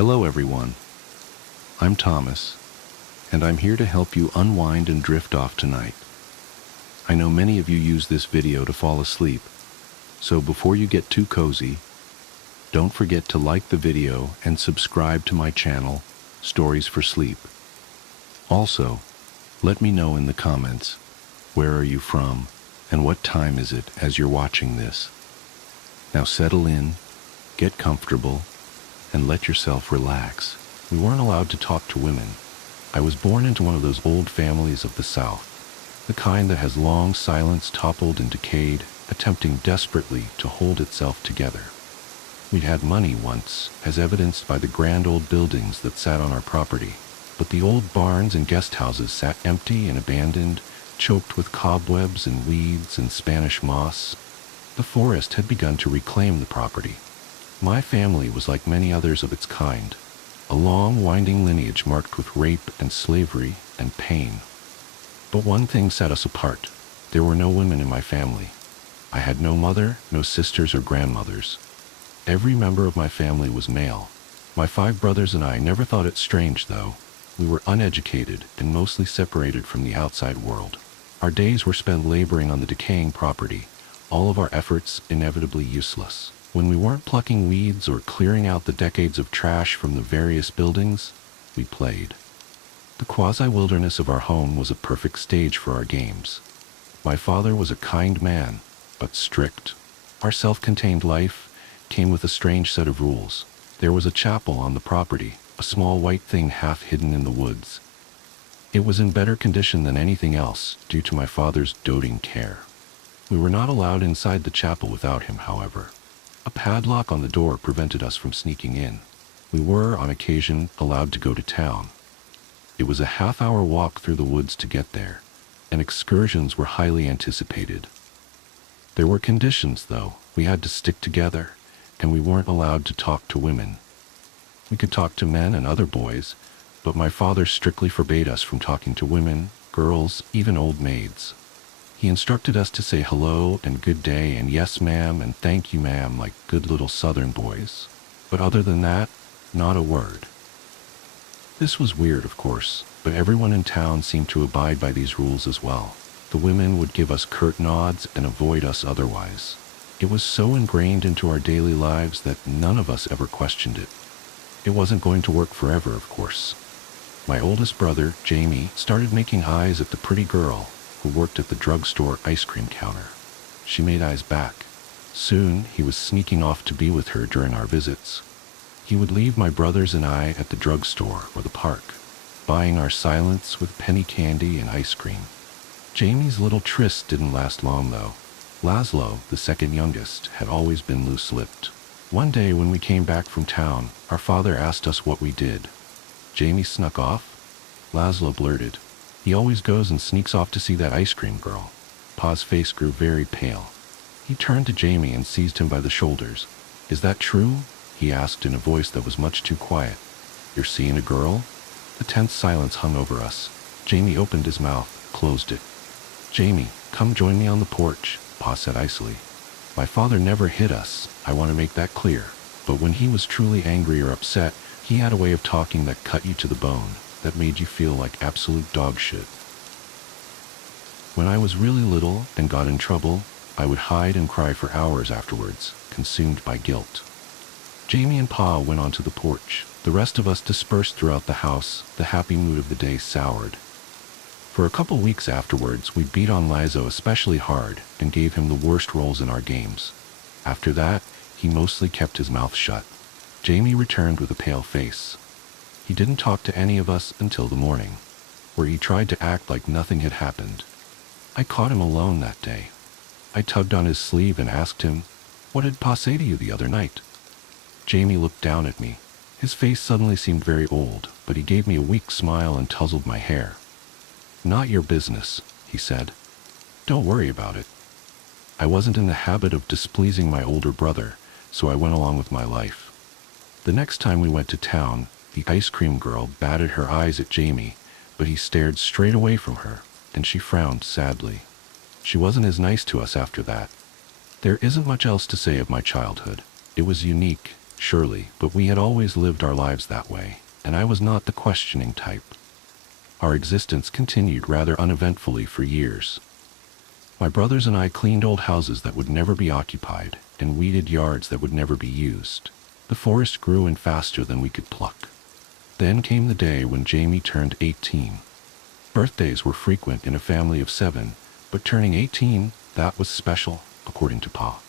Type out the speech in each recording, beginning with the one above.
Hello everyone, I'm Thomas, and I'm here to help you unwind and drift off tonight. I know many of you use this video to fall asleep, so before you get too cozy, don't forget to like the video and subscribe to my channel, Stories for Sleep. Also, let me know in the comments, where are you from, and what time is it as you're watching this. Now settle in, get comfortable, and let yourself relax. We weren't allowed to talk to women. I was born into one of those old families of the South, the kind that has long silence toppled and decayed, attempting desperately to hold itself together. We'd had money once, as evidenced by the grand old buildings that sat on our property, but the old barns and guest houses sat empty and abandoned, choked with cobwebs and weeds and Spanish moss. The forest had begun to reclaim the property. My family was like many others of its kind, a long, winding lineage marked with rape and slavery and pain. But one thing set us apart. There were no women in my family. I had no mother, no sisters or grandmothers. Every member of my family was male. My 5 brothers and I never thought it strange, though. We were uneducated and mostly separated from the outside world. Our days were spent laboring on the decaying property, all of our efforts inevitably useless. When we weren't plucking weeds or clearing out the decades of trash from the various buildings, we played. The quasi-wilderness of our home was a perfect stage for our games. My father was a kind man, but strict. Our self-contained life came with a strange set of rules. There was a chapel on the property, a small white thing half hidden in the woods. It was in better condition than anything else, due to my father's doting care. We were not allowed inside the chapel without him, however. A padlock on the door prevented us from sneaking in. We were, on occasion, allowed to go to town. It was a half-hour walk through the woods to get there, and excursions were highly anticipated. There were conditions, though. We had to stick together, and we weren't allowed to talk to women. We could talk to men and other boys, but my father strictly forbade us from talking to women, girls, even old maids. He instructed us to say hello and good day and yes ma'am and thank you ma'am like good little southern boys. But other than that, not a word. This was weird, of course, but everyone in town seemed to abide by these rules as well. The women would give us curt nods and avoid us otherwise. It was so ingrained into our daily lives that none of us ever questioned it. It wasn't going to work forever, of course. My oldest brother, Jamie, started making eyes at the pretty girl who worked at the drugstore ice cream counter. She made eyes back. Soon, he was sneaking off to be with her during our visits. He would leave my brothers and I at the drugstore or the park, buying our silence with penny candy and ice cream. Jamie's little tryst didn't last long, though. Laszlo, the second youngest, had always been loose-lipped. One day when we came back from town, our father asked us what we did. Jamie snuck off? Laszlo blurted. He always goes and sneaks off to see that ice cream girl. Pa's face grew very pale. He turned to Jamie and seized him by the shoulders. Is that true? He asked in a voice that was much too quiet. You're seeing a girl? The tense silence hung over us. Jamie opened his mouth, closed it. Jamie, come join me on the porch, Pa said icily. My father never hit us, I want to make that clear. But when he was truly angry or upset, he had a way of talking that cut you to the bone, that made you feel like absolute dog shit. When I was really little and got in trouble, I would hide and cry for hours afterwards, consumed by guilt. Jamie and Pa went onto the porch. The rest of us dispersed throughout the house, the happy mood of the day soured. For a couple weeks afterwards, we beat on Lazo especially hard and gave him the worst roles in our games. After that, he mostly kept his mouth shut. Jamie returned with a pale face. He didn't talk to any of us until the morning, where he tried to act like nothing had happened. I caught him alone that day. I tugged on his sleeve and asked him, "What did Pa say to you the other night?" Jamie looked down at me. His face suddenly seemed very old, but he gave me a weak smile and tousled my hair. "Not your business," he said. "Don't worry about it." I wasn't in the habit of displeasing my older brother, so I went along with my life. The next time we went to town, the ice cream girl batted her eyes at Jamie, but he stared straight away from her, and she frowned sadly. She wasn't as nice to us after that. There isn't much else to say of my childhood. It was unique, Surely, but we had always lived our lives that way, and I was not the questioning type. Our existence continued rather uneventfully for years. My brothers and I cleaned old houses that would never be occupied, and weeded yards that would never be used. The forest grew in faster than we could pluck. Then came the day when Jamie turned 18. Birthdays were frequent in a family of 7, but turning 18, that was special, according to Pa.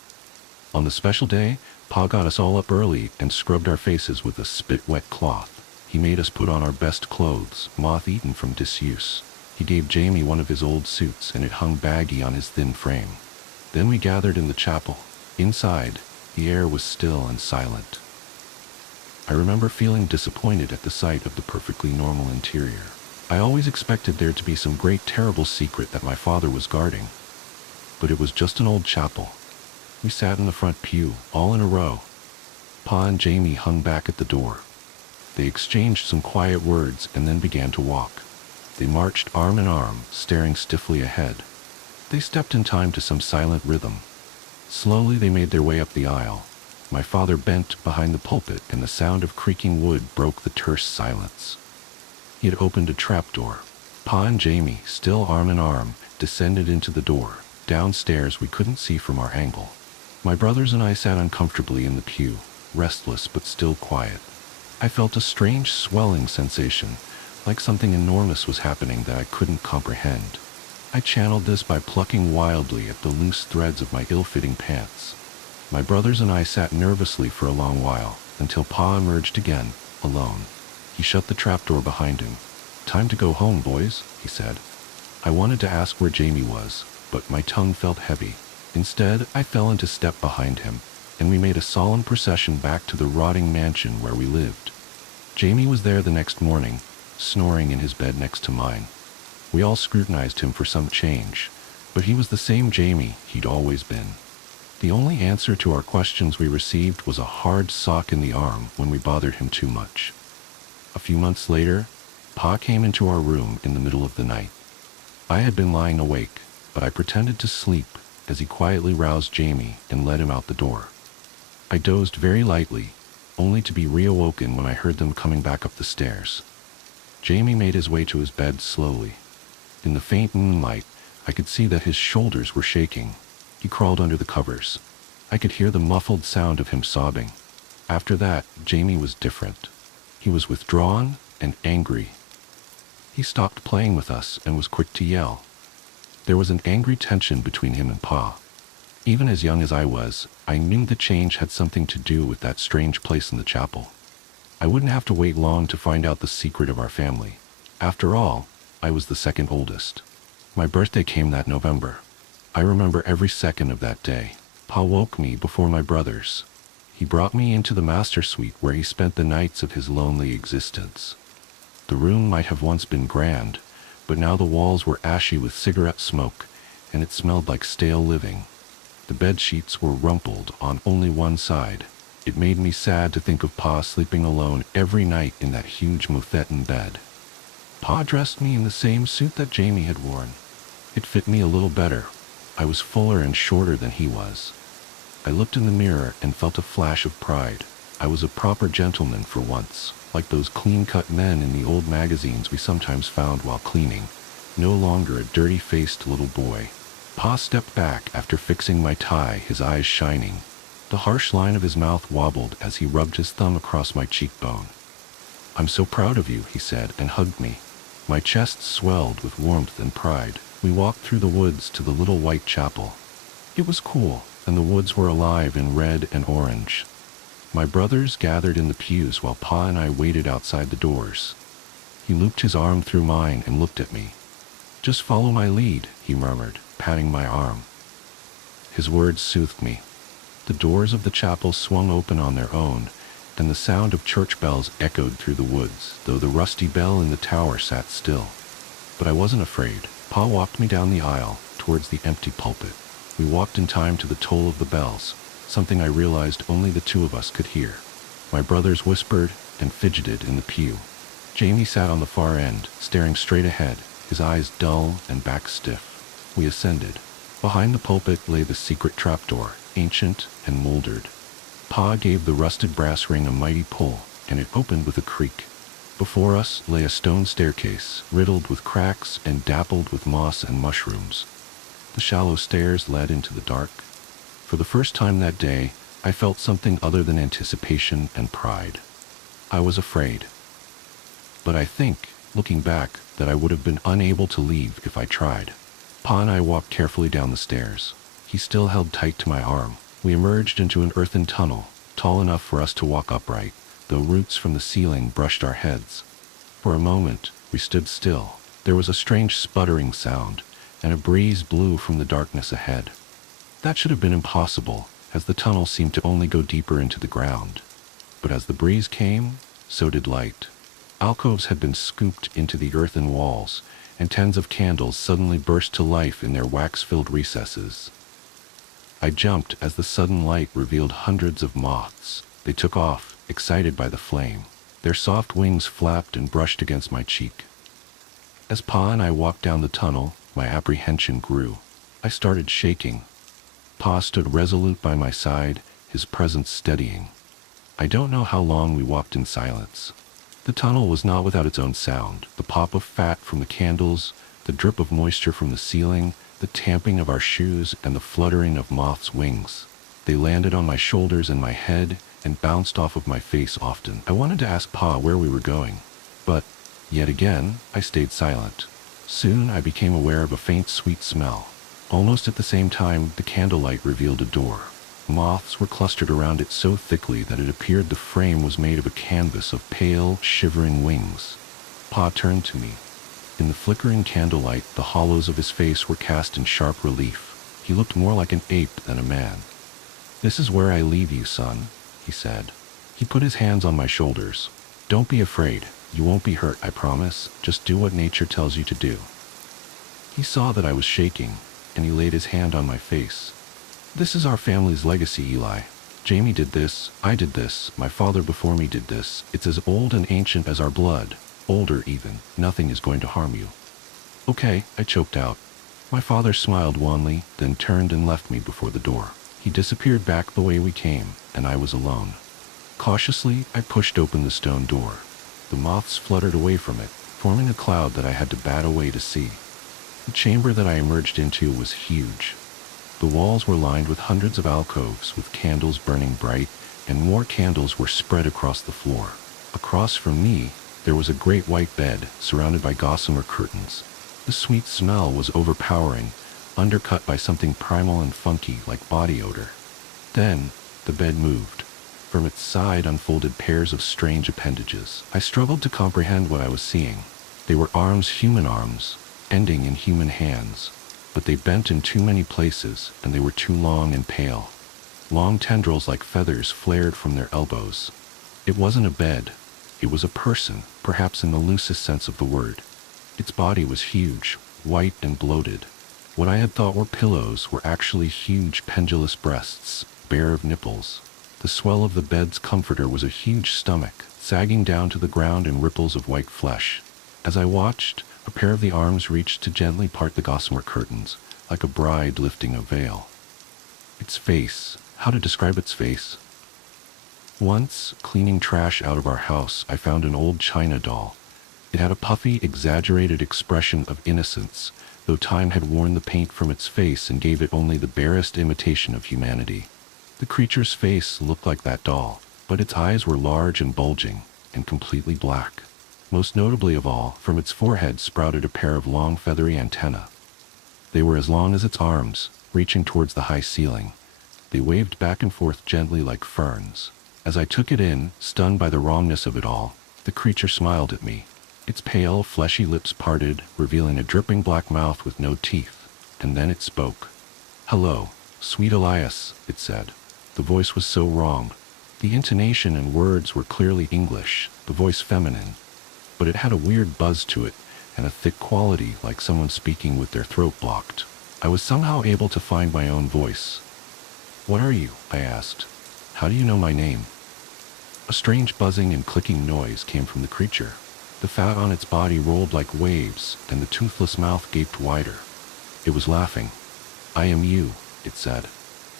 On the special day, Pa got us all up early and scrubbed our faces with a spit-wet cloth. He made us put on our best clothes, moth-eaten from disuse. He gave Jamie one of his old suits, and it hung baggy on his thin frame. Then we gathered in the chapel. Inside, the air was still and silent. I remember feeling disappointed at the sight of the perfectly normal interior. I always expected there to be some great terrible secret that my father was guarding. But it was just an old chapel. We sat in the front pew, all in a row. Pa and Jamie hung back at the door. They exchanged some quiet words and then began to walk. They marched arm in arm, staring stiffly ahead. They stepped in time to some silent rhythm. Slowly they made their way up the aisle. My father bent behind the pulpit, and the sound of creaking wood broke the terse silence. He had opened a trapdoor. Pa and Jamie, still arm in arm, descended into the door. Downstairs we couldn't see from our angle. My brothers and I sat uncomfortably in the pew, restless but still quiet. I felt a strange swelling sensation, like something enormous was happening that I couldn't comprehend. I channeled this by plucking wildly at the loose threads of my ill-fitting pants. My brothers and I sat nervously for a long while, until Pa emerged again, alone. He shut the trapdoor behind him. "Time to go home, boys," he said. I wanted to ask where Jamie was, but my tongue felt heavy. Instead, I fell into step behind him, and we made a solemn procession back to the rotting mansion where we lived. Jamie was there the next morning, snoring in his bed next to mine. We all scrutinized him for some change, but he was the same Jamie he'd always been. The only answer to our questions we received was a hard sock in the arm when we bothered him too much. A few months later, Pa came into our room in the middle of the night. I had been lying awake, but I pretended to sleep as he quietly roused Jamie and led him out the door. I dozed very lightly, only to be reawoken when I heard them coming back up the stairs. Jamie made his way to his bed slowly. In the faint moonlight, I could see that his shoulders were shaking. He crawled under the covers. I could hear the muffled sound of him sobbing. After that, Jamie was different. He was withdrawn and angry. He stopped playing with us and was quick to yell. There was an angry tension between him and Pa. Even as young as I was, I knew the change had something to do with that strange place in the chapel. I wouldn't have to wait long to find out the secret of our family. After all, I was the second oldest. My birthday came that November. I remember every second of that day. Pa woke me before my brothers. He brought me into the master suite where he spent the nights of his lonely existence. The room might have once been grand, but now the walls were ashy with cigarette smoke, and it smelled like stale living. The bed sheets were rumpled on only one side. It made me sad to think of Pa sleeping alone every night in that huge Mouffetton bed. Pa dressed me in the same suit that Jamie had worn. It fit me a little better. I was fuller and shorter than he was. I looked in the mirror and felt a flash of pride. I was a proper gentleman for once, like those clean-cut men in the old magazines we sometimes found while cleaning. No longer a dirty-faced little boy. Pa stepped back after fixing my tie, his eyes shining. The harsh line of his mouth wobbled as he rubbed his thumb across my cheekbone. "I'm so proud of you," he said, and hugged me. My chest swelled with warmth and pride. We walked through the woods to the little white chapel. It was cool, and the woods were alive in red and orange. My brothers gathered in the pews while Pa and I waited outside the doors. He looped his arm through mine and looked at me. "Just follow my lead," he murmured, patting my arm. His words soothed me. The doors of the chapel swung open on their own, and the sound of church bells echoed through the woods, though the rusty bell in the tower sat still. But I wasn't afraid. Pa walked me down the aisle, towards the empty pulpit. We walked in time to the toll of the bells, something I realized only the two of us could hear. My brothers whispered and fidgeted in the pew. Jamie sat on the far end, staring straight ahead, his eyes dull and back stiff. We ascended. Behind the pulpit lay the secret trapdoor, ancient and mouldered. Pa gave the rusted brass ring a mighty pull, and it opened with a creak. Before us lay a stone staircase, riddled with cracks and dappled with moss and mushrooms. The shallow stairs led into the dark. For the first time that day, I felt something other than anticipation and pride. I was afraid. But I think, looking back, that I would have been unable to leave if I tried. Pa and I walked carefully down the stairs. He still held tight to my arm. We emerged into an earthen tunnel, tall enough for us to walk upright, though roots from the ceiling brushed our heads. For a moment, we stood still. There was a strange sputtering sound, and a breeze blew from the darkness ahead. That should have been impossible, as the tunnel seemed to only go deeper into the ground. But as the breeze came, so did light. Alcoves had been scooped into the earthen walls, and tens of candles suddenly burst to life in their wax-filled recesses. I jumped as the sudden light revealed hundreds of moths. They took off, excited by the flame. Their soft wings flapped and brushed against my cheek. As Pa and I walked down the tunnel, my apprehension grew. I started shaking. Pa stood resolute by my side, his presence steadying. I don't know how long we walked in silence. The tunnel was not without its own sound. The pop of fat from the candles, the drip of moisture from the ceiling, the tamping of our shoes, and the fluttering of moths' wings. They landed on my shoulders and my head, and bounced off of my face often. I wanted to ask Pa where we were going, but, yet again, I stayed silent. Soon I became aware of a faint sweet smell. Almost at the same time, the candlelight revealed a door. Moths were clustered around it so thickly that it appeared the frame was made of a canvas of pale, shivering wings. Pa turned to me. In the flickering candlelight, the hollows of his face were cast in sharp relief. He looked more like an ape than a man. "This is where I leave you, son," he said. He put his hands on my shoulders. "Don't be afraid. You won't be hurt, I promise. Just do what nature tells you to do." He saw that I was shaking, and he laid his hand on my face. "This is our family's legacy, Eli. Jamie did this, I did this, my father before me did this. It's as old and ancient as our blood. Older even. Nothing is going to harm you." "Okay," I choked out. My father smiled wanly, then turned and left me before the door. He disappeared back the way we came, and I was alone. Cautiously, I pushed open the stone door. The moths fluttered away from it, forming a cloud that I had to bat away to see. The chamber that I emerged into was huge. The walls were lined with hundreds of alcoves with candles burning bright, and more candles were spread across the floor. Across from me, there was a great white bed surrounded by gossamer curtains. The sweet smell was overpowering, undercut by something primal and funky like body odor. Then, the bed moved. From its side unfolded pairs of strange appendages. I struggled to comprehend what I was seeing. They were arms, human arms, ending in human hands. But they bent in too many places, and they were too long and pale. Long tendrils like feathers flared from their elbows. It wasn't a bed. It was a person, perhaps in the loosest sense of the word. Its body was huge, white and bloated. What I had thought were pillows were actually huge pendulous breasts, bare of nipples. The swell of the bed's comforter was a huge stomach, sagging down to the ground in ripples of white flesh. As I watched, a pair of the arms reached to gently part the gossamer curtains, like a bride lifting a veil. Its face. How to describe its face? Once, cleaning trash out of our house, I found an old china doll. It had a puffy, exaggerated expression of innocence, though time had worn the paint from its face and gave it only the barest imitation of humanity. The creature's face looked like that doll, but its eyes were large and bulging, and completely black. Most notably of all, from its forehead sprouted a pair of long feathery antennae. They were as long as its arms, reaching towards the high ceiling. They waved back and forth gently like ferns. As I took it in, stunned by the wrongness of it all, the creature smiled at me. Its pale, fleshy lips parted, revealing a dripping black mouth with no teeth, and then it spoke. "Hello, sweet Elias," it said. The voice was so wrong. The intonation and words were clearly English, the voice feminine, but it had a weird buzz to it, and a thick quality like someone speaking with their throat blocked. I was somehow able to find my own voice. "What are you?" I asked. "How do you know my name?" A strange buzzing and clicking noise came from the creature. The fat on its body rolled like waves, and the toothless mouth gaped wider. It was laughing. "I am you," it said.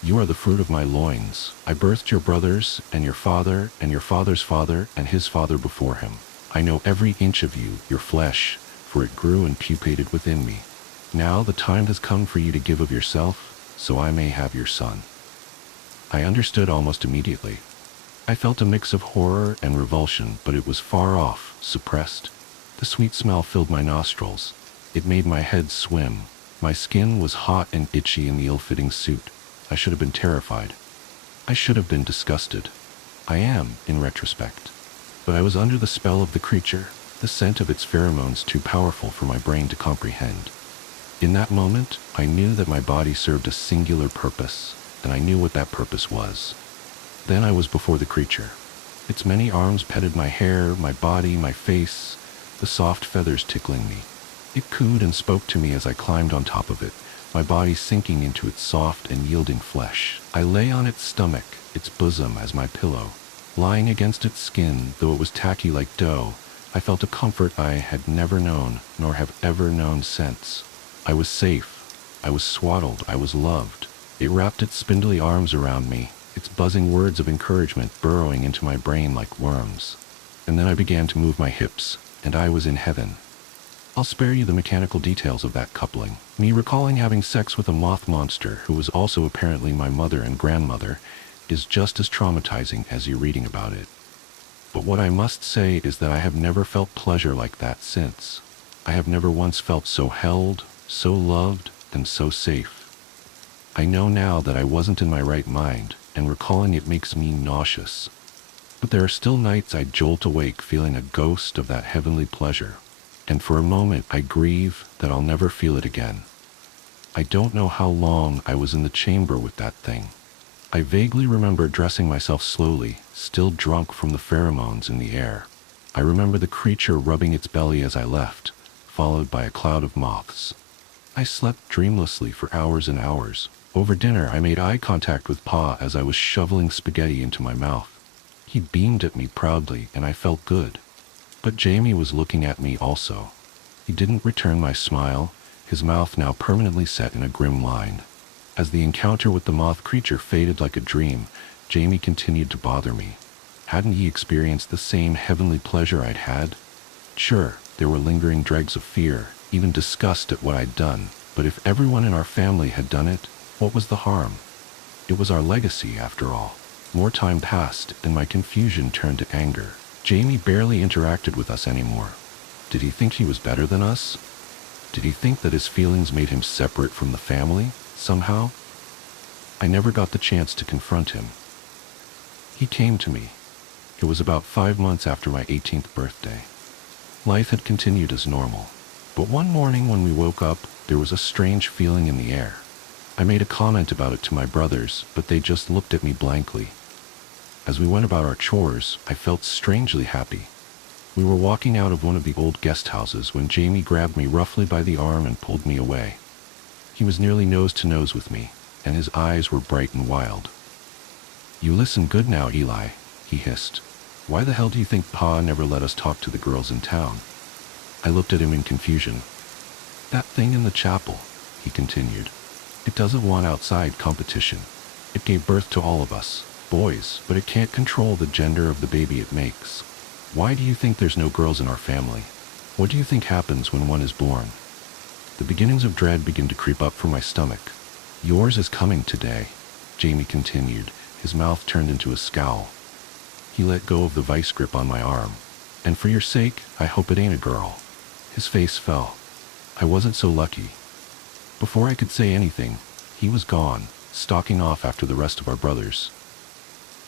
You are the fruit of my loins. I birthed your brothers, and your father's father, and his father before him. I know every inch of you, your flesh, for it grew and pupated within me. Now the time has come for you to give of yourself, so I may have your son." I understood almost immediately. I felt a mix of horror and revulsion, but it was far off, suppressed. The sweet smell filled my nostrils. It made my head swim. My skin was hot and itchy in the ill-fitting suit. I should have been terrified. I should have been disgusted. I am, in retrospect. But I was under the spell of the creature, the scent of its pheromones too powerful for my brain to comprehend. In that moment, I knew that my body served a singular purpose, and I knew what that purpose was. Then I was before the creature. Its many arms petted my hair, my body, my face, the soft feathers tickling me. It cooed and spoke to me as I climbed on top of it, my body sinking into its soft and yielding flesh. I lay on its stomach, its bosom as my pillow. Lying against its skin, though it was tacky like dough, I felt a comfort I had never known, nor have ever known since. I was safe. I was swaddled. I was loved. It wrapped its spindly arms around me, its buzzing words of encouragement burrowing into my brain like worms. And then I began to move my hips, and I was in heaven. I'll spare you the mechanical details of that coupling. Me recalling having sex with a moth monster, who was also apparently my mother and grandmother, is just as traumatizing as you reading about it. But what I must say is that I have never felt pleasure like that since. I have never once felt so held, so loved, and so safe. I know now that I wasn't in my right mind, and recalling it makes me nauseous. But there are still nights I jolt awake feeling a ghost of that heavenly pleasure, and for a moment I grieve that I'll never feel it again. I don't know how long I was in the chamber with that thing. I vaguely remember dressing myself slowly, still drunk from the pheromones in the air. I remember the creature rubbing its belly as I left, followed by a cloud of moths. I slept dreamlessly for hours and hours. Over dinner, I made eye contact with Pa as I was shoveling spaghetti into my mouth. He beamed at me proudly, and I felt good. But Jamie was looking at me also. He didn't return my smile, his mouth now permanently set in a grim line. As the encounter with the moth creature faded like a dream, Jamie continued to bother me. Hadn't he experienced the same heavenly pleasure I'd had? Sure, there were lingering dregs of fear, even disgust at what I'd done, but if everyone in our family had done it, what was the harm? It was our legacy, after all. More time passed, and my confusion turned to anger. Jamie barely interacted with us anymore. Did he think he was better than us? Did he think that his feelings made him separate from the family, somehow? I never got the chance to confront him. He came to me. It was about 5 months after my 18th birthday. Life had continued as normal. But one morning when we woke up, there was a strange feeling in the air. I made a comment about it to my brothers, but they just looked at me blankly. As we went about our chores, I felt strangely happy. We were walking out of one of the old guest houses when Jamie grabbed me roughly by the arm and pulled me away. He was nearly nose to nose with me, and his eyes were bright and wild. "You listen good now, Eli," he hissed. "Why the hell do you think Pa never let us talk to the girls in town?" I looked at him in confusion. "That thing in the chapel," he continued. "It doesn't want outside competition. It gave birth to all of us, boys, but it can't control the gender of the baby it makes. Why do you think there's no girls in our family? What do you think happens when one is born?" The beginnings of dread began to creep up from my stomach. "Yours is coming today," Jamie continued, his mouth turned into a scowl. He let go of the vice grip on my arm. "And for your sake, I hope it ain't a girl." His face fell. I wasn't so lucky. Before I could say anything, he was gone, stalking off after the rest of our brothers.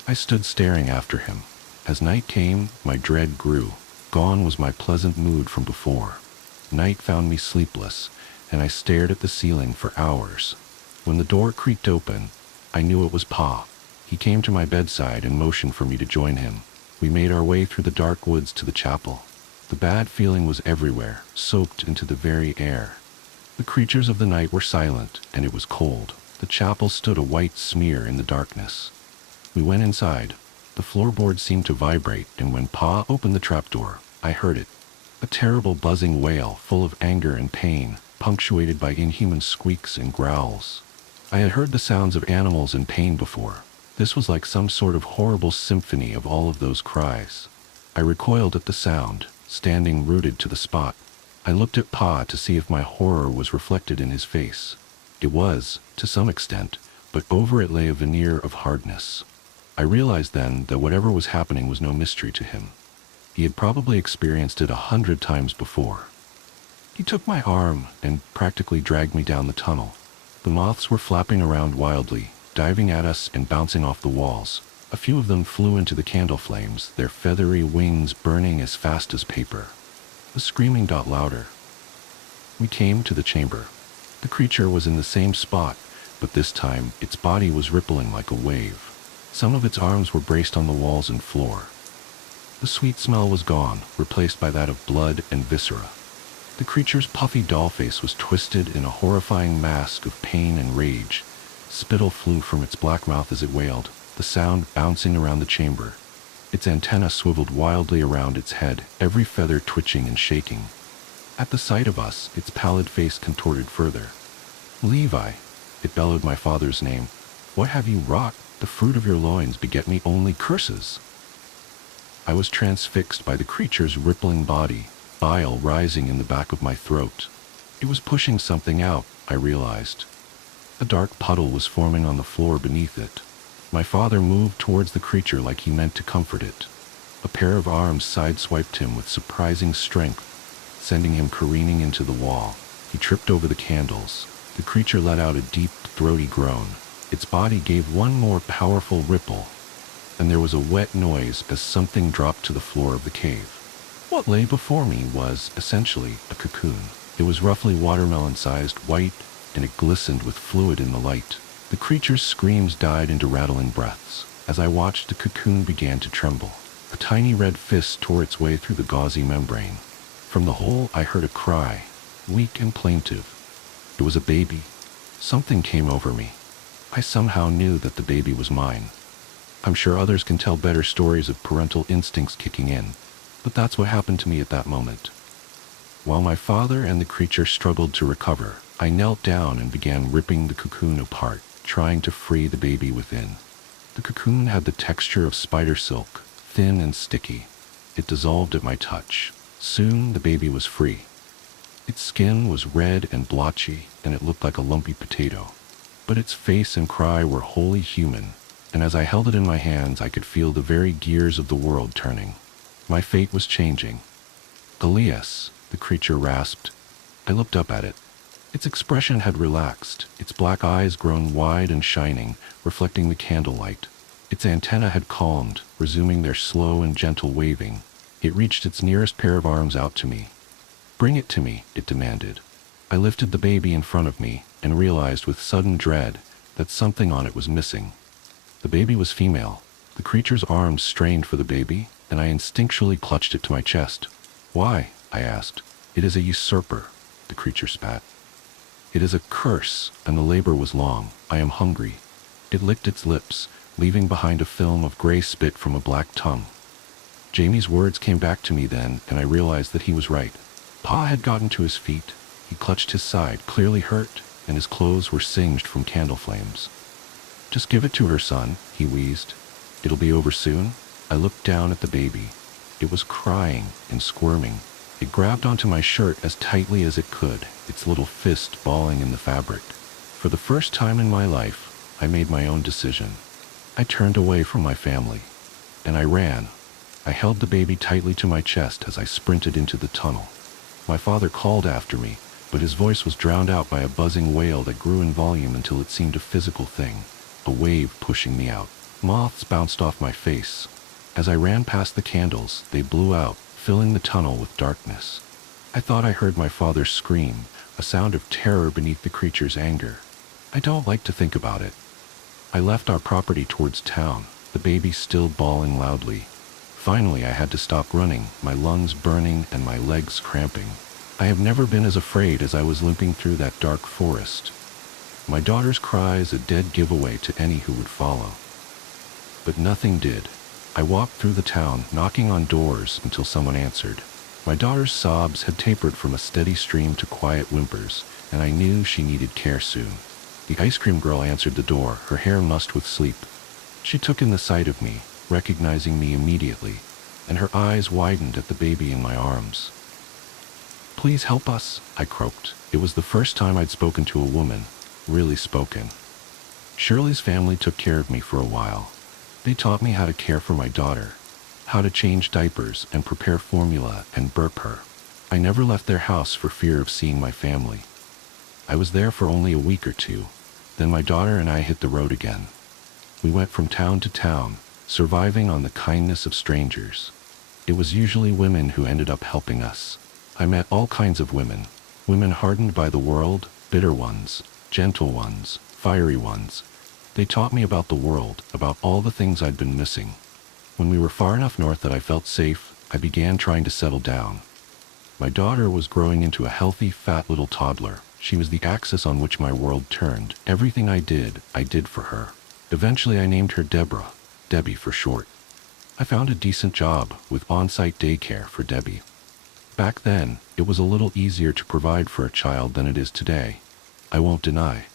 I stood staring after him. As night came, my dread grew. Gone was my pleasant mood from before. Night found me sleepless, and I stared at the ceiling for hours. When the door creaked open, I knew it was Pa. He came to my bedside and motioned for me to join him. We made our way through the dark woods to the chapel. The bad feeling was everywhere, soaked into the very air. The creatures of the night were silent, and it was cold. The chapel stood a white smear in the darkness. We went inside. The floorboards seemed to vibrate, and when Pa opened the trapdoor, I heard it. A terrible buzzing wail, full of anger and pain, punctuated by inhuman squeaks and growls. I had heard the sounds of animals in pain before. This was like some sort of horrible symphony of all of those cries. I recoiled at the sound, standing rooted to the spot. I looked at Pa to see if my horror was reflected in his face. It was, to some extent, but over it lay a veneer of hardness. I realized then that whatever was happening was no mystery to him. He had probably experienced it 100 times before. He took my arm and practically dragged me down the tunnel. The moths were flapping around wildly, diving at us and bouncing off the walls. A few of them flew into the candle flames, their feathery wings burning as fast as paper. The screaming got louder. We came to the chamber. The creature was in the same spot, but this time its body was rippling like a wave. Some of its arms were braced on the walls and floor. The sweet smell was gone, replaced by that of blood and viscera. The creature's puffy doll face was twisted in a horrifying mask of pain and rage. Spittle flew from its black mouth as it wailed, the sound bouncing around the chamber. Its antennae swiveled wildly around its head, every feather twitching and shaking. At the sight of us, its pallid face contorted further. "Levi," it bellowed my father's name. "What have you wrought? The fruit of your loins beget me only curses." I was transfixed by the creature's rippling body, bile rising in the back of my throat. It was pushing something out, I realized. A dark puddle was forming on the floor beneath it. My father moved towards the creature like he meant to comfort it. A pair of arms sideswiped him with surprising strength, sending him careening into the wall. He tripped over the candles. The creature let out a deep, throaty groan. Its body gave one more powerful ripple, and there was a wet noise as something dropped to the floor of the cave. What lay before me was, essentially, a cocoon. It was roughly watermelon-sized, white, and it glistened with fluid in the light. The creature's screams died into rattling breaths. As I watched, the cocoon began to tremble. A tiny red fist tore its way through the gauzy membrane. From the hole, I heard a cry, weak and plaintive. It was a baby. Something came over me. I somehow knew that the baby was mine. I'm sure others can tell better stories of parental instincts kicking in, but that's what happened to me at that moment. While my father and the creature struggled to recover, I knelt down and began ripping the cocoon apart, trying to free the baby within. The cocoon had the texture of spider silk, thin and sticky. It dissolved at my touch. Soon the baby was free. Its skin was red and blotchy, and it looked like a lumpy potato. But its face and cry were wholly human, and as I held it in my hands, I could feel the very gears of the world turning. My fate was changing. "Elias," the creature rasped. I looked up at it. Its expression had relaxed, its black eyes grown wide and shining, reflecting the candlelight. Its antennae had calmed, resuming their slow and gentle waving. It reached its nearest pair of arms out to me. "Bring it to me," it demanded. I lifted the baby in front of me and realized with sudden dread that something on it was missing. The baby was female. The creature's arms strained for the baby, and I instinctually clutched it to my chest. "Why?" I asked. "It is a usurper," the creature spat. "It is a curse, and the labor was long. I am hungry." It licked its lips, leaving behind a film of gray spit from a black tongue. Jamie's words came back to me then, and I realized that he was right. Pa had gotten to his feet. He clutched his side, clearly hurt, and his clothes were singed from candle flames. "Just give it to her, son," he wheezed. "It'll be over soon." I looked down at the baby. It was crying and squirming. It grabbed onto my shirt as tightly as it could, its little fist balling in the fabric. For the first time in my life, I made my own decision. I turned away from my family, and I ran. I held the baby tightly to my chest as I sprinted into the tunnel. My father called after me, but his voice was drowned out by a buzzing wail that grew in volume until it seemed a physical thing, a wave pushing me out. Moths bounced off my face. As I ran past the candles, they blew out, filling the tunnel with darkness. I thought I heard my father scream, a sound of terror beneath the creature's anger. I don't like to think about it. I left our property towards town, the baby still bawling loudly. Finally, I had to stop running, my lungs burning and my legs cramping. I have never been as afraid as I was limping through that dark forest. My daughter's cries a dead giveaway to any who would follow. But nothing did. I walked through the town, knocking on doors until someone answered. My daughter's sobs had tapered from a steady stream to quiet whimpers, and I knew she needed care soon. The ice cream girl answered the door, her hair mussed with sleep. She took in the sight of me, recognizing me immediately, and her eyes widened at the baby in my arms. "Please help us," I croaked. It was the first time I'd spoken to a woman, really spoken. Shirley's family took care of me for a while. They taught me how to care for my daughter, how to change diapers and prepare formula and burp her. I never left their house for fear of seeing my family. I was there for only a week or two. Then my daughter and I hit the road again. We went from town to town, surviving on the kindness of strangers. It was usually women who ended up helping us. I met all kinds of women. Women hardened by the world, bitter ones, gentle ones, fiery ones. They taught me about the world, about all the things I'd been missing. When we were far enough north that I felt safe, I began trying to settle down. My daughter was growing into a healthy, fat little toddler. She was the axis on which my world turned. Everything I did for her. Eventually I named her Deborah, Debbie for short. I found a decent job with on-site daycare for Debbie. Back then, it was a little easier to provide for a child than it is today. I won't deny.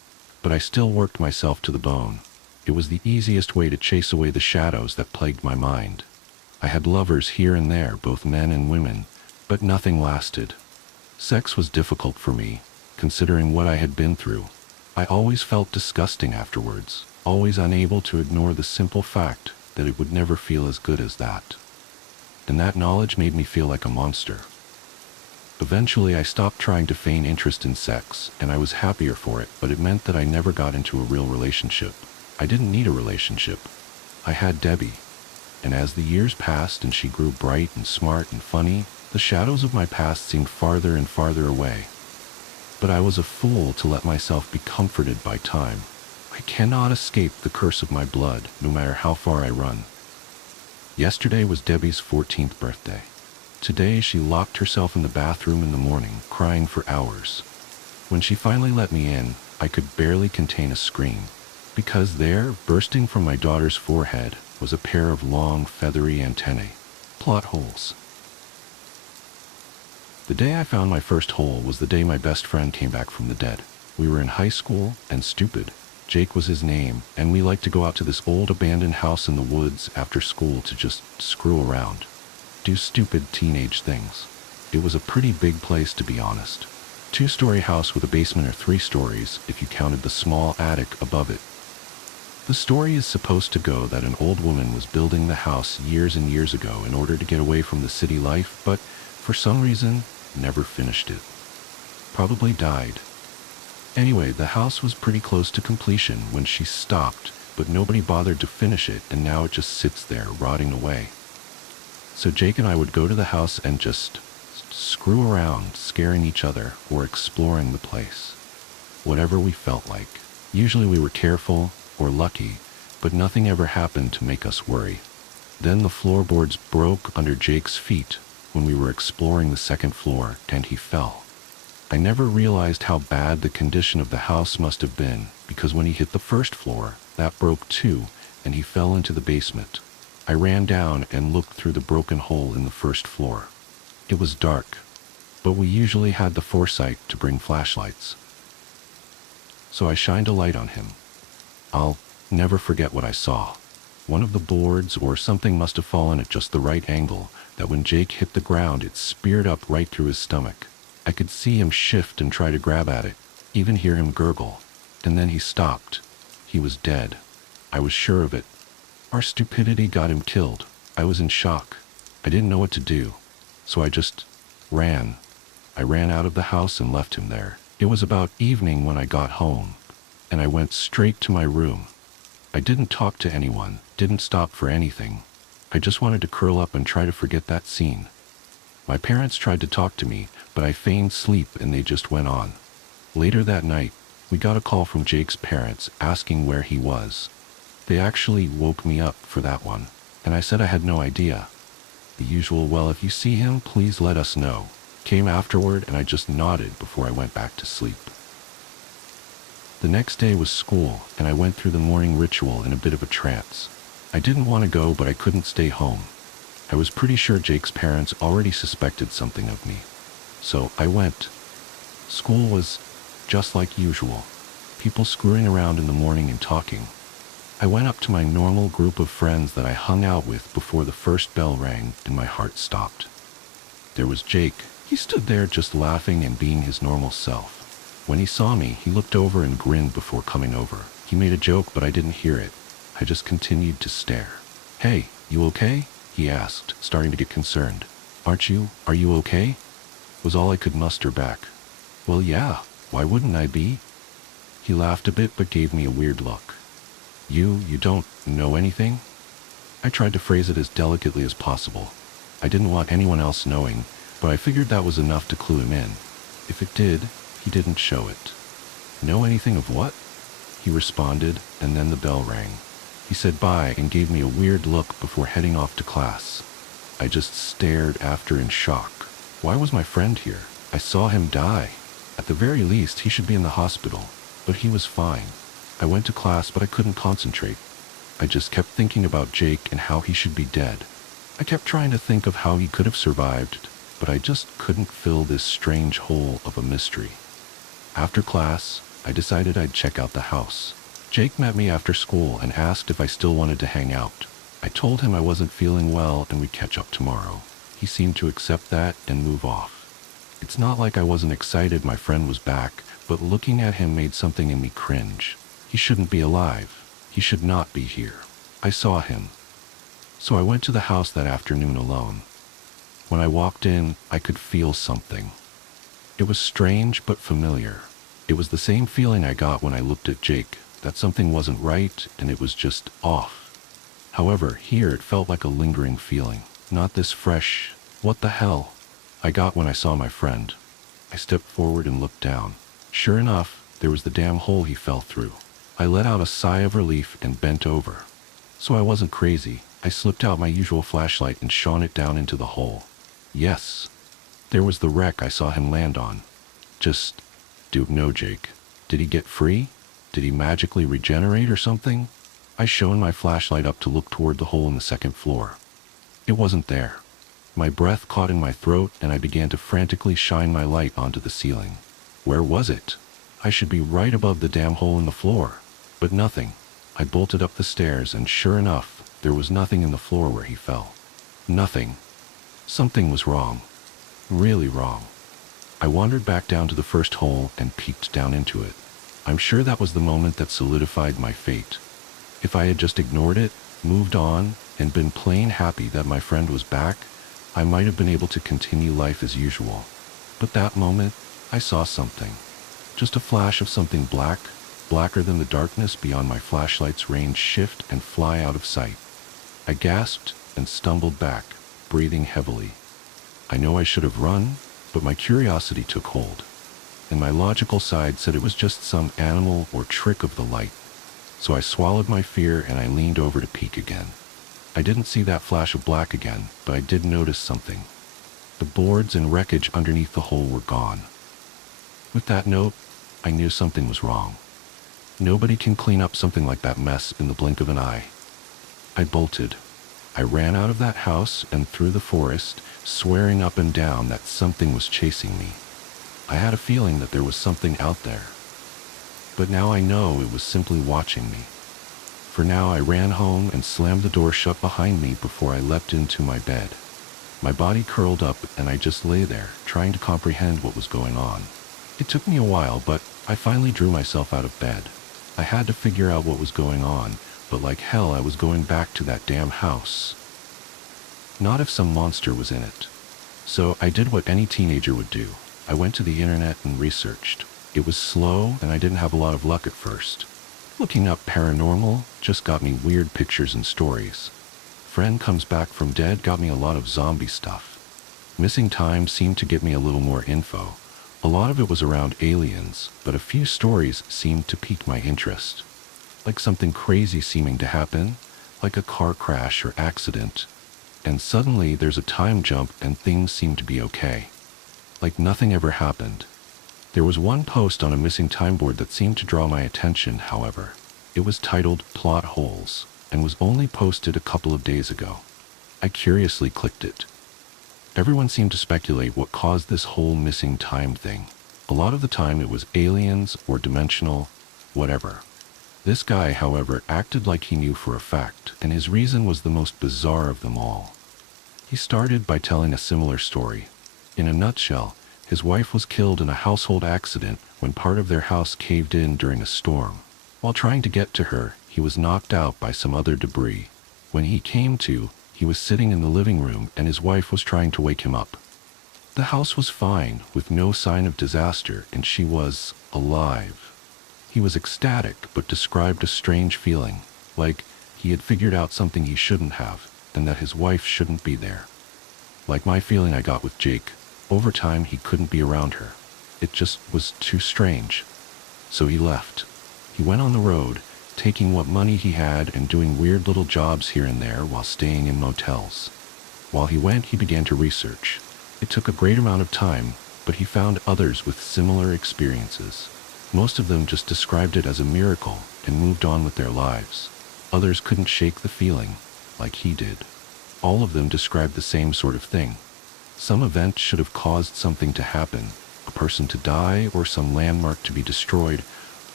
But I still worked myself to the bone. It was the easiest way to chase away the shadows that plagued my mind. I had lovers here and there, both men and women, but nothing lasted. Sex was difficult for me, considering what I had been through. I always felt disgusting afterwards, always unable to ignore the simple fact that it would never feel as good as that. And that knowledge made me feel like a monster. Eventually I stopped trying to feign interest in sex, and I was happier for it, but it meant that I never got into a real relationship. I didn't need a relationship. I had Debbie. And as the years passed and she grew bright and smart and funny, the shadows of my past seemed farther and farther away. But I was a fool to let myself be comforted by time. I cannot escape the curse of my blood, no matter how far I run. Yesterday was Debbie's 14th birthday. Today she locked herself in the bathroom in the morning, crying for hours. When she finally let me in, I could barely contain a scream, because there, bursting from my daughter's forehead, was a pair of long, feathery antennae. Plot holes. The day I found my first hole was the day my best friend came back from the dead. We were in high school, and stupid. Jake was his name, and we liked to go out to this old abandoned house in the woods after school to just screw around. Do stupid teenage things. It was a pretty big place, to be honest. 2-story house with a basement, or 3 stories if you counted the small attic above it. The story is supposed to go that an old woman was building the house years and years ago in order to get away from the city life, but for some reason never finished it. Probably died. Anyway, the house was pretty close to completion when she stopped, but nobody bothered to finish it, and now it just sits there rotting away. So Jake and I would go to the house and just screw around, scaring each other or exploring the place. Whatever we felt like. Usually we were careful or lucky, but nothing ever happened to make us worry. Then the floorboards broke under Jake's feet when we were exploring the 2nd floor, and he fell. I never realized how bad the condition of the house must have been, because when he hit the 1st floor, that broke too, and he fell into the basement. I ran down and looked through the broken hole in the 1st floor. It was dark, but we usually had the foresight to bring flashlights. So I shined a light on him. I'll never forget what I saw. One of the boards or something must have fallen at just the right angle, that when Jake hit the ground it speared up right through his stomach. I could see him shift and try to grab at it, even hear him gurgle. And then he stopped. He was dead. I was sure of it. Our stupidity got him killed. I was in shock. I didn't know what to do. So I just ran. I ran out of the house and left him there. It was about evening when I got home, and I went straight to my room. I didn't talk to anyone, didn't stop for anything. I just wanted to curl up and try to forget that scene. My parents tried to talk to me, but I feigned sleep and they just went on. Later that night, we got a call from Jake's parents asking where he was. They actually woke me up for that one, and I said I had no idea. The usual, "Well, if you see him, please let us know," came afterward, and I just nodded before I went back to sleep. The next day was school, and I went through the morning ritual in a bit of a trance. I didn't want to go, but I couldn't stay home. I was pretty sure Jake's parents already suspected something of me. So I went. School was just like usual. people screwing around in the morning and talking. I went up to my normal group of friends that I hung out with before the first bell rang and my heart stopped. There was Jake. He stood there just laughing and being his normal self. When he saw me, he looked over and grinned before coming over. He made a joke, but I didn't hear it. I just continued to stare. "Hey, you okay?" he asked, starting to get concerned. Are you okay?" was all I could muster back. "Well, yeah, why wouldn't I be?" He laughed a bit but gave me a weird look. You don't know anything?" I tried to phrase it as delicately as possible. I didn't want anyone else knowing, but I figured that was enough to clue him in. If it did, he didn't show it. "Know anything of what?" he responded, and then the bell rang. He said bye and gave me a weird look before heading off to class. I just stared after in shock. Why was my friend here? I saw him die. At the very least, he should be in the hospital, but he was fine. I went to class, but I couldn't concentrate. I just kept thinking about Jake and how he should be dead. I kept trying to think of how he could have survived, but I just couldn't fill this strange hole of a mystery. After class, I decided I'd check out the house. Jake met me after school and asked if I still wanted to hang out. I told him I wasn't feeling well and we'd catch up tomorrow. He seemed to accept that and move off. It's not like I wasn't excited my friend was back, but looking at him made something in me cringe. He shouldn't be alive. He should not be here. I saw him. So I went to the house that afternoon alone. When I walked in, I could feel something. It was strange but familiar. It was the same feeling I got when I looked at Jake, that something wasn't right and it was just off. However, here it felt like a lingering feeling, not this fresh, "What the hell?" I got when I saw my friend. I stepped forward and looked down. Sure enough, there was the damn hole he fell through. I let out a sigh of relief and bent over. So I wasn't crazy. I slipped out my usual flashlight and shone it down into the hole. Yes, there was the wreck I saw him land on. Just, no, Jake. Did he get free? Did he magically regenerate or something? I shone my flashlight up to look toward the hole in the second floor. It wasn't there. My breath caught in my throat and I began to frantically shine my light onto the ceiling. Where was it? I should be right above the damn hole in the floor. But nothing. I bolted up the stairs and sure enough, there was nothing in the floor where he fell. Nothing. Something was wrong. Really wrong. I wandered back down to the first hole and peeked down into it. I'm sure that was the moment that solidified my fate. If I had just ignored it, moved on, and been plain happy that my friend was back, I might have been able to continue life as usual. But that moment, I saw something. Just a flash of something black, blacker than the darkness beyond my flashlight's range shift and fly out of sight. I gasped and stumbled back, breathing heavily. I know I should have run, but my curiosity took hold, and my logical side said it was just some animal or trick of the light. So I swallowed my fear and I leaned over to peek again. I didn't see that flash of black again, but I did notice something. The boards and wreckage underneath the hole were gone. With that note, I knew something was wrong. Nobody can clean up something like that mess in the blink of an eye. I bolted. I ran out of that house and through the forest, swearing up and down that something was chasing me. I had a feeling that there was something out there. But now I know it was simply watching me. For now I ran home and slammed the door shut behind me before I leapt into my bed. My body curled up and I just lay there, trying to comprehend what was going on. It took me a while, but I finally drew myself out of bed. I had to figure out what was going on, but like hell I was going back to that damn house. Not if some monster was in it. So I did what any teenager would do. I went to the internet and researched. It was slow and I didn't have a lot of luck at first. Looking up paranormal just got me weird pictures and stories. Friend Comes Back from Dead got me a lot of zombie stuff. Missing Time seemed to get me a little more info. A lot of it was around aliens, but a few stories seemed to pique my interest. Like something crazy seeming to happen, like a car crash or accident. And suddenly there's a time jump and things seem to be okay. Like nothing ever happened. There was one post on a missing time board that seemed to draw my attention, however. It was titled Plot Holes, and was only posted a couple of days ago. I curiously clicked it. Everyone seemed to speculate what caused this whole missing time thing. A lot of the time it was aliens or dimensional, whatever. This guy, however, acted like he knew for a fact, and his reason was the most bizarre of them all. He started by telling a similar story. In a nutshell, his wife was killed in a household accident when part of their house caved in during a storm. While trying to get to her, he was knocked out by some other debris. When he came to, he was sitting in the living room and his wife was trying to wake him up. The house was fine, with no sign of disaster, and she was alive. He was ecstatic, but described a strange feeling, like he had figured out something he shouldn't have, and that his wife shouldn't be there. Like my feeling I got with Jake. Over time, he couldn't be around her. It just was too strange. So he left. He went on the road, taking what money he had and doing weird little jobs here and there while staying in motels. While he went, he began to research. It took a great amount of time, but he found others with similar experiences. Most of them just described it as a miracle and moved on with their lives. Others couldn't shake the feeling, like he did. All of them described the same sort of thing. Some event should have caused something to happen, a person to die or some landmark to be destroyed,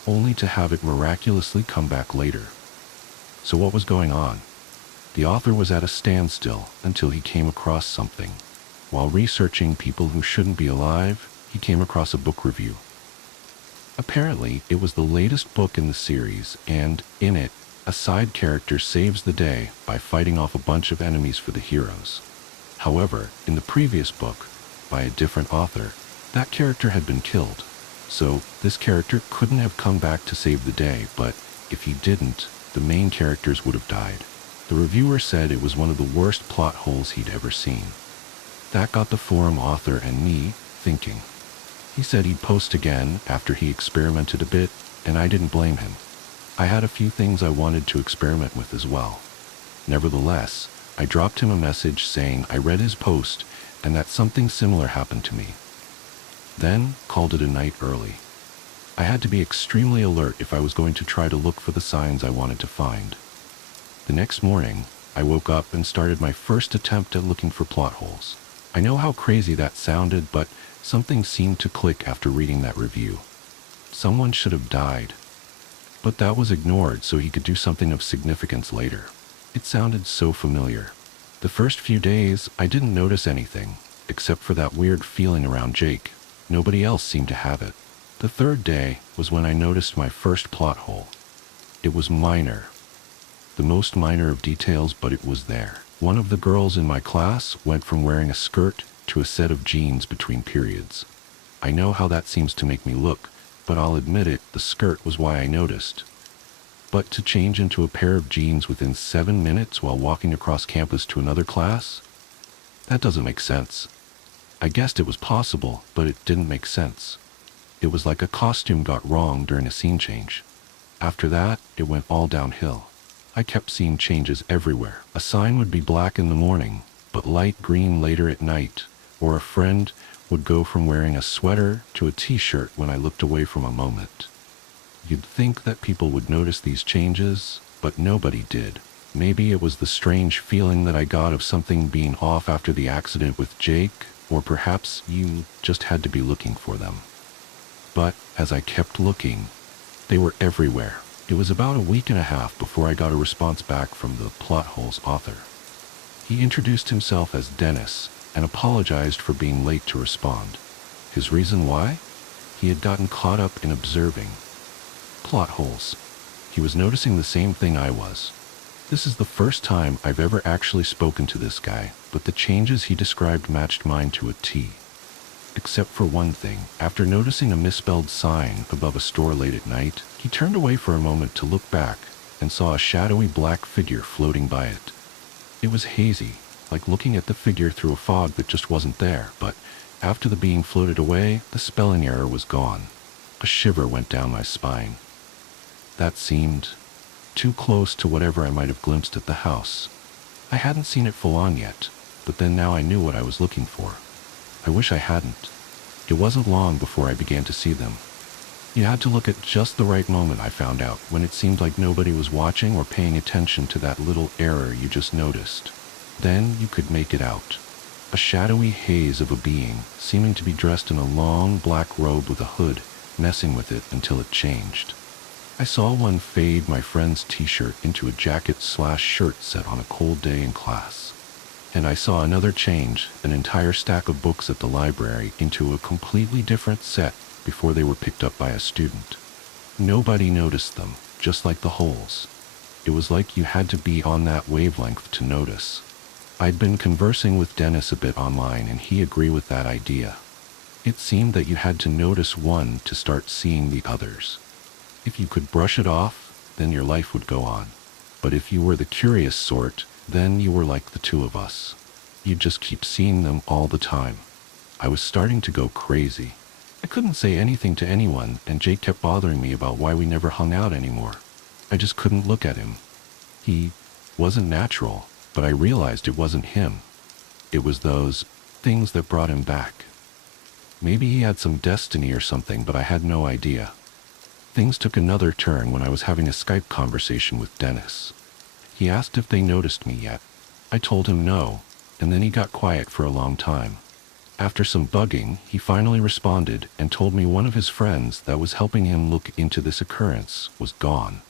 only to have it miraculously come back later. So what was going on? The author was at a standstill until he came across something. While researching people who shouldn't be alive, he came across a book review. Apparently, it was the latest book in the series, and in it, a side character saves the day by fighting off a bunch of enemies for the heroes. However, in the previous book, by a different author, that character had been killed. So, this character couldn't have come back to save the day, but if he didn't, the main characters would have died. The reviewer said it was one of the worst plot holes he'd ever seen. That got the forum author and me thinking. He said he'd post again after he experimented a bit, and I didn't blame him. I had a few things I wanted to experiment with as well. Nevertheless, I dropped him a message saying I read his post and that something similar happened to me. Then called it a night early. I had to be extremely alert if I was going to try to look for the signs I wanted to find. The next morning, I woke up and started my first attempt at looking for plot holes. I know how crazy that sounded, but something seemed to click after reading that review. Someone should have died. But that was ignored so he could do something of significance later. It sounded so familiar. The first few days, I didn't notice anything, except for that weird feeling around Jake. Nobody else seemed to have it. The third day was when I noticed my first plot hole. It was minor. The most minor of details, but it was there. One of the girls in my class went from wearing a skirt to a set of jeans between periods. I know how that seems to make me look, but I'll admit it, the skirt was why I noticed. But to change into a pair of jeans within 7 minutes while walking across campus to another class? That doesn't make sense. I guessed it was possible, but it didn't make sense. It was like a costume got wrong during a scene change. After that, it went all downhill. I kept seeing changes everywhere. A sign would be black in the morning, but light green later at night, or a friend would go from wearing a sweater to a t-shirt when I looked away from a moment. You'd think that people would notice these changes, but nobody did. Maybe it was the strange feeling that I got of something being off after the accident with Jake, or perhaps you just had to be looking for them. But as I kept looking, they were everywhere. It was about a week and a half before I got a response back from the plot hole's author. He introduced himself as Dennis and apologized for being late to respond. His reason why? He had gotten caught up in observing plot holes. He was noticing the same thing I was. This is the first time I've ever actually spoken to this guy, but the changes he described matched mine to a T. Except for one thing. After noticing a misspelled sign above a store late at night, he turned away for a moment to look back and saw a shadowy black figure floating by it. It was hazy, like looking at the figure through a fog that just wasn't there, but after the being floated away, the spelling error was gone. A shiver went down my spine. That seemed too close to whatever I might have glimpsed at the house. I hadn't seen it full on yet, but then now I knew what I was looking for. I wish I hadn't. It wasn't long before I began to see them. You had to look at just the right moment, I found out, when it seemed like nobody was watching or paying attention to that little error you just noticed. Then you could make it out. A shadowy haze of a being, seeming to be dressed in a long black robe with a hood, messing with it until it changed. I saw one fade my friend's t-shirt into a jacket/shirt set on a cold day in class. And I saw another change an entire stack of books at the library into a completely different set before they were picked up by a student. Nobody noticed them, just like the holes. It was like you had to be on that wavelength to notice. I'd been conversing with Dennis a bit online and he agreed with that idea. It seemed that you had to notice one to start seeing the others. If you could brush it off, then your life would go on. But if you were the curious sort, then you were like the two of us. You'd just keep seeing them all the time. I was starting to go crazy. I couldn't say anything to anyone, and Jake kept bothering me about why we never hung out anymore. I just couldn't look at him. He wasn't natural, but I realized it wasn't him. It was those things that brought him back. Maybe he had some destiny or something, but I had no idea. Things took another turn when I was having a Skype conversation with Dennis. He asked if they noticed me yet. I told him no, and then he got quiet for a long time. After some bugging, he finally responded and told me one of his friends that was helping him look into this occurrence was gone.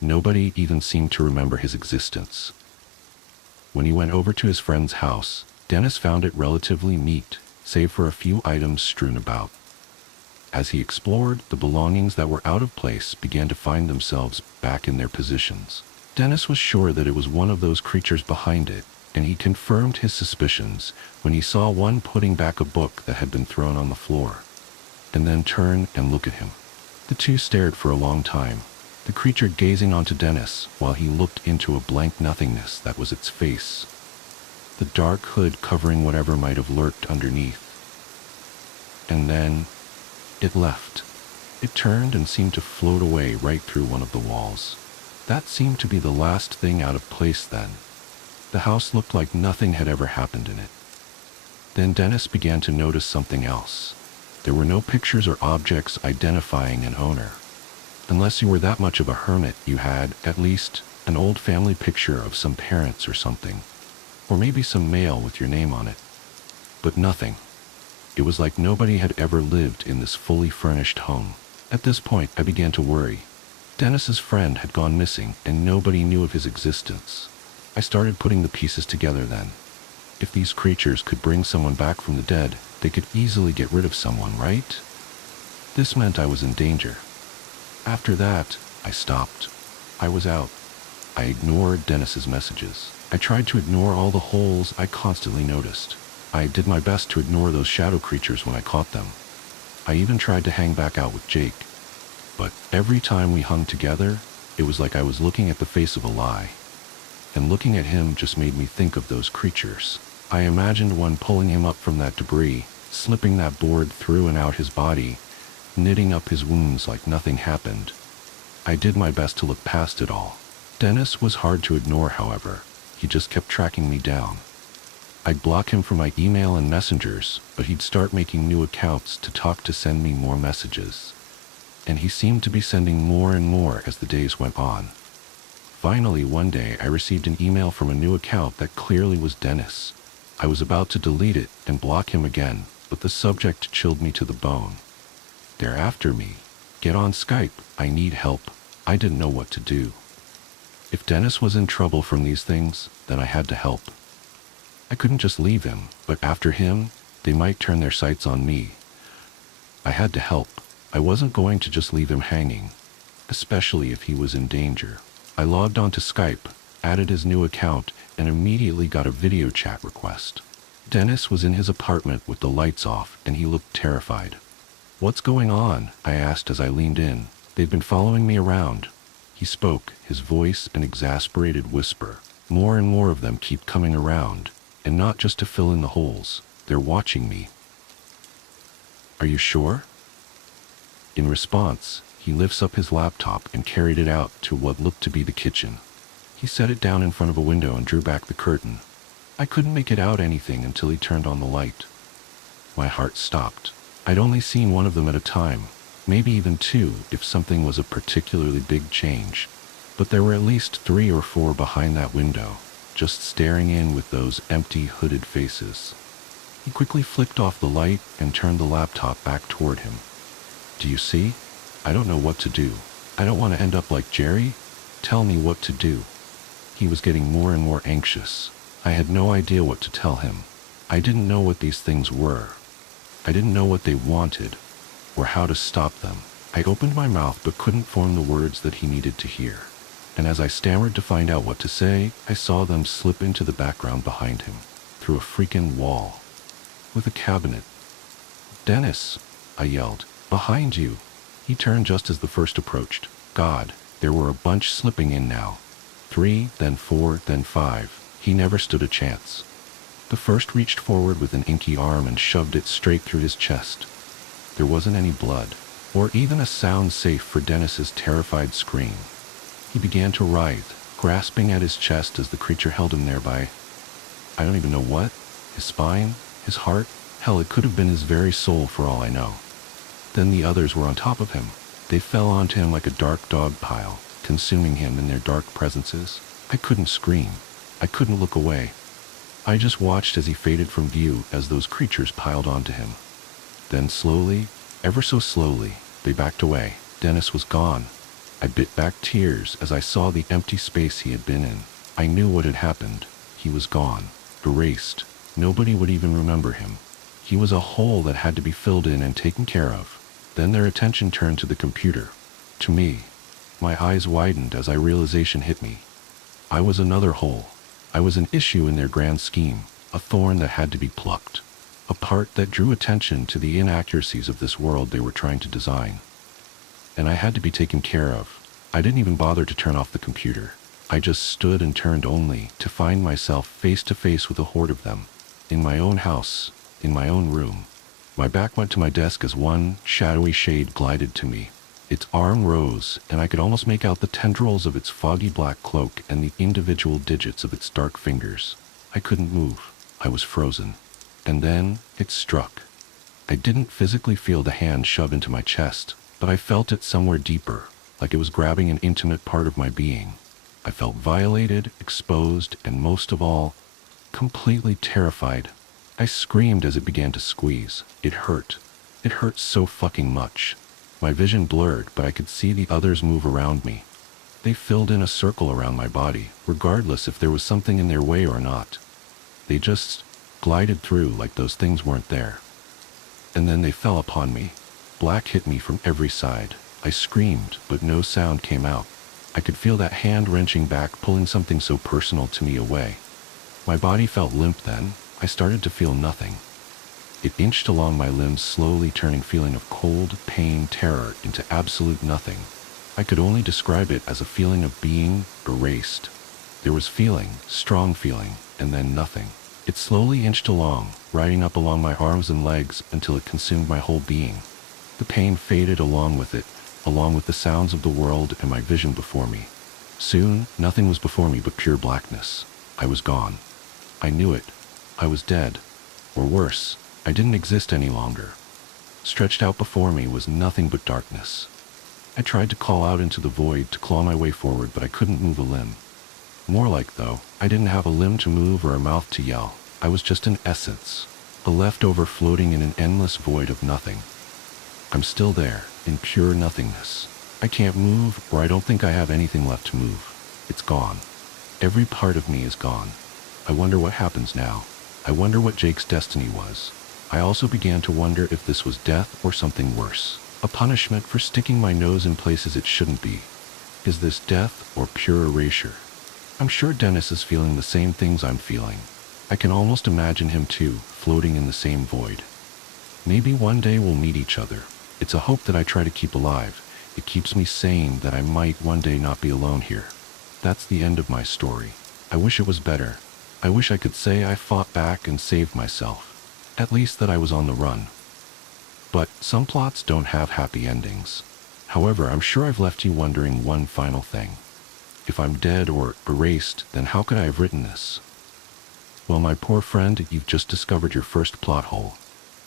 Nobody even seemed to remember his existence. When he went over to his friend's house, Dennis found it relatively neat, save for a few items strewn about. As he explored, the belongings that were out of place began to find themselves back in their positions. Dennis was sure that it was one of those creatures behind it, and he confirmed his suspicions when he saw one putting back a book that had been thrown on the floor, and then turn and look at him. The two stared for a long time, the creature gazing onto Dennis while he looked into a blank nothingness that was its face, the dark hood covering whatever might have lurked underneath. And then it left. It turned and seemed to float away right through one of the walls. That seemed to be the last thing out of place then. The house looked like nothing had ever happened in it. Then Dennis began to notice something else. There were no pictures or objects identifying an owner. Unless you were that much of a hermit, you had, at least, an old family picture of some parents or something. Or maybe some mail with your name on it. But nothing. It was like nobody had ever lived in this fully furnished home. At this point, I began to worry. Dennis's friend had gone missing, and nobody knew of his existence. I started putting the pieces together then. If these creatures could bring someone back from the dead, they could easily get rid of someone, right? This meant I was in danger. After that, I stopped. I was out. I ignored Dennis's messages. I tried to ignore all the holes I constantly noticed. I did my best to ignore those shadow creatures when I caught them. I even tried to hang back out with Jake. But every time we hung together, it was like I was looking at the face of a lie. And looking at him just made me think of those creatures. I imagined one pulling him up from that debris, slipping that board through and out his body, knitting up his wounds like nothing happened. I did my best to look past it all. Dennis was hard to ignore, however. He just kept tracking me down. I'd block him from my email and messengers, but he'd start making new accounts to send me more messages. And he seemed to be sending more and more as the days went on. Finally, one day, I received an email from a new account that clearly was Dennis. I was about to delete it and block him again, but the subject chilled me to the bone. They're after me. Get on Skype. I need help. I didn't know what to do. If Dennis was in trouble from these things, then I had to help. I couldn't just leave him, but after him, they might turn their sights on me. I had to help. I wasn't going to just leave him hanging, especially if he was in danger. I logged onto Skype, added his new account, and immediately got a video chat request. Dennis was in his apartment with the lights off, and he looked terrified. "What's going on?" I asked as I leaned in. "They've been following me around." He spoke, his voice an exasperated whisper. "More and more of them keep coming around, and not just to fill in the holes. They're watching me." "Are you sure?" In response, he lifts up his laptop and carried it out to what looked to be the kitchen. He set it down in front of a window and drew back the curtain. I couldn't make it out anything until he turned on the light. My heart stopped. I'd only seen one of them at a time, maybe even two if something was a particularly big change. But there were at least 3 or 4 behind that window, just staring in with those empty, hooded faces. He quickly flicked off the light and turned the laptop back toward him. "Do you see? I don't know what to do." I don't want to end up like Jerry. Tell me what to do." He was getting more and more anxious. I had no idea what to tell him. I didn't know what these things were. I didn't know what they wanted, or how to stop them. I opened my mouth but couldn't form the words that he needed to hear. And as I stammered to find out what to say, I saw them slip into the background behind him, through a freaking wall, with a cabinet. "Dennis," I yelled, "behind you." He turned just as the first approached. God, there were a bunch slipping in now. 3, then 4, then 5. He never stood a chance. The first reached forward with an inky arm and shoved it straight through his chest. There wasn't any blood, or even a sound safe for Dennis's terrified scream. He began to writhe, grasping at his chest as the creature held him there by, I don't even know what, his spine, his heart, hell, it could have been his very soul for all I know. Then the others were on top of him. They fell onto him like a dark dog pile, consuming him in their dark presences. I couldn't scream. I couldn't look away. I just watched as he faded from view as those creatures piled onto him. Then slowly, ever so slowly, they backed away. Dennis was gone. I bit back tears as I saw the empty space he had been in. I knew what had happened. He was gone, erased. Nobody would even remember him. He was a hole that had to be filled in and taken care of. Then their attention turned to the computer. To me. My eyes widened as realization hit me. I was another hole. I was an issue in their grand scheme, a thorn that had to be plucked. A part that drew attention to the inaccuracies of this world they were trying to design. And I had to be taken care of. I didn't even bother to turn off the computer. I just stood and turned only to find myself face to face with a horde of them. In my own house, in my own room. My back went to my desk as one shadowy shade glided to me. Its arm rose, and I could almost make out the tendrils of its foggy black cloak and the individual digits of its dark fingers. I couldn't move. I was frozen. And then it struck. I didn't physically feel the hand shove into my chest, but I felt it somewhere deeper, like it was grabbing an intimate part of my being. I felt violated, exposed, and most of all, completely terrified. I screamed as it began to squeeze. It hurt. It hurt so fucking much. My vision blurred, but I could see the others move around me. They filled in a circle around my body, regardless if there was something in their way or not. They just glided through like those things weren't there. And then they fell upon me. Black hit me from every side. I screamed, but no sound came out. I could feel that hand wrenching back, pulling something so personal to me away. My body felt limp then. I started to feel nothing. It inched along my limbs, slowly turning feeling of cold, pain, terror into absolute nothing. I could only describe it as a feeling of being erased. There was feeling, strong feeling, and then nothing. It slowly inched along, riding up along my arms and legs until it consumed my whole being. The pain faded along with it, along with the sounds of the world and my vision before me. Soon, nothing was before me but pure blackness. I was gone. I knew it. I was dead. Or worse, I didn't exist any longer. Stretched out before me was nothing but darkness. I tried to call out into the void to claw my way forward, but I couldn't move a limb. More like, though, I didn't have a limb to move or a mouth to yell. I was just an essence, a leftover floating in an endless void of nothing. I'm still there, in pure nothingness. I can't move, or I don't think I have anything left to move. It's gone. Every part of me is gone. I wonder what happens now. I wonder what Jake's destiny was. I also began to wonder if this was death or something worse. A punishment for sticking my nose in places it shouldn't be. Is this death or pure erasure? I'm sure Dennis is feeling the same things I'm feeling. I can almost imagine him too, floating in the same void. Maybe one day we'll meet each other. It's a hope that I try to keep alive. It keeps me sane that I might one day not be alone here. That's the end of my story. I wish it was better. I wish I could say I fought back and saved myself. At least that I was on the run. But some plots don't have happy endings. However, I'm sure I've left you wondering one final thing. If I'm dead or erased, then how could I have written this? Well, my poor friend, you've just discovered your first plot hole.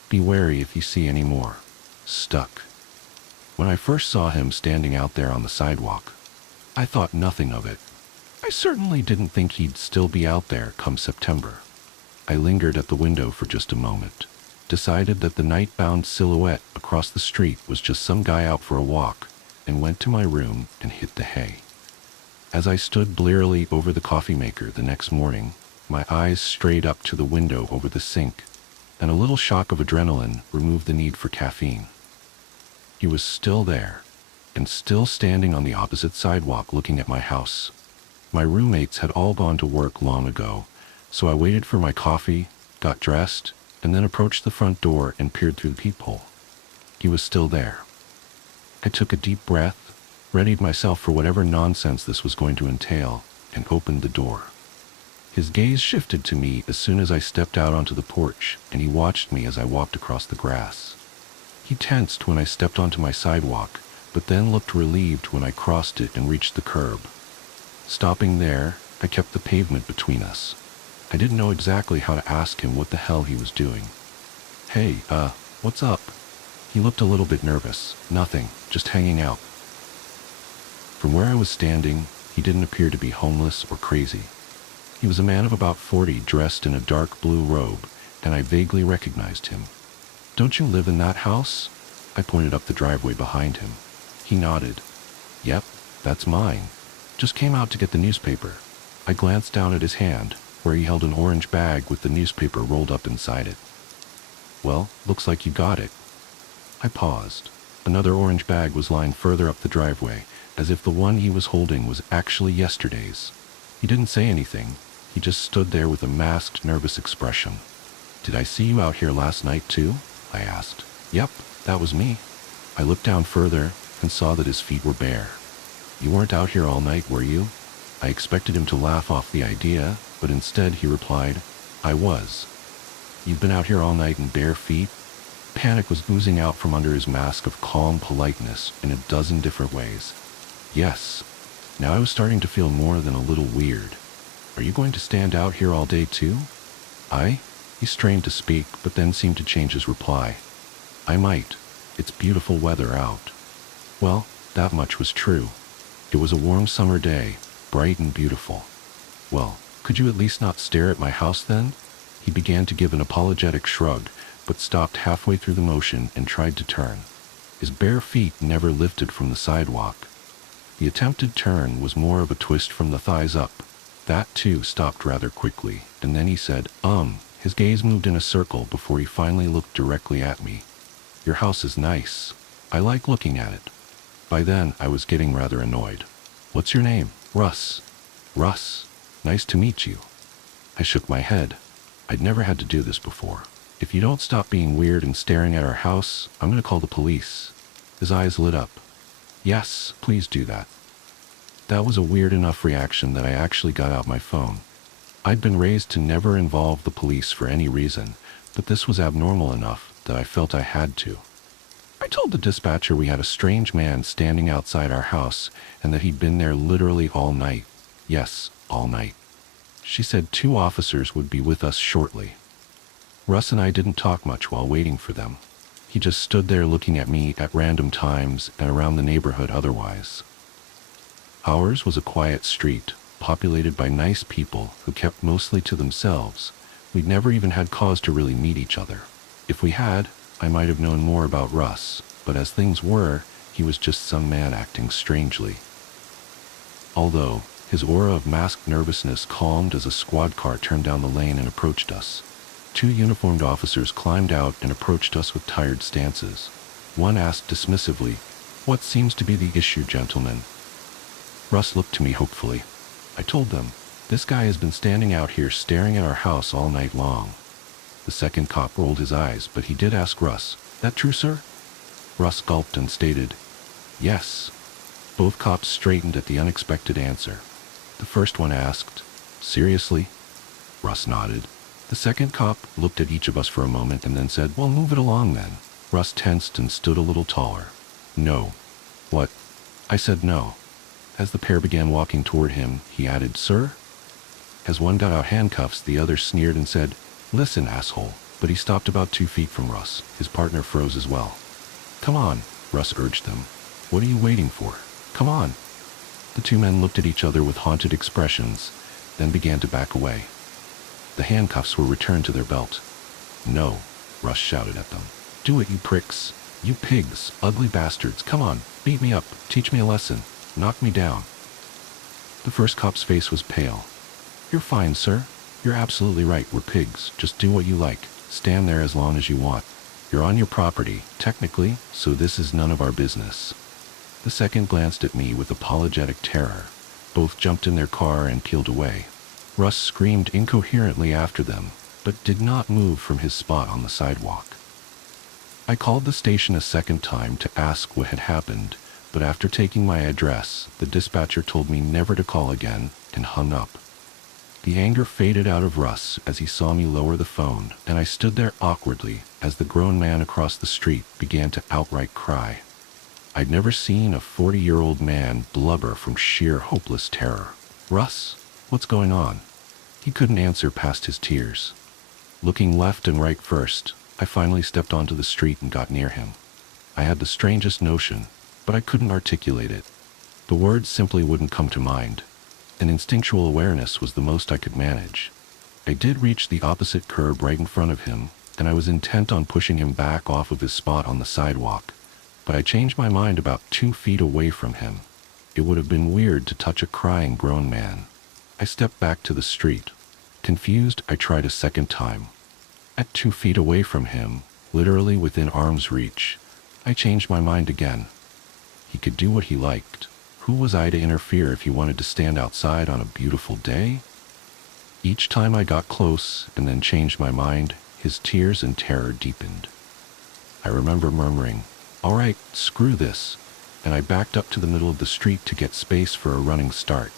Be wary if you see any more. Stuck. When I first saw him standing out there on the sidewalk, I thought nothing of it. I certainly didn't think he'd still be out there come September. I lingered at the window for just a moment, decided that the night-bound silhouette across the street was just some guy out for a walk, and went to my room and hit the hay. As I stood blearily over the coffee maker the next morning, my eyes strayed up to the window over the sink, and a little shock of adrenaline removed the need for caffeine. He was still there, and still standing on the opposite sidewalk looking at my house. My roommates had all gone to work long ago, so I waited for my coffee, got dressed, and then approached the front door and peered through the peephole. He was still there. I took a deep breath, readied myself for whatever nonsense this was going to entail, and opened the door. His gaze shifted to me as soon as I stepped out onto the porch, and he watched me as I walked across the grass. He tensed when I stepped onto my sidewalk, but then looked relieved when I crossed it and reached the curb. Stopping there, I kept the pavement between us. I didn't know exactly how to ask him what the hell he was doing. "Hey, what's up?" He looked a little bit nervous. "Nothing, just hanging out." From where I was standing, he didn't appear to be homeless or crazy. He was a man of about 40 dressed in a dark blue robe, and I vaguely recognized him. "Don't you live in that house?" I pointed up the driveway behind him. He nodded. "Yep, that's mine. Just came out to get the newspaper." I glanced down at his hand, where he held an orange bag with the newspaper rolled up inside it. "Well, looks like you got it." I paused. Another orange bag was lying further up the driveway, as if the one he was holding was actually yesterday's. He didn't say anything. He just stood there with a masked, nervous expression. "Did I see you out here last night too?" I asked. "Yep, that was me." I looked down further and saw that his feet were bare. "You weren't out here all night, were you?" I expected him to laugh off the idea, but instead he replied, "I was." "You've been out here all night in bare feet?" Panic was oozing out from under his mask of calm politeness in a dozen different ways. "Yes." Now I was starting to feel more than a little weird. "Are you going to stand out here all day too?" He strained to speak, but then seemed to change his reply. "I might. It's beautiful weather out." Well, that much was true. It was a warm summer day, bright and beautiful. "Well, could you at least not stare at my house then?" He began to give an apologetic shrug, but stopped halfway through the motion and tried to turn. His bare feet never lifted from the sidewalk. The attempted turn was more of a twist from the thighs up. That too stopped rather quickly, and then he said, His gaze moved in a circle before he finally looked directly at me. "Your house is nice. I like looking at it." By then, I was getting rather annoyed. "What's your name?" "Russ." "Russ. Nice to meet you." I shook my head. I'd never had to do this before. "If you don't stop being weird and staring at our house, I'm going to call the police." His eyes lit up. "Yes, please do that." That was a weird enough reaction that I actually got out my phone. I'd been raised to never involve the police for any reason, but this was abnormal enough that I felt I had to. I told the dispatcher we had a strange man standing outside our house and that he'd been there literally all night. Yes, all night. She said 2 officers would be with us shortly. Russ and I didn't talk much while waiting for them. He just stood there looking at me at random times and around the neighborhood otherwise. Ours was a quiet street, populated by nice people who kept mostly to themselves. We'd never even had cause to really meet each other. If we had, I might have known more about Russ, but as things were, he was just some man acting strangely. Although, his aura of masked nervousness calmed as a squad car turned down the lane and approached us. 2 uniformed officers climbed out and approached us with tired stances. One asked dismissively, "What seems to be the issue, gentlemen?" Russ looked to me hopefully. I told them, "This guy has been standing out here staring at our house all night long." The second cop rolled his eyes, but he did ask Russ, "That true, sir?" Russ gulped and stated, "Yes." Both cops straightened at the unexpected answer. The first one asked, "Seriously?" Russ nodded. The second cop looked at each of us for a moment and then said, "Well, move it along then." Russ tensed and stood a little taller. "No." "What?" I said no. As the pair began walking toward him, he added, "Sir?" As one got out handcuffs, the other sneered and said, "Listen, asshole." But he stopped about 2 feet from Russ. His partner froze as well. "Come on," Russ urged them. "What are you waiting for? Come on." The 2 men looked at each other with haunted expressions, then began to back away. The handcuffs were returned to their belt. "No," Russ shouted at them. "Do it, you pricks. "You pigs, ugly bastards, come on, beat me up, teach me a lesson, knock me down." The first cop's face was pale. "You're fine, sir. You're absolutely right, we're pigs. Just do what you like. Stand there as long as you want. You're on your property, technically, so this is none of our business." The second glanced at me with apologetic terror. Both jumped in their car and peeled away. Russ screamed incoherently after them, but did not move from his spot on the sidewalk. I called the station a second time to ask what had happened, but after taking my address, the dispatcher told me never to call again and hung up. The anger faded out of Russ as he saw me lower the phone, and I stood there awkwardly as the grown man across the street began to outright cry. I'd never seen a 40-year-old man blubber from sheer hopeless terror. "Russ, what's going on?" He couldn't answer past his tears. Looking left and right first, I finally stepped onto the street and got near him. I had the strangest notion, but I couldn't articulate it. The words simply wouldn't come to mind. An instinctual awareness was the most I could manage. I did reach the opposite curb right in front of him, and I was intent on pushing him back off of his spot on the sidewalk. But I changed my mind about 2 feet away from him. It would have been weird to touch a crying grown man. I stepped back to the street. Confused, I tried a second time. At 2 feet away from him, literally within arm's reach, I changed my mind again. He could do what he liked. Who was I to interfere if he wanted to stand outside on a beautiful day? Each time I got close and then changed my mind, his tears and terror deepened. I remember murmuring, "All right, screw this," and I backed up to the middle of the street to get space for a running start.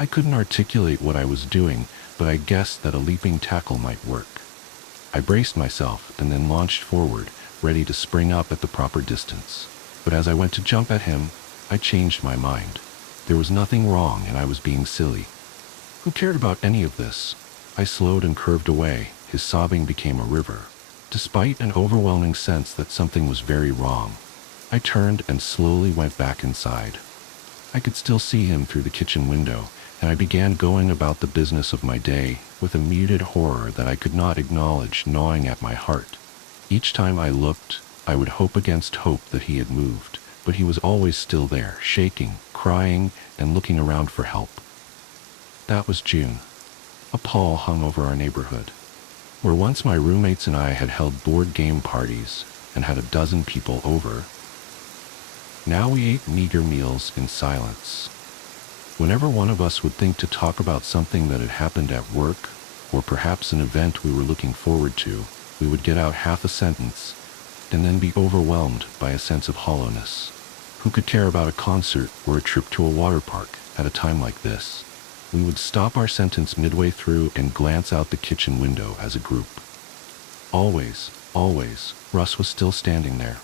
I couldn't articulate what I was doing, but I guessed that a leaping tackle might work. I braced myself and then launched forward, ready to spring up at the proper distance. But as I went to jump at him, I changed my mind. There was nothing wrong and I was being silly. Who cared about any of this? I slowed and curved away. His sobbing became a river. Despite an overwhelming sense that something was very wrong, I turned and slowly went back inside. I could still see him through the kitchen window, and I began going about the business of my day with a muted horror that I could not acknowledge gnawing at my heart. Each time I looked, I would hope against hope that he had moved, but he was always still there, shaking, crying, and looking around for help. That was June. A pall hung over our neighborhood. Where once my roommates and I had held board game parties and had a dozen people over, now we ate meager meals in silence. Whenever one of us would think to talk about something that had happened at work, or perhaps an event we were looking forward to, we would get out half a sentence, and then be overwhelmed by a sense of hollowness. Who could care about a concert or a trip to a water park at a time like this? We would stop our sentence midway through and glance out the kitchen window as a group. Always, Russ was still standing there.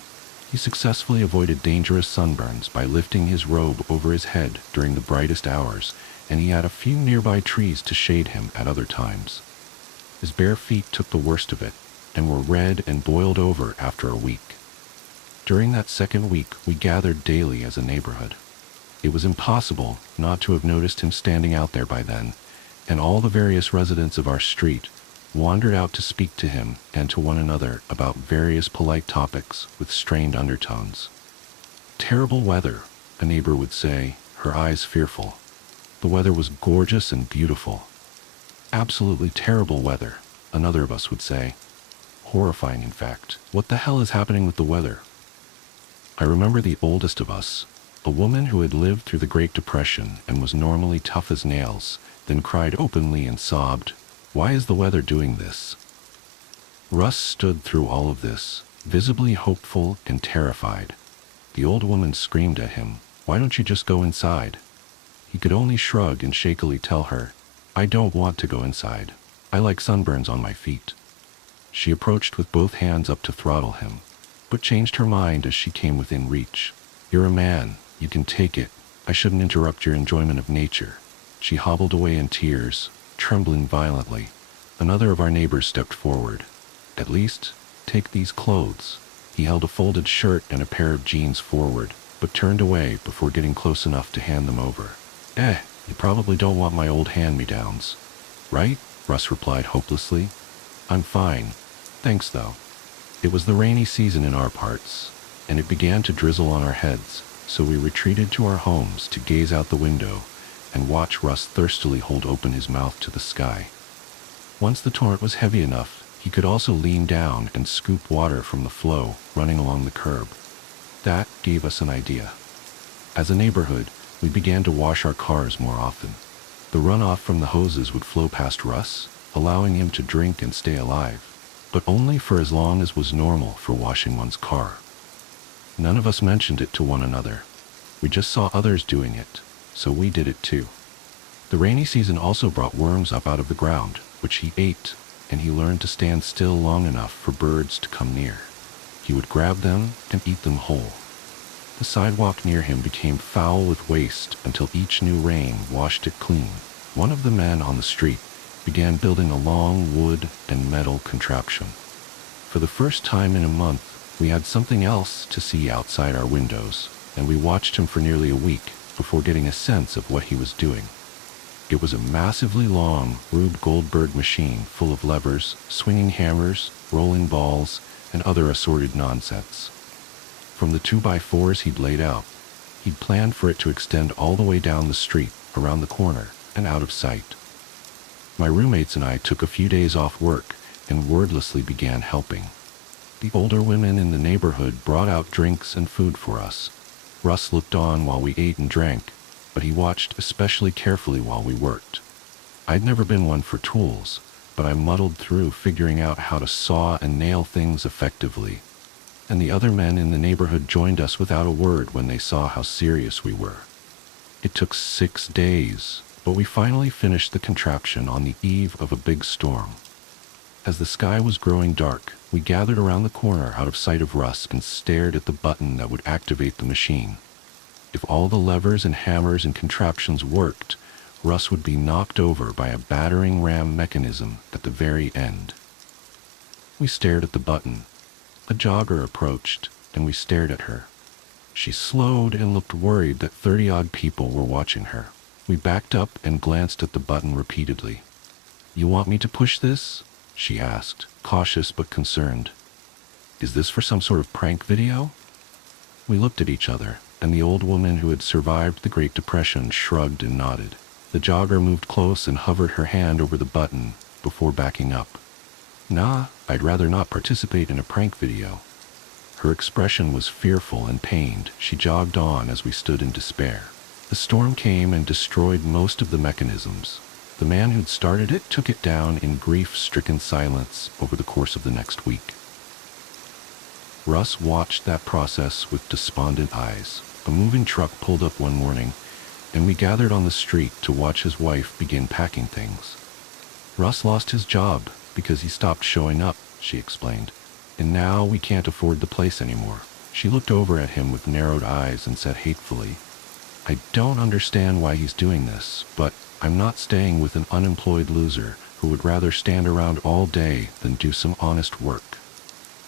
He successfully avoided dangerous sunburns by lifting his robe over his head during the brightest hours, and he had a few nearby trees to shade him at other times. His bare feet took the worst of it, and were red and boiled over after a week. During that second week, we gathered daily as a neighborhood. It was impossible not to have noticed him standing out there by then, and all the various residents of our street wandered out to speak to him and to one another about various polite topics with strained undertones. "Terrible weather," a neighbor would say, her eyes fearful. The weather was gorgeous and beautiful. "Absolutely terrible weather," another of us would say. Horrifying, in fact. What the hell is happening with the weather? I remember the oldest of us, a woman who had lived through the Great Depression and was normally tough as nails, then cried openly and sobbed, "Why is the weather doing this?" Russ stood through all of this, visibly hopeful and terrified. The old woman screamed at him, "Why don't you just go inside?" He could only shrug and shakily tell her, "I don't want to go inside. I like sunburns on my feet." She approached with both hands up to throttle him, but changed her mind as she came within reach. "You're a man. You can take it. I shouldn't interrupt your enjoyment of nature." She hobbled away in tears, trembling violently. Another of our neighbors stepped forward. "At least, take these clothes." He held a folded shirt and a pair of jeans forward, but turned away before getting close enough to hand them over. You probably don't want my old hand-me-downs, right?" Russ replied hopelessly. "I'm fine. Thanks, though." It was the rainy season in our parts, and it began to drizzle on our heads, so we retreated to our homes to gaze out the window and watch Russ thirstily hold open his mouth to the sky. Once the torrent was heavy enough, he could also lean down and scoop water from the flow running along the curb. That gave us an idea. As a neighborhood, we began to wash our cars more often. The runoff from the hoses would flow past Russ, allowing him to drink and stay alive, but only for as long as was normal for washing one's car. None of us mentioned it to one another. We just saw others doing it, so we did it too. The rainy season also brought worms up out of the ground, which he ate, and he learned to stand still long enough for birds to come near. He would grab them and eat them whole. The sidewalk near him became foul with waste until each new rain washed it clean. One of the men on the street began building a long wood and metal contraption. For the first time in a month, we had something else to see outside our windows, and we watched him for nearly a week before getting a sense of what he was doing. It was a massively long Rube Goldberg machine full of levers, swinging hammers, rolling balls, and other assorted nonsense. From the 2x4s he'd laid out, he'd planned for it to extend all the way down the street, around the corner, and out of sight. My roommates and I took a few days off work and wordlessly began helping. The older women in the neighborhood brought out drinks and food for us. Russ looked on while we ate and drank, but he watched especially carefully while we worked. I'd never been one for tools, but I muddled through figuring out how to saw and nail things effectively. And the other men in the neighborhood joined us without a word when they saw how serious we were. It took 6 days, but we finally finished the contraption on the eve of a big storm. As the sky was growing dark, we gathered around the corner out of sight of Russ and stared at the button that would activate the machine. If all the levers and hammers and contraptions worked, Russ would be knocked over by a battering ram mechanism at the very end. We stared at the button. A jogger approached, and we stared at her. She slowed and looked worried that 30-odd people were watching her. We backed up and glanced at the button repeatedly. "You want me to push this?" she asked, cautious but concerned. "Is this for some sort of prank video?" We looked at each other, and the old woman who had survived the Great Depression shrugged and nodded. The jogger moved close and hovered her hand over the button before backing up. "Nah, I'd rather not participate in a prank video." Her expression was fearful and pained. She jogged on as we stood in despair. The storm came and destroyed most of the mechanisms. The man who'd started it took it down in grief-stricken silence over the course of the next week. Russ watched that process with despondent eyes. A moving truck pulled up one morning, and we gathered on the street to watch his wife begin packing things. "Russ lost his job because he stopped showing up," she explained, "and now we can't afford the place anymore." She looked over at him with narrowed eyes and said hatefully, "I don't understand why he's doing this, but I'm not staying with an unemployed loser who would rather stand around all day than do some honest work."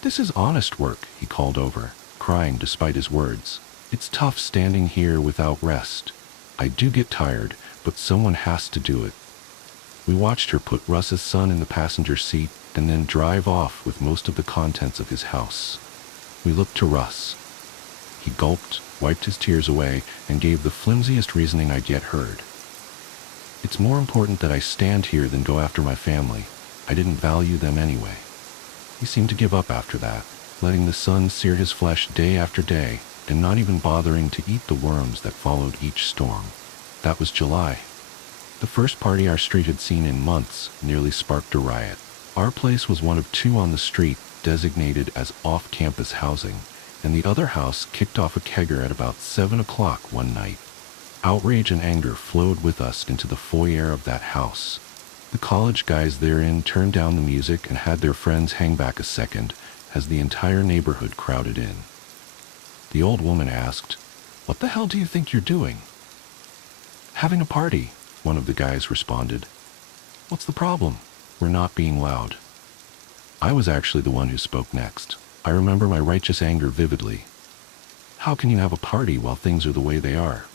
"This is honest work," he called over, crying despite his words. "It's tough standing here without rest. I do get tired, but someone has to do it." We watched her put Russ's son in the passenger seat and then drive off with most of the contents of his house. We looked to Russ. He gulped, wiped his tears away, and gave the flimsiest reasoning I'd yet heard. "It's more important that I stand here than go after my family. I didn't value them anyway." He seemed to give up after that, letting the sun sear his flesh day after day, and not even bothering to eat the worms that followed each storm. That was July. The first party our street had seen in months nearly sparked a riot. Our place was one of 2 on the street designated as off-campus housing, and the other house kicked off a kegger at about 7 o'clock one night. Outrage and anger flowed with us into the foyer of that house. The college guys therein turned down the music and had their friends hang back a second as the entire neighborhood crowded in. The old woman asked, "What the hell do you think you're doing?" "Having a party," one of the guys responded. "What's the problem?" "We're not being loud." I was actually the one who spoke next. I remember my righteous anger vividly. "How can you have a party while things are the way they are?"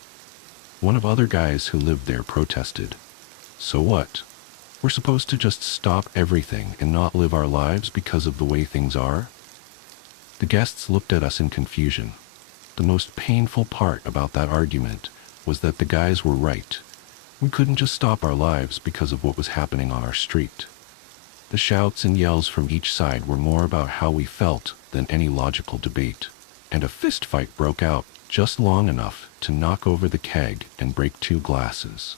One of other guys who lived there protested. "So what? We're supposed to just stop everything and not live our lives because of the way things are?" The guests looked at us in confusion. The most painful part about that argument was that the guys were right. We couldn't just stop our lives because of what was happening on our street. The shouts and yells from each side were more about how we felt than any logical debate. And a fist fight broke out just long enough to knock over the keg and break 2 glasses.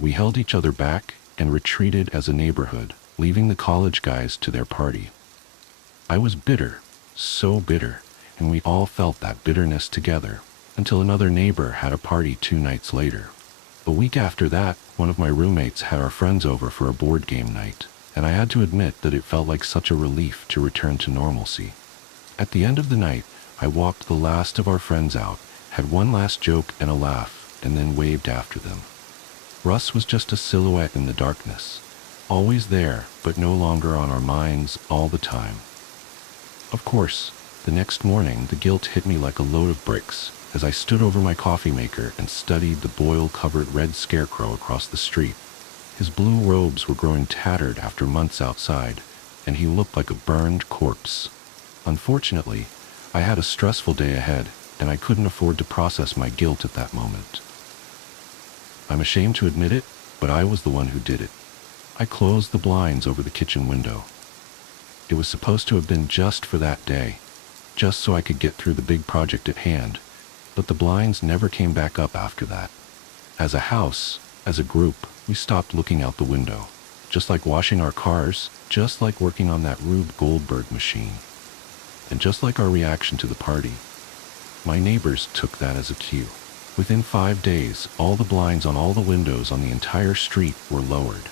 We held each other back and retreated as a neighborhood, leaving the college guys to their party. I was bitter, so bitter, and we all felt that bitterness together, until another neighbor had a party 2 nights later. A week after that, one of my roommates had our friends over for a board game night, and I had to admit that it felt like such a relief to return to normalcy. At the end of the night, I walked the last of our friends out, had one last joke and a laugh, and then waved after them. Russ was just a silhouette in the darkness, always there, but no longer on our minds all the time. Of course, the next morning the guilt hit me like a load of bricks as I stood over my coffee maker and studied the boil-covered red scarecrow across the street. His blue robes were growing tattered after months outside, and he looked like a burned corpse. Unfortunately, I had a stressful day ahead, and I couldn't afford to process my guilt at that moment. I'm ashamed to admit it, but I was the one who did it. I closed the blinds over the kitchen window. It was supposed to have been just for that day, just so I could get through the big project at hand, but the blinds never came back up after that. As a house, as a group, we stopped looking out the window, just like washing our cars, just like working on that Rube Goldberg machine. And just like our reaction to the party, my neighbors took that as a cue. Within 5 days, all the blinds on all the windows on the entire street were lowered.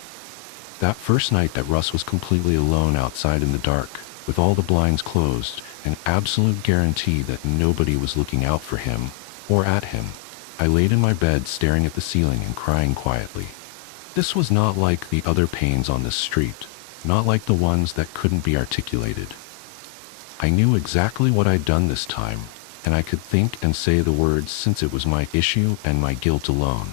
That first night that Russ was completely alone outside in the dark, with all the blinds closed, an absolute guarantee that nobody was looking out for him or at him, I laid in my bed staring at the ceiling and crying quietly. This was not like the other pains on this street, not like the ones that couldn't be articulated. I knew exactly what I'd done this time, and I could think and say the words since it was my issue and my guilt alone.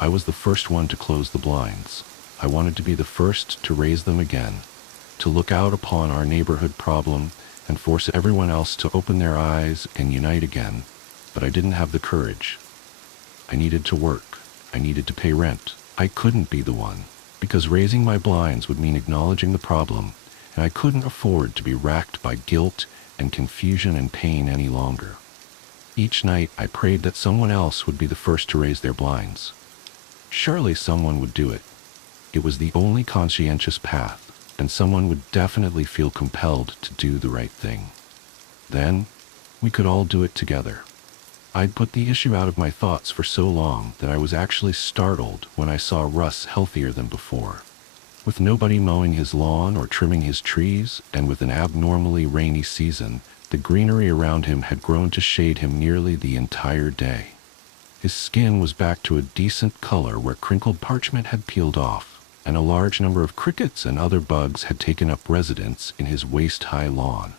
I was the first one to close the blinds. I wanted to be the first to raise them again, to look out upon our neighborhood problem and force everyone else to open their eyes and unite again, but I didn't have the courage. I needed to work. I needed to pay rent. I couldn't be the one, because raising my blinds would mean acknowledging the problem, and I couldn't afford to be racked by guilt and confusion and pain any longer. Each night I prayed that someone else would be the first to raise their blinds. Surely someone would do it. It was the only conscientious path, and someone would definitely feel compelled to do the right thing. Then, we could all do it together. I'd put the issue out of my thoughts for so long that I was actually startled when I saw Russ healthier than before. With nobody mowing his lawn or trimming his trees, and with an abnormally rainy season, the greenery around him had grown to shade him nearly the entire day. His skin was back to a decent color where crinkled parchment had peeled off, and a large number of crickets and other bugs had taken up residence in his waist-high lawn.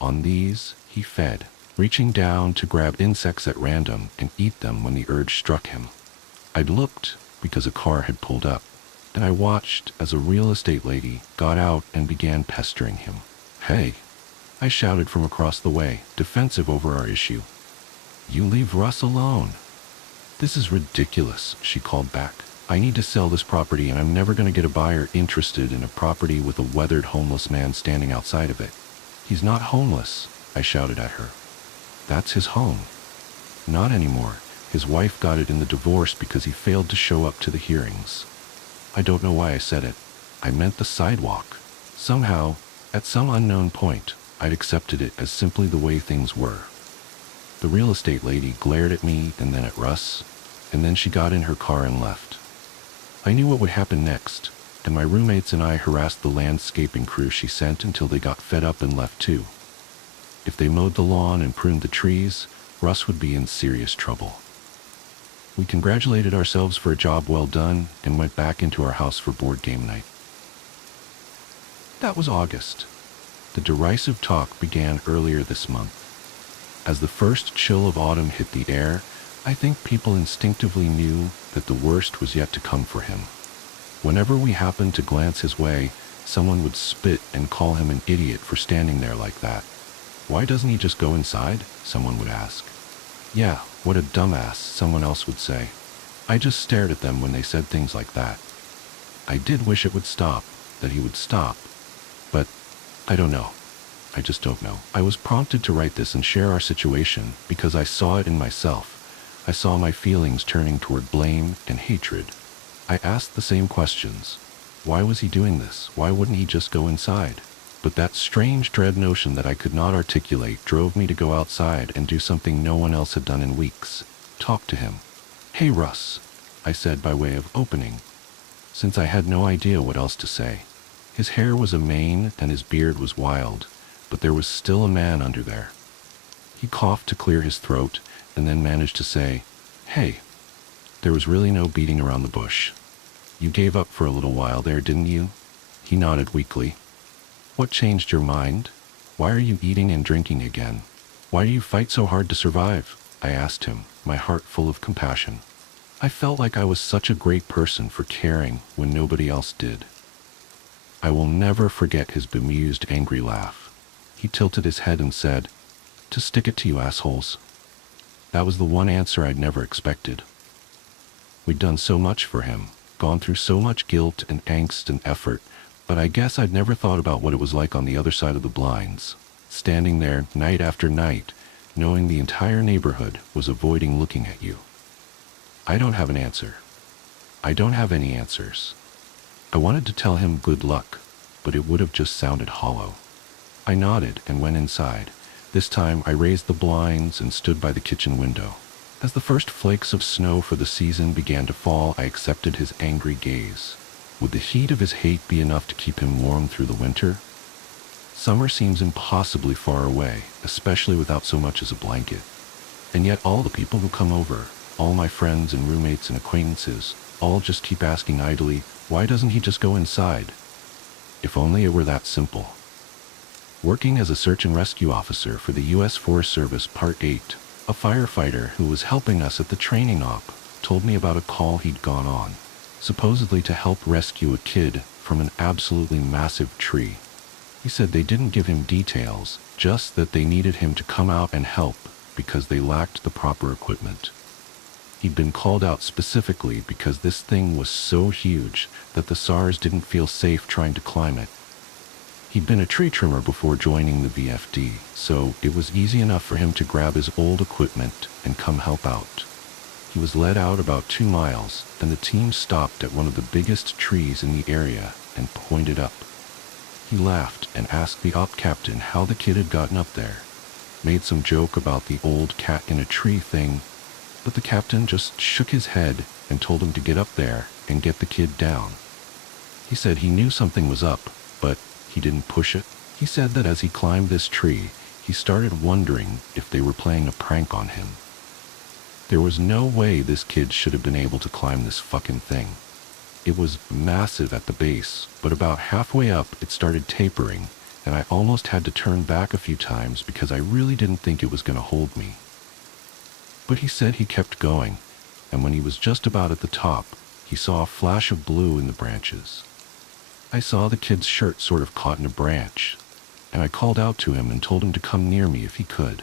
On these, he fed, reaching down to grab insects at random and eat them when the urge struck him. I'd looked because a car had pulled up, and I watched as a real estate lady got out and began pestering him. "Hey," I shouted from across the way, defensive over our issue. "You leave Russ alone." "This is ridiculous," she called back. "I need to sell this property and I'm never going to get a buyer interested in a property with a weathered homeless man standing outside of it." "He's not homeless," I shouted at her. "That's his home." "Not anymore. His wife got it in the divorce because he failed to show up to the hearings." I don't know why I said it. I meant the sidewalk. Somehow, at some unknown point, I'd accepted it as simply the way things were. The real estate lady glared at me and then at Russ, and then she got in her car and left. I knew what would happen next, and my roommates and I harassed the landscaping crew she sent until they got fed up and left too. If they mowed the lawn and pruned the trees, Russ would be in serious trouble. We congratulated ourselves for a job well done and went back into our house for board game night. That was August. The derisive talk began earlier this month. As the first chill of autumn hit the air, I think people instinctively knew that the worst was yet to come for him. Whenever we happened to glance his way, someone would spit and call him an idiot for standing there like that. "Why doesn't he just go inside?" someone would ask. "Yeah, what a dumbass," someone else would say. I just stared at them when they said things like that. I did wish it would stop, that he would stop. But I don't know. I just don't know. I was prompted to write this and share our situation because I saw it in myself. I saw my feelings turning toward blame and hatred. I asked the same questions. Why was he doing this? Why wouldn't he just go inside? But that strange dread notion that I could not articulate drove me to go outside and do something no one else had done in weeks. Talk to him. "Hey, Russ," I said by way of opening, since I had no idea what else to say. His hair was a mane and his beard was wild, but there was still a man under there. He coughed to clear his throat and then managed to say, "Hey." There was really no beating around the bush. "You gave up for a little while there, didn't you?" He nodded weakly. "What changed your mind? Why are you eating and drinking again? Why do you fight so hard to survive?" I asked him, my heart full of compassion. I felt like I was such a great person for caring when nobody else did. I will never forget his bemused, angry laugh. He tilted his head and said, "To stick it to you assholes." That was the one answer I'd never expected. We'd done so much for him, gone through so much guilt and angst and effort, but I guess I'd never thought about what it was like on the other side of the blinds, standing there night after night, knowing the entire neighborhood was avoiding looking at you. I don't have an answer. I don't have any answers. I wanted to tell him good luck, but it would have just sounded hollow. I nodded and went inside. This time I raised the blinds and stood by the kitchen window. As the first flakes of snow for the season began to fall, I accepted his angry gaze. Would the heat of his hate be enough to keep him warm through the winter? Summer seems impossibly far away, especially without so much as a blanket. And yet all the people who come over, all my friends and roommates and acquaintances, all just keep asking idly, why doesn't he just go inside? If only it were that simple. Working as a search and rescue officer for the U.S. Forest Service Part 8, a firefighter who was helping us at the training op told me about a call he'd gone on, supposedly to help rescue a kid from an absolutely massive tree. He said they didn't give him details, just that they needed him to come out and help because they lacked the proper equipment. He'd been called out specifically because this thing was so huge that the SARS didn't feel safe trying to climb it. He'd been a tree trimmer before joining the VFD, so it was easy enough for him to grab his old equipment and come help out. He was led out about 2 miles, and the team stopped at one of the biggest trees in the area and pointed up. He laughed and asked the op captain how the kid had gotten up there, made some joke about the old cat in a tree thing, but the captain just shook his head and told him to get up there and get the kid down. He said he knew something was up, but he didn't push it. He said that as he climbed this tree, he started wondering if they were playing a prank on him. There was no way this kid should have been able to climb this fucking thing. It was massive at the base, but about halfway up it started tapering, and I almost had to turn back a few times because I really didn't think it was going to hold me. But he said he kept going, and when he was just about at the top, he saw a flash of blue in the branches. I saw the kid's shirt sort of caught in a branch, and I called out to him and told him to come near me if he could.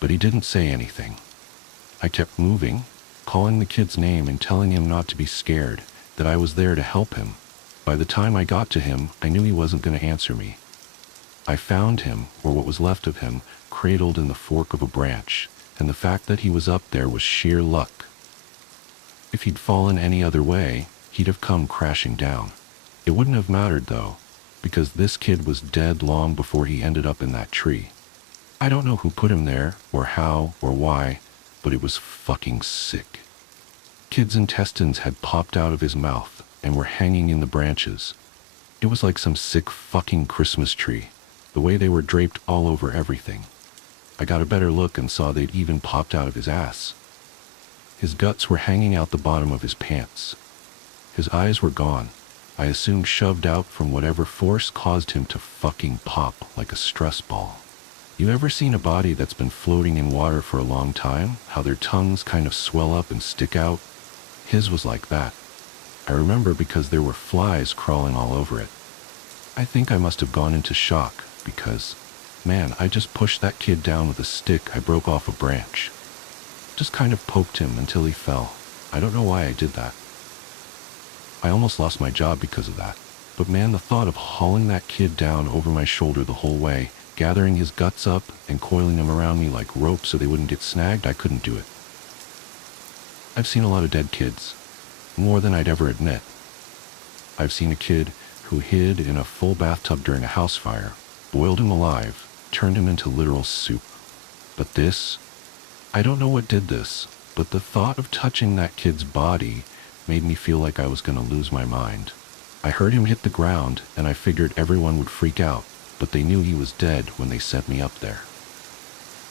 But he didn't say anything. I kept moving, calling the kid's name and telling him not to be scared, that I was there to help him. By the time I got to him, I knew he wasn't going to answer me. I found him, or what was left of him, cradled in the fork of a branch, and the fact that he was up there was sheer luck. If he'd fallen any other way, he'd have come crashing down. It wouldn't have mattered though, because this kid was dead long before he ended up in that tree. I don't know who put him there, or how, or why, but it was fucking sick. Kid's intestines had popped out of his mouth and were hanging in the branches. It was like some sick fucking Christmas tree, the way they were draped all over everything. I got a better look and saw they'd even popped out of his ass. His guts were hanging out the bottom of his pants. His eyes were gone, I assumed shoved out from whatever force caused him to fucking pop like a stress ball. You ever seen a body that's been floating in water for a long time, how their tongues kind of swell up and stick out? His was like that. I remember because there were flies crawling all over it. I think I must have gone into shock because Man, I just pushed that kid down with a stick I broke off a branch. Just kind of poked him until he fell. I don't know why I did that. I almost lost my job because of that. But man, the thought of hauling that kid down over my shoulder the whole way, gathering his guts up and coiling them around me like rope so they wouldn't get snagged, I couldn't do it. I've seen a lot of dead kids, more than I'd ever admit. I've seen a kid who hid in a full bathtub during a house fire, boiled him alive, turned him into literal soup. But this, I don't know what did this, but the thought of touching that kid's body made me feel like I was going to lose my mind. I heard him hit the ground, and I figured everyone would freak out, but they knew he was dead when they sent me up there.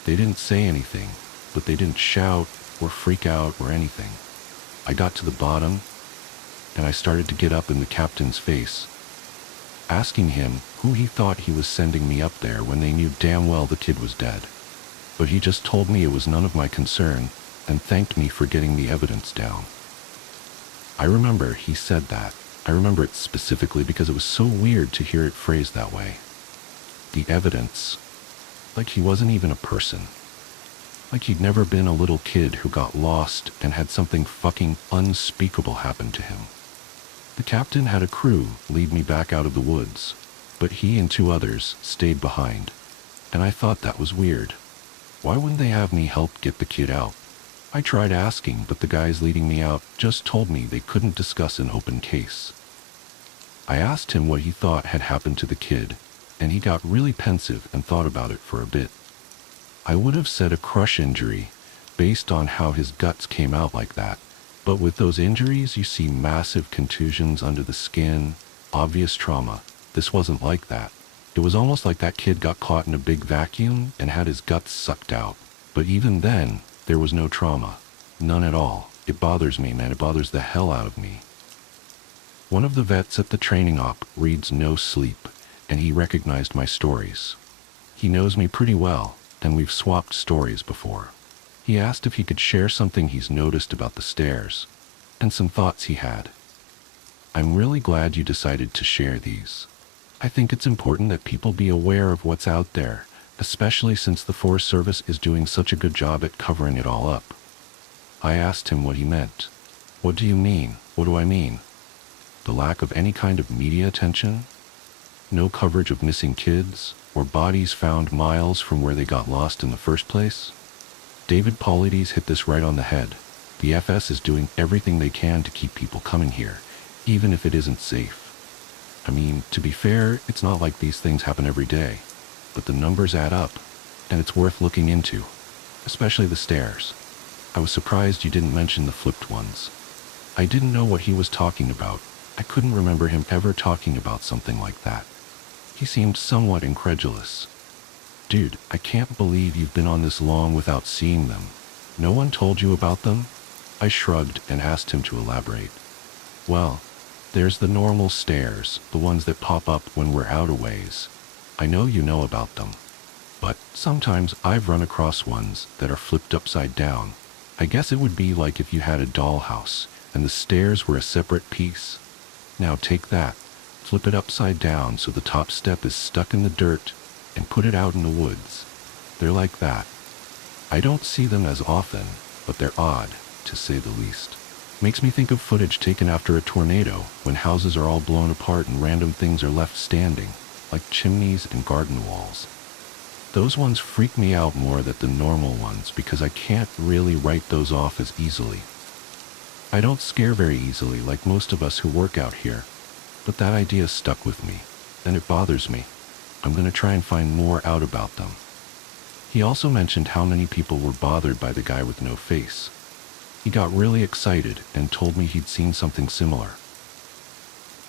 They didn't say anything, but they didn't shout or freak out or anything. I got to the bottom, and I started to get up in the captain's face, asking him who he thought he was sending me up there when they knew damn well the kid was dead. But he just told me it was none of my concern and thanked me for getting the evidence down. I remember he said that. I remember it specifically because it was so weird to hear it phrased that way. The evidence. Like he wasn't even a person. Like he'd never been a little kid who got lost and had something fucking unspeakable happen to him. The captain had a crew lead me back out of the woods, but he and 2 others stayed behind, and I thought that was weird. Why wouldn't they have me help get the kid out? I tried asking, but the guys leading me out just told me they couldn't discuss an open case. I asked him what he thought had happened to the kid, and he got really pensive and thought about it for a bit. I would have said a crush injury, based on how his guts came out like that, but with those injuries you see massive contusions under the skin, obvious trauma. This wasn't like that. It was almost like that kid got caught in a big vacuum and had his guts sucked out. But even then, there was no trauma. None at all. It bothers me, man. It bothers the hell out of me. One of the vets at the training op reads No Sleep, and he recognized my stories. He knows me pretty well, and we've swapped stories before. He asked if he could share something he's noticed about the stairs, and some thoughts he had. I'm really glad you decided to share these. I think it's important that people be aware of what's out there, especially since the Forest Service is doing such a good job at covering it all up. I asked him what he meant. What do you mean? What do I mean? The lack of any kind of media attention? No coverage of missing kids, or bodies found miles from where they got lost in the first place? David Paulides hit this right on the head. The FS is doing everything they can to keep people coming here, even if it isn't safe. I mean, to be fair, it's not like these things happen every day, but the numbers add up, and it's worth looking into, especially the stairs. I was surprised you didn't mention the flipped ones. I didn't know what he was talking about. I couldn't remember him ever talking about something like that. He seemed somewhat incredulous. Dude, I can't believe you've been on this long without seeing them. No one told you about them? I shrugged and asked him to elaborate. Well, there's the normal stairs, the ones that pop up when we're out a ways. I know you know about them. But sometimes I've run across ones that are flipped upside down. I guess it would be like if you had a dollhouse and the stairs were a separate piece. Now take that, flip it upside down so the top step is stuck in the dirt, and put it out in the woods. They're like that. I don't see them as often, but they're odd, to say the least. Makes me think of footage taken after a tornado, when houses are all blown apart and random things are left standing, like chimneys and garden walls. Those ones freak me out more than the normal ones because I can't really write those off as easily. I don't scare very easily like most of us who work out here, but that idea stuck with me, and it bothers me. I'm going to try and find more out about them. He also mentioned how many people were bothered by the guy with no face. He got really excited and told me he'd seen something similar.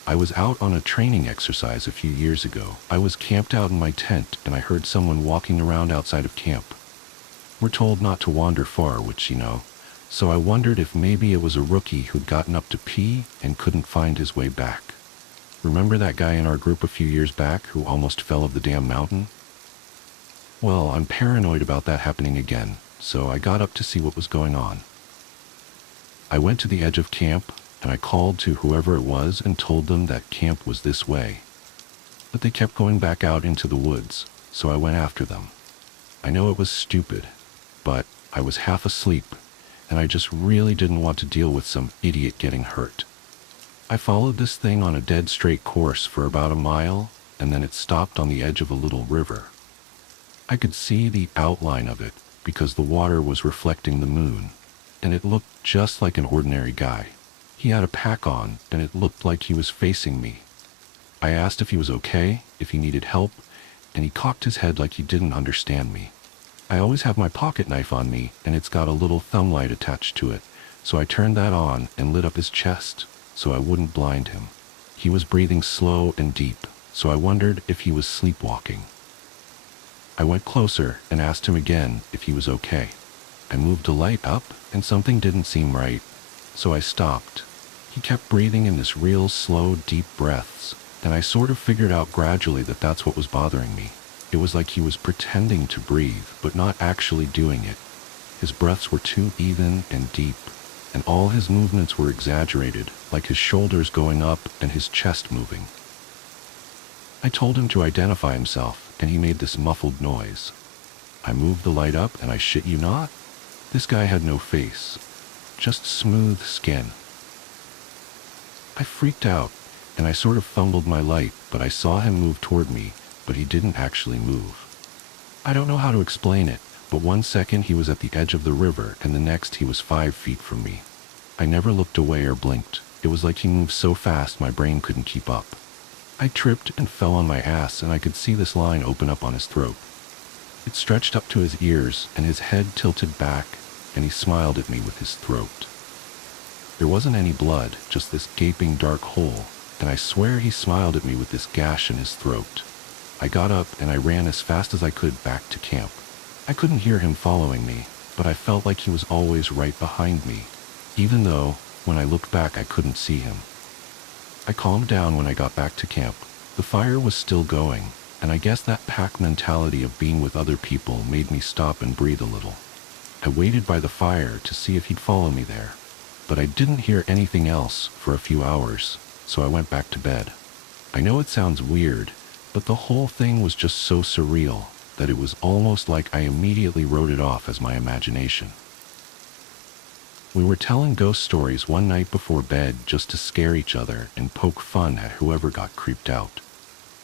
I was out on a training exercise a few years ago. I was camped out in my tent and I heard someone walking around outside of camp. We're told not to wander far, which you know, so I wondered if maybe it was a rookie who'd gotten up to pee and couldn't find his way back. Remember that guy in our group a few years back who almost fell off the damn mountain? Well, I'm paranoid about that happening again, so I got up to see what was going on. I went to the edge of camp, and I called to whoever it was and told them that camp was this way. But they kept going back out into the woods, so I went after them. I know it was stupid, but I was half asleep, and I just really didn't want to deal with some idiot getting hurt. I followed this thing on a dead straight course for about a mile, and then it stopped on the edge of a little river. I could see the outline of it because the water was reflecting the moon, and it looked just like an ordinary guy. He had a pack on, and it looked like he was facing me. I asked if he was okay, if he needed help, and he cocked his head like he didn't understand me. I always have my pocket knife on me, and it's got a little thumb light attached to it, so I turned that on and lit up his chest so I wouldn't blind him. He was breathing slow and deep, so I wondered if he was sleepwalking. I went closer and asked him again if he was okay. I moved the light up, and something didn't seem right, so I stopped. He kept breathing in this real slow, deep breaths, and I sort of figured out gradually that that's what was bothering me. It was like he was pretending to breathe, but not actually doing it. His breaths were too even and deep, and all his movements were exaggerated, like his shoulders going up and his chest moving. I told him to identify himself, and he made this muffled noise. I moved the light up, and I shit you not, this guy had no face, just smooth skin. I freaked out, and I sort of fumbled my light, but I saw him move toward me, but he didn't actually move. I don't know how to explain it, but 1 second he was at the edge of the river, and the next he was 5 feet from me. I never looked away or blinked. It was like he moved so fast my brain couldn't keep up. I tripped and fell on my ass, and I could see this line open up on his throat. It stretched up to his ears, and his head tilted back, and he smiled at me with his throat. There wasn't any blood, just this gaping dark hole, and I swear he smiled at me with this gash in his throat. I got up and I ran as fast as I could back to camp. I couldn't hear him following me, but I felt like he was always right behind me, even though, when I looked back, I couldn't see him. I calmed down when I got back to camp. The fire was still going, and I guess that pack mentality of being with other people made me stop and breathe a little. I waited by the fire to see if he'd follow me there, but I didn't hear anything else for a few hours, so I went back to bed. I know it sounds weird, but the whole thing was just so surreal that it was almost like I immediately wrote it off as my imagination. We were telling ghost stories one night before bed just to scare each other and poke fun at whoever got creeped out.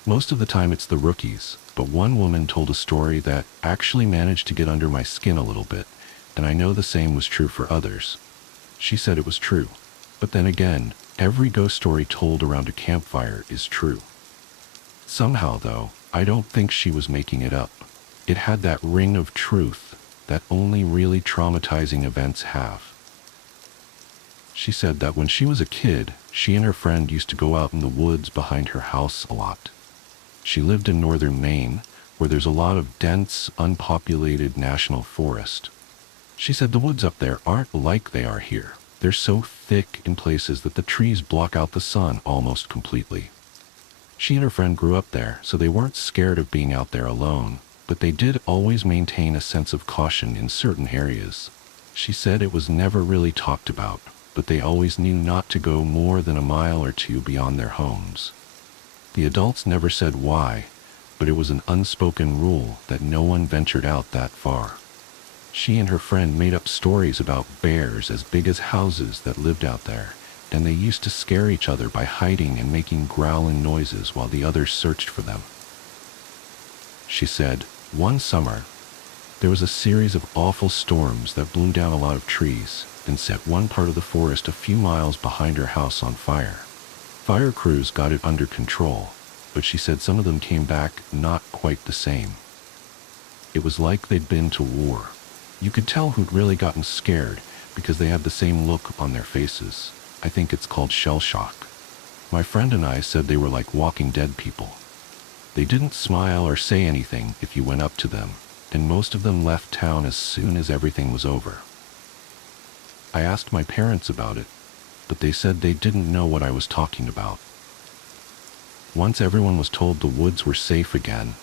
Most of the time it's the rookies, but one woman told a story that actually managed to get under my skin a little bit, and I know the same was true for others. She said it was true, but then again, every ghost story told around a campfire is true. Somehow, though, I don't think she was making it up. It had that ring of truth that only really traumatizing events have. She said that when she was a kid, she and her friend used to go out in the woods behind her house a lot. She lived in northern Maine, where there's a lot of dense, unpopulated national forest. She said the woods up there aren't like they are here. They're so thick in places that the trees block out the sun almost completely. She and her friend grew up there, so they weren't scared of being out there alone, but they did always maintain a sense of caution in certain areas. She said it was never really talked about, but they always knew not to go more than a mile or two beyond their homes. The adults never said why, but it was an unspoken rule that no one ventured out that far. She and her friend made up stories about bears as big as houses that lived out there, and they used to scare each other by hiding and making growling noises while the others searched for them. She said, one summer, there was a series of awful storms that blew down a lot of trees and set one part of the forest a few miles behind her house on fire. Fire crews got it under control, but she said some of them came back not quite the same. It was like they'd been to war. You could tell who'd really gotten scared because they had the same look on their faces. I think it's called shell shock. My friend and I said they were like Walking Dead people. They didn't smile or say anything if you went up to them, and most of them left town as soon as everything was over. I asked my parents about it, but they said they didn't know what I was talking about. Once everyone was told the woods were safe again,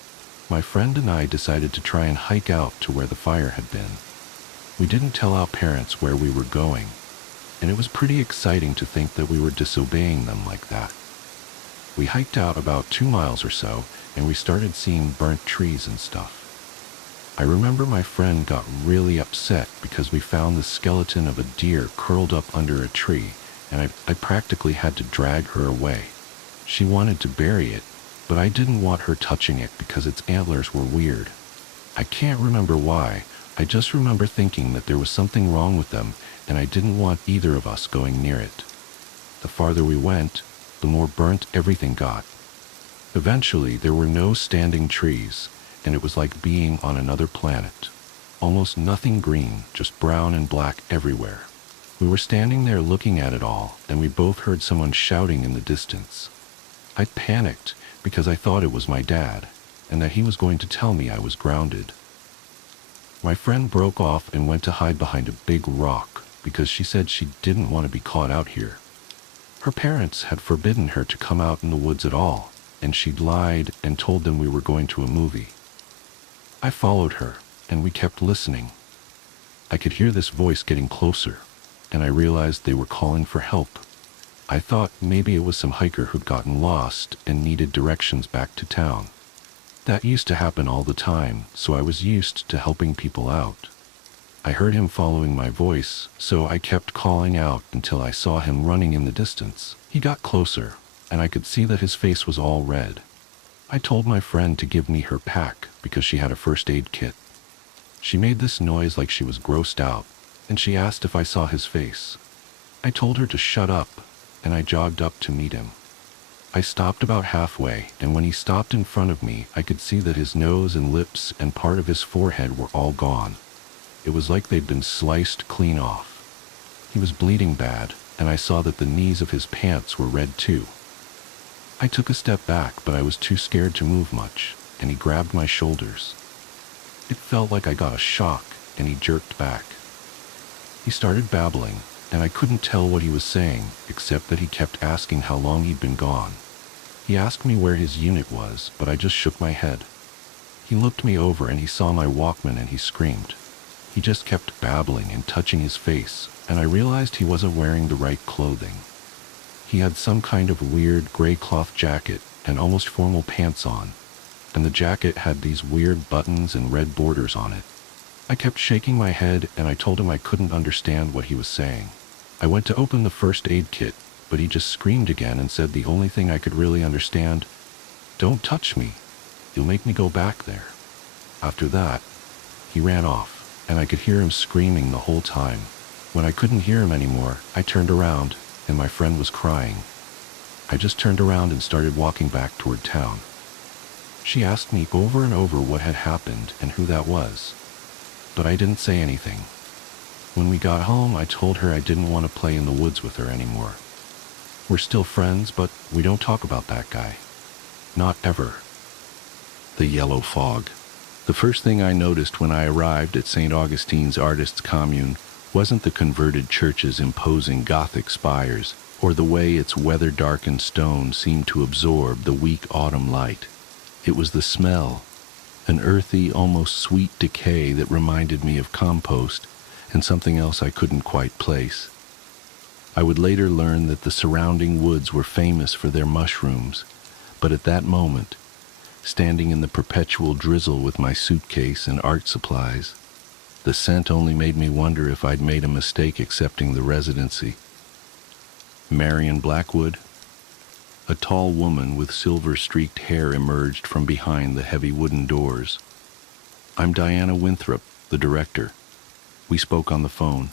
my friend and I decided to try and hike out to where the fire had been. We didn't tell our parents where we were going, and it was pretty exciting to think that we were disobeying them like that. We hiked out about 2 miles or so, and we started seeing burnt trees and stuff. I remember my friend got really upset because we found the skeleton of a deer curled up under a tree, and I practically had to drag her away. She wanted to bury it, but I didn't want her touching it because its antlers were weird. I can't remember why. I just remember thinking that there was something wrong with them, and I didn't want either of us going near it. The farther we went, the more burnt everything got. Eventually, there were no standing trees, and it was like being on another planet. Almost nothing green, just brown and black everywhere. We were standing there looking at it all, and we both heard someone shouting in the distance. I panicked because I thought it was my dad, and that he was going to tell me I was grounded. My friend broke off and went to hide behind a big rock because she said she didn't want to be caught out here. Her parents had forbidden her to come out in the woods at all, and she'd lied and told them we were going to a movie. I followed her, and we kept listening. I could hear this voice getting closer, and I realized they were calling for help. I thought maybe it was some hiker who'd gotten lost and needed directions back to town. That used to happen all the time, so I was used to helping people out. I heard him following my voice, so I kept calling out until I saw him running in the distance. He got closer, and I could see that his face was all red. I told my friend to give me her pack because she had a first aid kit. She made this noise like she was grossed out, and she asked if I saw his face. I told her to shut up, and I jogged up to meet him. I stopped about halfway, and when he stopped in front of me, I could see that his nose and lips and part of his forehead were all gone. It was like they'd been sliced clean off. He was bleeding bad, and I saw that the knees of his pants were red too. I took a step back, but I was too scared to move much, and he grabbed my shoulders. It felt like I got a shock, and he jerked back. He started babbling, and I couldn't tell what he was saying, except that he kept asking how long he'd been gone. He asked me where his unit was, but I just shook my head. He looked me over and he saw my Walkman and he screamed. He just kept babbling and touching his face, and I realized he wasn't wearing the right clothing. He had some kind of weird gray cloth jacket and almost formal pants on, and the jacket had these weird buttons and red borders on it. I kept shaking my head and I told him I couldn't understand what he was saying. I went to open the first aid kit, but he just screamed again and said the only thing I could really understand, "Don't touch me. You'll make me go back there." After that, he ran off, and I could hear him screaming the whole time. When I couldn't hear him anymore, I turned around, and my friend was crying. I just turned around and started walking back toward town. She asked me over and over what had happened and who that was, but I didn't say anything. When we got home, I told her I didn't want to play in the woods with her anymore. We're still friends, but we don't talk about that guy. Not ever. The yellow fog. The first thing I noticed when I arrived at St. Augustine's Artists' Commune wasn't the converted church's imposing Gothic spires, or the way its weather-darkened stone seemed to absorb the weak autumn light. It was the smell, an earthy, almost sweet decay that reminded me of compost and something else I couldn't quite place. I would later learn that the surrounding woods were famous for their mushrooms, but at that moment, standing in the perpetual drizzle with my suitcase and art supplies, the scent only made me wonder if I'd made a mistake accepting the residency. Marion Blackwood? A tall woman with silver-streaked hair emerged from behind the heavy wooden doors. "I'm Diana Winthrop, the director. We spoke on the phone."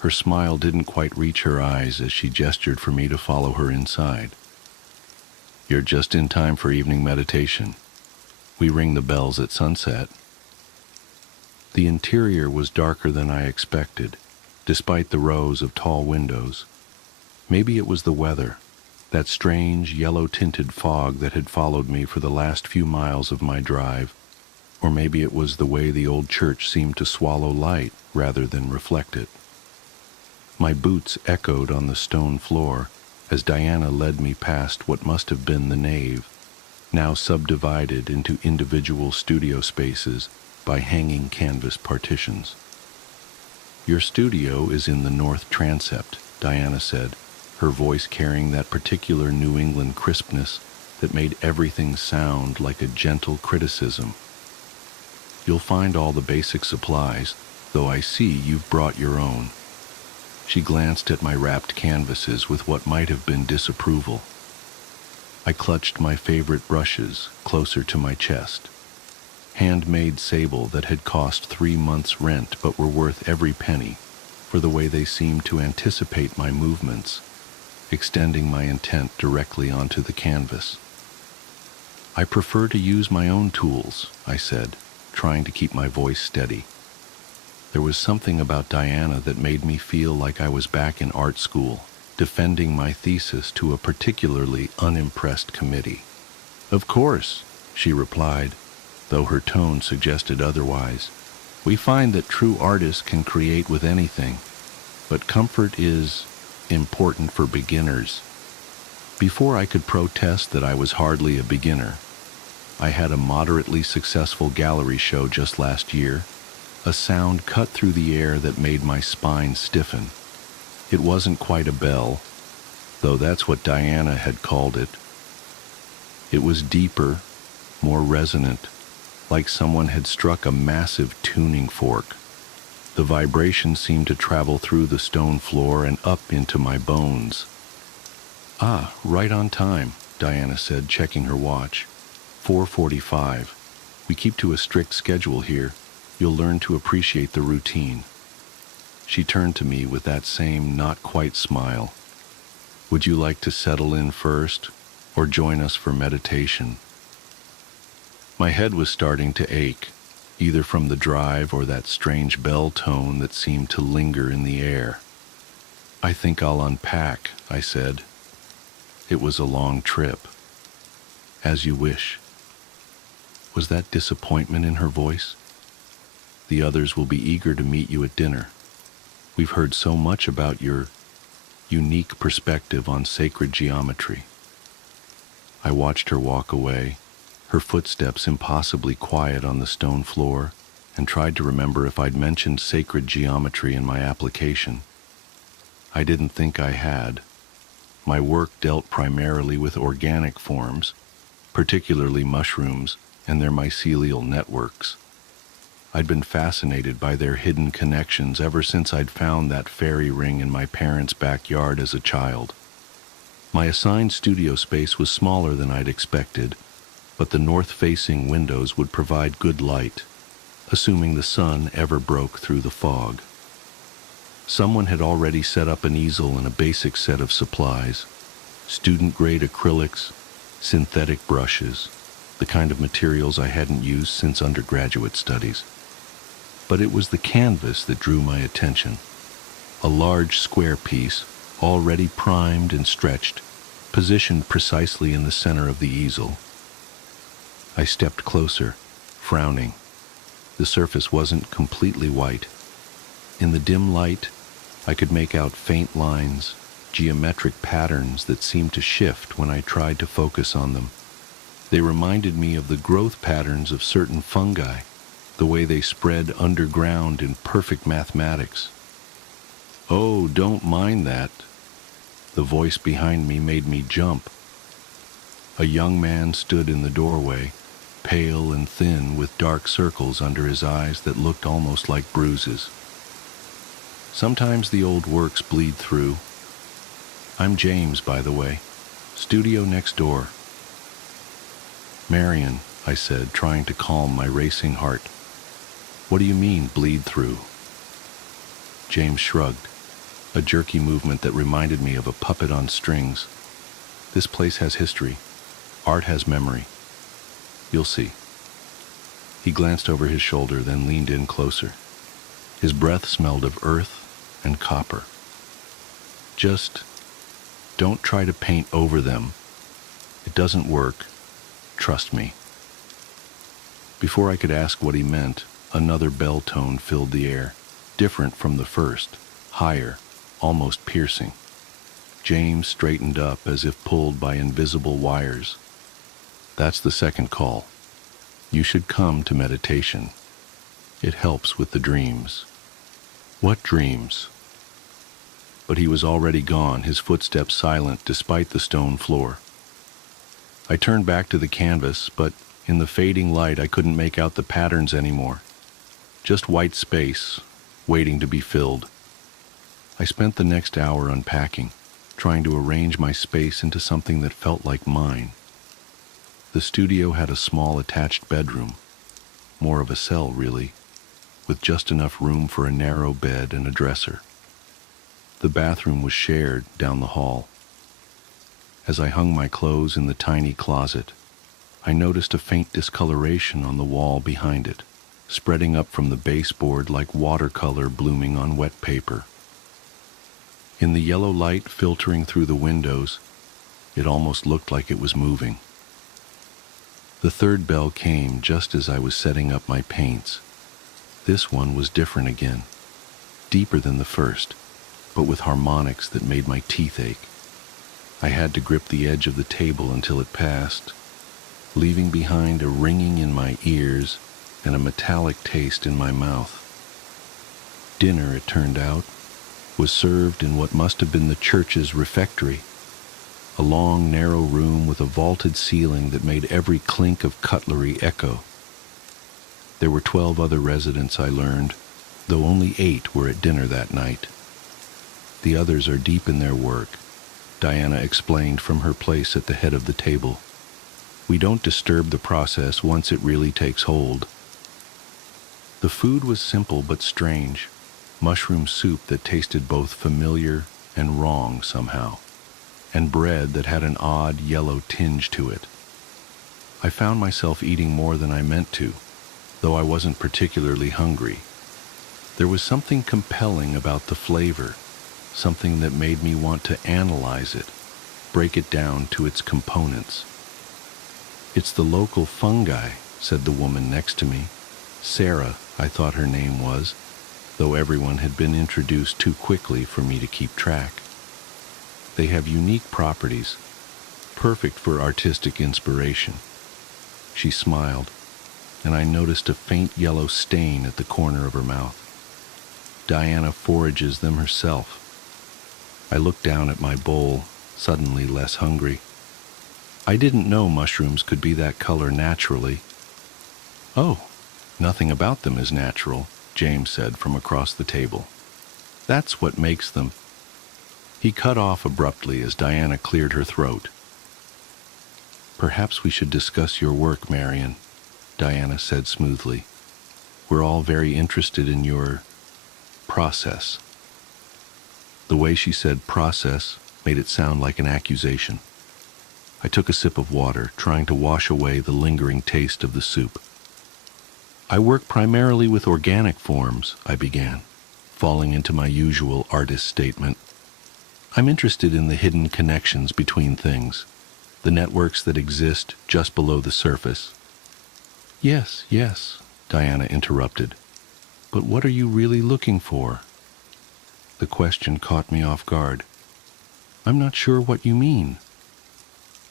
Her smile didn't quite reach her eyes as she gestured for me to follow her inside. "You're just in time for evening meditation. We ring the bells at sunset." The interior was darker than I expected, despite the rows of tall windows. Maybe it was the weather, that strange yellow-tinted fog that had followed me for the last few miles of my drive, or maybe it was the way the old church seemed to swallow light rather than reflect it. My boots echoed on the stone floor as Diana led me past what must have been the nave, now subdivided into individual studio spaces by hanging canvas partitions. "Your studio is in the north transept," Diana said, her voice carrying that particular New England crispness that made everything sound like a gentle criticism. "You'll find all the basic supplies, though I see you've brought your own." She glanced at my wrapped canvases with what might have been disapproval. I clutched my favorite brushes closer to my chest. Handmade sable that had cost 3 months' rent but were worth every penny for the way they seemed to anticipate my movements, extending my intent directly onto the canvas. "I prefer to use my own tools," I said, trying to keep my voice steady. There was something about Diana that made me feel like I was back in art school, defending my thesis to a particularly unimpressed committee. "Of course," she replied, though her tone suggested otherwise. "We find that true artists can create with anything, but comfort is important for beginners." Before I could protest that I was hardly a beginner, I had a moderately successful gallery show just last year, a sound cut through the air that made my spine stiffen. It wasn't quite a bell, though that's what Diana had called it. It was deeper, more resonant, like someone had struck a massive tuning fork. The vibration seemed to travel through the stone floor and up into my bones. "Ah, right on time," Diana said, checking her watch. 4:45. "We keep to a strict schedule here. You'll learn to appreciate the routine." She turned to me with that same not-quite smile. "Would you like to settle in first, or join us for meditation?" My head was starting to ache, either from the drive or that strange bell tone that seemed to linger in the air. "I think I'll unpack," I said. "It was a long trip." "As you wish." Was that disappointment in her voice? "The others will be eager to meet you at dinner. We've heard so much about your unique perspective on sacred geometry." I watched her walk away, her footsteps impossibly quiet on the stone floor, and tried to remember if I'd mentioned sacred geometry in my application. I didn't think I had. My work dealt primarily with organic forms, particularly mushrooms and their mycelial networks. I'd been fascinated by their hidden connections ever since I'd found that fairy ring in my parents' backyard as a child. My assigned studio space was smaller than I'd expected, but the north-facing windows would provide good light, assuming the sun ever broke through the fog. Someone had already set up an easel and a basic set of supplies: student-grade acrylics, synthetic brushes, the kind of materials I hadn't used since undergraduate studies. But it was the canvas that drew my attention. A large square piece, already primed and stretched, positioned precisely in the center of the easel. I stepped closer, frowning. The surface wasn't completely white. In the dim light, I could make out faint lines, geometric patterns that seemed to shift when I tried to focus on them. They reminded me of the growth patterns of certain fungi, the way they spread underground in perfect mathematics. "Oh, don't mind that." The voice behind me made me jump. A young man stood in the doorway, pale and thin with dark circles under his eyes that looked almost like bruises. "Sometimes the old works bleed through. I'm James, by the way. Studio next door." "Marion," I said, trying to calm my racing heart. "What do you mean, bleed through?" James shrugged, a jerky movement that reminded me of a puppet on strings. "This place has history. Art has memory. You'll see." He glanced over his shoulder, then leaned in closer. His breath smelled of earth and copper. "Just don't try to paint over them. It doesn't work. Trust me." Before I could ask what he meant, another bell tone filled the air, different from the first, higher, almost piercing. James straightened up as if pulled by invisible wires. "That's the second call. You should come to meditation. It helps with the dreams." "What dreams?" but he was already gone, his footsteps silent despite the stone floor. I turned back to the canvas, but in the fading light I couldn't make out the patterns anymore. Just white space, waiting to be filled. I spent the next hour unpacking, trying to arrange my space into something that felt like mine. The studio had a small attached bedroom, more of a cell really, with just enough room for a narrow bed and a dresser. The bathroom was shared down the hall. As I hung my clothes in the tiny closet, I noticed a faint discoloration on the wall behind it, spreading up from the baseboard like watercolor blooming on wet paper. In the yellow light filtering through the windows, it almost looked like it was moving. The third bell came just as I was setting up my paints. This one was different again, deeper than the first, but with harmonics that made my teeth ache. I had to grip the edge of the table until it passed, leaving behind a ringing in my ears and a metallic taste in my mouth. Dinner, it turned out, was served in what must have been the church's refectory, a long, narrow room with a vaulted ceiling that made every clink of cutlery echo. There were 12 other residents, I learned, though only 8 were at dinner that night. The others are deep in their work, Diana explained from her place at the head of the table. We don't disturb the process once it really takes hold. The food was simple but strange, mushroom soup that tasted both familiar and wrong somehow, and bread that had an odd yellow tinge to it. I found myself eating more than I meant to, though I wasn't particularly hungry. There was something compelling about the flavor, something that made me want to analyze it, break it down to its components. "It's the local fungi," said the woman next to me. Sarah, I thought her name was, though everyone had been introduced too quickly for me to keep track. "They have unique properties, perfect for artistic inspiration." She smiled, and I noticed a faint yellow stain at the corner of her mouth. "Diana forages them herself." I looked down at my bowl, suddenly less hungry. I didn't know mushrooms could be that color naturally. "Oh, nothing about them is natural," James said from across the table. "That's what makes them." He cut off abruptly as Diana cleared her throat. "Perhaps we should discuss your work, Marion," Diana said smoothly. "We're all very interested in your process." The way she said process made it sound like an accusation. I took a sip of water, trying to wash away the lingering taste of the soup. "I work primarily with organic forms," I began, falling into my usual artist statement. "I'm interested in the hidden connections between things, the networks that exist just below the surface." Yes, Diana interrupted. "But what are you really looking for?" The question caught me off guard. "I'm not sure what you mean."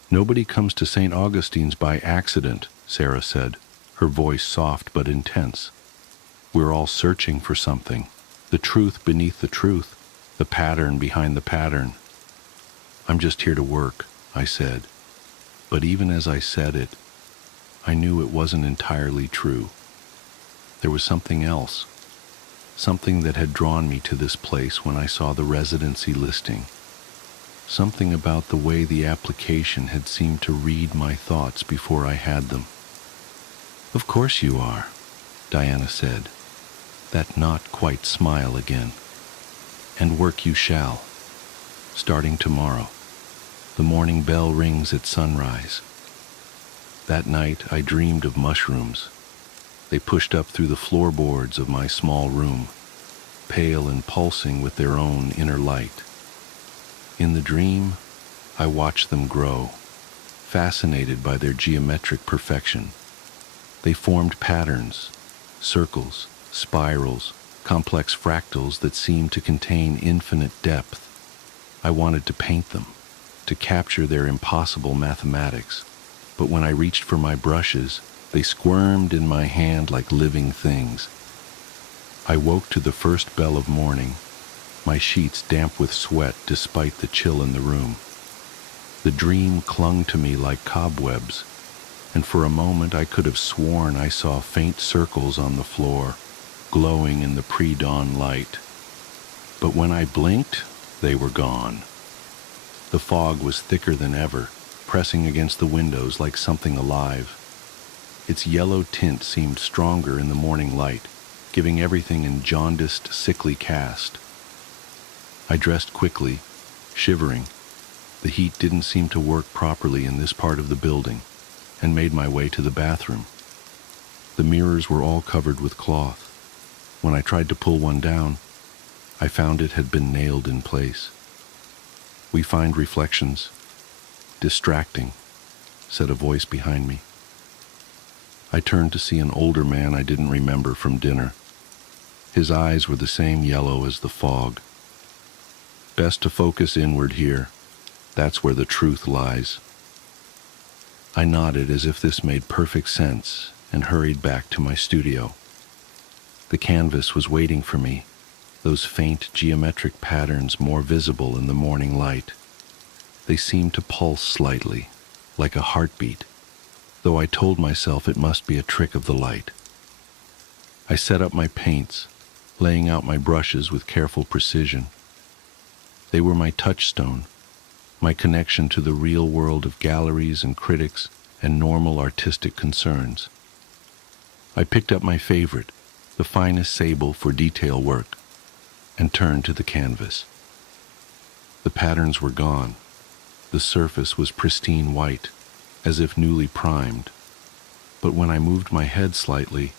"Nobody comes to St. Augustine's by accident," Sarah said, her voice soft but intense. "We're all searching for something, the truth beneath the truth, the pattern behind the pattern." "I'm just here to work," I said. But even as I said it, I knew it wasn't entirely true. There was something else, something that had drawn me to this place when I saw the residency listing. Something about the way the application had seemed to read my thoughts before I had them. "Of course you are," Diana said, that not quite smile again. "And work you shall, starting tomorrow. The morning bell rings at sunrise." That night I dreamed of mushrooms. They pushed up through the floorboards of my small room, pale and pulsing with their own inner light. In the dream, I watched them grow, fascinated by their geometric perfection. They formed patterns, circles, spirals, complex fractals that seemed to contain infinite depth. I wanted to paint them, to capture their impossible mathematics, but when I reached for my brushes, they squirmed in my hand like living things. I woke to the first bell of morning, my sheets damp with sweat despite the chill in the room. The dream clung to me like cobwebs, and for a moment I could have sworn I saw faint circles on the floor, glowing in the pre-dawn light. But when I blinked, they were gone. The fog was thicker than ever, pressing against the windows like something alive. Its yellow tint seemed stronger in the morning light, giving everything a jaundiced, sickly cast. I dressed quickly, shivering. The heat didn't seem to work properly in this part of the building, and made my way to the bathroom. The mirrors were all covered with cloth. When I tried to pull one down, I found it had been nailed in place. "We find reflections distracting," said a voice behind me. I turned to see an older man I didn't remember from dinner. His eyes were the same yellow as the fog. "Best to focus inward here. That's where the truth lies." I nodded as if this made perfect sense and hurried back to my studio. The canvas was waiting for me, those faint geometric patterns more visible in the morning light. They seemed to pulse slightly, like a heartbeat, though I told myself it must be a trick of the light. I set up my paints, laying out my brushes with careful precision. They were my touchstone, my connection to the real world of galleries and critics and normal artistic concerns. I picked up my favorite, the finest sable for detail work, and turned to the canvas. The patterns were gone. The surface was pristine white, as if newly primed. But when I moved my head slightly,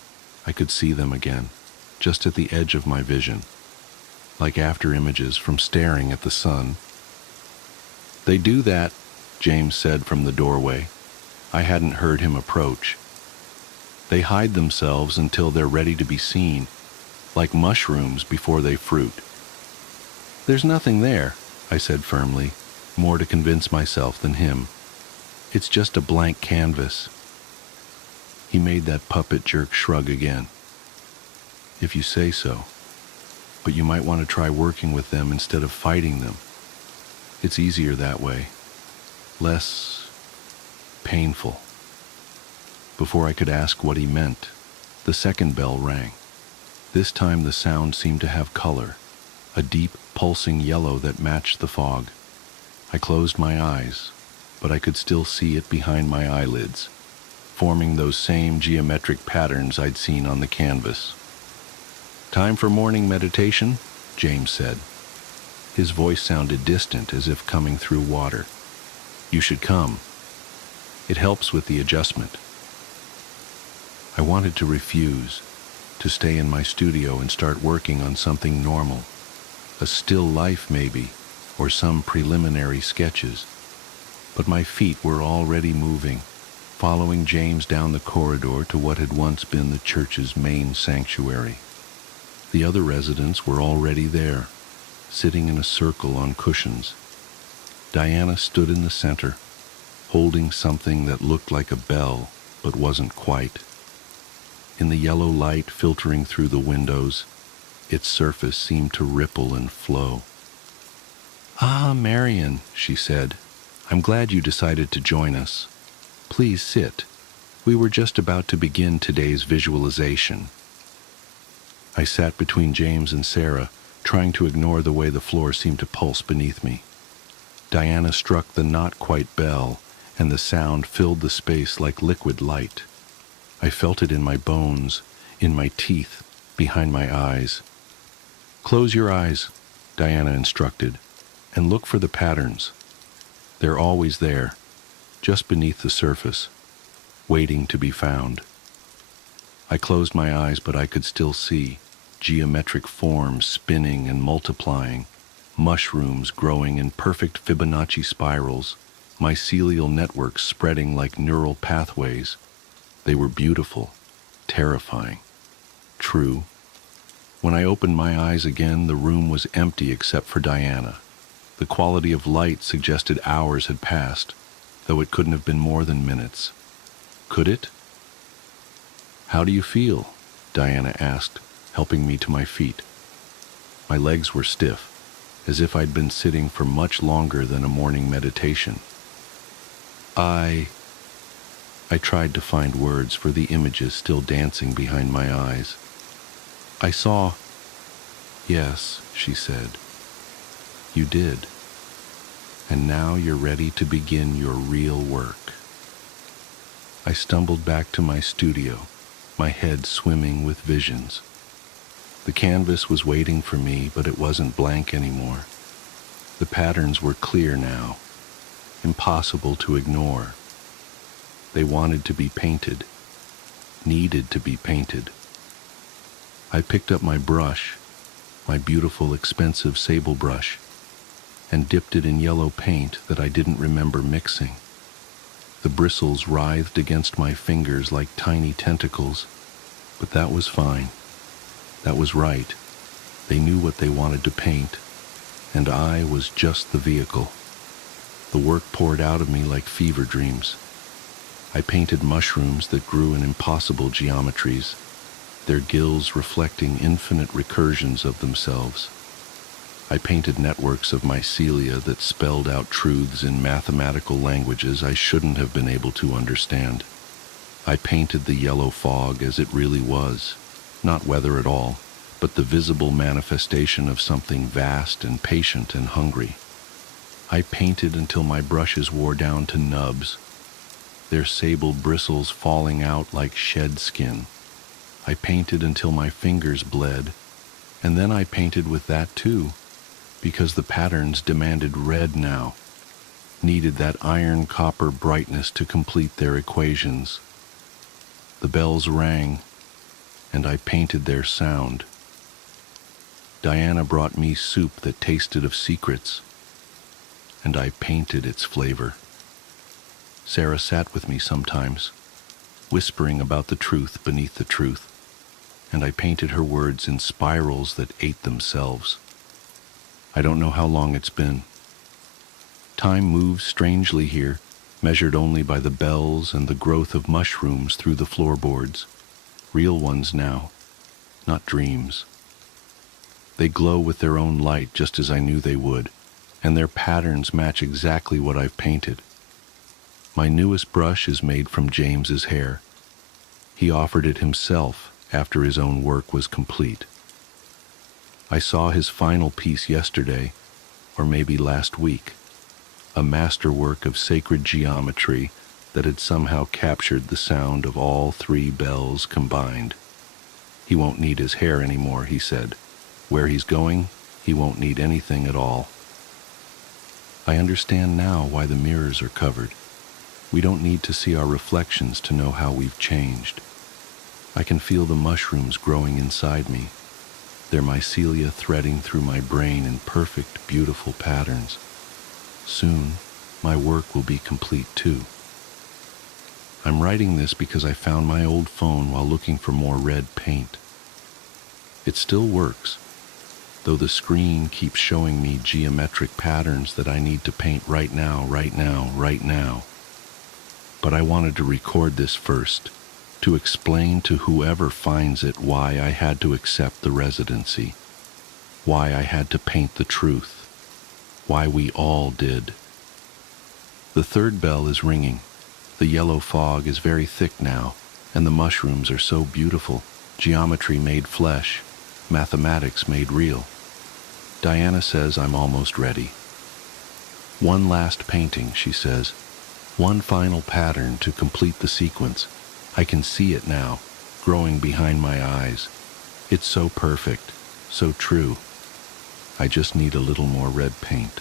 I could see them again, just at the edge of my vision, like after images from staring at the sun. "They do that," James said from the doorway. I hadn't heard him approach. "They hide themselves until they're ready to be seen, like mushrooms before they fruit." "There's nothing there," I said firmly, more to convince myself than him. "It's just a blank canvas." He made that puppet jerk shrug again. "If you say so. But you might want to try working with them instead of fighting them. It's easier that way. Less painful." Before I could ask what he meant, the second bell rang. This time the sound seemed to have color, a deep, pulsing yellow that matched the fog. I closed my eyes, but I could still see it behind my eyelids, forming those same geometric patterns I'd seen on the canvas. "Time for morning meditation," James said. His voice sounded distant, as if coming through water. "You should come. It helps with the adjustment." I wanted to refuse, to stay in my studio and start working on something normal, a still life maybe, or some preliminary sketches. But my feet were already moving, following James down the corridor to what had once been the church's main sanctuary. The other residents were already there, sitting in a circle on cushions. Diana stood in the center, holding something that looked like a bell, but wasn't quite. In the yellow light filtering through the windows, its surface seemed to ripple and flow. "Ah, Marian," she said, "I'm glad you decided to join us. Please sit. We were just about to begin today's visualization." I sat between James and Sarah, trying to ignore the way the floor seemed to pulse beneath me. Diana struck the not-quite bell, and the sound filled the space like liquid light. I felt it in my bones, in my teeth, behind my eyes. "Close your eyes," Diana instructed, "and look for the patterns. They're always there, just beneath the surface, waiting to be found." I closed my eyes, but I could still see geometric forms spinning and multiplying, mushrooms growing in perfect Fibonacci spirals, mycelial networks spreading like neural pathways. They were beautiful, terrifying, true. When I opened my eyes again, the room was empty except for Diana. The quality of light suggested hours had passed, though it couldn't have been more than minutes. Could it? "How do you feel?" Diana asked, helping me to my feet. My legs were stiff, as if I'd been sitting for much longer than a morning meditation. I tried to find words for the images still dancing behind my eyes. I saw. Yes, she said. You did. And now you're ready to begin your real work. I stumbled back to my studio, my head swimming with visions. The canvas was waiting for me, but it wasn't blank anymore. The patterns were clear now, impossible to ignore. They wanted to be painted, needed to be painted. I picked up my brush, my beautiful, expensive sable brush, and dipped it in yellow paint that I didn't remember mixing. The bristles writhed against my fingers like tiny tentacles, but that was fine. That was right. They knew what they wanted to paint, and I was just the vehicle. The work poured out of me like fever dreams. I painted mushrooms that grew in impossible geometries, their gills reflecting infinite recursions of themselves. I painted networks of mycelia that spelled out truths in mathematical languages I shouldn't have been able to understand. I painted the yellow fog as it really was, not weather at all, but the visible manifestation of something vast and patient and hungry. I painted until my brushes wore down to nubs, their sable bristles falling out like shed skin. I painted until my fingers bled, and then I painted with that too, because the patterns demanded red now, needed that iron-copper brightness to complete their equations. The bells rang, and I painted their sound. Diana brought me soup that tasted of secrets, and I painted its flavor. Sarah sat with me sometimes, whispering about the truth beneath the truth, and I painted her words in spirals that ate themselves. I don't know how long it's been. Time moves strangely here, measured only by the bells and the growth of mushrooms through the floorboards. Real ones now, not dreams. They glow with their own light just as I knew they would, and their patterns match exactly what I've painted. My newest brush is made from James's hair. He offered it himself after his own work was complete. I saw his final piece yesterday, or maybe last week, a masterwork of sacred geometry that had somehow captured the sound of all three bells combined. He won't need his hair anymore, he said. Where he's going, he won't need anything at all. I understand now why the mirrors are covered. We don't need to see our reflections to know how we've changed. I can feel the mushrooms growing inside me, their mycelia threading through my brain in perfect, beautiful patterns. Soon, my work will be complete too. I'm writing this because I found my old phone while looking for more red paint. It still works, though the screen keeps showing me geometric patterns that I need to paint right now. But I wanted to record this first, to explain to whoever finds it why I had to accept the residency, why I had to paint the truth, why we all did. The third bell is ringing. The yellow fog is very thick now, and the mushrooms are so beautiful, geometry made flesh, mathematics made real. Diana says I'm almost ready. One last painting, she says. One final pattern to complete the sequence. I can see it now, growing behind my eyes. It's so perfect, so true. I just need a little more red paint.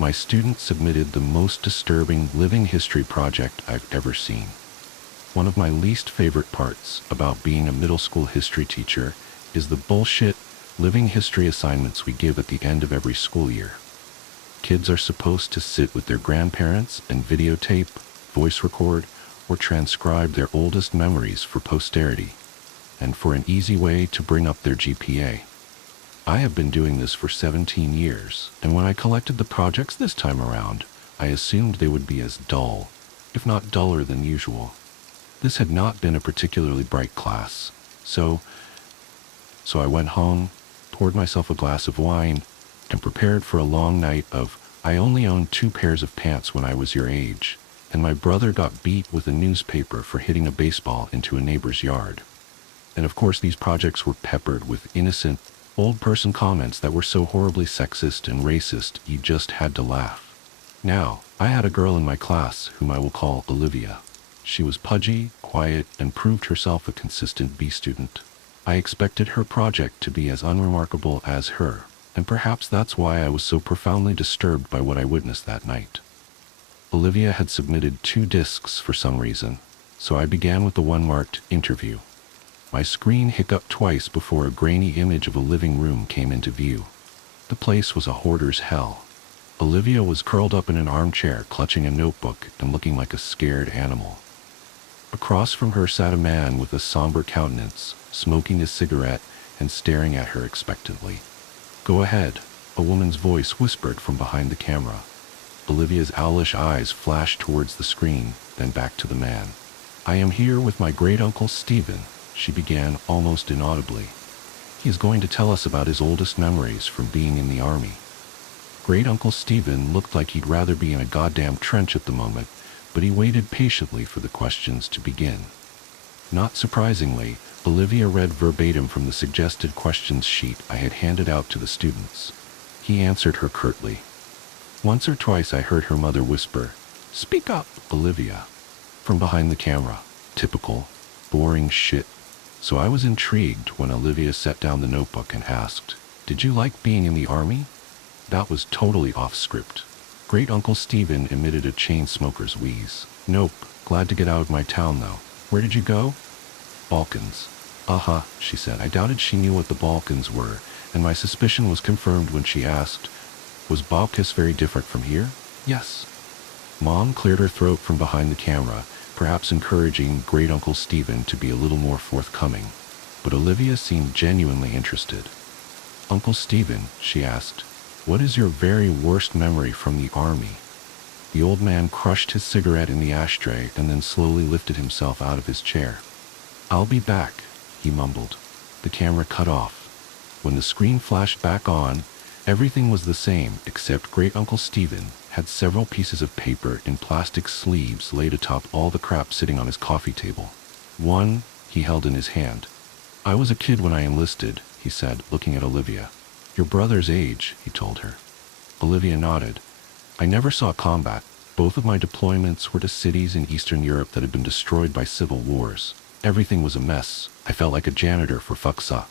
My students submitted the most disturbing living history project I've ever seen. One of my least favorite parts about being a middle school history teacher is the bullshit living history assignments we give at the end of every school year. Kids are supposed to sit with their grandparents and videotape, voice record, or transcribe their oldest memories for posterity, and for an easy way to bring up their GPA. I have been doing this for 17 years, and when I collected the projects this time around, I assumed they would be as dull, if not duller than usual. This had not been a particularly bright class, so So I went home, poured myself a glass of wine, and prepared for a long night of, I only owned 2 pairs of pants when I was your age, and my brother got beat with a newspaper for hitting a baseball into a neighbor's yard. And of course these projects were peppered with innocent, old person comments that were so horribly sexist and racist you just had to laugh. Now, I had a girl in my class whom I will call Olivia. She was pudgy, quiet, and proved herself a consistent B student. I expected her project to be as unremarkable as her, and perhaps that's why I was so profoundly disturbed by what I witnessed that night. Olivia had submitted 2 discs for some reason, so I began with the one marked Interview. My screen hiccuped twice before a grainy image of a living room came into view. The place was a hoarder's hell. Olivia was curled up in an armchair, clutching a notebook and looking like a scared animal. Across from her sat a man with a somber countenance, smoking a cigarette and staring at her expectantly. "Go ahead," a woman's voice whispered from behind the camera. Olivia's owlish eyes flashed towards the screen, then back to the man. "I am here with my great-uncle Stephen," she began almost inaudibly. "He is going to tell us about his oldest memories from being in the army." Great-uncle Stephen looked like he'd rather be in a goddamn trench at the moment, but he waited patiently for the questions to begin. Not surprisingly, Olivia read verbatim from the suggested questions sheet I had handed out to the students. He answered her curtly. Once or twice I heard her mother whisper, "Speak up, Olivia," from behind the camera. Typical, boring shit. So I was intrigued when Olivia set down the notebook and asked, "Did you like being in the army?" That was totally off script. Great-uncle Stephen emitted a chain smoker's wheeze. "Nope, glad to get out of my town though. Where did you go?" "Balkans." "Uh-huh," she said. I doubted she knew what the Balkans were, and my suspicion was confirmed when she asked, "Was Balkis very different from here?" "Yes." Mom cleared her throat from behind the camera, perhaps encouraging Great-uncle Stephen to be a little more forthcoming. But Olivia seemed genuinely interested. "Uncle Stephen," she asked, "what is your very worst memory from the army?" The old man crushed his cigarette in the ashtray and then slowly lifted himself out of his chair. "I'll be back," he mumbled. The camera cut off. When the screen flashed back on, everything was the same except Great-uncle Stephen had several pieces of paper in plastic sleeves laid atop all the crap sitting on his coffee table. One he held in his hand. "I was a kid when I enlisted," he said, looking at Olivia. "Your brother's age," he told her. Olivia nodded. "I never saw combat. Both of my deployments were to cities in Eastern Europe that had been destroyed by civil wars. Everything was a mess. I felt like a janitor for fucksa."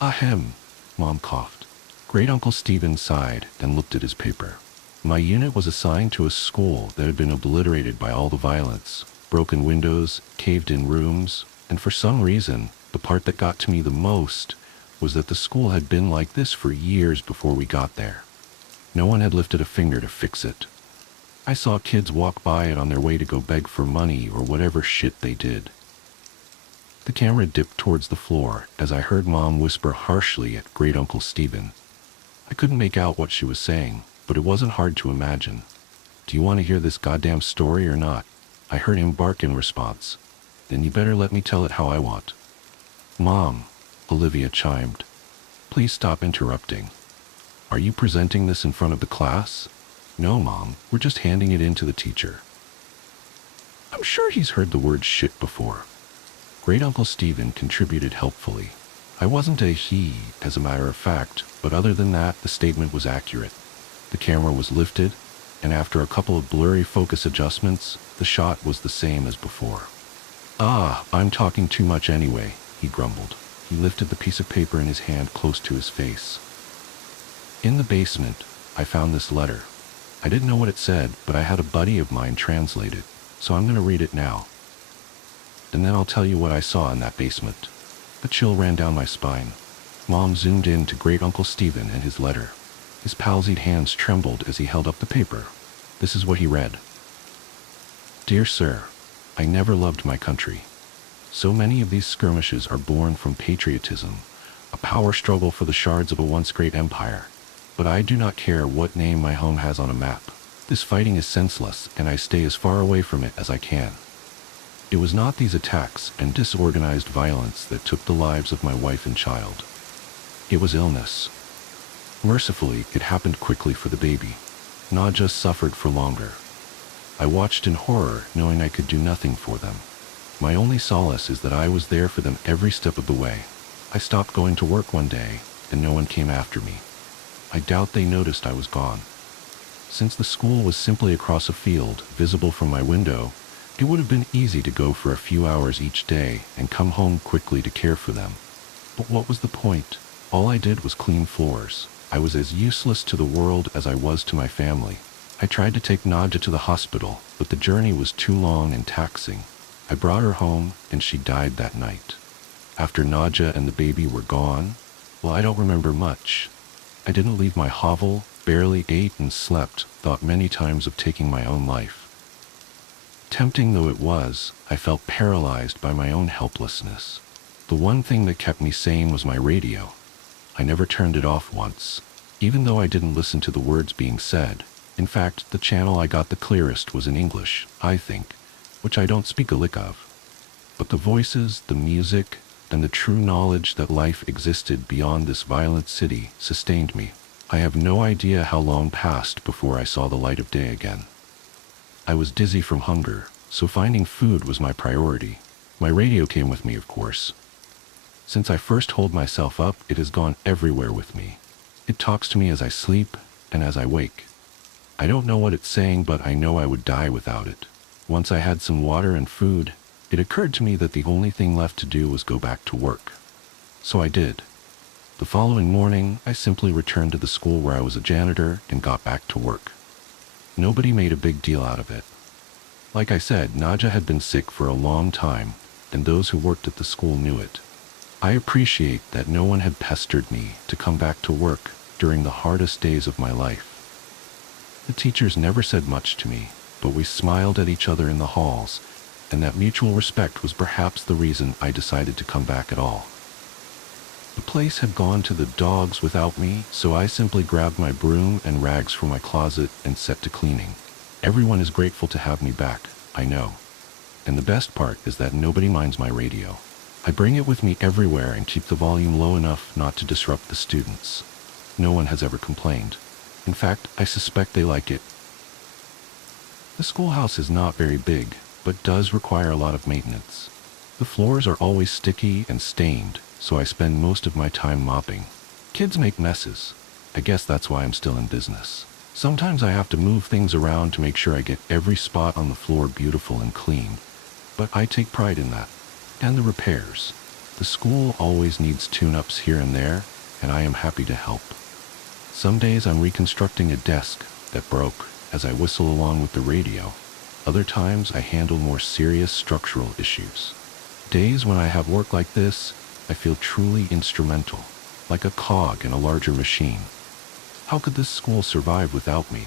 "Ahem," Mom coughed. Great-uncle Stephen sighed and looked at his paper. "My unit was assigned to a school that had been obliterated by all the violence. Broken windows, caved-in rooms, and for some reason, the part that got to me the most was that the school had been like this for years before we got there. No one had lifted a finger to fix it. I saw kids walk by it on their way to go beg for money or whatever shit they did." The camera dipped towards the floor as I heard Mom whisper harshly at Great-uncle Stephen. I couldn't make out what she was saying, but it wasn't hard to imagine. "Do you want to hear this goddamn story or not?" I heard him bark in response. "Then you better let me tell it how I want." "Mom," Olivia chimed, "please stop interrupting. Are you presenting this in front of the class?" "No, Mom, we're just handing it in to the teacher." "I'm sure he's heard the word shit before." Great-uncle Stephen contributed helpfully. "I wasn't a he, as a matter of fact, but other than that, the statement was accurate." The camera was lifted, and after a couple of blurry focus adjustments, the shot was the same as before. "Ah, I'm talking too much anyway," he grumbled. He lifted the piece of paper in his hand close to his face. "In the basement, I found this letter. I didn't know what it said, but I had a buddy of mine translate it, so I'm going to read it now. And then I'll tell you what I saw in that basement." A chill ran down my spine. Mom zoomed in to Great-uncle Stephen and his letter. His palsied hands trembled as he held up the paper. This is what he read. "Dear Sir, I never loved my country. So many of these skirmishes are born from patriotism, a power struggle for the shards of a once great empire. But I do not care what name my home has on a map. This fighting is senseless, and I stay as far away from it as I can. It was not these attacks and disorganized violence that took the lives of my wife and child. It was illness. Mercifully, it happened quickly for the baby. Nadja suffered for longer. I watched in horror, knowing I could do nothing for them. My only solace is that I was there for them every step of the way. I stopped going to work one day, and no one came after me. I doubt they noticed I was gone. Since the school was simply across a field, visible from my window, it would have been easy to go for a few hours each day and come home quickly to care for them. But what was the point? All I did was clean floors. I was as useless to the world as I was to my family. I tried to take Nadja to the hospital, but the journey was too long and taxing. I brought her home, and she died that night. After Nadja and the baby were gone, well, I don't remember much. I didn't leave my hovel, barely ate and slept, thought many times of taking my own life. Tempting though it was, I felt paralyzed by my own helplessness. The one thing that kept me sane was my radio. I never turned it off once, even though I didn't listen to the words being said. In fact, the channel I got the clearest was in English, I think, which I don't speak a lick of. But the voices, the music, and the true knowledge that life existed beyond this violent city sustained me. I have no idea how long passed before I saw the light of day again. I was dizzy from hunger, so finding food was my priority. My radio came with me, of course. Since I first holed myself up, it has gone everywhere with me. It talks to me as I sleep and as I wake. I don't know what it's saying, but I know I would die without it. Once I had some water and food, it occurred to me that the only thing left to do was go back to work. So I did. The following morning, I simply returned to the school where I was a janitor and got back to work. Nobody made a big deal out of it. Like I said, Nadja had been sick for a long time, and those who worked at the school knew it. I appreciate that no one had pestered me to come back to work during the hardest days of my life. The teachers never said much to me, but we smiled at each other in the halls, and that mutual respect was perhaps the reason I decided to come back at all. The place had gone to the dogs without me, so I simply grabbed my broom and rags from my closet and set to cleaning. Everyone is grateful to have me back, I know. And the best part is that nobody minds my radio. I bring it with me everywhere and keep the volume low enough not to disrupt the students. No one has ever complained. In fact, I suspect they like it. The schoolhouse is not very big, but does require a lot of maintenance. The floors are always sticky and stained, so I spend most of my time mopping. Kids make messes. I guess that's why I'm still in business. Sometimes I have to move things around to make sure I get every spot on the floor beautiful and clean, but I take pride in that. And the repairs. The school always needs tune-ups here and there, and I am happy to help. Some days I'm reconstructing a desk that broke as I whistle along with the radio. Other times I handle more serious structural issues. Days when I have work like this, I feel truly instrumental, like a cog in a larger machine. How could this school survive without me?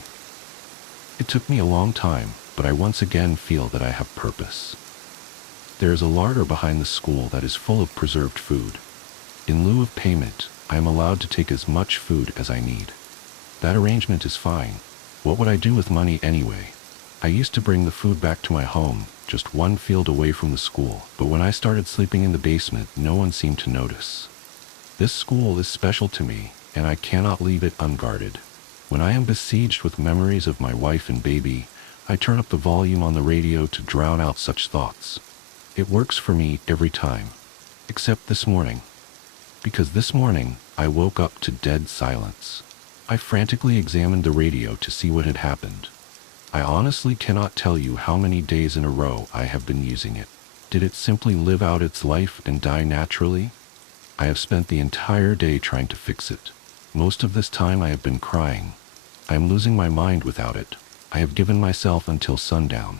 It took me a long time, but I once again feel that I have purpose. There is a larder behind the school that is full of preserved food. In lieu of payment, I am allowed to take as much food as I need. That arrangement is fine. What would I do with money anyway? I used to bring the food back to my home, just one field away from the school, but when I started sleeping in the basement, no one seemed to notice. This school is special to me, and I cannot leave it unguarded. When I am besieged with memories of my wife and baby, I turn up the volume on the radio to drown out such thoughts. It works for me every time, except this morning. Because this morning, I woke up to dead silence. I frantically examined the radio to see what had happened. I honestly cannot tell you how many days in a row I have been using it. Did it simply live out its life and die naturally? I have spent the entire day trying to fix it. Most of this time I have been crying. I am losing my mind without it. I have given myself until sundown.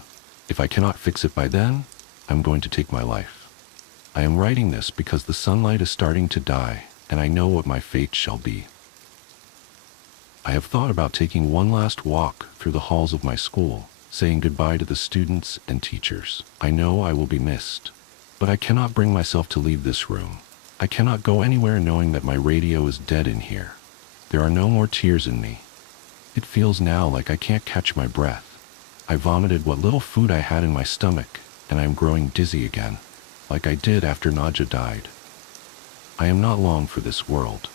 If I cannot fix it by then, I'm going to take my life. I am writing this because the sunlight is starting to die, and I know what my fate shall be. I have thought about taking one last walk through the halls of my school, saying goodbye to the students and teachers. I know I will be missed, but I cannot bring myself to leave this room. I cannot go anywhere knowing that my radio is dead in here. There are no more tears in me. It feels now like I can't catch my breath. I vomited what little food I had in my stomach, and I am growing dizzy again, like I did after Nadja died. I am not long for this world.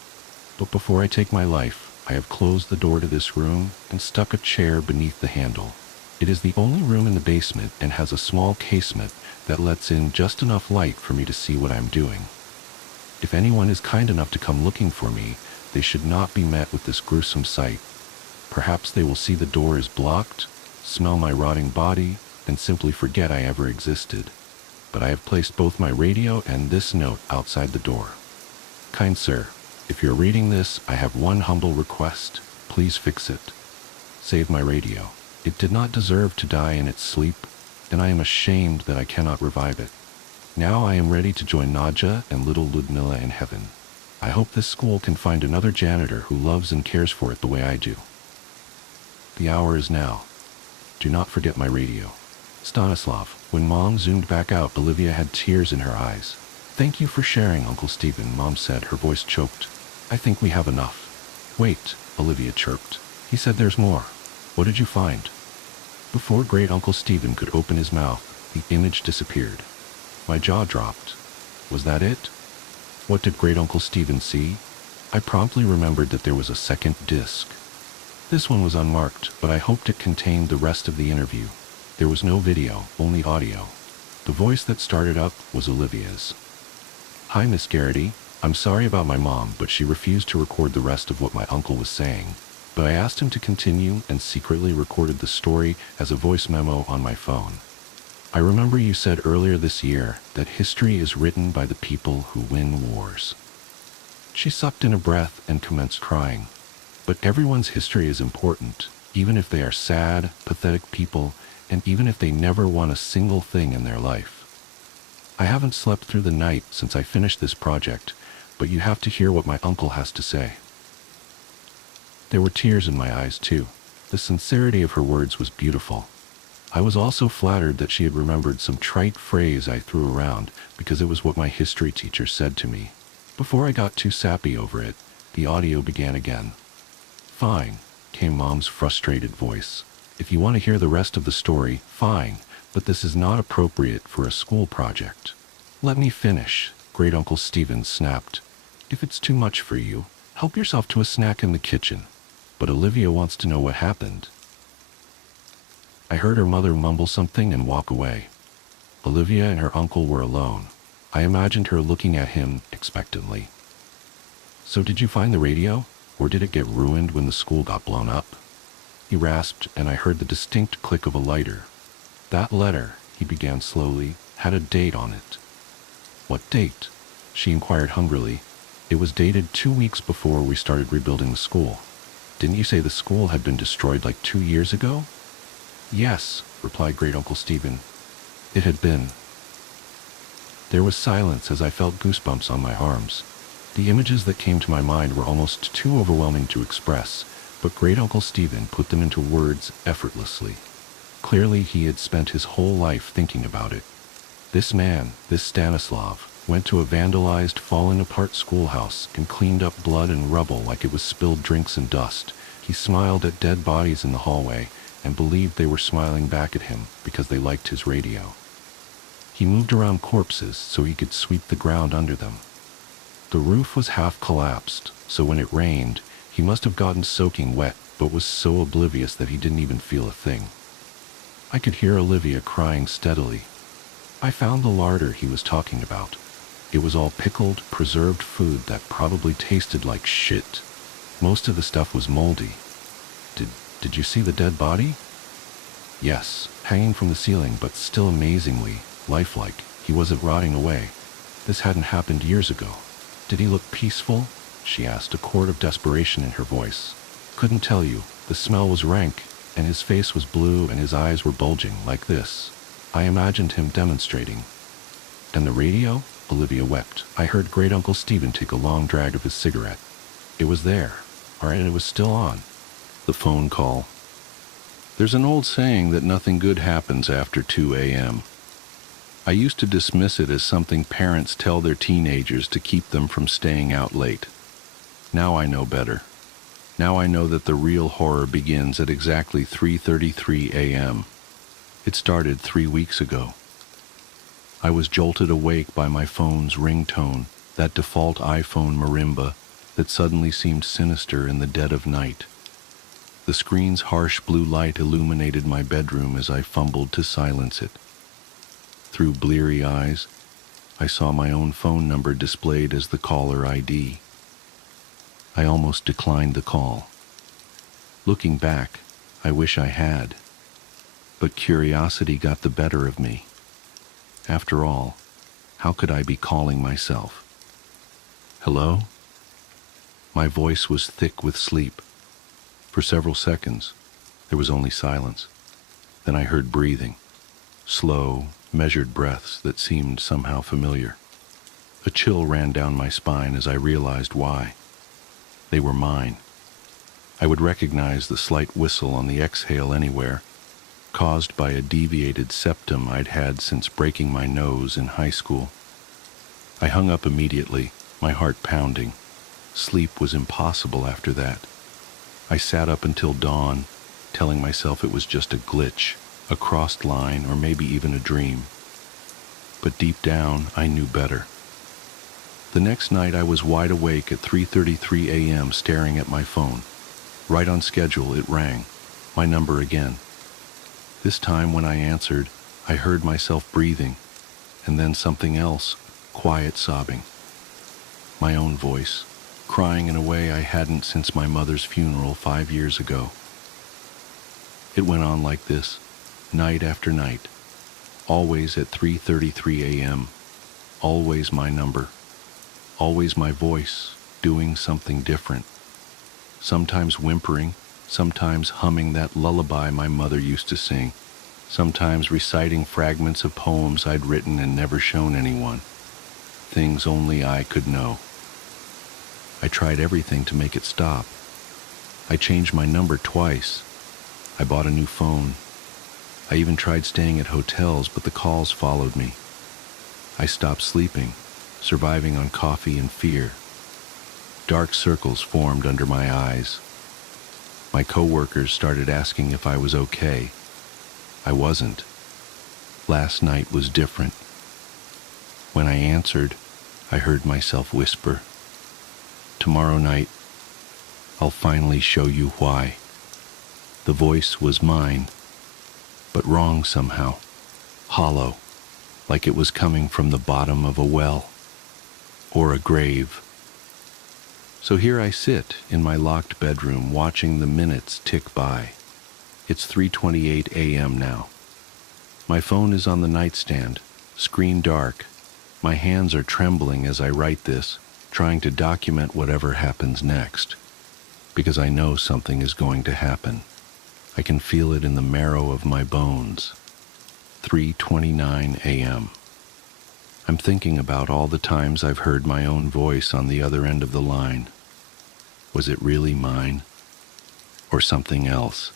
But before I take my life, I have closed the door to this room and stuck a chair beneath the handle. It is the only room in the basement and has a small casement that lets in just enough light for me to see what I'm doing. If anyone is kind enough to come looking for me, they should not be met with this gruesome sight. Perhaps they will see the door is blocked, smell my rotting body, and simply forget I ever existed. But I have placed both my radio and this note outside the door. Kind sir, if you're reading this, I have one humble request. Please fix it. Save my radio. It did not deserve to die in its sleep, and I am ashamed that I cannot revive it. Now I am ready to join Nadja and little Ludmilla in heaven. I hope this school can find another janitor who loves and cares for it the way I do. The hour is now. Do not forget my radio. Stanislav. When Mom zoomed back out, Olivia had tears in her eyes. Thank you for sharing, Uncle Stephen, Mom said, her voice choked. I think we have enough. Wait, Olivia chirped. He said there's more. What did you find? Before Great Uncle Stephen could open his mouth, the image disappeared. My jaw dropped. Was that it? What did Great Uncle Stephen see? I promptly remembered that there was a second disc. This one was unmarked, but I hoped it contained the rest of the interview. There was no video, only audio. The voice that started up was Olivia's. Hi, Miss Garrity. I'm sorry about my mom, but she refused to record the rest of what my uncle was saying. But I asked him to continue and secretly recorded the story as a voice memo on my phone. I remember you said earlier this year that history is written by the people who win wars. She sucked in a breath and commenced crying. But everyone's history is important, even if they are sad, pathetic people, and even if they never won a single thing in their life. I haven't slept through the night since I finished this project, but you have to hear what my uncle has to say. There were tears in my eyes, too. The sincerity of her words was beautiful. I was also flattered that she had remembered some trite phrase I threw around because it was what my history teacher said to me. Before I got too sappy over it, the audio began again. Fine, came Mom's frustrated voice. If you want to hear the rest of the story, fine, but this is not appropriate for a school project. Let me finish, Great Uncle Stephen snapped. If it's too much for you, help yourself to a snack in the kitchen. But Olivia wants to know what happened. I heard her mother mumble something and walk away. Olivia and her uncle were alone. I imagined her looking at him expectantly. So did you find the radio? Or did it get ruined when the school got blown up? He rasped, and I heard the distinct click of a lighter. That letter, he began slowly, had a date on it. What date? She inquired hungrily. It was dated 2 weeks before we started rebuilding the school. Didn't you say the school had been destroyed like 2 years ago? Yes, replied Great Uncle Stephen. It had been. There was silence as I felt goosebumps on my arms. The images that came to my mind were almost too overwhelming to express, but Great Uncle Stephen put them into words effortlessly. Clearly he had spent his whole life thinking about it. This man, this Stanislav, went to a vandalized, fallen-apart schoolhouse and cleaned up blood and rubble like it was spilled drinks and dust. He smiled at dead bodies in the hallway and believed they were smiling back at him because they liked his radio. He moved around corpses so he could sweep the ground under them. The roof was half collapsed, so when it rained, he must have gotten soaking wet, but was so oblivious that he didn't even feel a thing. I could hear Olivia crying steadily. I found the larder he was talking about. It was all pickled, preserved food that probably tasted like shit. Most of the stuff was moldy. Did you see the dead body? Yes, hanging from the ceiling, but still amazingly lifelike. He wasn't rotting away. This hadn't happened years ago. Did he look peaceful? She asked, a chord of desperation in her voice. Couldn't tell you. The smell was rank, and his face was blue and his eyes were bulging like this. I imagined him demonstrating. And the radio? Olivia wept. I heard Great Uncle Stephen take a long drag of his cigarette. It was there, and it was still on. The phone call. There's an old saying that nothing good happens after 2 a.m. I used to dismiss it as something parents tell their teenagers to keep them from staying out late. Now I know better. Now I know that the real horror begins at exactly 3:33 a.m. It started 3 weeks ago. I was jolted awake by my phone's ringtone, that default iPhone marimba, that suddenly seemed sinister in the dead of night. The screen's harsh blue light illuminated my bedroom as I fumbled to silence it. Through bleary eyes, I saw my own phone number displayed as the caller ID. I almost declined the call. Looking back, I wish I had. But curiosity got the better of me. After all, how could I be calling myself? Hello? My voice was thick with sleep. For several seconds, there was only silence. Then I heard breathing, slow, measured breaths that seemed somehow familiar. A chill ran down my spine as I realized why. They were mine. I would recognize the slight whistle on the exhale anywhere, caused by a deviated septum I'd had since breaking my nose in high school. I hung up immediately, my heart pounding. Sleep was impossible after that. I sat up until dawn, telling myself it was just a glitch, a crossed line, or maybe even a dream. But deep down, I knew better. The next night I was wide awake at 3:33 a.m. staring at my phone. Right on schedule, it rang, my number again. This time when I answered, I heard myself breathing, and then something else, quiet sobbing. My own voice, crying in a way I hadn't since my mother's funeral 5 years ago. It went on like this, night after night, always at 3:33 a.m., always my number, always my voice, doing something different, sometimes whimpering, sometimes humming that lullaby my mother used to sing, sometimes reciting fragments of poems I'd written and never shown anyone, things only I could know. I tried everything to make it stop. I changed my number twice. I bought a new phone. I even tried staying at hotels, but the calls followed me. I stopped sleeping, surviving on coffee and fear. Dark circles formed under my eyes. My coworkers started asking if I was okay. I wasn't. Last night was different. When I answered, I heard myself whisper, "Tomorrow night, I'll finally show you why." The voice was mine, but wrong somehow, hollow, like it was coming from the bottom of a well or a grave. So here I sit in my locked bedroom watching the minutes tick by. It's 3:28 a.m. now. My phone is on the nightstand, screen dark. My hands are trembling as I write this, trying to document whatever happens next, because I know something is going to happen. I can feel it in the marrow of my bones. 3:29 a.m. I'm thinking about all the times I've heard my own voice on the other end of the line. Was it really mine? Or something else?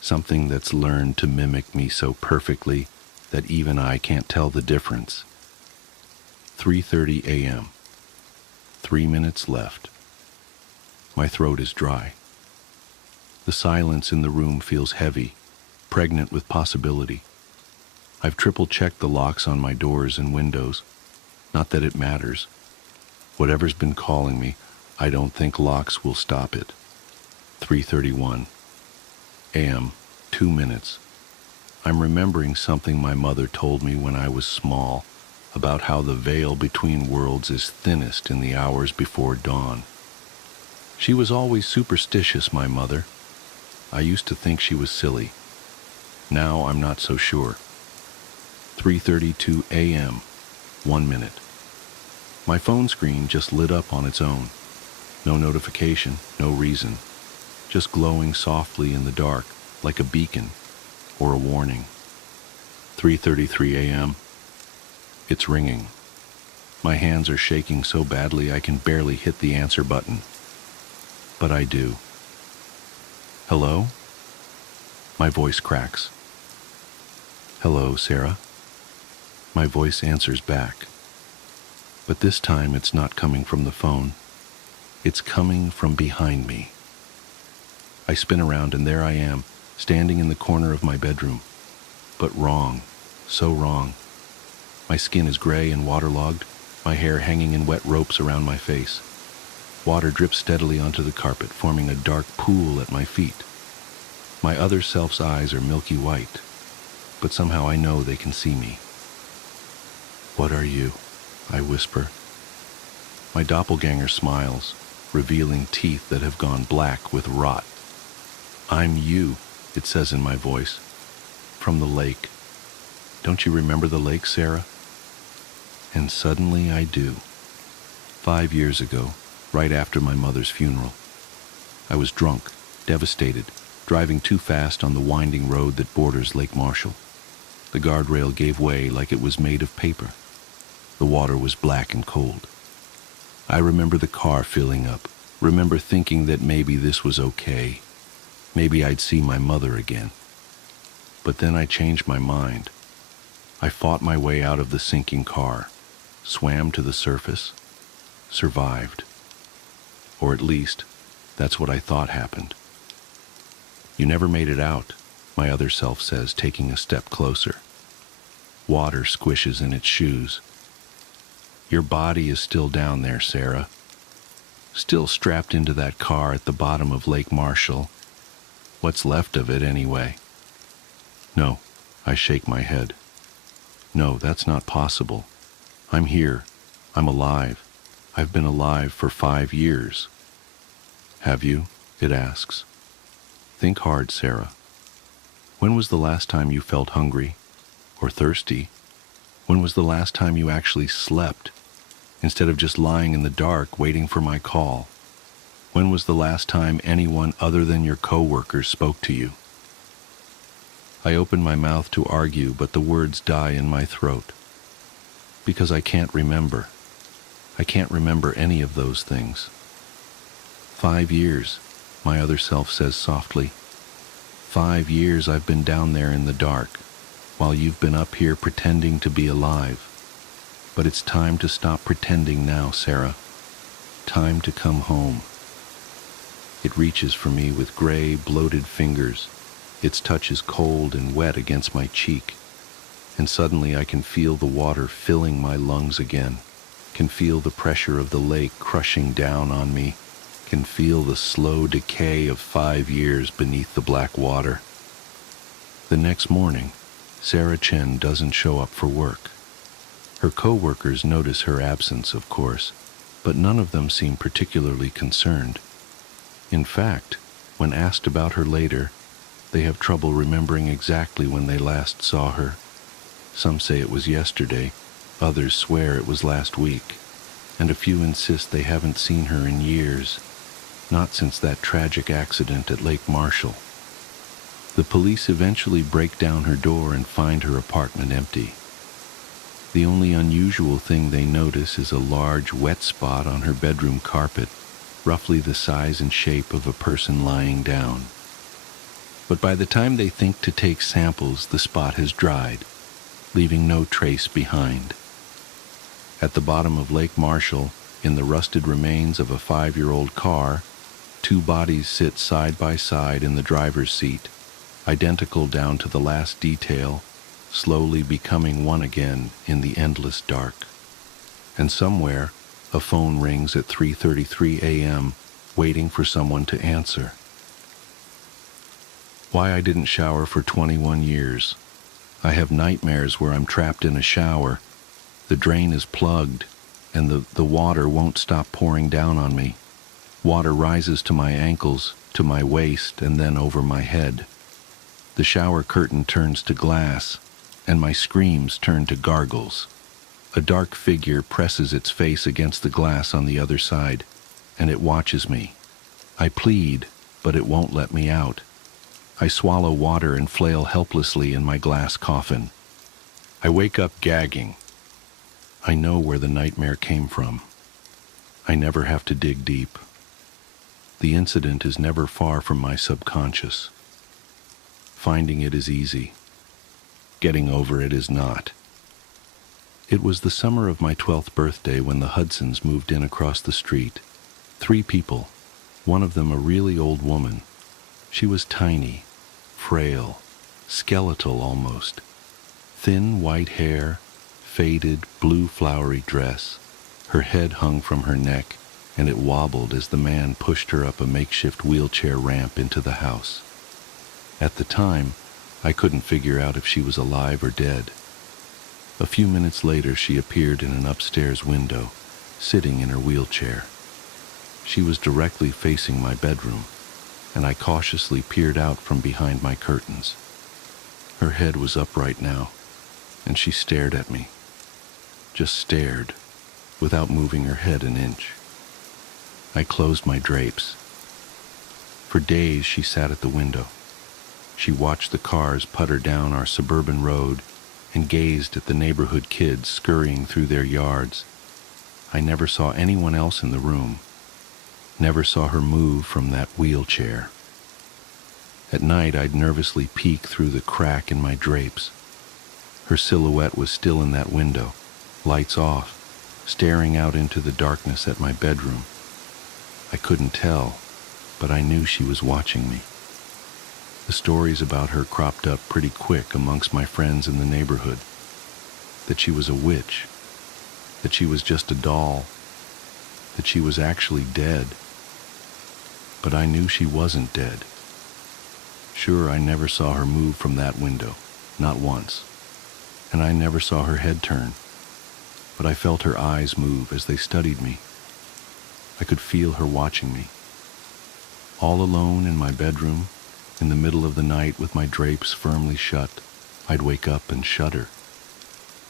Something that's learned to mimic me so perfectly that even I can't tell the difference. 3:30 a.m. 3 minutes left. My throat is dry. The silence in the room feels heavy, pregnant with possibility. I've triple-checked the locks on my doors and windows. Not that it matters. Whatever's been calling me, I don't think locks will stop it. 3:31 a.m., 2 minutes. I'm remembering something my mother told me when I was small, about how the veil between worlds is thinnest in the hours before dawn. She was always superstitious, my mother. I used to think she was silly. Now I'm not so sure. 3:32 a.m., 1 minute. My phone screen just lit up on its own. No notification, no reason. Just glowing softly in the dark, like a beacon or a warning. 3:33 a.m. It's ringing. My hands are shaking so badly I can barely hit the answer button. But I do. Hello? My voice cracks. Hello, Sarah. My voice answers back. But this time it's not coming from the phone. It's coming from behind me. I spin around and there I am, standing in the corner of my bedroom. But wrong, so wrong. My skin is gray and waterlogged, my hair hanging in wet ropes around my face. Water drips steadily onto the carpet, forming a dark pool at my feet. My other self's eyes are milky white, but somehow I know they can see me. "What are you?" I whisper. My doppelganger smiles, revealing teeth that have gone black with rot. "I'm you," it says in my voice. "From the lake. Don't you remember the lake, Sarah?" And suddenly I do. 5 years ago, right after my mother's funeral. I was drunk, devastated, driving too fast on the winding road that borders Lake Marshall. The guardrail gave way like it was made of paper. The water was black and cold. I remember the car filling up, remember thinking that maybe this was okay. Maybe I'd see my mother again. But then I changed my mind. I fought my way out of the sinking car, swam to the surface, survived. Or at least, that's what I thought happened. "You never made it out," my other self says, taking a step closer. Water squishes in its shoes. "Your body is still down there, Sarah. Still strapped into that car at the bottom of Lake Marshall. What's left of it, anyway?" "No," I shake my head. "No, that's not possible. I'm here. I'm alive. I've been alive for 5 years. "Have you?" it asks. "Think hard, Sarah. When was the last time you felt hungry or thirsty? When was the last time you actually slept instead of just lying in the dark waiting for my call? When was the last time anyone other than your coworkers spoke to you?" I open my mouth to argue, but the words die in my throat. Because I can't remember. I can't remember any of those things. 5 years, my other self says softly. 5 years I've been down there in the dark, while you've been up here pretending to be alive. But it's time to stop pretending now, Sarah. Time to come home. It reaches for me with gray, bloated fingers. Its touch is cold and wet against my cheek, and suddenly I can feel the water filling my lungs again, can feel the pressure of the lake crushing down on me, can feel the slow decay of 5 years beneath the black water. The next morning, Sarah Chen doesn't show up for work. Her co-workers notice her absence, of course, but none of them seem particularly concerned. In fact, when asked about her later, they have trouble remembering exactly when they last saw her. Some say it was yesterday, others swear it was last week, and a few insist they haven't seen her in years, not since that tragic accident at Lake Marshall. The police eventually break down her door and find her apartment empty. The only unusual thing they notice is a large wet spot on her bedroom carpet, roughly the size and shape of a person lying down. But by the time they think to take samples, the spot has dried, leaving no trace behind. At the bottom of Lake Marshall, in the rusted remains of a 5-year-old car, 2 bodies sit side by side in the driver's seat, identical down to the last detail, slowly becoming one again in the endless dark. And somewhere, a phone rings at 3:33 a.m., waiting for someone to answer. Why I didn't shower for 21 years. I have nightmares where I'm trapped in a shower. The drain is plugged, and the water won't stop pouring down on me. Water rises to my ankles, to my waist, and then over my head. The shower curtain turns to glass, and my screams turn to gargles. A dark figure presses its face against the glass on the other side, and it watches me. I plead, but it won't let me out. I swallow water and flail helplessly in my glass coffin. I wake up gagging. I know where the nightmare came from. I never have to dig deep. The incident is never far from my subconscious. Finding it is easy. Getting over it is not. It was the summer of my 12th birthday when the Hudsons moved in across the street. 3 people, one of them a really old woman. She was tiny, frail, skeletal almost. Thin white hair, faded blue flowery dress. Her head hung from her neck, and it wobbled as the man pushed her up a makeshift wheelchair ramp into the house. At the time, I couldn't figure out if she was alive or dead. A few minutes later, she appeared in an upstairs window, sitting in her wheelchair. She was directly facing my bedroom, and I cautiously peered out from behind my curtains. Her head was upright now, and she stared at me. Just stared, without moving her head an inch. I closed my drapes. For days she sat at the window. She watched the cars putter down our suburban road and gazed at the neighborhood kids scurrying through their yards. I never saw anyone else in the room. Never saw her move from that wheelchair. At night, I'd nervously peek through the crack in my drapes. Her silhouette was still in that window, lights off, staring out into the darkness at my bedroom. I couldn't tell, but I knew she was watching me. The stories about her cropped up pretty quick amongst my friends in the neighborhood. That she was a witch, that she was just a doll, that she was actually dead. But I knew she wasn't dead. Sure, I never saw her move from that window, not once, and I never saw her head turn, but I felt her eyes move as they studied me. I could feel her watching me. All alone in my bedroom, in the middle of the night with my drapes firmly shut, I'd wake up and shudder.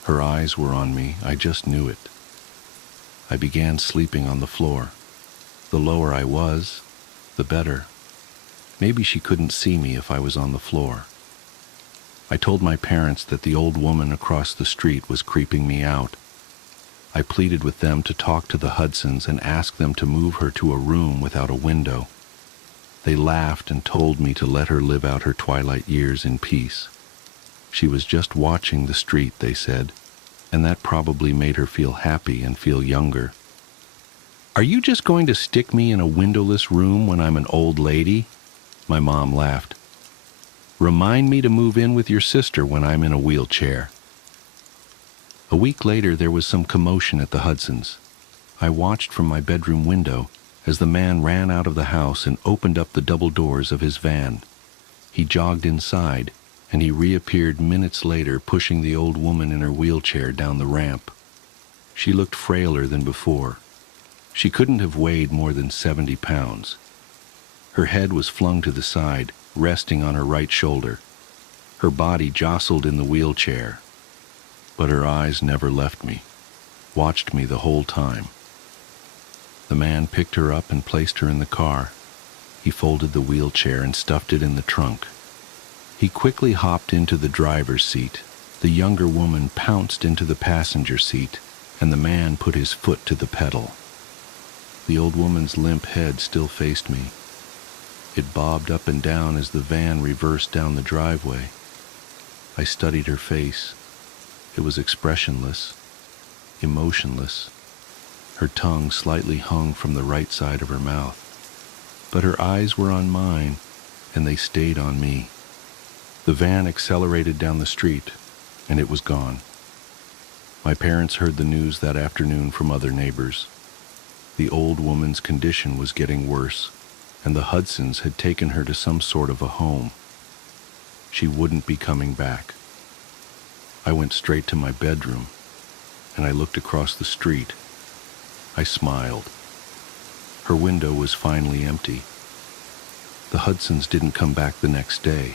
Her eyes were on me, I just knew it. I began sleeping on the floor. The lower I was, the better. Maybe she couldn't see me if I was on the floor. I told my parents that the old woman across the street was creeping me out. I pleaded with them to talk to the Hudsons and ask them to move her to a room without a window. They laughed and told me to let her live out her twilight years in peace. She was just watching the street, they said, and that probably made her feel happy and feel younger. "Are you just going to stick me in a windowless room when I'm an old lady?" My mom laughed. "Remind me to move in with your sister when I'm in a wheelchair." A week later, there was some commotion at the Hudsons. I watched from my bedroom window as the man ran out of the house and opened up the double doors of his van. He jogged inside, and he reappeared minutes later pushing the old woman in her wheelchair down the ramp. She looked frailer than before. She couldn't have weighed more than 70 pounds. Her head was flung to the side, resting on her right shoulder. Her body jostled in the wheelchair, but her eyes never left me, watched me the whole time. The man picked her up and placed her in the car. He folded the wheelchair and stuffed it in the trunk. He quickly hopped into the driver's seat. The younger woman pounced into the passenger seat, and the man put his foot to the pedal. The old woman's limp head still faced me. It bobbed up and down as the van reversed down the driveway. I studied her face. It was expressionless, emotionless. Her tongue slightly hung from the right side of her mouth, but her eyes were on mine, and they stayed on me. The van accelerated down the street, and it was gone. My parents heard the news that afternoon from other neighbors. The old woman's condition was getting worse, and the Hudsons had taken her to some sort of a home. She wouldn't be coming back. I went straight to my bedroom, and I looked across the street. I smiled. Her window was finally empty. The Hudsons didn't come back the next day.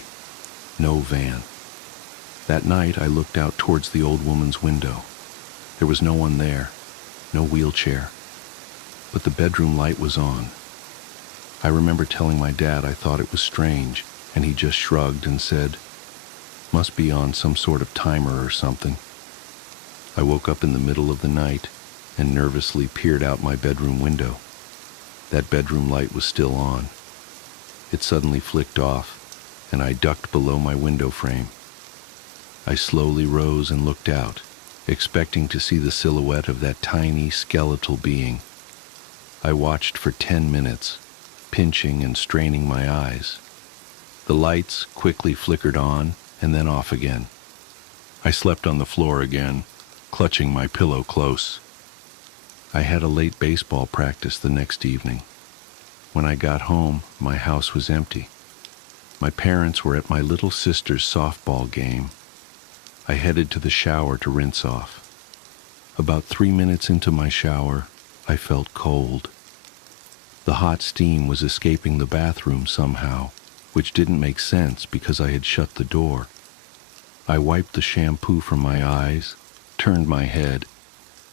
No van. That night, I looked out towards the old woman's window. There was no one there, no wheelchair, but the bedroom light was on. I remember telling my dad I thought it was strange, and he just shrugged and said, "Must be on some sort of timer or something." I woke up in the middle of the night and nervously peered out my bedroom window. That bedroom light was still on. It suddenly flicked off, and I ducked below my window frame. I slowly rose and looked out, expecting to see the silhouette of that tiny skeletal being. I watched for 10 minutes, pinching and straining my eyes. The lights quickly flickered on and then off again. I slept on the floor again, clutching my pillow close. I had a late baseball practice the next evening. When I got home, my house was empty. My parents were at my little sister's softball game. I headed to the shower to rinse off. About 3 minutes into my shower, I felt cold. The hot steam was escaping the bathroom somehow, which didn't make sense because I had shut the door. I wiped the shampoo from my eyes, turned my head,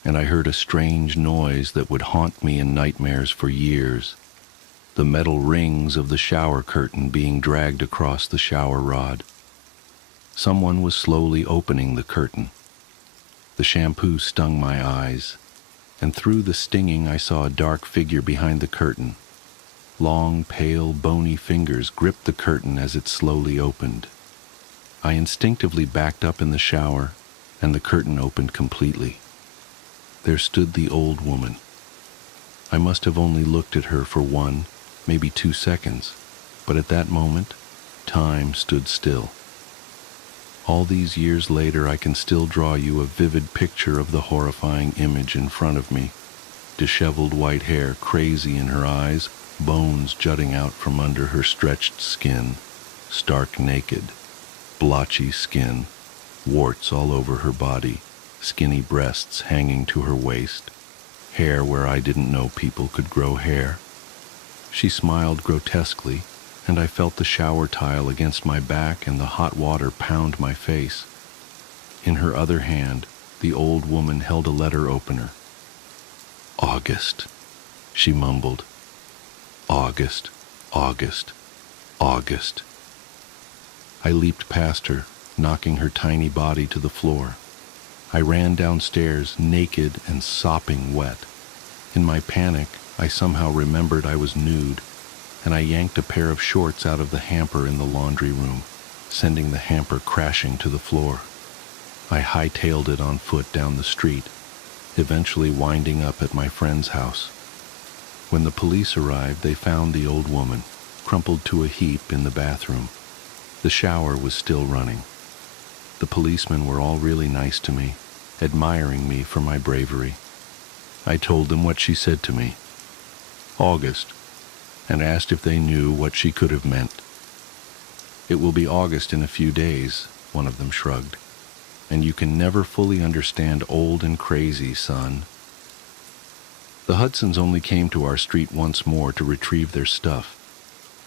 and I heard a strange noise that would haunt me in nightmares for years. The metal rings of the shower curtain being dragged across the shower rod. Someone was slowly opening the curtain. The shampoo stung my eyes, and through the stinging I saw a dark figure behind the curtain. Long, pale, bony fingers gripped the curtain as it slowly opened. I instinctively backed up in the shower, and the curtain opened completely. There stood the old woman. I must have only looked at her for 1, maybe 2 seconds, but at that moment, time stood still. All these years later, I can still draw you a vivid picture of the horrifying image in front of me. Disheveled white hair crazy in her eyes, bones jutting out from under her stretched skin, stark naked, blotchy skin, warts all over her body, skinny breasts hanging to her waist, hair where I didn't know people could grow hair. She smiled grotesquely, and I felt the shower tile against my back and the hot water pound my face. In her other hand, the old woman held a letter opener. "August," she mumbled. "August, August, August." I leaped past her, knocking her tiny body to the floor. I ran downstairs, naked and sopping wet. In my panic, I somehow remembered I was nude, and I yanked a pair of shorts out of the hamper in the laundry room, sending the hamper crashing to the floor. I hightailed it on foot down the street, eventually winding up at my friend's house. When the police arrived, they found the old woman, crumpled to a heap in the bathroom. The shower was still running. The policemen were all really nice to me, admiring me for my bravery. I told them what she said to me, "August," and asked if they knew what she could have meant. "It will be August in a few days," one of them shrugged, "and you can never fully understand old and crazy, son." The Hudsons only came to our street once more to retrieve their stuff.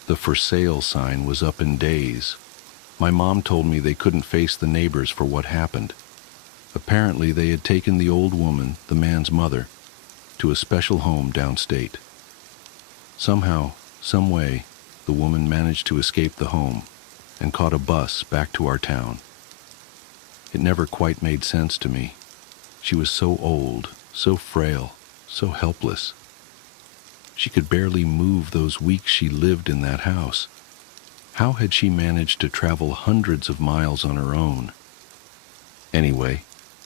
The "for sale" sign was up in days. My mom told me they couldn't face the neighbors for what happened. Apparently they had taken the old woman, the man's mother, to a special home downstate. Somehow, some way, the woman managed to escape the home and caught a bus back to our town. It never quite made sense to me. She was so old, so frail, so helpless. She could barely move those weeks she lived in that house. How had she managed to travel hundreds of miles on her own? Anyway,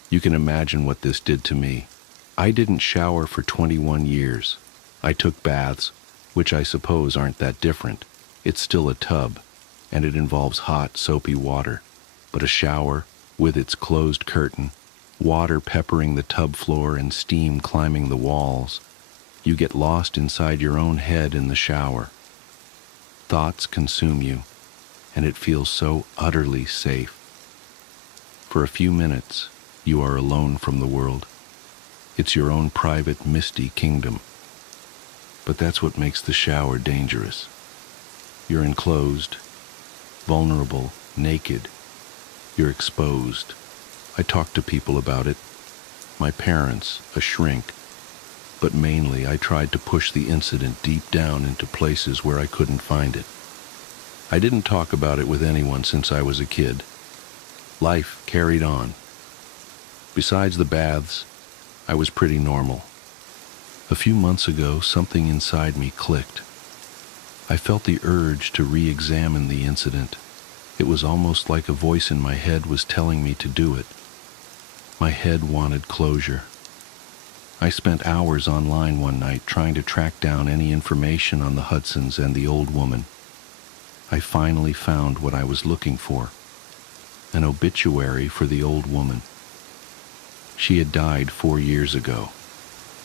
you can imagine what this did to me. I didn't shower for 21 years. I took baths, which I suppose aren't that different. It's still a tub, and it involves hot, soapy water. But a shower, with its closed curtain, water peppering the tub floor and steam climbing the walls, you get lost inside your own head in the shower. Thoughts consume you, and it feels so utterly safe. For a few minutes, you are alone from the world. It's your own private, misty kingdom. But that's what makes the shower dangerous. You're enclosed, vulnerable, naked. You're exposed. I talked to people about it. My parents, a shrink. But mainly I tried to push the incident deep down into places where I couldn't find it. I didn't talk about it with anyone since I was a kid. Life carried on. Besides the baths, I was pretty normal. A few months ago, something inside me clicked. I felt the urge to re-examine the incident. It was almost like a voice in my head was telling me to do it. My head wanted closure. I spent hours online one night trying to track down any information on the Hudsons and the old woman. I finally found what I was looking for, an obituary for the old woman. She had died 4 years ago.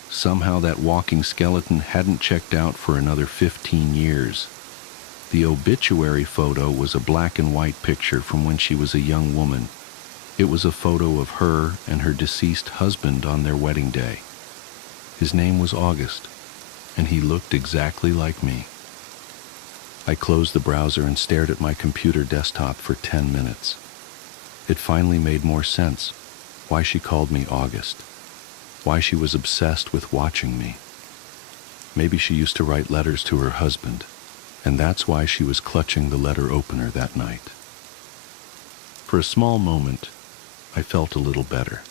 Somehow that walking skeleton hadn't checked out for another 15 years. The obituary photo was a black and white picture from when she was a young woman. It was a photo of her and her deceased husband on their wedding day. His name was August, and he looked exactly like me. I closed the browser and stared at my computer desktop for 10 minutes. It finally made more sense why she called me August, why she was obsessed with watching me. Maybe she used to write letters to her husband, and that's why she was clutching the letter opener that night. For a small moment, I felt a little better.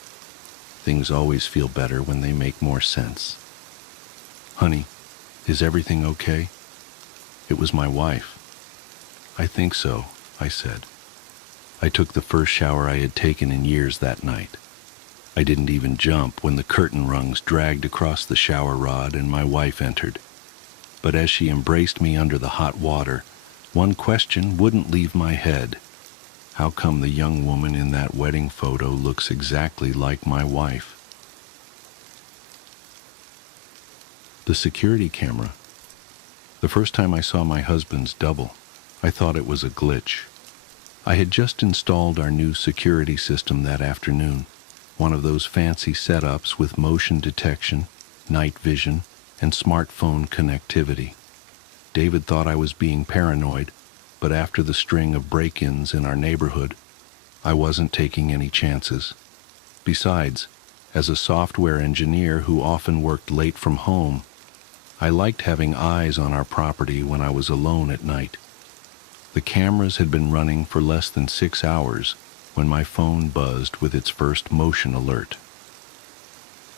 Things always feel better when they make more sense. "Honey, is everything okay?" It was my wife. "I think so," I said. I took the first shower I had taken in years that night. I didn't even jump when the curtain rungs dragged across the shower rod and my wife entered. But as she embraced me under the hot water, one question wouldn't leave my head. How come the young woman in that wedding photo looks exactly like my wife? The security camera. The first time I saw my husband's double, I thought it was a glitch. I had just installed our new security system that afternoon, one of those fancy setups with motion detection, night vision, and smartphone connectivity. David thought I was being paranoid, but after the string of break-ins in our neighborhood, I wasn't taking any chances. Besides, as a software engineer who often worked late from home, I liked having eyes on our property when I was alone at night. The cameras had been running for less than 6 hours when my phone buzzed with its first motion alert.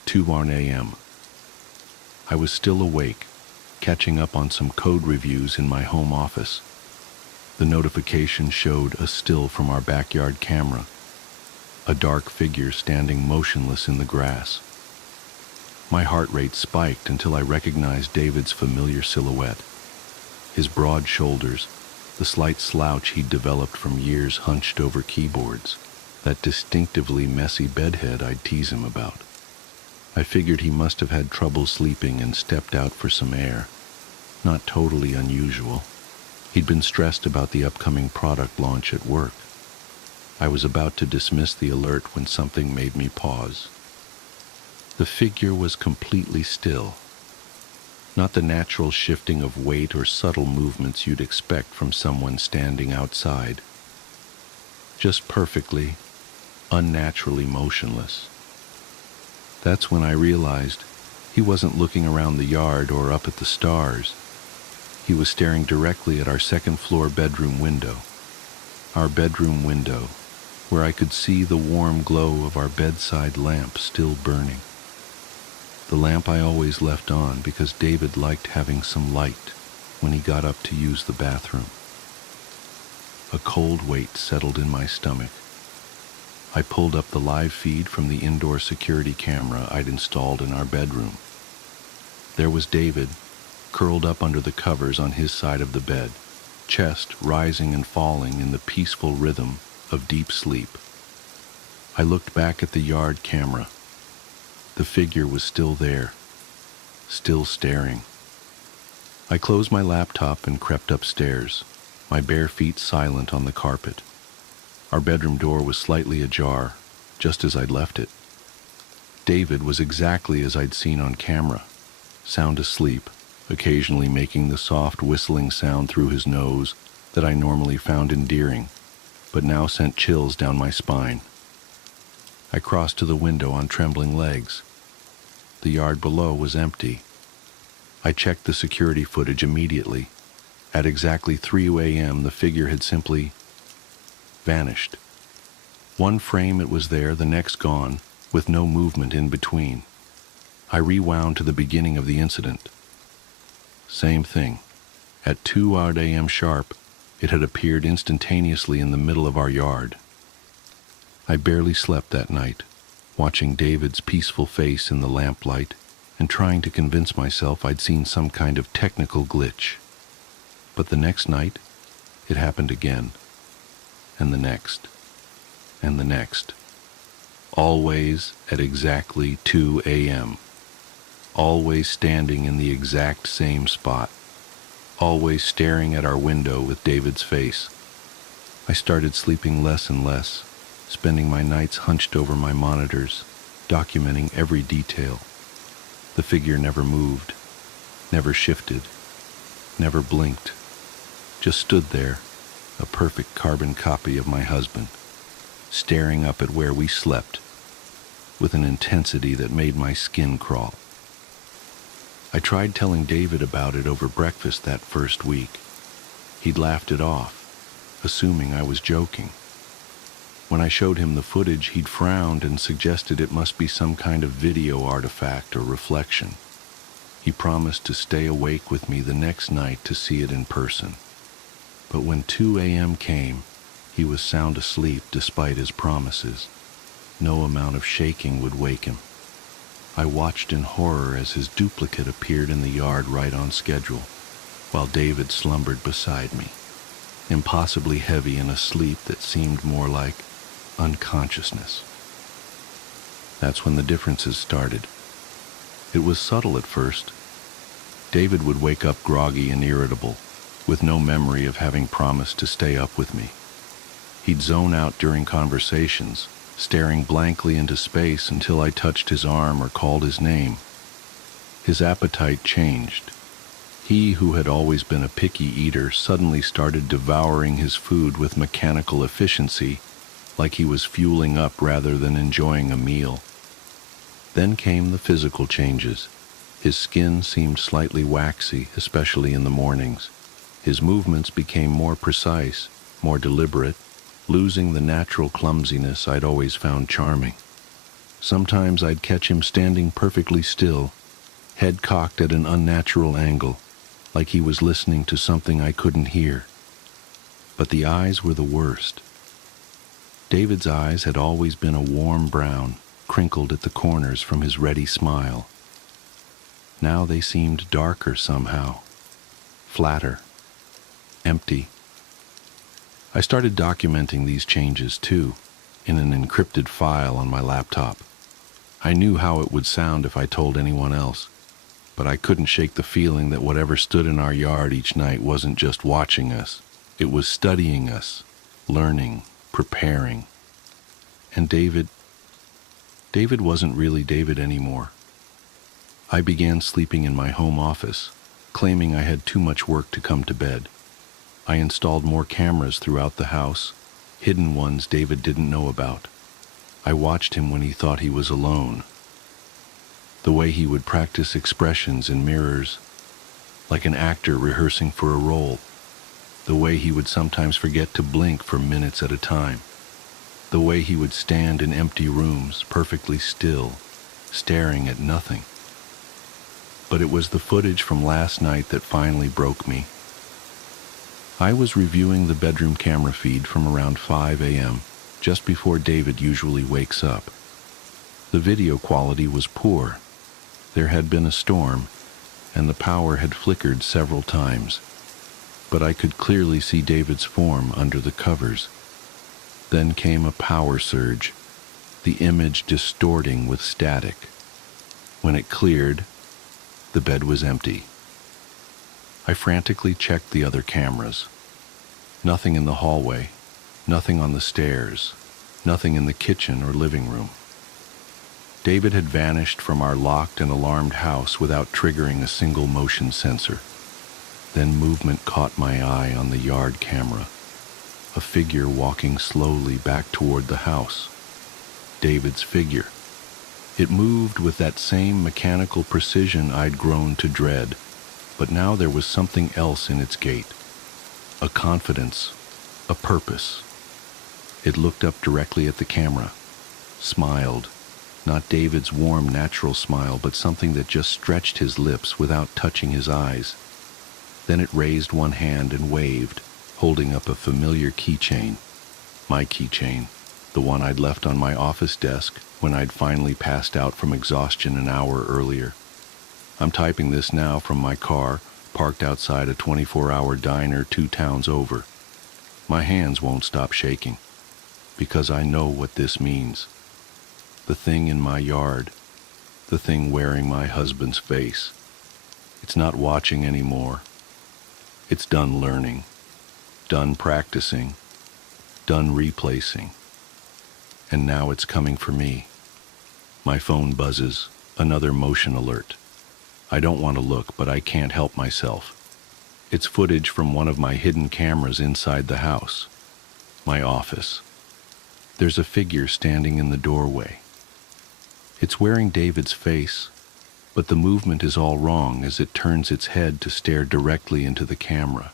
2:01 a.m. I was still awake, catching up on some code reviews in my home office. The notification showed a still from our backyard camera, a dark figure standing motionless in the grass. My heart rate spiked until I recognized David's familiar silhouette. His broad shoulders, the slight slouch he'd developed from years hunched over keyboards, that distinctively messy bedhead I'd tease him about. I figured he must have had trouble sleeping and stepped out for some air. Not totally unusual. He'd been stressed about the upcoming product launch at work. I was about to dismiss the alert when something made me pause. The figure was completely still. Not the natural shifting of weight or subtle movements you'd expect from someone standing outside. Just perfectly, unnaturally motionless. That's when I realized he wasn't looking around the yard or up at the stars. He was staring directly at our second-floor bedroom window. Our bedroom window, where I could see the warm glow of our bedside lamp still burning. The lamp I always left on because David liked having some light when he got up to use the bathroom. A cold weight settled in my stomach. I pulled up the live feed from the indoor security camera I'd installed in our bedroom. There was David, curled up under the covers on his side of the bed, chest rising and falling in the peaceful rhythm of deep sleep. I looked back at the yard camera. The figure was still there, still staring. I closed my laptop and crept upstairs, my bare feet silent on the carpet. Our bedroom door was slightly ajar, just as I'd left it. David was exactly as I'd seen on camera, sound asleep, occasionally making the soft whistling sound through his nose that I normally found endearing, but now sent chills down my spine. I crossed to the window on trembling legs. The yard below was empty. I checked the security footage immediately. At exactly 3 a.m., the figure had simply vanished. One frame it was there, the next gone, with no movement in between. I rewound to the beginning of the incident. Same thing. At 2 a.m. sharp, it had appeared instantaneously in the middle of our yard. I barely slept that night, watching David's peaceful face in the lamplight and trying to convince myself I'd seen some kind of technical glitch. But the next night, it happened again, and the next, and the next. Always at exactly 2 a.m. always standing in the exact same spot, always staring at our window with David's face. I started sleeping less and less, spending my nights hunched over my monitors, documenting every detail. The figure never moved, never shifted, never blinked, just stood there, a perfect carbon copy of my husband, staring up at where we slept, with an intensity that made my skin crawl. I tried telling David about it over breakfast that first week. He'd laughed it off, assuming I was joking. When I showed him the footage, he'd frowned and suggested it must be some kind of video artifact or reflection. He promised to stay awake with me the next night to see it in person. But when 2 a.m. came, he was sound asleep despite his promises. No amount of shaking would wake him. I watched in horror as his duplicate appeared in the yard right on schedule, while David slumbered beside me, impossibly heavy in a sleep that seemed more like unconsciousness. That's when the differences started. It was subtle at first. David would wake up groggy and irritable, with no memory of having promised to stay up with me. He'd zone out during conversations, staring blankly into space until I touched his arm or called his name. His appetite changed. He, who had always been a picky eater, suddenly started devouring his food with mechanical efficiency, like he was fueling up rather than enjoying a meal. Then came the physical changes. His skin seemed slightly waxy, especially in the mornings. His movements became more precise, more deliberate, losing the natural clumsiness I'd always found charming. Sometimes I'd catch him standing perfectly still, head cocked at an unnatural angle, like he was listening to something I couldn't hear. But the eyes were the worst. David's eyes had always been a warm brown, crinkled at the corners from his ready smile. Now they seemed darker somehow, flatter, empty. I started documenting these changes too, in an encrypted file on my laptop. I knew how it would sound if I told anyone else, but I couldn't shake the feeling that whatever stood in our yard each night wasn't just watching us. It was studying us, learning, preparing. And David wasn't really David anymore. I began sleeping in my home office, claiming I had too much work to come to bed. I installed more cameras throughout the house, hidden ones David didn't know about. I watched him when he thought he was alone. The way he would practice expressions in mirrors, like an actor rehearsing for a role. The way he would sometimes forget to blink for minutes at a time. The way he would stand in empty rooms, perfectly still, staring at nothing. But it was the footage from last night that finally broke me. I was reviewing the bedroom camera feed from around 5 a.m., just before David usually wakes up. The video quality was poor. There had been a storm, and the power had flickered several times. But I could clearly see David's form under the covers. Then came a power surge, the image distorting with static. When it cleared, the bed was empty. I frantically checked the other cameras. Nothing in the hallway, nothing on the stairs, nothing in the kitchen or living room. David had vanished from our locked and alarmed house without triggering a single motion sensor. Then movement caught my eye on the yard camera. A figure walking slowly back toward the house. David's figure. It moved with that same mechanical precision I'd grown to dread, but now there was something else in its gait. A confidence, a purpose. It looked up directly at the camera, smiled, not David's warm, natural smile, but something that just stretched his lips without touching his eyes. Then it raised one hand and waved, holding up a familiar keychain. My keychain, the one I'd left on my office desk when I'd finally passed out from exhaustion an hour earlier. I'm typing this now from my car, parked outside a 24-hour diner 2 towns over. My hands won't stop shaking, because I know what this means. The thing in my yard, the thing wearing my husband's face. It's not watching anymore. It's done learning, done practicing, done replacing. And now it's coming for me. My phone buzzes, another motion alert. I don't want to look, but I can't help myself. It's footage from one of my hidden cameras inside the house, my office. There's a figure standing in the doorway. It's wearing David's face, but the movement is all wrong as it turns its head to stare directly into the camera.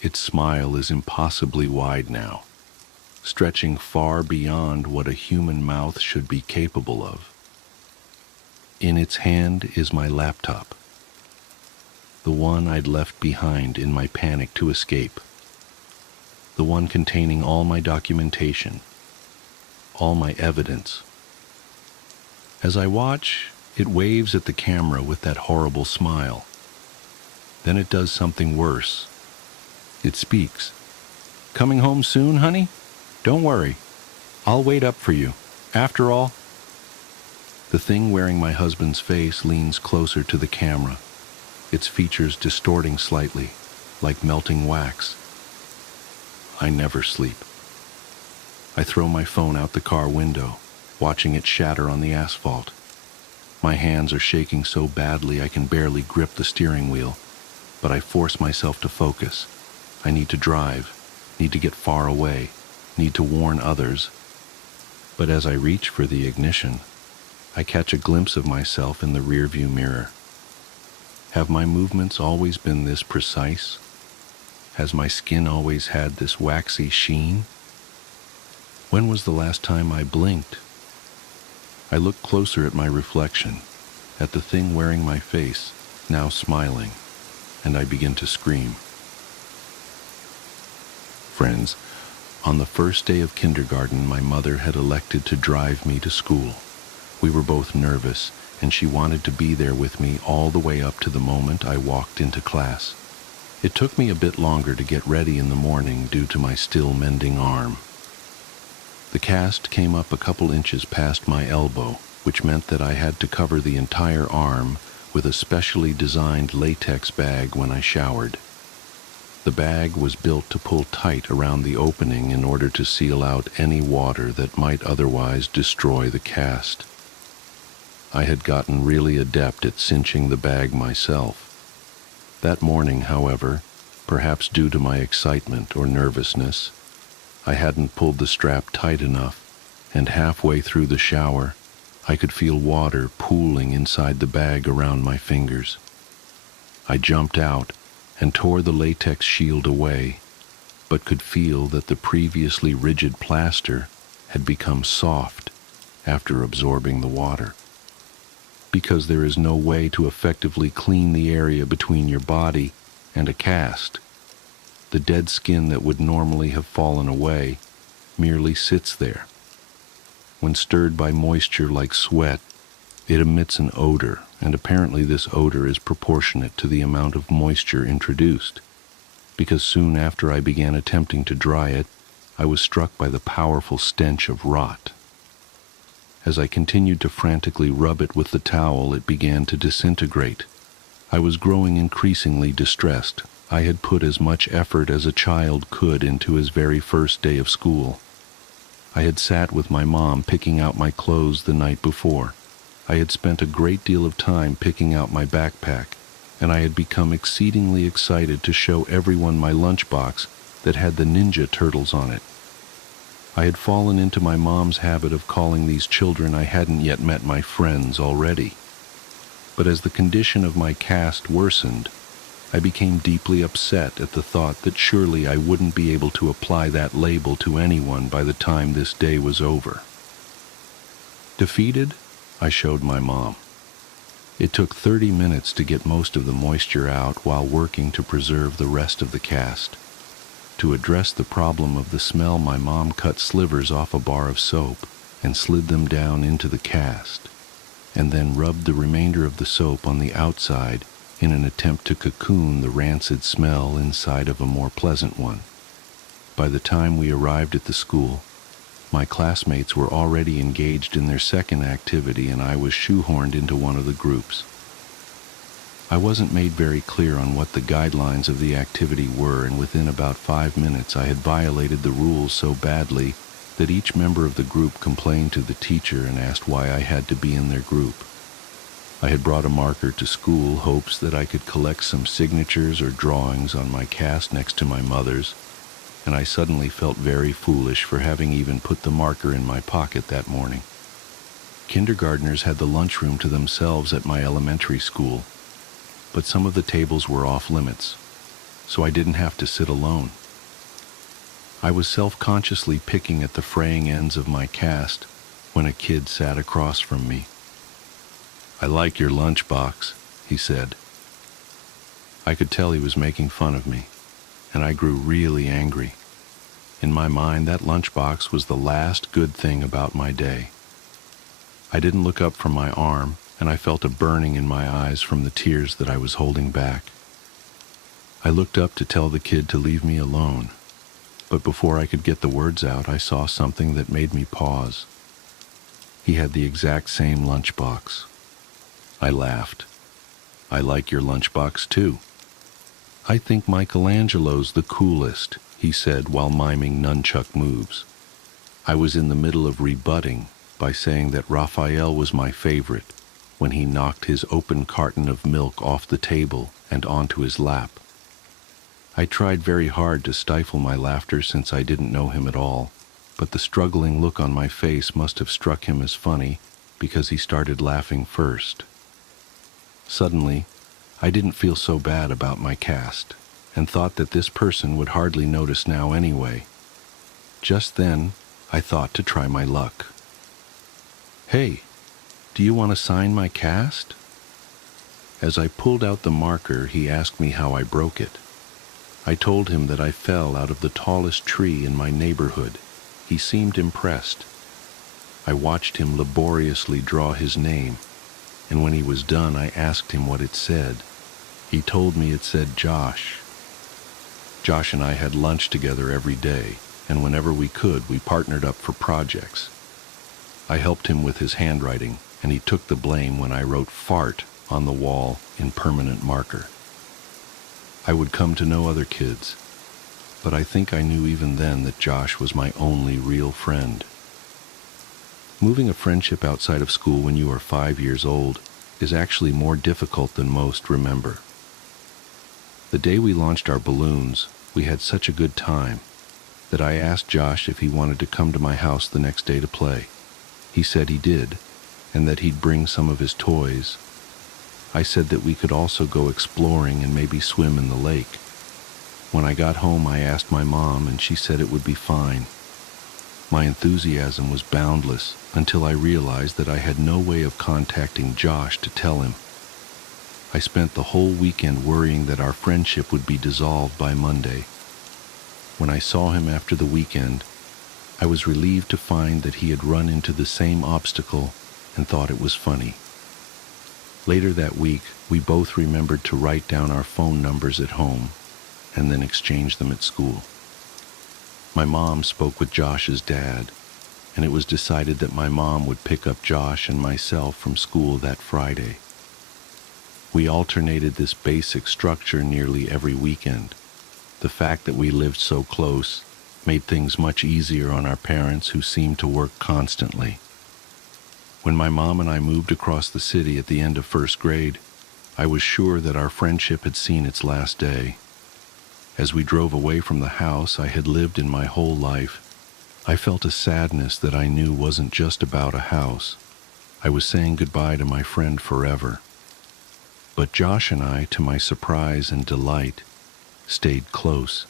Its smile is impossibly wide now, stretching far beyond what a human mouth should be capable of. In its hand is my laptop, the one I'd left behind in my panic to escape, the one containing all my documentation, all my evidence. As I watch, it waves at the camera with that horrible smile. Then it does something worse. It speaks. "Coming home soon, honey? Don't worry. I'll wait up for you. After all..." The thing wearing my husband's face leans closer to the camera, its features distorting slightly, like melting wax. I never sleep. I throw my phone out the car window, watching it shatter on the asphalt. My hands are shaking so badly I can barely grip the steering wheel, but I force myself to focus. I need to drive, need to get far away, need to warn others. But as I reach for the ignition, I catch a glimpse of myself in the rearview mirror. Have my movements always been this precise? Has my skin always had this waxy sheen? When was the last time I blinked? I look closer at my reflection, at the thing wearing my face, now smiling, and I begin to scream. Friends, on the first day of kindergarten, my mother had elected to drive me to school. We were both nervous, and she wanted to be there with me all the way up to the moment I walked into class. It took me a bit longer to get ready in the morning due to my still mending arm. The cast came up a couple inches past my elbow, which meant that I had to cover the entire arm with a specially designed latex bag when I showered. The bag was built to pull tight around the opening in order to seal out any water that might otherwise destroy the cast. I had gotten really adept at cinching the bag myself. That morning, however, perhaps due to my excitement or nervousness, I hadn't pulled the strap tight enough, and halfway through the shower, I could feel water pooling inside the bag around my fingers. I jumped out and tore the latex shield away, but could feel that the previously rigid plaster had become soft after absorbing the water. Because there is no way to effectively clean the area between your body and a cast, the dead skin that would normally have fallen away merely sits there. When stirred by moisture like sweat, it emits an odor, and apparently this odor is proportionate to the amount of moisture introduced, because soon after I began attempting to dry it, I was struck by the powerful stench of rot. As I continued to frantically rub it with the towel, it began to disintegrate. I was growing increasingly distressed. I had put as much effort as a child could into his very first day of school. I had sat with my mom picking out my clothes the night before. I had spent a great deal of time picking out my backpack, and I had become exceedingly excited to show everyone my lunchbox that had the Ninja Turtles on it. I had fallen into my mom's habit of calling these children I hadn't yet met my friends already. But as the condition of my cast worsened, I became deeply upset at the thought that surely I wouldn't be able to apply that label to anyone by the time this day was over. Defeated, I showed my mom. It took 30 minutes to get most of the moisture out while working to preserve the rest of the cast. To address the problem of the smell, my mom cut slivers off a bar of soap and slid them down into the cast, and then rubbed the remainder of the soap on the outside in an attempt to cocoon the rancid smell inside of a more pleasant one. By the time we arrived at the school, My classmates were already engaged in their second activity, and I was shoehorned into one of the groups. I wasn't made very clear on what the guidelines of the activity were, and within about 5 minutes I had violated the rules so badly that each member of the group complained to the teacher and asked why I had to be in their group. I had brought a marker to school, hopes that I could collect some signatures or drawings on my cast next to my mother's, and I suddenly felt very foolish for having even put the marker in my pocket that morning. Kindergartners had the lunchroom to themselves at my elementary school, but some of the tables were off limits, so I didn't have to sit alone. I was self-consciously picking at the fraying ends of my cast when a kid sat across from me. "I like your lunchbox," he said. I could tell he was making fun of me, and I grew really angry. In my mind, that lunchbox was the last good thing about my day. I didn't look up from my arm, and I felt a burning in my eyes from the tears that I was holding back. I looked up to tell the kid to leave me alone, but before I could get the words out, I saw something that made me pause. He had the exact same lunchbox. I laughed. "I like your lunchbox too." "I think Michelangelo's the coolest," he said while miming nunchuck moves. I was in the middle of rebutting by saying that Raphael was my favorite when he knocked his open carton of milk off the table and onto his lap. I tried very hard to stifle my laughter since I didn't know him at all, but the struggling look on my face must have struck him as funny because he started laughing first. Suddenly, I didn't feel so bad about my cast, and thought that this person would hardly notice now anyway. Just then, I thought to try my luck. "Hey, do you want to sign my cast?" As I pulled out the marker, he asked me how I broke it. I told him that I fell out of the tallest tree in my neighborhood. He seemed impressed. I watched him laboriously draw his name, and when he was done, I asked him what it said. He told me it said Josh. Josh and I had lunch together every day, and whenever we could, we partnered up for projects. I helped him with his handwriting, and he took the blame when I wrote "fart" on the wall in permanent marker. I would come to know other kids, but I think I knew even then that Josh was my only real friend. Moving a friendship outside of school when you are 5 years old is actually more difficult than most remember. The day we launched our balloons, we had such a good time that I asked Josh if he wanted to come to my house the next day to play. He said he did, and that he'd bring some of his toys. I said that we could also go exploring and maybe swim in the lake. When I got home, I asked my mom, and she said it would be fine. My enthusiasm was boundless until I realized that I had no way of contacting Josh to tell him. I spent the whole weekend worrying that our friendship would be dissolved by Monday. When I saw him after the weekend, I was relieved to find that he had run into the same obstacle and thought it was funny. Later that week, we both remembered to write down our phone numbers at home and then exchange them at school. My mom spoke with Josh's dad, and it was decided that my mom would pick up Josh and myself from school that Friday. We alternated this basic structure nearly every weekend. The fact that we lived so close made things much easier on our parents, who seemed to work constantly. When my mom and I moved across the city at the end of first grade, I was sure that our friendship had seen its last day. As we drove away from the house I had lived in my whole life, I felt a sadness that I knew wasn't just about a house. I was saying goodbye to my friend forever. But Josh and I, to my surprise and delight, stayed close.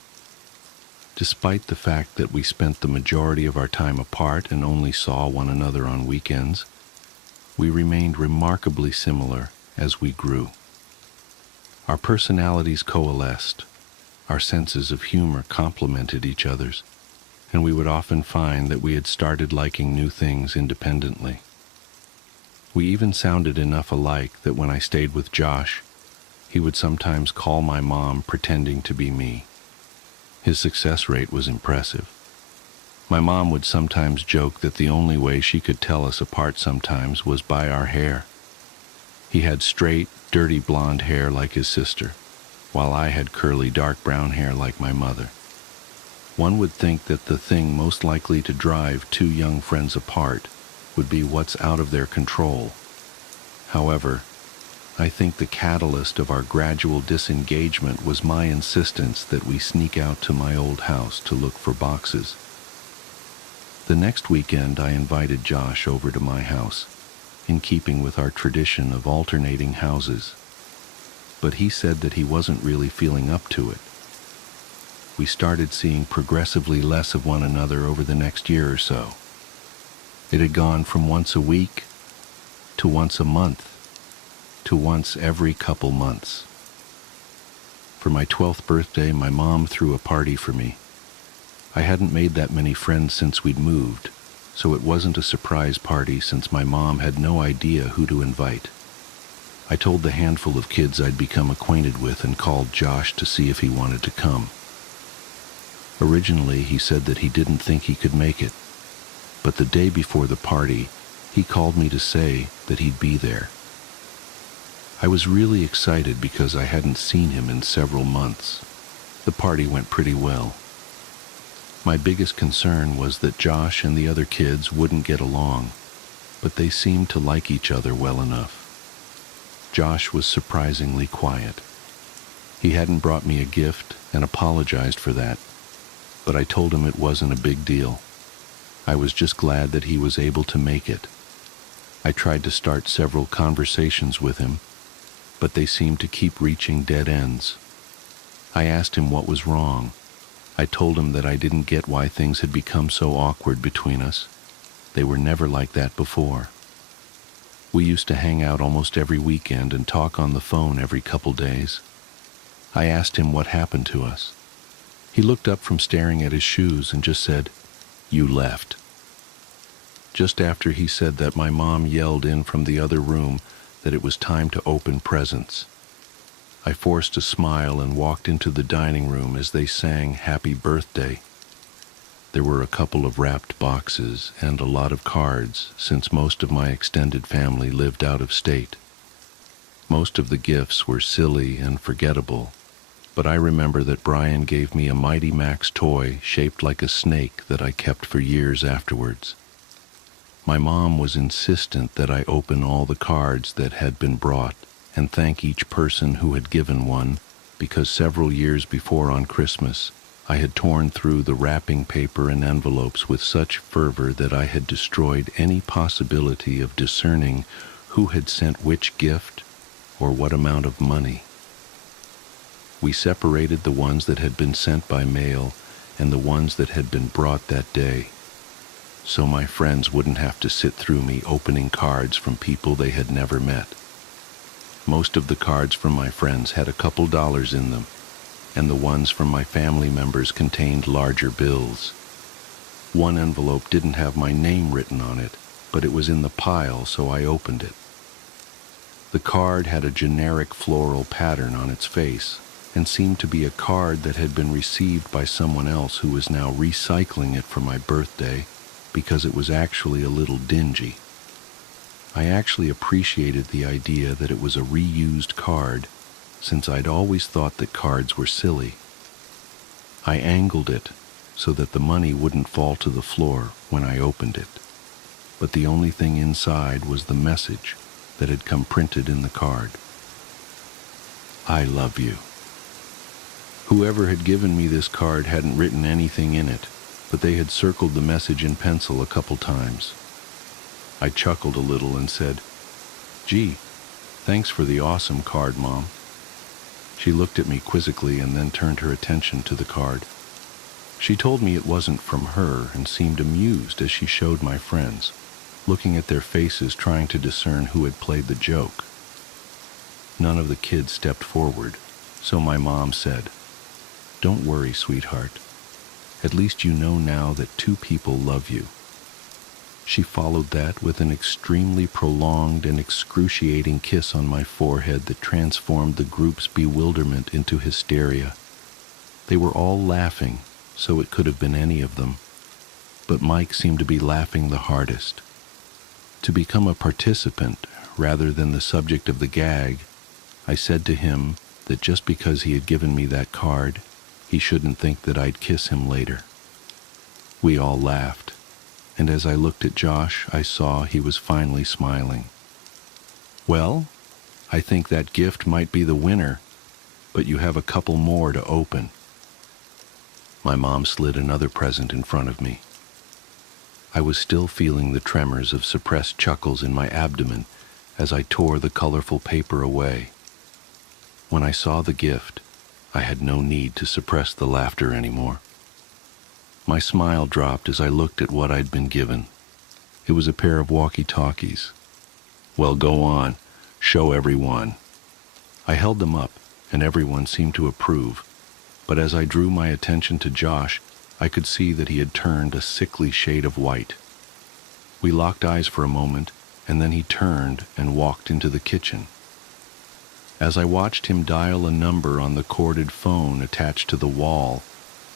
Despite the fact that we spent the majority of our time apart and only saw one another on weekends, we remained remarkably similar as we grew. Our personalities coalesced, our senses of humor complemented each other's, and we would often find that we had started liking new things independently. We even sounded enough alike that when I stayed with Josh, he would sometimes call my mom pretending to be me. His success rate was impressive. My mom would sometimes joke that the only way she could tell us apart sometimes was by our hair. He had straight, dirty blonde hair like his sister, while I had curly, dark brown hair like my mother. One would think that the thing most likely to drive two young friends apart would be what's out of their control. However, I think the catalyst of our gradual disengagement was my insistence that we sneak out to my old house to look for boxes. The next weekend, I invited Josh over to my house, in keeping with our tradition of alternating houses. But he said that he wasn't really feeling up to it. We started seeing progressively less of one another over the next year or so. It had gone from once a week to once a month to once every couple months. For my 12th birthday, my mom threw a party for me. I hadn't made that many friends since we'd moved, so it wasn't a surprise party since my mom had no idea who to invite. I told the handful of kids I'd become acquainted with and called Josh to see if he wanted to come. Originally, he said that he didn't think he could make it, but the day before the party, he called me to say that he'd be there. I was really excited because I hadn't seen him in several months. The party went pretty well. My biggest concern was that Josh and the other kids wouldn't get along, but they seemed to like each other well enough. Josh was surprisingly quiet. He hadn't brought me a gift and apologized for that, but I told him it wasn't a big deal. I was just glad that he was able to make it. I tried to start several conversations with him, but they seemed to keep reaching dead ends. I asked him what was wrong. I told him that I didn't get why things had become so awkward between us. They were never like that before. We used to hang out almost every weekend and talk on the phone every couple days. I asked him what happened to us. He looked up from staring at his shoes and just said, "You left." Just after he said that, my mom yelled in from the other room that it was time to open presents. I forced a smile and walked into the dining room as they sang "Happy Birthday." There were a couple of wrapped boxes and a lot of cards, since most of my extended family lived out of state. Most of the gifts were silly and forgettable, but I remember that Brian gave me a Mighty Max toy shaped like a snake that I kept for years afterwards. My mom was insistent that I open all the cards that had been brought and thank each person who had given one, because several years before on Christmas, I had torn through the wrapping paper and envelopes with such fervor that I had destroyed any possibility of discerning who had sent which gift or what amount of money. We separated the ones that had been sent by mail and the ones that had been brought that day, so my friends wouldn't have to sit through me opening cards from people they had never met. Most of the cards from my friends had a couple dollars in them, and the ones from my family members contained larger bills. One envelope didn't have my name written on it, but it was in the pile, so I opened it. The card had a generic floral pattern on its face, and seemed to be a card that had been received by someone else who was now recycling it for my birthday, because it was actually a little dingy. I actually appreciated the idea that it was a reused card, since I'd always thought that cards were silly. I angled it so that the money wouldn't fall to the floor when I opened it, but the only thing inside was the message that had come printed in the card. "I love you." Whoever had given me this card hadn't written anything in it, but they had circled the message in pencil a couple times. I chuckled a little and said, "Gee, thanks for the awesome card, Mom." She looked at me quizzically and then turned her attention to the card. She told me it wasn't from her and seemed amused as she showed my friends, looking at their faces trying to discern who had played the joke. None of the kids stepped forward, so my mom said, "Don't worry, sweetheart. At least you know now that two people love you." She followed that with an extremely prolonged and excruciating kiss on my forehead that transformed the group's bewilderment into hysteria. They were all laughing, so it could have been any of them. but Mike seemed to be laughing the hardest. To become a participant rather than the subject of the gag, I said to him that just because he had given me that card, he shouldn't think that I'd kiss him later. We all laughed, and as I looked at Josh, I saw he was finally smiling. "Well, I think that gift might be the winner, but you have a couple more to open." My mom slid another present in front of me. I was still feeling the tremors of suppressed chuckles in my abdomen as I tore the colorful paper away. When I saw the gift, I had no need to suppress the laughter anymore. My smile dropped as I looked at what I'd been given. It was a pair of walkie-talkies. "Well, go on, show everyone." I held them up, and everyone seemed to approve, but as I drew my attention to Josh, I could see that he had turned a sickly shade of white. We locked eyes for a moment, and then he turned and walked into the kitchen. As I watched him dial a number on the corded phone attached to the wall,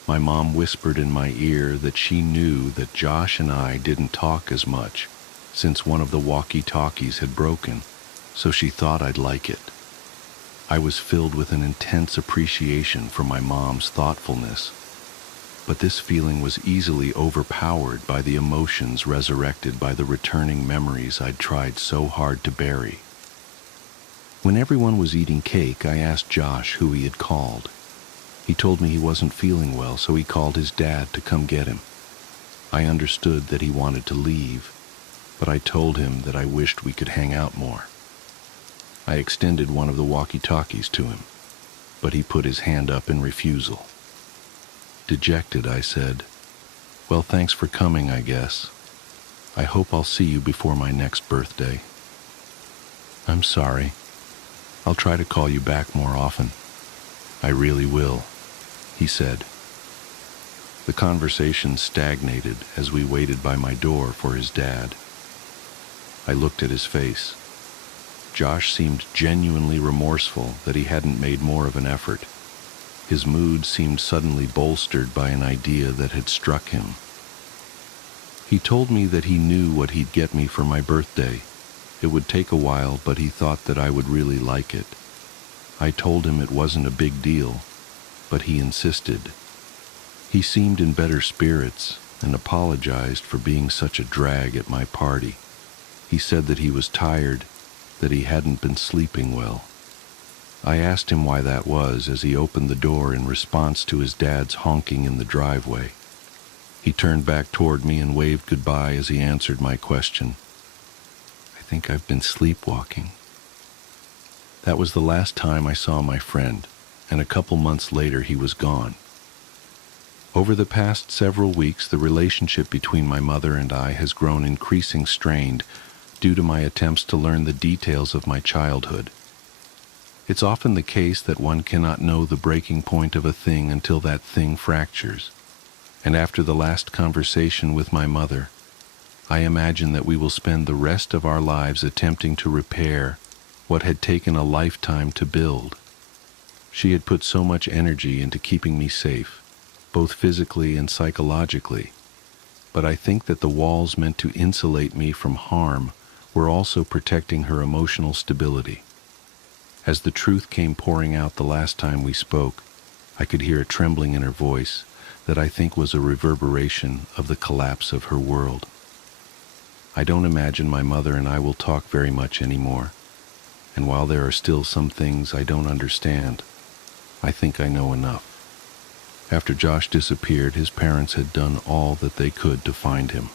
my mom whispered in my ear that she knew that Josh and I didn't talk as much since one of the walkie-talkies had broken, so she thought I'd like it. I was filled with an intense appreciation for my mom's thoughtfulness, but this feeling was easily overpowered by the emotions resurrected by the returning memories I'd tried so hard to bury. When everyone was eating cake, I asked Josh who he had called. He told me he wasn't feeling well, so he called his dad to come get him. I understood that he wanted to leave, but I told him that I wished we could hang out more. I extended one of the walkie-talkies to him, but he put his hand up in refusal. Dejected, I said, "Well, thanks for coming, I guess. I hope I'll see you before my next birthday." "I'm sorry. I'll try to call you back more often." "I really will," he said. The conversation stagnated as we waited by my door for his dad. I looked at his face. Josh seemed genuinely remorseful that he hadn't made more of an effort. His mood seemed suddenly bolstered by an idea that had struck him. He told me that he knew what he'd get me for my birthday. It would take a while, but he thought that I would really like it. I told him it wasn't a big deal, but he insisted. He seemed in better spirits and apologized for being such a drag at my party. He said that he was tired, that he hadn't been sleeping well. I asked him why that was as he opened the door in response to his dad's honking in the driveway. He turned back toward me and waved goodbye as he answered my question. "I think I've been sleepwalking." That was the last time I saw my friend, and a couple months later he was gone. Over the past several weeks, the relationship between my mother and I has grown increasingly strained due to my attempts to learn the details of my childhood. It's often the case that one cannot know the breaking point of a thing until that thing fractures. And after the last conversation with my mother, I imagine that we will spend the rest of our lives attempting to repair what had taken a lifetime to build. She had put so much energy into keeping me safe, both physically and psychologically, but I think that the walls meant to insulate me from harm were also protecting her emotional stability. As the truth came pouring out the last time we spoke, I could hear a trembling in her voice that I think was a reverberation of the collapse of her world. I don't imagine my mother and I will talk very much anymore, and while there are still some things I don't understand, I think I know enough. After Josh disappeared, his parents had done all that they could to find him.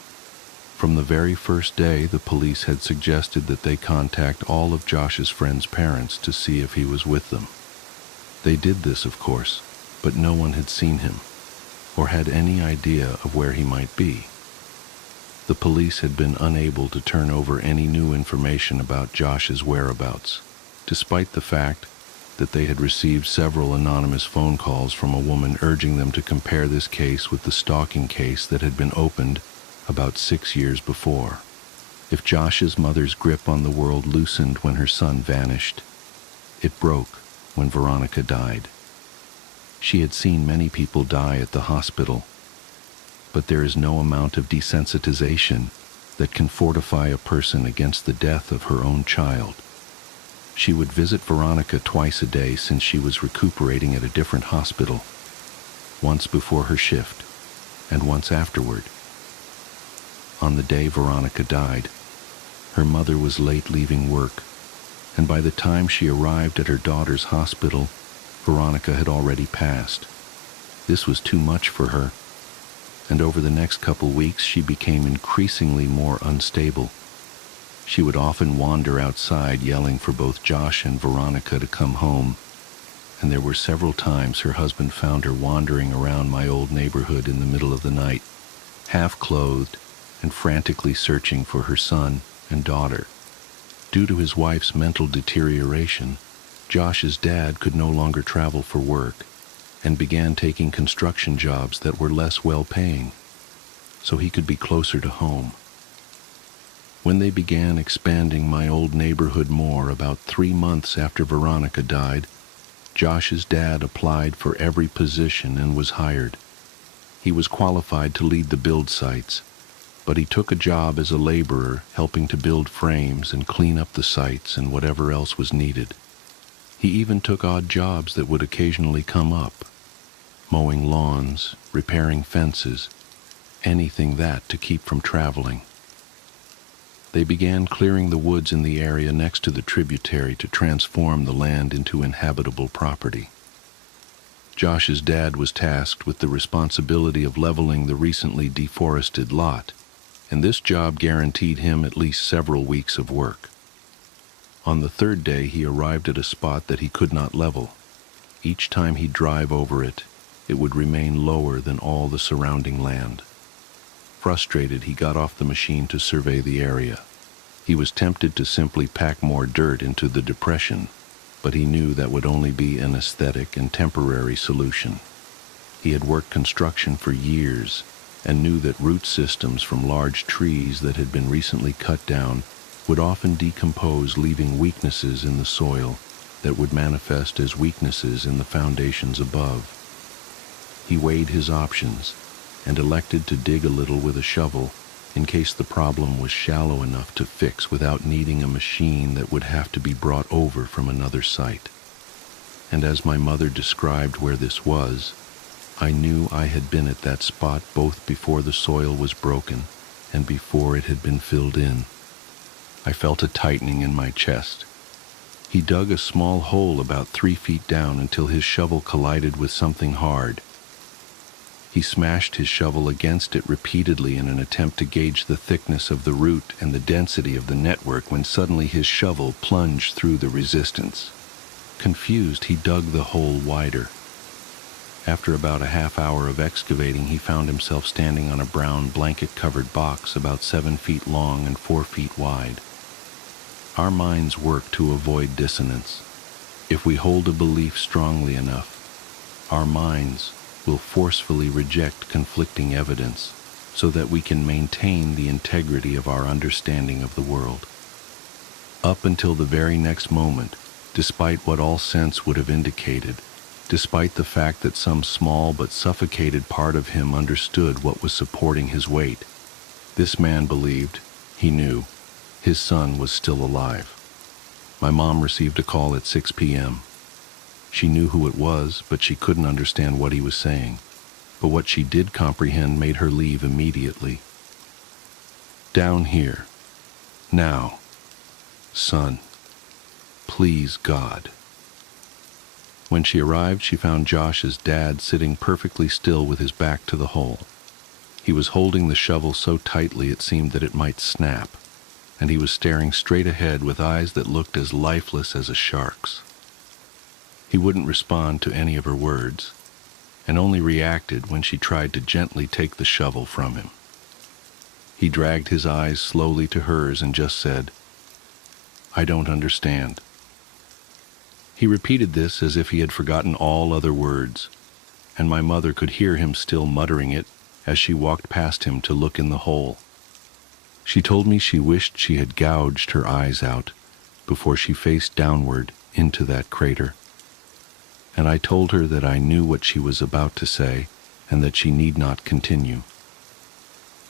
From the very first day, the police had suggested that they contact all of Josh's friends' parents to see if he was with them. They did this, of course, but no one had seen him, or had any idea of where he might be. The police had been unable to turn over any new information about Josh's whereabouts, despite the fact that they had received several anonymous phone calls from a woman urging them to compare this case with the stalking case that had been opened about 6 years before. If Josh's mother's grip on the world loosened when her son vanished, it broke when Veronica died. She had seen many people die at the hospital, but there is no amount of desensitization that can fortify a person against the death of her own child. She would visit Veronica twice a day since she was recuperating at a different hospital, once before her shift and once afterward. On the day Veronica died, her mother was late leaving work, and by the time she arrived at her daughter's hospital, Veronica had already passed. This was too much for her, and over the next couple weeks she became increasingly more unstable. She would often wander outside yelling for both Josh and Veronica to come home, and there were several times her husband found her wandering around my old neighborhood in the middle of the night, half-clothed and frantically searching for her son and daughter. Due to his wife's mental deterioration, Josh's dad could no longer travel for work and began taking construction jobs that were less well-paying, so he could be closer to home. When they began expanding my old neighborhood more about 3 months after Veronica died, Josh's dad applied for every position and was hired. He was qualified to lead the build sites, but he took a job as a laborer helping to build frames and clean up the sites and whatever else was needed. He even took odd jobs that would occasionally come up, mowing lawns, repairing fences, anything that to keep from traveling. They began clearing the woods in the area next to the tributary to transform the land into inhabitable property. Josh's dad was tasked with the responsibility of leveling the recently deforested lot, and this job guaranteed him at least several weeks of work. On the 3rd day, he arrived at a spot that he could not level. Each time he'd drive over it, it would remain lower than all the surrounding land. Frustrated, he got off the machine to survey the area. He was tempted to simply pack more dirt into the depression, but he knew that would only be an aesthetic and temporary solution. He had worked construction for years and knew that root systems from large trees that had been recently cut down would often decompose, leaving weaknesses in the soil that would manifest as weaknesses in the foundations above. He weighed his options and elected to dig a little with a shovel in case the problem was shallow enough to fix without needing a machine that would have to be brought over from another site. And as my mother described where this was, I knew I had been at that spot both before the soil was broken and before it had been filled in. I felt a tightening in my chest. He dug a small hole about 3 feet down until his shovel collided with something hard. He smashed his shovel against it repeatedly in an attempt to gauge the thickness of the root and the density of the network when suddenly his shovel plunged through the resistance. Confused, he dug the hole wider. After about a half hour of excavating, he found himself standing on a brown blanket-covered box about 7 feet long and 4 feet wide. Our minds work to avoid dissonance. If we hold a belief strongly enough, our minds will forcefully reject conflicting evidence so that we can maintain the integrity of our understanding of the world. Up until the very next moment, despite what all sense would have indicated, despite the fact that some small but suffocated part of him understood what was supporting his weight, this man believed, he knew, his son was still alive. My mom received a call at 6 p.m. She knew who it was, but she couldn't understand what he was saying. But what she did comprehend made her leave immediately. "Down here. Now. Son. Please, God." When she arrived, she found Josh's dad sitting perfectly still with his back to the hole. He was holding the shovel so tightly it seemed that it might snap, and he was staring straight ahead with eyes that looked as lifeless as a shark's. He wouldn't respond to any of her words, and only reacted when she tried to gently take the shovel from him. He dragged his eyes slowly to hers and just said, "I don't understand." He repeated this as if he had forgotten all other words, and my mother could hear him still muttering it as she walked past him to look in the hole. She told me she wished she had gouged her eyes out before she faced downward into that crater. And I told her that I knew what she was about to say and that she need not continue.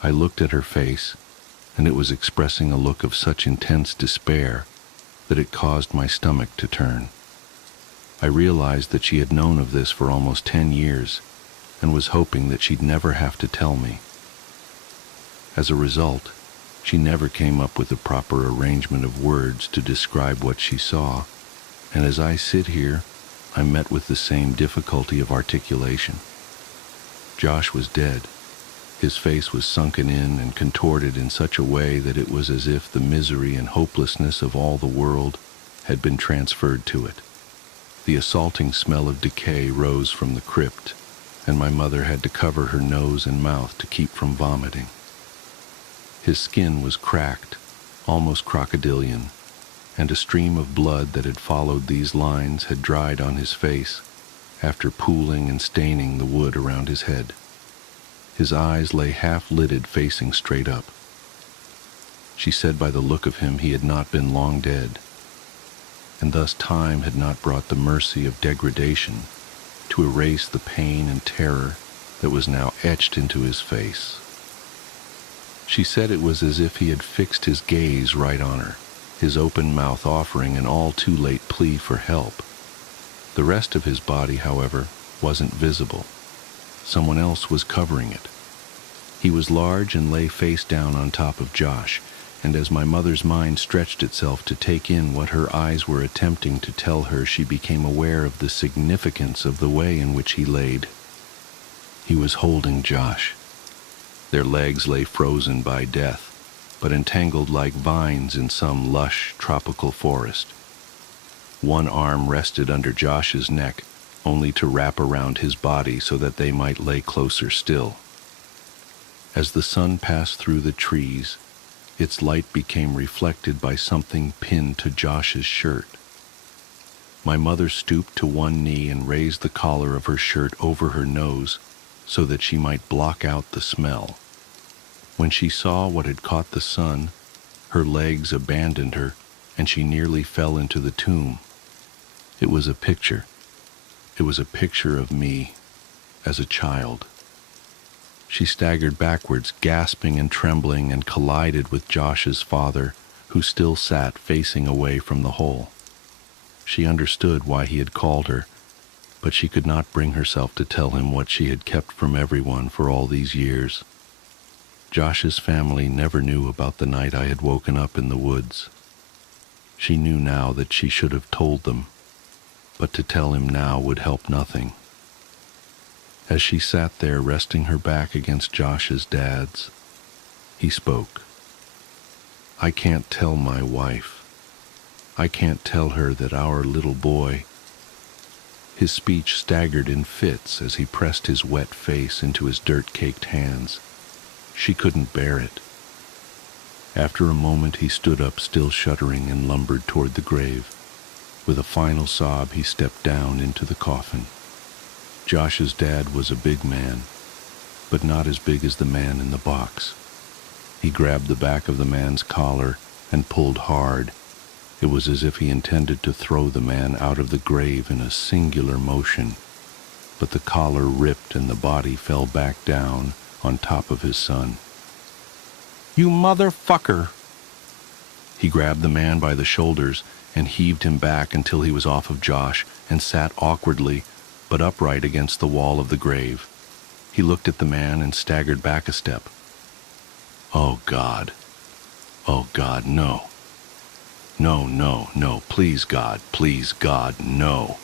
I looked at her face, and it was expressing a look of such intense despair that it caused my stomach to turn. I realized that she had known of this for almost 10 years and was hoping that she'd never have to tell me. As a result, she never came up with a proper arrangement of words to describe what she saw, and as I sit here, I'm met with the same difficulty of articulation. Josh was dead. His face was sunken in and contorted in such a way that it was as if the misery and hopelessness of all the world had been transferred to it. The assaulting smell of decay rose from the crypt, and my mother had to cover her nose and mouth to keep from vomiting. His skin was cracked, almost crocodilian, and a stream of blood that had followed these lines had dried on his face after pooling and staining the wood around his head. His eyes lay half-lidded, facing straight up. She said by the look of him he had not been long dead, and thus time had not brought the mercy of degradation to erase the pain and terror that was now etched into his face. She said it was as if he had fixed his gaze right on her, his open mouth offering an all-too-late plea for help. The rest of his body, however, wasn't visible. Someone else was covering it. He was large and lay face down on top of Josh, and as my mother's mind stretched itself to take in what her eyes were attempting to tell her, she became aware of the significance of the way in which he laid. He was holding Josh. Their legs lay frozen by death, but entangled like vines in some lush tropical forest. One arm rested under Josh's neck, only to wrap around his body so that they might lay closer still. As the sun passed through the trees, its light became reflected by something pinned to Josh's shirt. My mother stooped to one knee and raised the collar of her shirt over her nose so that she might block out the smell. When she saw what had caught the sun, her legs abandoned her, and she nearly fell into the tomb. It was a picture. It was a picture of me as a child. She staggered backwards, gasping and trembling, and collided with Josh's father, who still sat facing away from the hole. She understood why he had called her, but she could not bring herself to tell him what she had kept from everyone for all these years. Josh's family never knew about the night I had woken up in the woods. She knew now that she should have told them, but to tell him now would help nothing. As she sat there resting her back against Josh's dad's, he spoke. "I can't tell my wife. I can't tell her that our little boy—" His speech staggered in fits as he pressed his wet face into his dirt-caked hands. She couldn't bear it. After a moment he stood up, still shuddering, and lumbered toward the grave. With a final sob, he stepped down into the coffin. Josh's dad was a big man, but not as big as the man in the box. He grabbed the back of the man's collar and pulled hard. It was as if he intended to throw the man out of the grave in a singular motion, but the collar ripped and the body fell back down on top of his son. "You motherfucker!" He grabbed the man by the shoulders and heaved him back until he was off of Josh and sat awkwardly but upright against the wall of the grave. He looked at the man and staggered back a step. "Oh, God. Oh, God, no. No, no, no, please, God, no."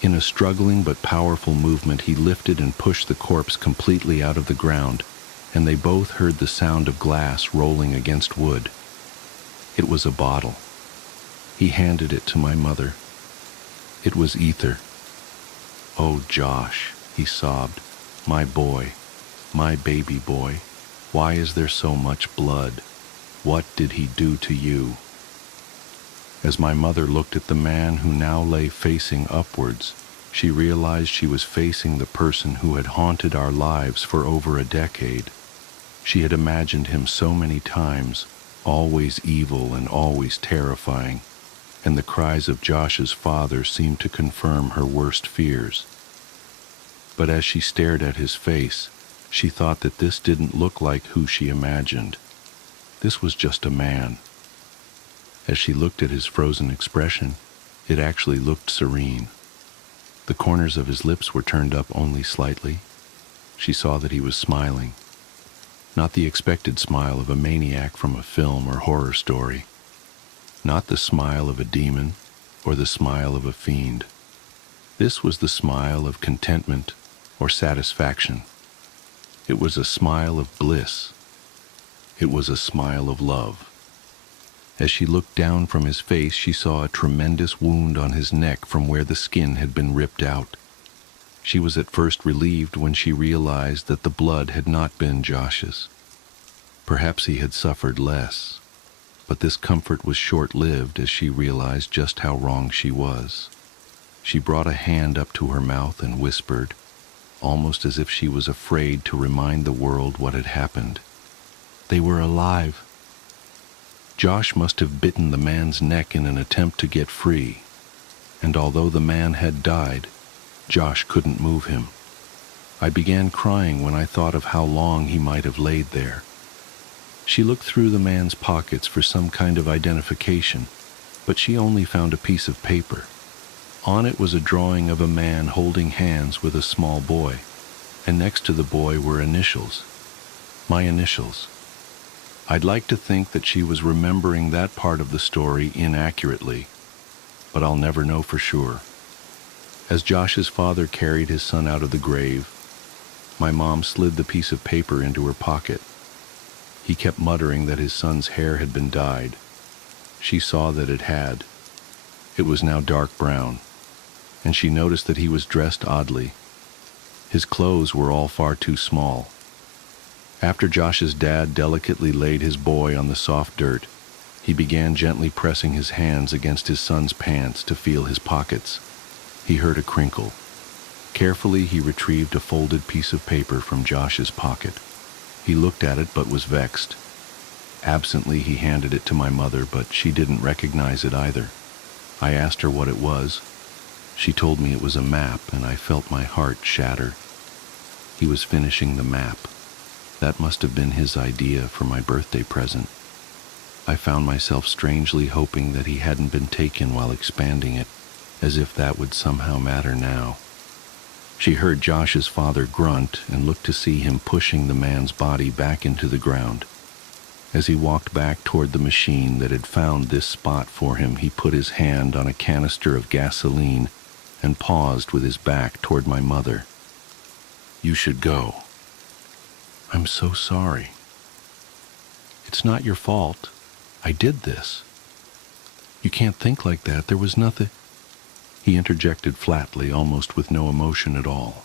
In a struggling but powerful movement, he lifted and pushed the corpse completely out of the ground, and they both heard the sound of glass rolling against wood. It was a bottle. He handed it to my mother. It was ether. "Oh, Josh," he sobbed, "my boy, my baby boy, why is there so much blood? What did he do to you?" As my mother looked at the man who now lay facing upwards, she realized she was facing the person who had haunted our lives for over a decade. She had imagined him so many times, always evil and always terrifying, and the cries of Josh's father seemed to confirm her worst fears. But as she stared at his face, She thought that this didn't look like who she imagined. This was just a man. As she looked at his frozen expression, it actually looked serene. The corners of his lips were turned up only slightly. She saw that he was smiling. Not the expected smile of a maniac from a film or horror story. Not the smile of a demon or the smile of a fiend. This was the smile of contentment or satisfaction. It was a smile of bliss. It was a smile of love. As she looked down from his face, she saw a tremendous wound on his neck from where the skin had been ripped out. She was at first relieved when she realized that the blood had not been Josh's. Perhaps he had suffered less, but this comfort was short-lived as she realized just how wrong she was. She brought a hand up to her mouth and whispered, almost as if she was afraid to remind the world what had happened. They were alive. Josh must have bitten the man's neck in an attempt to get free, and although the man had died, Josh couldn't move him. I began crying when I thought of how long he might have laid there. She looked through the man's pockets for some kind of identification, but she only found a piece of paper. On it was a drawing of a man holding hands with a small boy, and next to the boy were initials. My initials. I'd like to think that she was remembering that part of the story inaccurately, but I'll never know for sure. As Josh's father carried his son out of the grave, my mom slid the piece of paper into her pocket. He kept muttering that his son's hair had been dyed. She saw that it had. It was now dark brown, and she noticed that he was dressed oddly. His clothes were all far too small. After Josh's dad delicately laid his boy on the soft dirt, he began gently pressing his hands against his son's pants to feel his pockets. He heard a crinkle. Carefully, he retrieved a folded piece of paper from Josh's pocket. He looked at it but was vexed. Absently, he handed it to my mother, but she didn't recognize it either. I asked her what it was. She told me it was a map, and I felt my heart shatter. He was finishing the map. That must have been his idea for my birthday present. I found myself strangely hoping that he hadn't been taken while expanding it, as if that would somehow matter now. She heard Josh's father grunt and looked to see him pushing the man's body back into the ground. As he walked back toward the machine that had found this spot for him, he put his hand on a canister of gasoline and paused with his back toward my mother. "You should go." "I'm so sorry." "It's not your fault. I did this." "You can't think like that. There was nothing." He interjected flatly, almost with no emotion at all.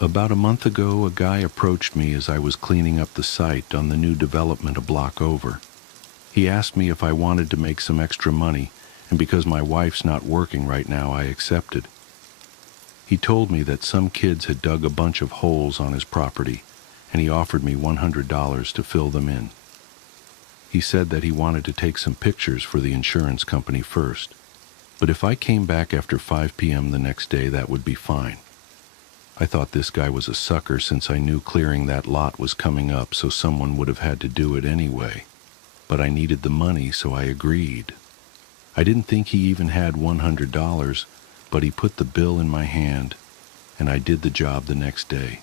"About a month ago, a guy approached me as I was cleaning up the site on the new development a block over. He asked me if I wanted to make some extra money, and because my wife's not working right now, I accepted. He told me that some kids had dug a bunch of holes on his property, and he offered me $100 to fill them in. He said that he wanted to take some pictures for the insurance company first, but if I came back after 5 p.m. the next day, that would be fine. I thought this guy was a sucker since I knew clearing that lot was coming up, so someone would have had to do it anyway. But I needed the money, so I agreed. I didn't think he even had $100, but he put the bill in my hand, and I did the job the next day.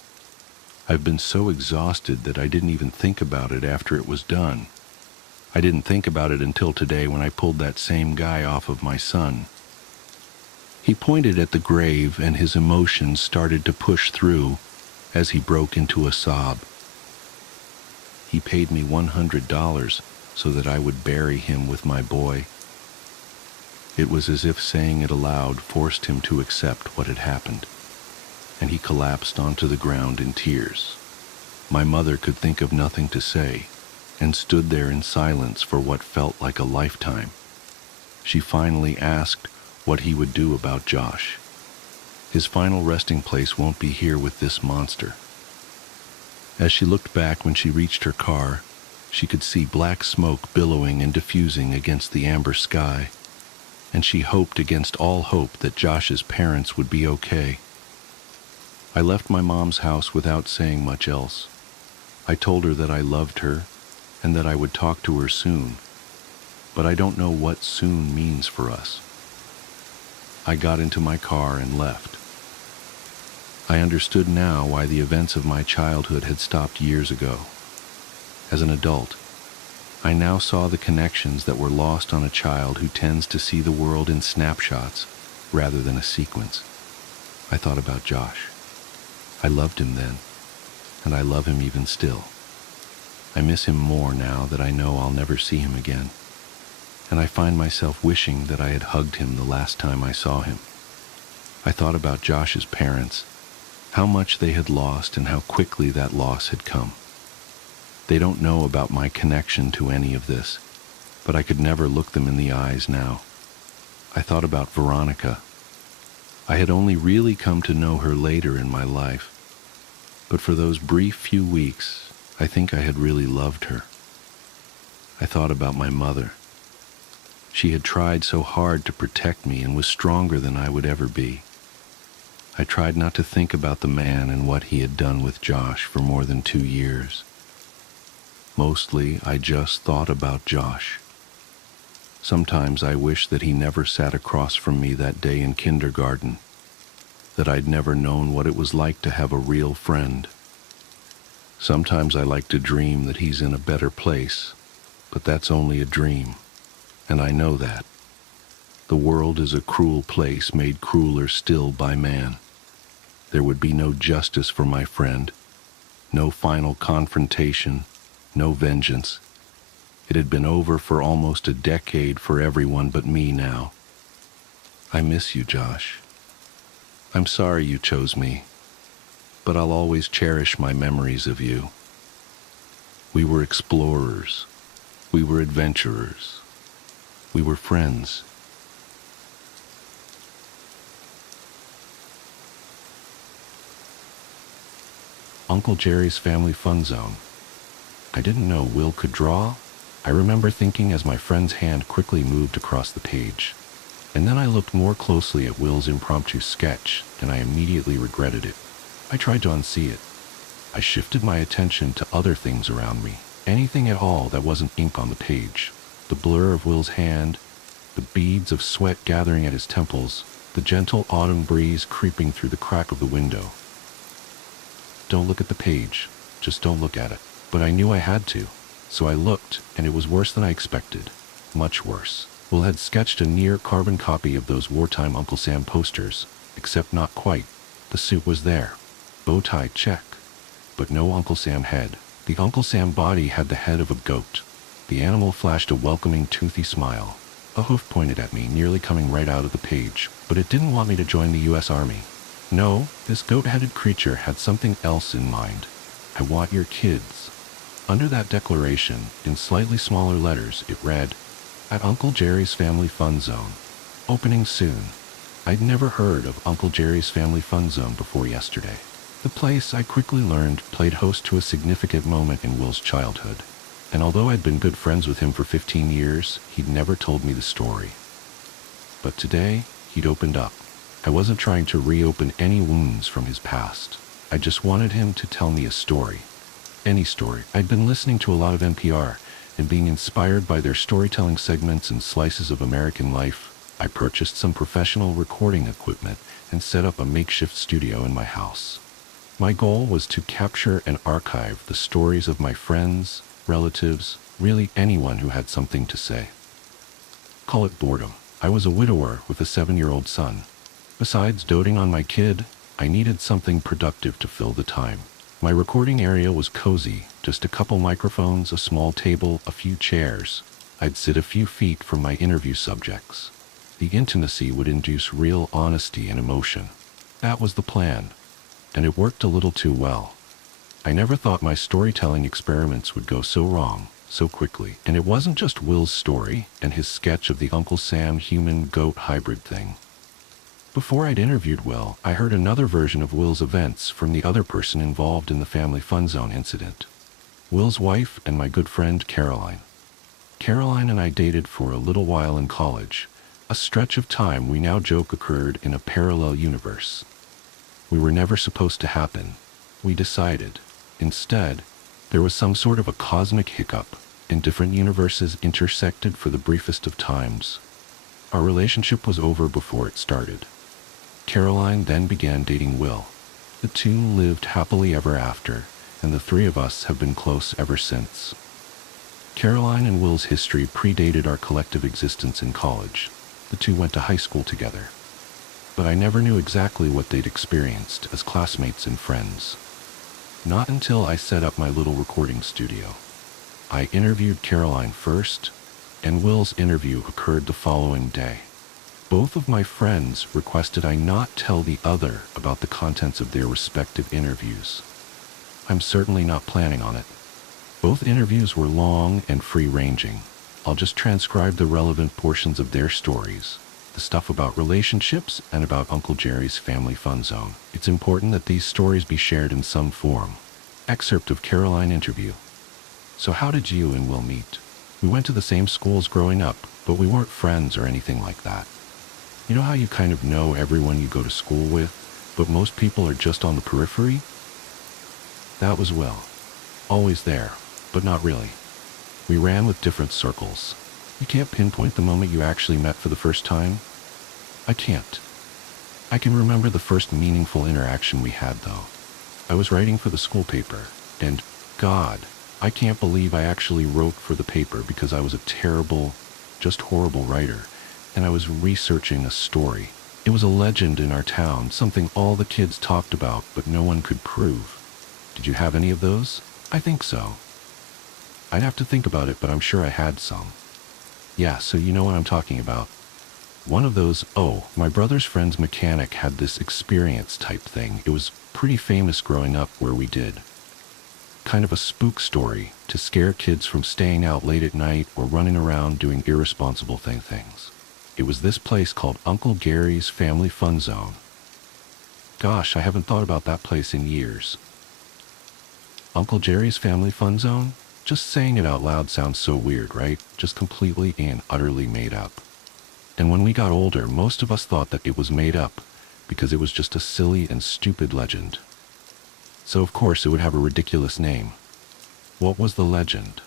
I've been so exhausted that I didn't even think about it after it was done. I didn't think about it until today when I pulled that same guy off of my son." He pointed at the grave, and his emotions started to push through as he broke into a sob. "He paid me $100 so that I would bury him with my boy." It was as if saying it aloud forced him to accept what had happened, and he collapsed onto the ground in tears. My mother could think of nothing to say, and stood there in silence for what felt like a lifetime. She finally asked what he would do about Josh. "His final resting place won't be here with this monster." As she looked back when she reached her car, she could see black smoke billowing and diffusing against the amber sky, and she hoped against all hope that Josh's parents would be okay. I left my mom's house without saying much else. I told her that I loved her and that I would talk to her soon, but I don't know what soon means for us. I got into my car and left. I understood now why the events of my childhood had stopped years ago. As an adult, I now saw the connections that were lost on a child who tends to see the world in snapshots rather than a sequence. I thought about Josh. I loved him then, and I love him even still. I miss him more now that I know I'll never see him again, and I find myself wishing that I had hugged him the last time I saw him. I thought about Josh's parents, how much they had lost and how quickly that loss had come. They don't know about my connection to any of this, but I could never look them in the eyes now. I thought about Veronica. I had only really come to know her later in my life, but for those brief few weeks, I think I had really loved her. I thought about my mother. She had tried so hard to protect me and was stronger than I would ever be. I tried not to think about the man and what he had done with Josh for more than 2 years. Mostly, I just thought about Josh. Sometimes I wish that he never sat across from me that day in kindergarten, that I'd never known what it was like to have a real friend. Sometimes I like to dream that he's in a better place, but that's only a dream, and I know that. The world is a cruel place made crueler still by man. There would be no justice for my friend, no final confrontation, no vengeance. It had been over for almost a decade for everyone but me now. I miss you, Josh. I'm sorry you chose me, but I'll always cherish my memories of you. We were explorers. We were adventurers. We were friends. Uncle Jerry's Family Fun Zone. I didn't know Will could draw. I remember thinking as my friend's hand quickly moved across the page. And then I looked more closely at Will's impromptu sketch, and I immediately regretted it. I tried to unsee it. I shifted my attention to other things around me, anything at all that wasn't ink on the page. The blur of Will's hand, the beads of sweat gathering at his temples, the gentle autumn breeze creeping through the crack of the window. Don't look at the page, just don't look at it. But I knew I had to, so I looked, and it was worse than I expected. Much worse. Will had sketched a near-carbon copy of those wartime Uncle Sam posters, except not quite. The suit was there. Bow tie, check. But no Uncle Sam head. The Uncle Sam body had the head of a goat. The animal flashed a welcoming, toothy smile. A hoof pointed at me, nearly coming right out of the page, but it didn't want me to join the U.S. Army. No, this goat-headed creature had something else in mind. I want your kids. Under that declaration, in slightly smaller letters, it read, "At Uncle Jerry's Family Fun Zone. Opening soon." I'd never heard of Uncle Jerry's Family Fun Zone before yesterday. The place, I quickly learned, played host to a significant moment in Will's childhood. And although I'd been good friends with him for 15 years, he'd never told me the story. But today, he'd opened up. I wasn't trying to reopen any wounds from his past. I just wanted him to tell me a story. Any story. I'd been listening to a lot of NPR and being inspired by their storytelling segments and slices of American life. I purchased some professional recording equipment and set up a makeshift studio in my house. My goal was to capture and archive the stories of my friends, relatives, really anyone who had something to say. Call it boredom. I was a widower with a 7-year-old son. Besides doting on my kid, I needed something productive to fill the time. My recording area was cozy, just a couple microphones, a small table, a few chairs. I'd sit a few feet from my interview subjects. The intimacy would induce real honesty and emotion. That was the plan, and it worked a little too well. I never thought my storytelling experiments would go so wrong, so quickly. And it wasn't just Will's story and his sketch of the Uncle Sam human-goat hybrid thing. Before I'd interviewed Will, I heard another version of Will's events from the other person involved in the Family Fun Zone incident. Will's wife and my good friend Caroline. Caroline and I dated for a little while in college, a stretch of time we now joke occurred in a parallel universe. we were never supposed to happen. We decided. Instead, there was some sort of a cosmic hiccup, and different universes intersected for the briefest of times. Our relationship was over before it started. Caroline then began dating Will. The two lived happily ever after, and the three of us have been close ever since. Caroline and Will's history predated our collective existence in college. The two went to high school together. But I never knew exactly what they'd experienced as classmates and friends. Not until I set up my little recording studio. I interviewed Caroline first, and Will's interview occurred the following day. Both of my friends requested I not tell the other about the contents of their respective interviews. I'm certainly not planning on it. Both interviews were long and free-ranging. I'll just transcribe the relevant portions of their stories, the stuff about relationships and about Uncle Jerry's family fun zone. It's important that these stories be shared in some form. Excerpt of Caroline interview. So how did you and Will meet? We went to the same schools growing up, but we weren't friends or anything like that. You know how you kind of know everyone you go to school with, but most people are just on the periphery? That was Will. Always there, but not really. We ran with different circles. You can't pinpoint the moment you actually met for the first time? I can't. I can remember the first meaningful interaction we had, though. I was writing for the school paper, and, God, I can't believe I actually wrote for the paper because I was a terrible, just horrible writer, and I was researching a story. It was a legend in our town, something all the kids talked about, but no one could prove. Did you have any of those? I think so. I'd have to think about it, but I'm sure I had some. Yeah, so you know what I'm talking about. One of those, my brother's friend's mechanic had this experience type thing. It was pretty famous growing up where we did. Kind of a spook story to scare kids from staying out late at night or running around doing irresponsible things. It was this place called Uncle Gary's Family Fun Zone. Gosh, I haven't thought about that place in years. Uncle Jerry's Family Fun Zone? Just saying it out loud sounds so weird, right? Just completely and utterly made up. And when we got older, most of us thought that it was made up because it was just a silly and stupid legend. So of course it would have a ridiculous name. What was the legend?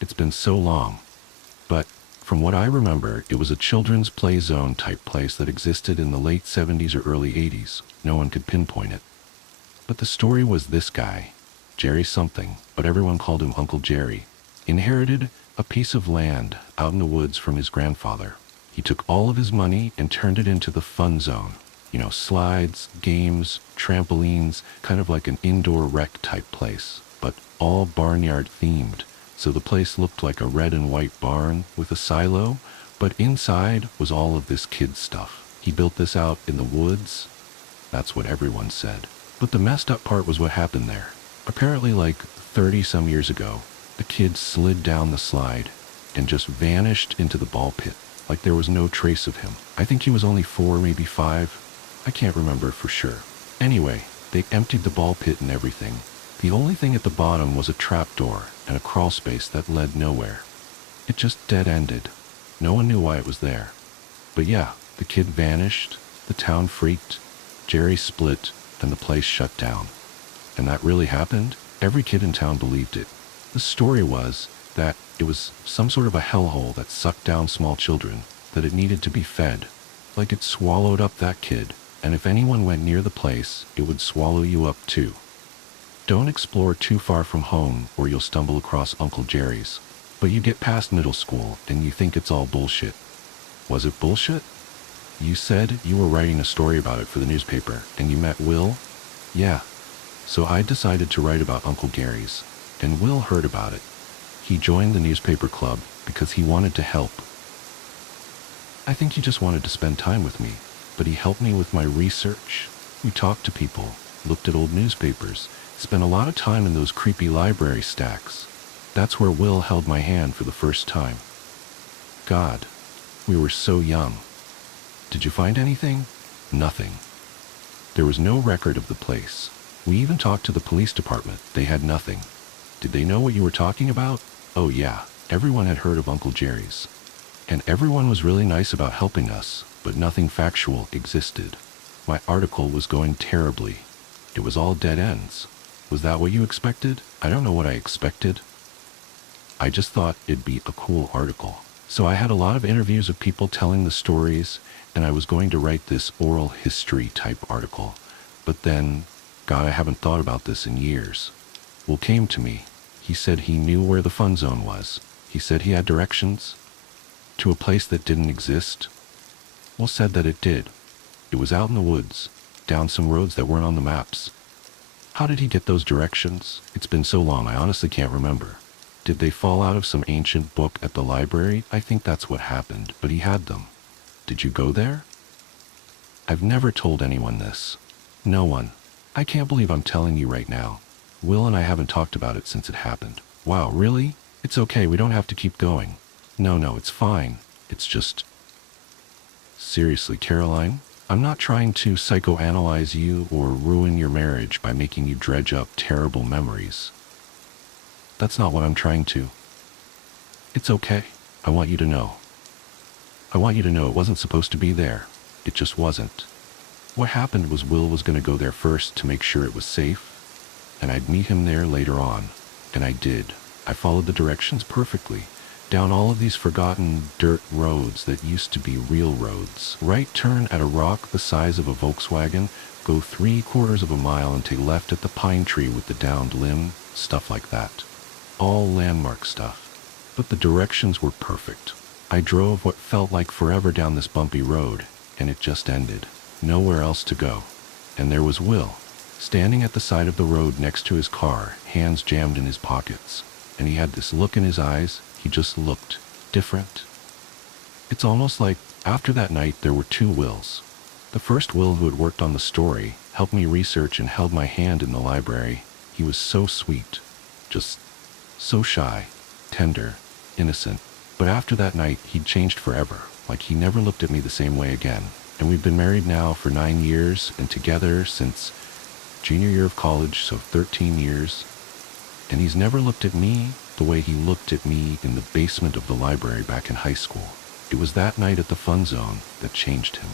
It's been so long. But from what I remember, it was a children's play zone type place that existed in the late 70s or early 80s. No one could pinpoint it. But the story was this guy, Jerry something, but everyone called him Uncle Jerry, inherited a piece of land out in the woods from his grandfather. He took all of his money and turned it into the fun zone. You know, slides, games, trampolines, kind of like an indoor rec type place, but all barnyard themed. So the place looked like a red and white barn with a silo, but inside was all of this kid stuff. He built this out in the woods. That's what everyone said. But the messed up part was what happened there. Apparently like 30 some years ago, the kid slid down the slide and just vanished into the ball pit, like there was no trace of him. I think he was only 4, maybe 5. I can't remember for sure. Anyway, they emptied the ball pit and everything. The only thing at the bottom was a trapdoor and a crawl space that led nowhere. It just dead-ended. No one knew why it was there. But yeah, the kid vanished, the town freaked, Jerry split, and the place shut down. And that really happened? Every kid in town believed it. The story was that it was some sort of a hellhole that sucked down small children, that it needed to be fed. Like it swallowed up that kid, and if anyone went near the place, it would swallow you up too. Don't explore too far from home or you'll stumble across Uncle Jerry's. But you get past middle school and you think it's all bullshit. Was it bullshit? You said you were writing a story about it for the newspaper and you met Will? Yeah. So I decided to write about Uncle Gary's, and Will heard about it. He joined the newspaper club because he wanted to help. I think he just wanted to spend time with me, but he helped me with my research. We talked to people, looked at old newspapers, spent a lot of time in those creepy library stacks. That's where Will held my hand for the first time. God, we were so young. Did you find anything? Nothing. There was no record of the place. We even talked to the police department. They had nothing. Did they know what you were talking about? Oh yeah, everyone had heard of Uncle Jerry's. And everyone was really nice about helping us, but nothing factual existed. My article was going terribly. It was all dead ends. Was that what you expected? I don't know what I expected. I just thought it'd be a cool article. So I had a lot of interviews of people telling the stories, and I was going to write this oral history type article. But then, God, I haven't thought about this in years. Will came to me. He said he knew where the fun zone was. He said he had directions to a place that didn't exist. Will said that it did. It was out in the woods, down some roads that weren't on the maps. How did he get those directions? It's been so long, I honestly can't remember. Did they fall out of some ancient book at the library? I think that's what happened, but he had them. Did you go there? I've never told anyone this. No one. I can't believe I'm telling you right now. Will and I haven't talked about it since it happened. Wow, really? It's okay, we don't have to keep going. No, it's fine. It's just... Seriously, Caroline? I'm not trying to psychoanalyze you or ruin your marriage by making you dredge up terrible memories. That's not what I'm trying to. It's okay. I want you to know. I want you to know it wasn't supposed to be there. It just wasn't. What happened was Will was going to go there first to make sure it was safe, and I'd meet him there later on. And I did. I followed the directions perfectly, down all of these forgotten dirt roads that used to be real roads. Right turn at a rock the size of a Volkswagen, go 3/4 of a mile and take left at the pine tree with the downed limb, stuff like that. All landmark stuff. But the directions were perfect. I drove what felt like forever down this bumpy road, and it just ended. Nowhere else to go. And there was Will, standing at the side of the road next to his car, hands jammed in his pockets. And he had this look in his eyes. He just looked different. It's almost like after that night there were two Wills. The first Will, who had worked on the story, helped me research and held my hand in the library. He was so sweet. Just so shy, tender, innocent. But after that night, he'd changed forever. Like he never looked at me the same way again. And we've been married now for 9 years and together since junior year of college, so 13 years. And he's never looked at me the way he looked at me in the basement of the library back in high school. It was that night at the fun zone that changed him.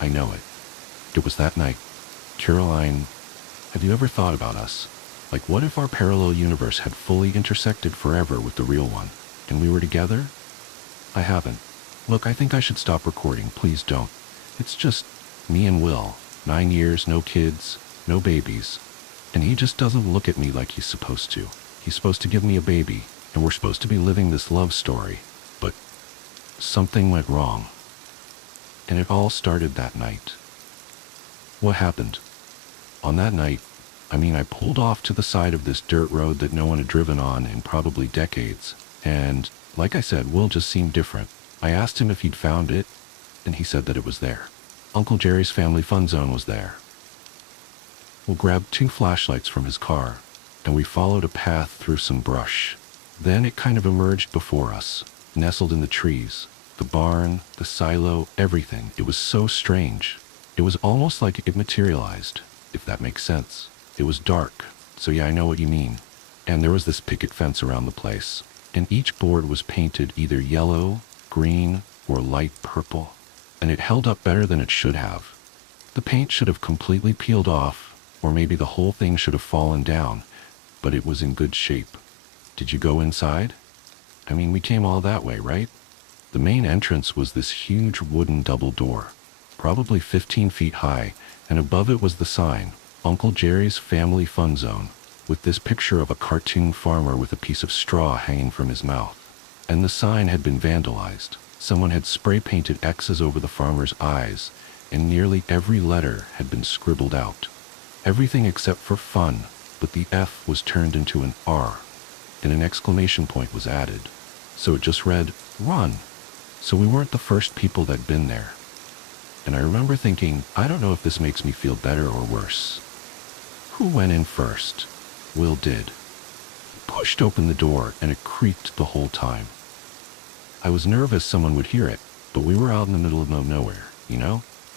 I know it. It was that night. Caroline, have you ever thought about us? Like, what if our parallel universe had fully intersected forever with the real one, and we were together? I haven't. Look, I think I should stop recording. Please don't. It's just me and Will. 9 years, no kids, no babies. And he just doesn't look at me like he's supposed to. He's supposed to give me a baby, and we're supposed to be living this love story. But something went wrong. And it all started that night. What happened? On that night, I pulled off to the side of this dirt road that no one had driven on in probably decades. And, like I said, Will just seemed different. I asked him if he'd found it, and he said that it was there. Uncle Jerry's family fun zone was there. Will grabbed 2 flashlights from his car, and we followed a path through some brush. Then it kind of emerged before us, nestled in the trees. The barn, the silo, everything. It was so strange. It was almost like it materialized, if that makes sense. It was dark, so yeah, I know what you mean. And there was this picket fence around the place, and each board was painted either yellow, green, or light purple, and it held up better than it should have. The paint should have completely peeled off, or maybe the whole thing should have fallen down, but it was in good shape. Did you go inside? We came all that way, right? The main entrance was this huge wooden double door, probably 15 feet high, and above it was the sign, Uncle Jerry's Family Fun Zone, with this picture of a cartoon farmer with a piece of straw hanging from his mouth. And the sign had been vandalized. Someone had spray painted X's over the farmer's eyes, and nearly every letter had been scribbled out. Everything except for fun, but the F was turned into an R, and an exclamation point was added. So it just read, "Run." So we weren't the first people that'd been there. And I remember thinking, I don't know if this makes me feel better or worse. Who went in first? Will did. He pushed open the door, and it creaked the whole time. I was nervous someone would hear it, but we were out in the middle of nowhere,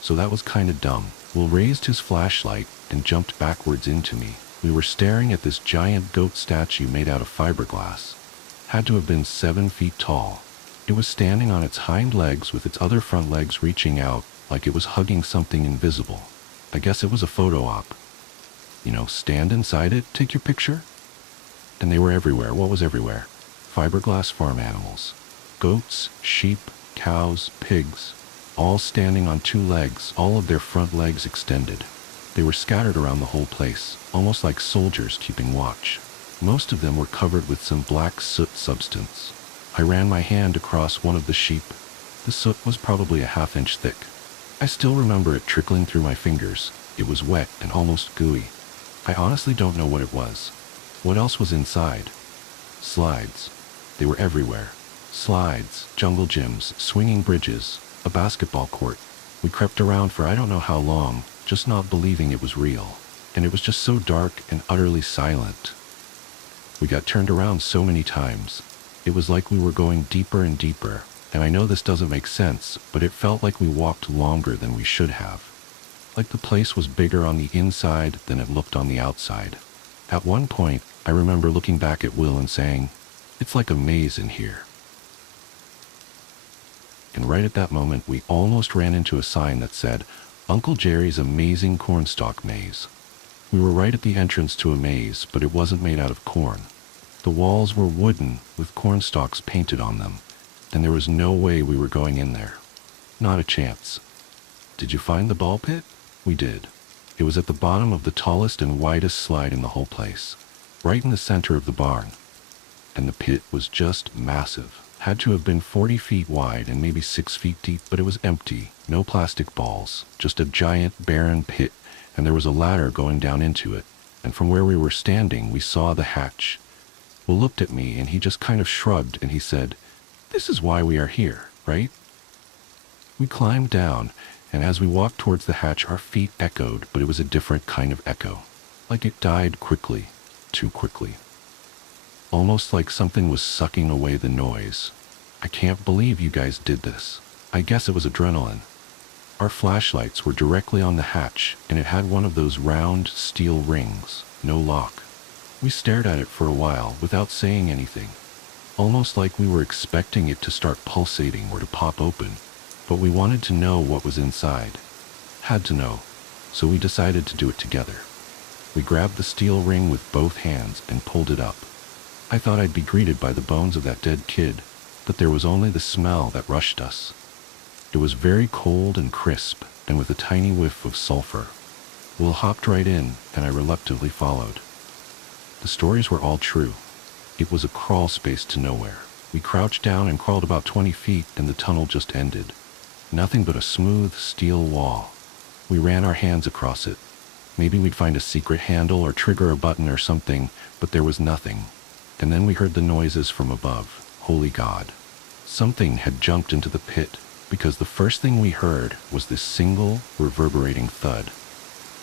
So that was kind of dumb. Will raised his flashlight and jumped backwards into me. We were staring at this giant goat statue made out of fiberglass. Had to have been 7 feet tall. It was standing on its hind legs with its other front legs reaching out like it was hugging something invisible. I guess it was a photo op. You know, stand inside it, take your picture. And they were everywhere. What was everywhere? Fiberglass farm animals. Goats, sheep, cows, pigs, all standing on two legs, all of their front legs extended. They were scattered around the whole place, almost like soldiers keeping watch. Most of them were covered with some black soot substance. I ran my hand across one of the sheep. The soot was probably a half-inch thick. I still remember it trickling through my fingers. It was wet and almost gooey. I honestly don't know what it was. What else was inside? Slides. They were everywhere. Slides, jungle gyms, swinging bridges, a basketball court. We crept around for I don't know how long, just not believing it was real. And it was just so dark and utterly silent. We got turned around so many times. It was like we were going deeper and deeper, and I know this doesn't make sense, but it felt like we walked longer than we should have. Like the place was bigger on the inside than it looked on the outside. At one point, I remember looking back at Will and saying, "It's like a maze in here." And right at that moment, we almost ran into a sign that said, "Uncle Jerry's Amazing Cornstalk Maze." We were right at the entrance to a maze, but it wasn't made out of corn. The walls were wooden, with cornstalks painted on them, and there was no way we were going in there. Not a chance. Did you find the ball pit? We did. It was at the bottom of the tallest and widest slide in the whole place, right in the center of the barn. And the pit was just massive. Had to have been 40 feet wide and maybe 6 feet deep, but it was empty. No plastic balls, just a giant, barren pit, and there was a ladder going down into it. And from where we were standing, we saw the hatch. Will looked at me and he just kind of shrugged and he said, "This is why we are here, right?" We climbed down, and as we walked towards the hatch, our feet echoed, but it was a different kind of echo. Like it died quickly, too quickly. Almost like something was sucking away the noise. I can't believe you guys did this. I guess it was adrenaline. Our flashlights were directly on the hatch, and it had one of those round steel rings, no lock. We stared at it for a while without saying anything, almost like we were expecting it to start pulsating or to pop open, but we wanted to know what was inside. Had to know, so we decided to do it together. We grabbed the steel ring with both hands and pulled it up. I thought I'd be greeted by the bones of that dead kid, but there was only the smell that rushed us. It was very cold and crisp, and with a tiny whiff of sulfur. Will hopped right in, and I reluctantly followed. The stories were all true. It was a crawl space to nowhere. We crouched down and crawled about 20 feet, and the tunnel just ended. Nothing but a smooth steel wall. We ran our hands across it. Maybe we'd find a secret handle or trigger a button or something, but there was nothing. And then we heard the noises from above. Holy God. Something had jumped into the pit, because the first thing we heard was this single, reverberating thud.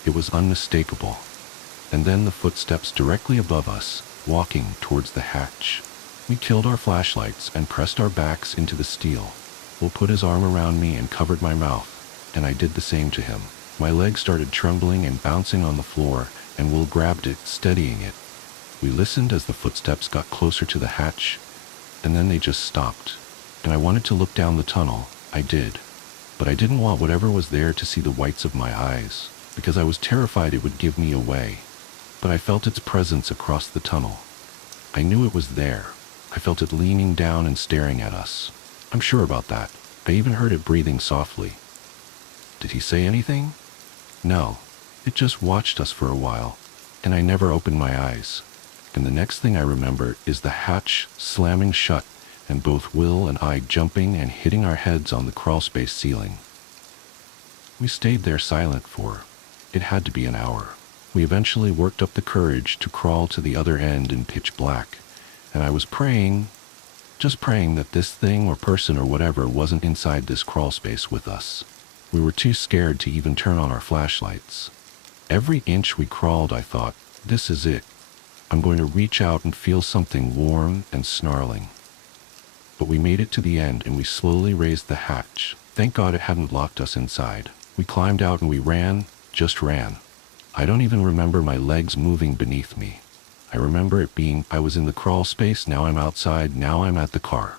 It was unmistakable. And then the footsteps directly above us, walking towards the hatch. We killed our flashlights and pressed our backs into the steel. Will put his arm around me and covered my mouth, and I did the same to him. My legs started trembling and bouncing on the floor, and Will grabbed it, steadying it. We listened as the footsteps got closer to the hatch, and then they just stopped. And I wanted to look down the tunnel. I did. But I didn't want whatever was there to see the whites of my eyes, because I was terrified it would give me away. But I felt its presence across the tunnel. I knew it was there. I felt it leaning down and staring at us. I'm sure about that. I even heard it breathing softly. Did he say anything? No. It just watched us for a while, and I never opened my eyes. And the next thing I remember is the hatch slamming shut, and both Will and I jumping and hitting our heads on the crawlspace ceiling. We stayed there silent for, it had to be an hour. We eventually worked up the courage to crawl to the other end in pitch black, and I was praying, just praying that this thing or person or whatever wasn't inside this crawlspace with us. We were too scared to even turn on our flashlights. Every inch we crawled, I thought, this is it. I'm going to reach out and feel something warm and snarling. But we made it to the end, and we slowly raised the hatch. Thank God it hadn't locked us inside. We climbed out and we ran, just ran. I don't even remember my legs moving beneath me. I remember it being, I was in the crawl space, now I'm outside, now I'm at the car.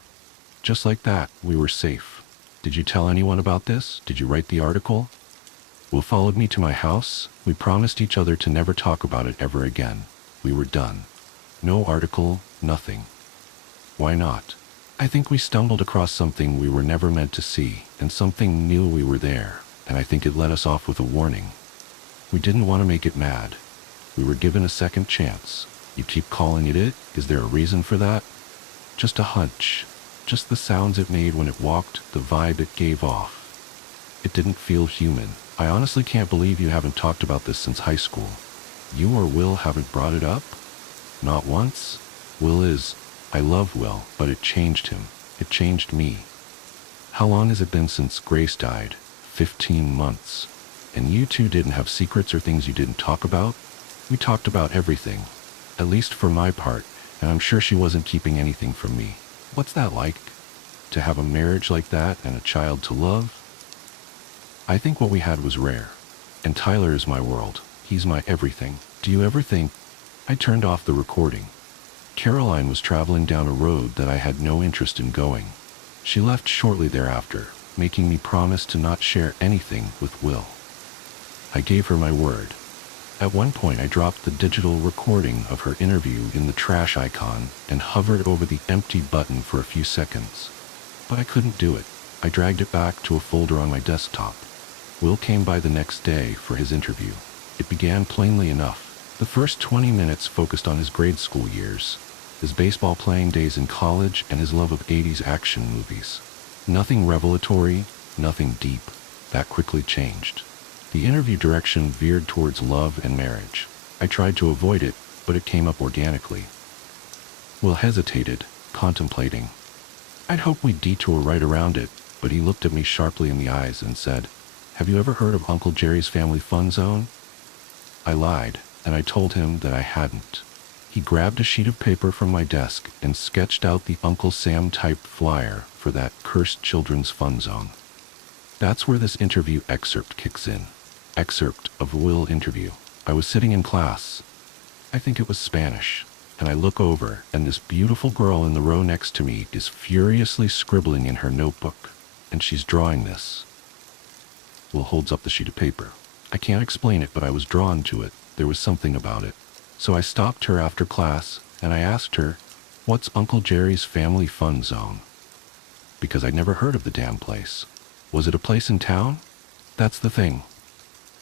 Just like that, we were safe. Did you tell anyone about this? Did you write the article? Will followed me to my house. We promised each other to never talk about it ever again. We were done. No article, nothing. Why not? I think we stumbled across something we were never meant to see, and something knew we were there, and I think it let us off with a warning. We didn't want to make it mad. We were given a second chance. You keep calling it it? Is there a reason for that? Just a hunch. Just the sounds it made when it walked, the vibe it gave off. It didn't feel human. I honestly can't believe you haven't talked about this since high school. You or Will haven't brought it up? Not once? I love Will, but it changed him. It changed me. How long has it been since Grace died? 15 months. And you two didn't have secrets or things you didn't talk about? We talked about everything. At least for my part, and I'm sure she wasn't keeping anything from me. What's that like? To have a marriage like that and a child to love? I think what we had was rare. And Tyler is my world. He's my everything. Do you ever think? I turned off the recording. Caroline was traveling down a road that I had no interest in going. She left shortly thereafter, making me promise to not share anything with Will. I gave her my word. At one point I dropped the digital recording of her interview in the trash icon and hovered over the empty button for a few seconds. But I couldn't do it. I dragged it back to a folder on my desktop. Will came by the next day for his interview. It began plainly enough. The first 20 minutes focused on his grade school years, his baseball playing days in college, and his love of 80s action movies. Nothing revelatory, nothing deep. That quickly changed. The interview direction veered towards love and marriage. I tried to avoid it, but it came up organically. Will hesitated, contemplating. I'd hoped we'd detour right around it, but he looked at me sharply in the eyes and said, "Have you ever heard of Uncle Jerry's Family Fun Zone?" I lied, and I told him that I hadn't. He grabbed a sheet of paper from my desk and sketched out the Uncle Sam-type flyer for that cursed children's fun zone. That's where this interview excerpt kicks in. Excerpt of Will interview. I was sitting in class. I think it was Spanish. And I look over, and this beautiful girl in the row next to me is furiously scribbling in her notebook. And she's drawing this. Will holds up the sheet of paper. I can't explain it, but I was drawn to it. There was something about it. So I stopped her after class, and I asked her, "What's Uncle Jerry's Family Fun Zone?" Because I'd never heard of the damn place. Was it a place in town? That's the thing.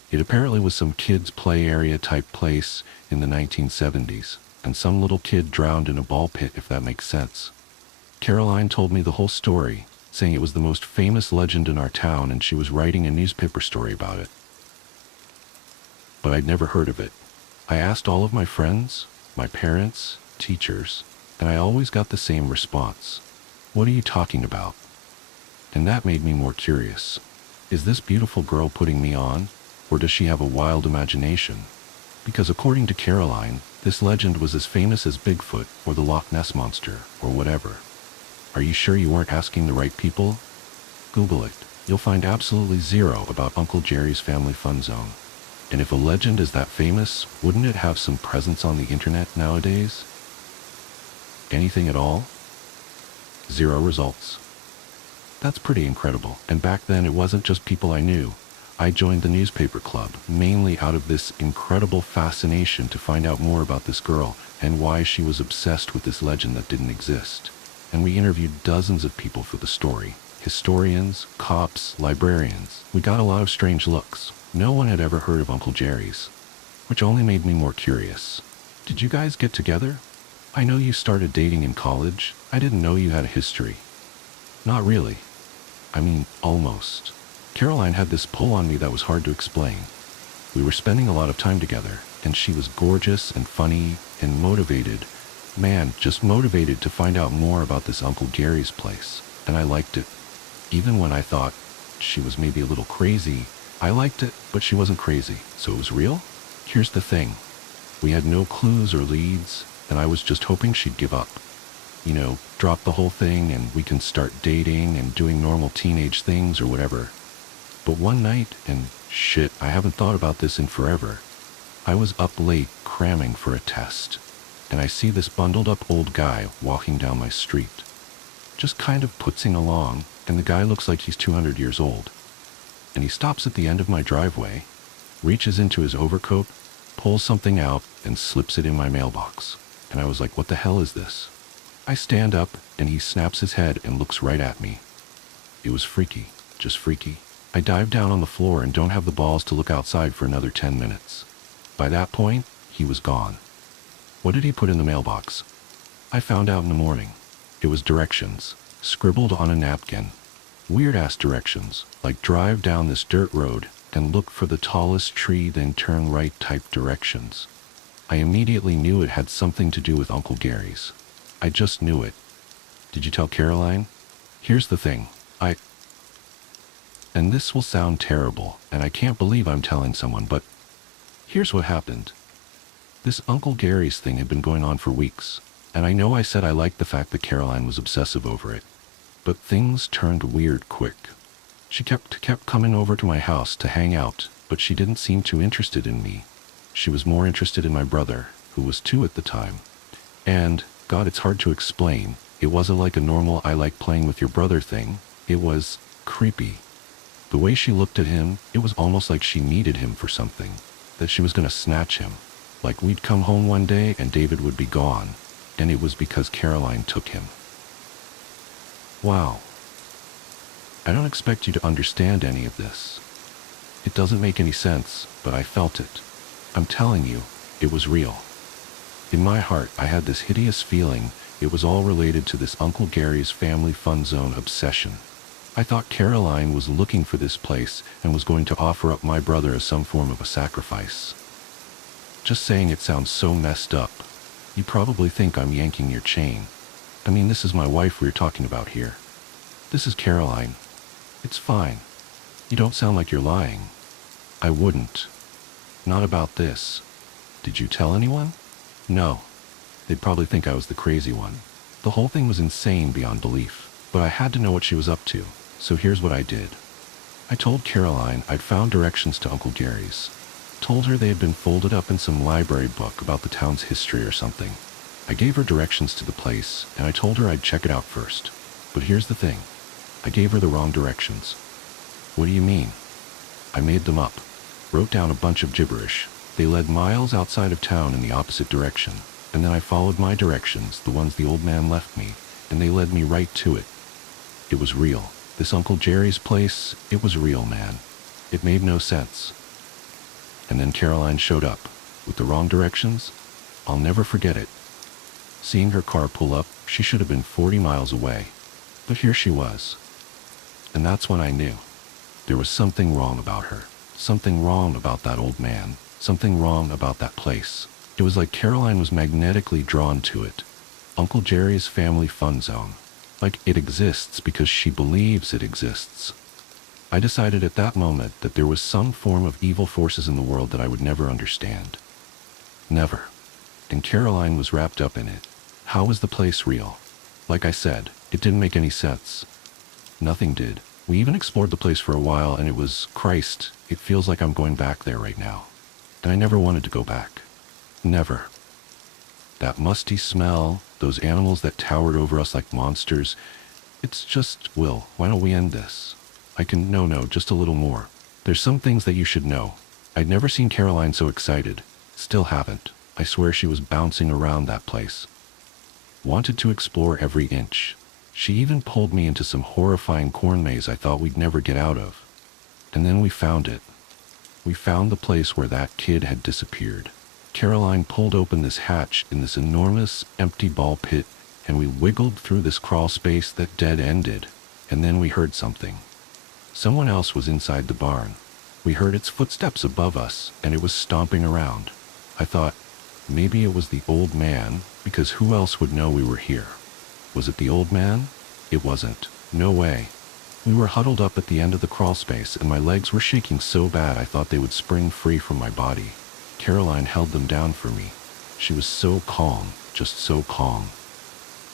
It apparently was some kids' play area type place in the 1970s, and some little kid drowned in a ball pit, if that makes sense. Caroline told me the whole story, saying it was the most famous legend in our town and she was writing a newspaper story about it. But I'd never heard of it. I asked all of my friends, my parents, teachers, and I always got the same response. "What are you talking about?" And that made me more curious. Is this beautiful girl putting me on, or does she have a wild imagination? Because according to Caroline, this legend was as famous as Bigfoot or the Loch Ness Monster or whatever. Are you sure you weren't asking the right people? Google it. You'll find absolutely zero about Uncle Jerry's Family Fun Zone. And if a legend is that famous, wouldn't it have some presence on the internet nowadays? Anything at all? Zero results. That's pretty incredible. And back then it wasn't just people I knew. I joined the newspaper club, mainly out of this incredible fascination to find out more about this girl and why she was obsessed with this legend that didn't exist. And we interviewed dozens of people for the story. Historians, cops, librarians. We got a lot of strange looks. No one had ever heard of Uncle Jerry's, which only made me more curious. Did you guys get together? I know you started dating in college. I didn't know you had a history. Not really. I mean, almost. Caroline had this pull on me that was hard to explain. We were spending a lot of time together, and she was gorgeous and funny and motivated. Man, just motivated to find out more about this Uncle Gary's place, and I liked it. Even when I thought she was maybe a little crazy, I liked it, but she wasn't crazy, so it was real? Here's the thing. We had no clues or leads, and I was just hoping she'd give up. You know, drop the whole thing and we can start dating and doing normal teenage things or whatever. But one night, and shit, I haven't thought about this in forever, I was up late cramming for a test, and I see this bundled up old guy walking down my street. Just kind of putzing along, and the guy looks like he's 200 years old. and he stops at the end of my driveway, reaches into his overcoat, pulls something out, and slips it in my mailbox. And I was like, what the hell is this? I stand up, and he snaps his head and looks right at me. It was freaky, just freaky. I dive down on the floor and don't have the balls to look outside for another 10 minutes. By that point, he was gone. What did he put in the mailbox? I found out in the morning. It was directions, scribbled on a napkin. Weird-ass directions, like drive down this dirt road and look for the tallest tree, then turn right type directions. I immediately knew it had something to do with Uncle Gary's. I just knew it. Did you tell Caroline? Here's the thing, and this will sound terrible, and I can't believe I'm telling someone, but here's what happened. This Uncle Gary's thing had been going on for weeks, and I know I said I liked the fact that Caroline was obsessive over it. But things turned weird quick. She kept coming over to my house to hang out, but she didn't seem too interested in me. She was more interested in my brother, who was 2 at the time. And, God, it's hard to explain. It wasn't like a normal I like playing with your brother thing. It was creepy. The way she looked at him, it was almost like she needed him for something, that she was going to snatch him. Like we'd come home one day and David would be gone, and it was because Caroline took him. Wow. I don't expect you to understand any of this. It doesn't make any sense, but I felt it. I'm telling you, it was real. In my heart, I had this hideous feeling it was all related to this Uncle Gary's family fun zone obsession. I thought Caroline was looking for this place and was going to offer up my brother as some form of a sacrifice. Just saying it sounds so messed up. You probably think I'm yanking your chain. I mean, this is my wife we're talking about here. This is Caroline. It's fine. You don't sound like you're lying. I wouldn't. Not about this. Did you tell anyone? No. They'd probably think I was the crazy one. The whole thing was insane beyond belief, but I had to know what she was up to. So here's what I did. I told Caroline I'd found directions to Uncle Gary's. Told her they had been folded up in some library book about the town's history or something. I gave her directions to the place, and I told her I'd check it out first. But here's the thing. I gave her the wrong directions. What do you mean? I made them up. Wrote down a bunch of gibberish. They led miles outside of town in the opposite direction. And then I followed my directions, the ones the old man left me, and they led me right to it. It was real. This Uncle Jerry's place, it was real, man. It made no sense. And then Caroline showed up, with the wrong directions. I'll never forget it. Seeing her car pull up, she should have been 40 miles away. But here she was. And that's when I knew. There was something wrong about her. Something wrong about that old man. Something wrong about that place. It was like Caroline was magnetically drawn to it. Uncle Jerry's family fun zone. Like it exists because she believes it exists. I decided at that moment that there was some form of evil forces in the world that I would never understand. Never. And Caroline was wrapped up in it. How was the place real? Like I said, it didn't make any sense. Nothing did. We even explored the place for a while and it was, Christ, it feels like I'm going back there right now. And I never wanted to go back. Never. That musty smell, those animals that towered over us like monsters. It's just, Will, why don't we end this? No, just a little more. There's some things that you should know. I'd never seen Caroline so excited. Still haven't. I swear she was bouncing around that place. Wanted to explore every inch. She even pulled me into some horrifying corn maze I thought we'd never get out of. And then we found it. We found the place where that kid had disappeared. Caroline pulled open this hatch in this enormous, empty ball pit, and we wiggled through this crawl space that dead-ended. And then we heard something. Someone else was inside the barn. We heard its footsteps above us, and it was stomping around. I thought, maybe it was the old man, because who else would know we were here? Was it the old man? It wasn't. No way. We were huddled up at the end of the crawl space, and my legs were shaking so bad I thought they would spring free from my body. Caroline held them down for me. She was so calm, just so calm.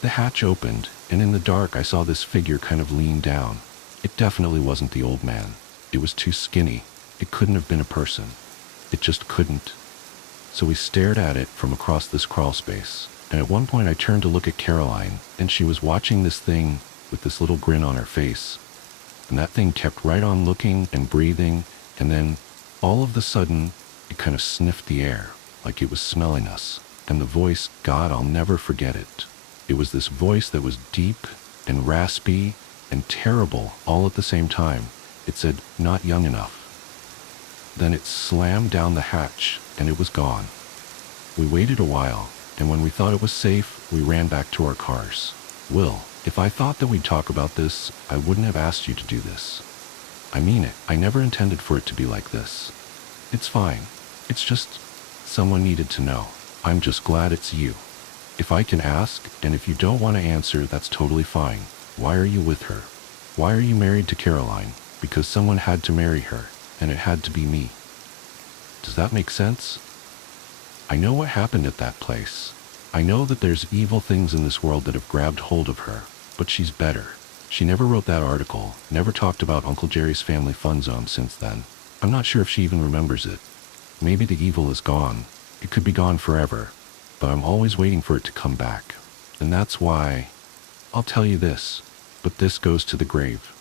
The hatch opened, and in the dark I saw this figure kind of lean down. It definitely wasn't the old man. It was too skinny. It couldn't have been a person. It just couldn't. So we stared at it from across this crawl space, and at one point I turned to look at Caroline, and she was watching this thing with this little grin on her face. And that thing kept right on looking and breathing, and then, all of a sudden, it kind of sniffed the air, like it was smelling us. And the voice, God, I'll never forget it. It was this voice that was deep and raspy and terrible all at the same time. It said, "Not young enough." Then it slammed down the hatch, and it was gone. We waited a while, and when we thought it was safe, we ran back to our cars. Will, if I thought that we'd talk about this, I wouldn't have asked you to do this. I mean it. I never intended for it to be like this. It's fine. It's just someone needed to know. I'm just glad it's you. If I can ask, and if you don't want to answer, that's totally fine. Why are you with her? Why are you married to Caroline? Because someone had to marry her, and it had to be me. Does that make sense? I know what happened at that place. I know that there's evil things in this world that have grabbed hold of her, but she's better. She never wrote that article, never talked about Uncle Jerry's family fun zone since then. I'm not sure if she even remembers it. Maybe the evil is gone. It could be gone forever, but I'm always waiting for it to come back. And that's why, I'll tell you this, but this goes to the grave.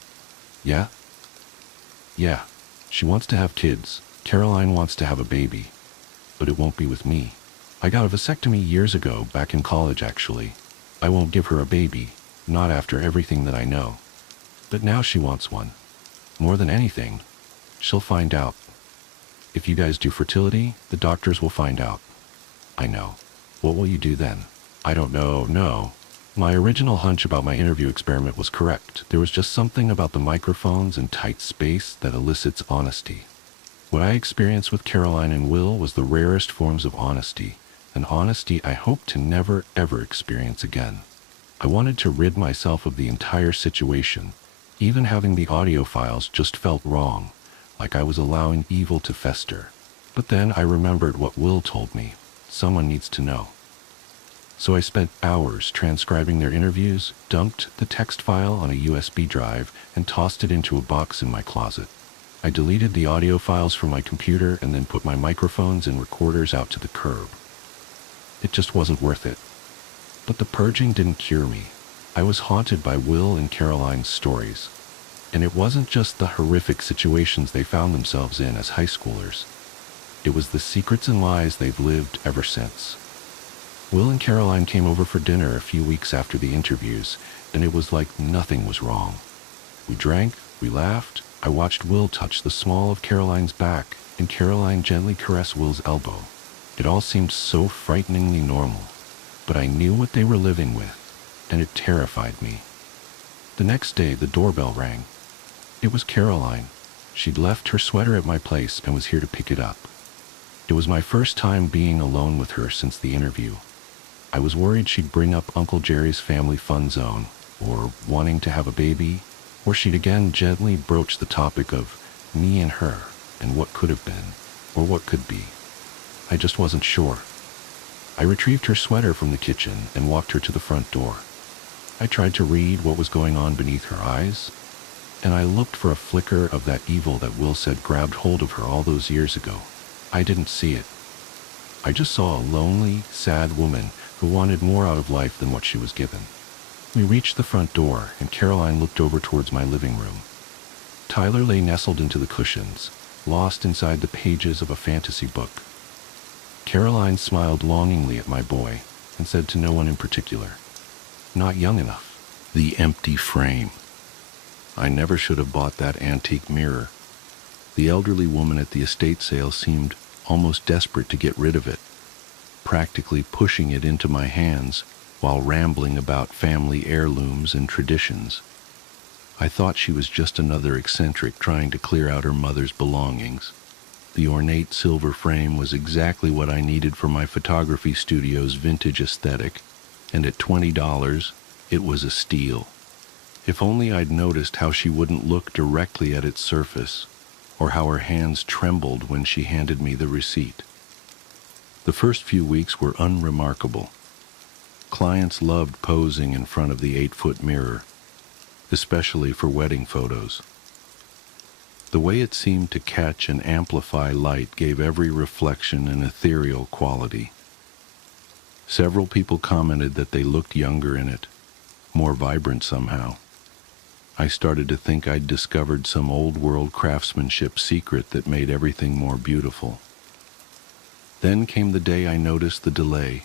Yeah? Yeah. She wants to have kids. Caroline wants to have a baby. But it won't be with me. I got a vasectomy years ago, back in college actually. I won't give her a baby, not after everything that I know. But now she wants one. More than anything, she'll find out. If you guys do fertility, the doctors will find out. I know. What will you do then? I don't know, no. My original hunch about my interview experiment was correct. There was just something about the microphones and tight space that elicits honesty. What I experienced with Caroline and Will was the rarest forms of honesty, an honesty I hope to never ever experience again. I wanted to rid myself of the entire situation. Even having the audio files just felt wrong, like I was allowing evil to fester. But then I remembered what Will told me. Someone needs to know. So I spent hours transcribing their interviews, dumped the text file on a USB drive, and tossed it into a box in my closet. I deleted the audio files from my computer and then put my microphones and recorders out to the curb. It just wasn't worth it. But the purging didn't cure me. I was haunted by Will and Caroline's stories. And it wasn't just the horrific situations they found themselves in as high schoolers. It was the secrets and lies they've lived ever since. Will and Caroline came over for dinner a few weeks after the interviews, and it was like nothing was wrong. We drank, we laughed. I watched Will touch the small of Caroline's back, and Caroline gently caress Will's elbow. It all seemed so frighteningly normal, but I knew what they were living with, and it terrified me. The next day, the doorbell rang. It was Caroline. She'd left her sweater at my place and was here to pick it up. It was my first time being alone with her since the interview. I was worried she'd bring up Uncle Jerry's family fun zone, or wanting to have a baby, or she'd again gently broach the topic of me and her, and what could have been, or what could be. I just wasn't sure. I retrieved her sweater from the kitchen and walked her to the front door. I tried to read what was going on beneath her eyes, and I looked for a flicker of that evil that Will said grabbed hold of her all those years ago. I didn't see it. I just saw a lonely, sad woman who wanted more out of life than what she was given. We reached the front door, and Caroline looked over towards my living room. Tyler lay nestled into the cushions, lost inside the pages of a fantasy book. Caroline smiled longingly at my boy and said to no one in particular, "Not young enough." The empty frame. I never should have bought that antique mirror. The elderly woman at the estate sale seemed almost desperate to get rid of it, practically pushing it into my hands while rambling about family heirlooms and traditions. I thought she was just another eccentric trying to clear out her mother's belongings. The ornate silver frame was exactly what I needed for my photography studio's vintage aesthetic, and at $20, it was a steal. If only I'd noticed how she wouldn't look directly at its surface, or how her hands trembled when she handed me the receipt. The first few weeks were unremarkable. Clients loved posing in front of the 8-foot mirror, especially for wedding photos. The way it seemed to catch and amplify light gave every reflection an ethereal quality. Several people commented that they looked younger in it, more vibrant somehow. I started to think I'd discovered some old-world craftsmanship secret that made everything more beautiful. Then came the day I noticed the delay.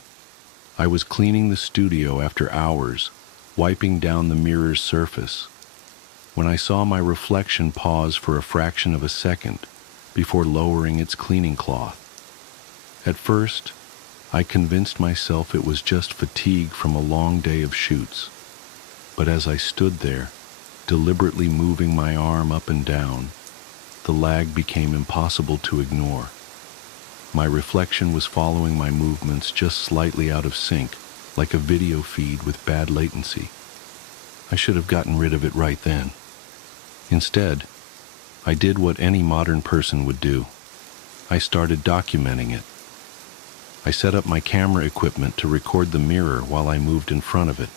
I was cleaning the studio after hours, wiping down the mirror's surface, when I saw my reflection pause for a fraction of a second before lowering its cleaning cloth. At first, I convinced myself it was just fatigue from a long day of shoots, but as I stood there, deliberately moving my arm up and down, the lag became impossible to ignore. My reflection was following my movements just slightly out of sync, like a video feed with bad latency. I should have gotten rid of it right then. Instead, I did what any modern person would do. I started documenting it. I set up my camera equipment to record the mirror while I moved in front of it,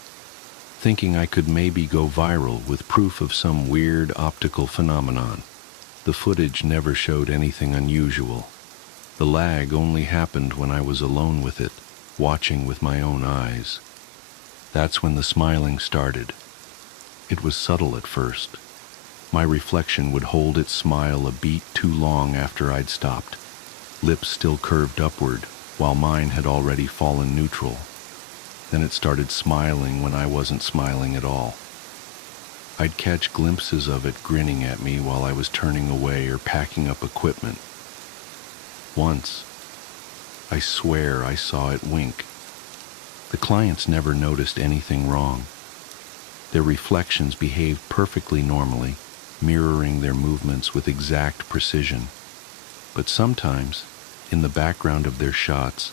thinking I could maybe go viral with proof of some weird optical phenomenon. The footage never showed anything unusual. The lag only happened when I was alone with it, watching with my own eyes. That's when the smiling started. It was subtle at first. My reflection would hold its smile a beat too long after I'd stopped, lips still curved upward, while mine had already fallen neutral. Then it started smiling when I wasn't smiling at all. I'd catch glimpses of it grinning at me while I was turning away or packing up equipment. Once, I swear I saw it wink. The clients never noticed anything wrong. Their reflections behaved perfectly normally, mirroring their movements with exact precision. But sometimes, in the background of their shots,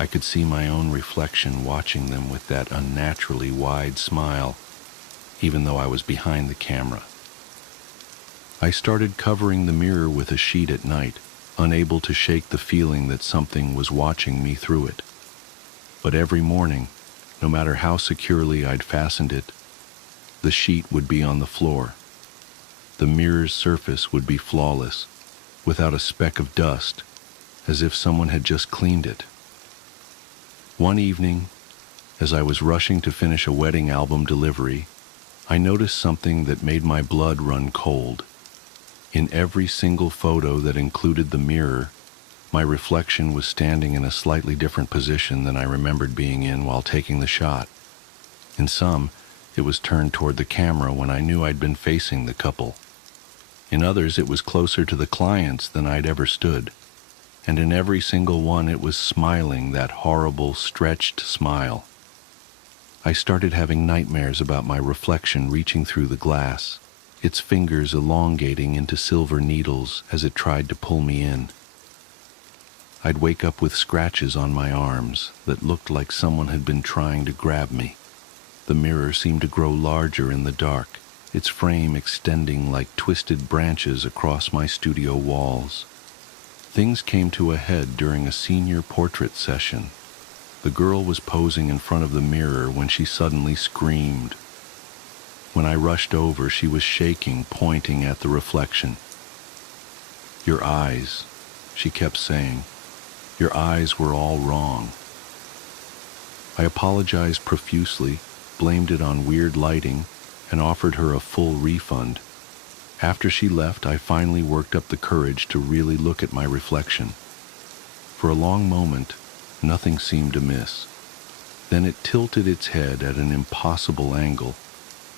I could see my own reflection watching them with that unnaturally wide smile, even though I was behind the camera. I started covering the mirror with a sheet at night, unable to shake the feeling that something was watching me through it. But every morning, no matter how securely I'd fastened it, the sheet would be on the floor. The mirror's surface would be flawless, without a speck of dust, as if someone had just cleaned it. One evening, as I was rushing to finish a wedding album delivery, I noticed something that made my blood run cold. In every single photo that included the mirror, my reflection was standing in a slightly different position than I remembered being in while taking the shot. In some, it was turned toward the camera when I knew I'd been facing the couple. In others, it was closer to the clients than I'd ever stood. And in every single one, it was smiling that horrible, stretched smile. I started having nightmares about my reflection reaching through the glass, its fingers elongating into silver needles as it tried to pull me in. I'd wake up with scratches on my arms that looked like someone had been trying to grab me. The mirror seemed to grow larger in the dark, its frame extending like twisted branches across my studio walls. Things came to a head during a senior portrait session. The girl was posing in front of the mirror when she suddenly screamed. When I rushed over, she was shaking, pointing at the reflection. "Your eyes," she kept saying. "Your eyes were all wrong." I apologized profusely, blamed it on weird lighting, and offered her a full refund. After she left, I finally worked up the courage to really look at my reflection. For a long moment, nothing seemed amiss. Then it tilted its head at an impossible angle,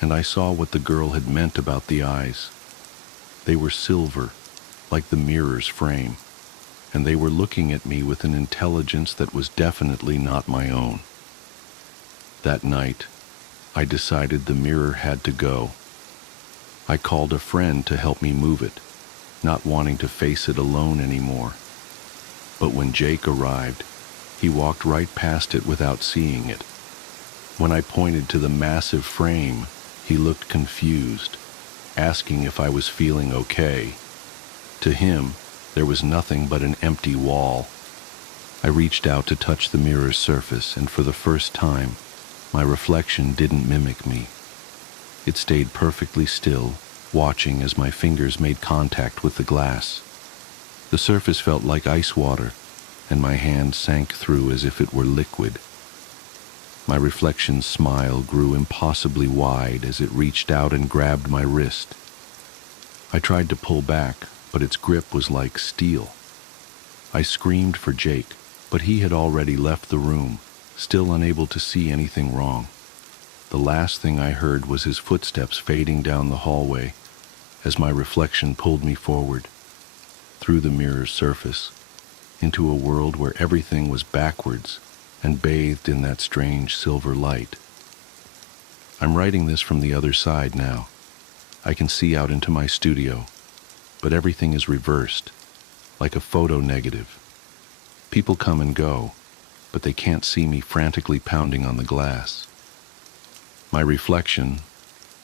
and I saw what the girl had meant about the eyes. They were silver, like the mirror's frame, and they were looking at me with an intelligence that was definitely not my own. That night, I decided the mirror had to go. I called a friend to help me move it, not wanting to face it alone anymore. But when Jake arrived, he walked right past it without seeing it. When I pointed to the massive frame, he looked confused, asking if I was feeling okay. To him, there was nothing but an empty wall. I reached out to touch the mirror's surface, and for the first time, my reflection didn't mimic me. It stayed perfectly still, watching as my fingers made contact with the glass. The surface felt like ice water, and my hand sank through as if it were liquid. My reflection's smile grew impossibly wide as it reached out and grabbed my wrist. I tried to pull back, but its grip was like steel. I screamed for Jake, but he had already left the room, still unable to see anything wrong. The last thing I heard was his footsteps fading down the hallway as my reflection pulled me forward, through the mirror's surface, into a world where everything was backwards and bathed in that strange silver light. I'm writing this from the other side now. I can see out into my studio, but everything is reversed, like a photo negative. People come and go, but they can't see me frantically pounding on the glass. My reflection,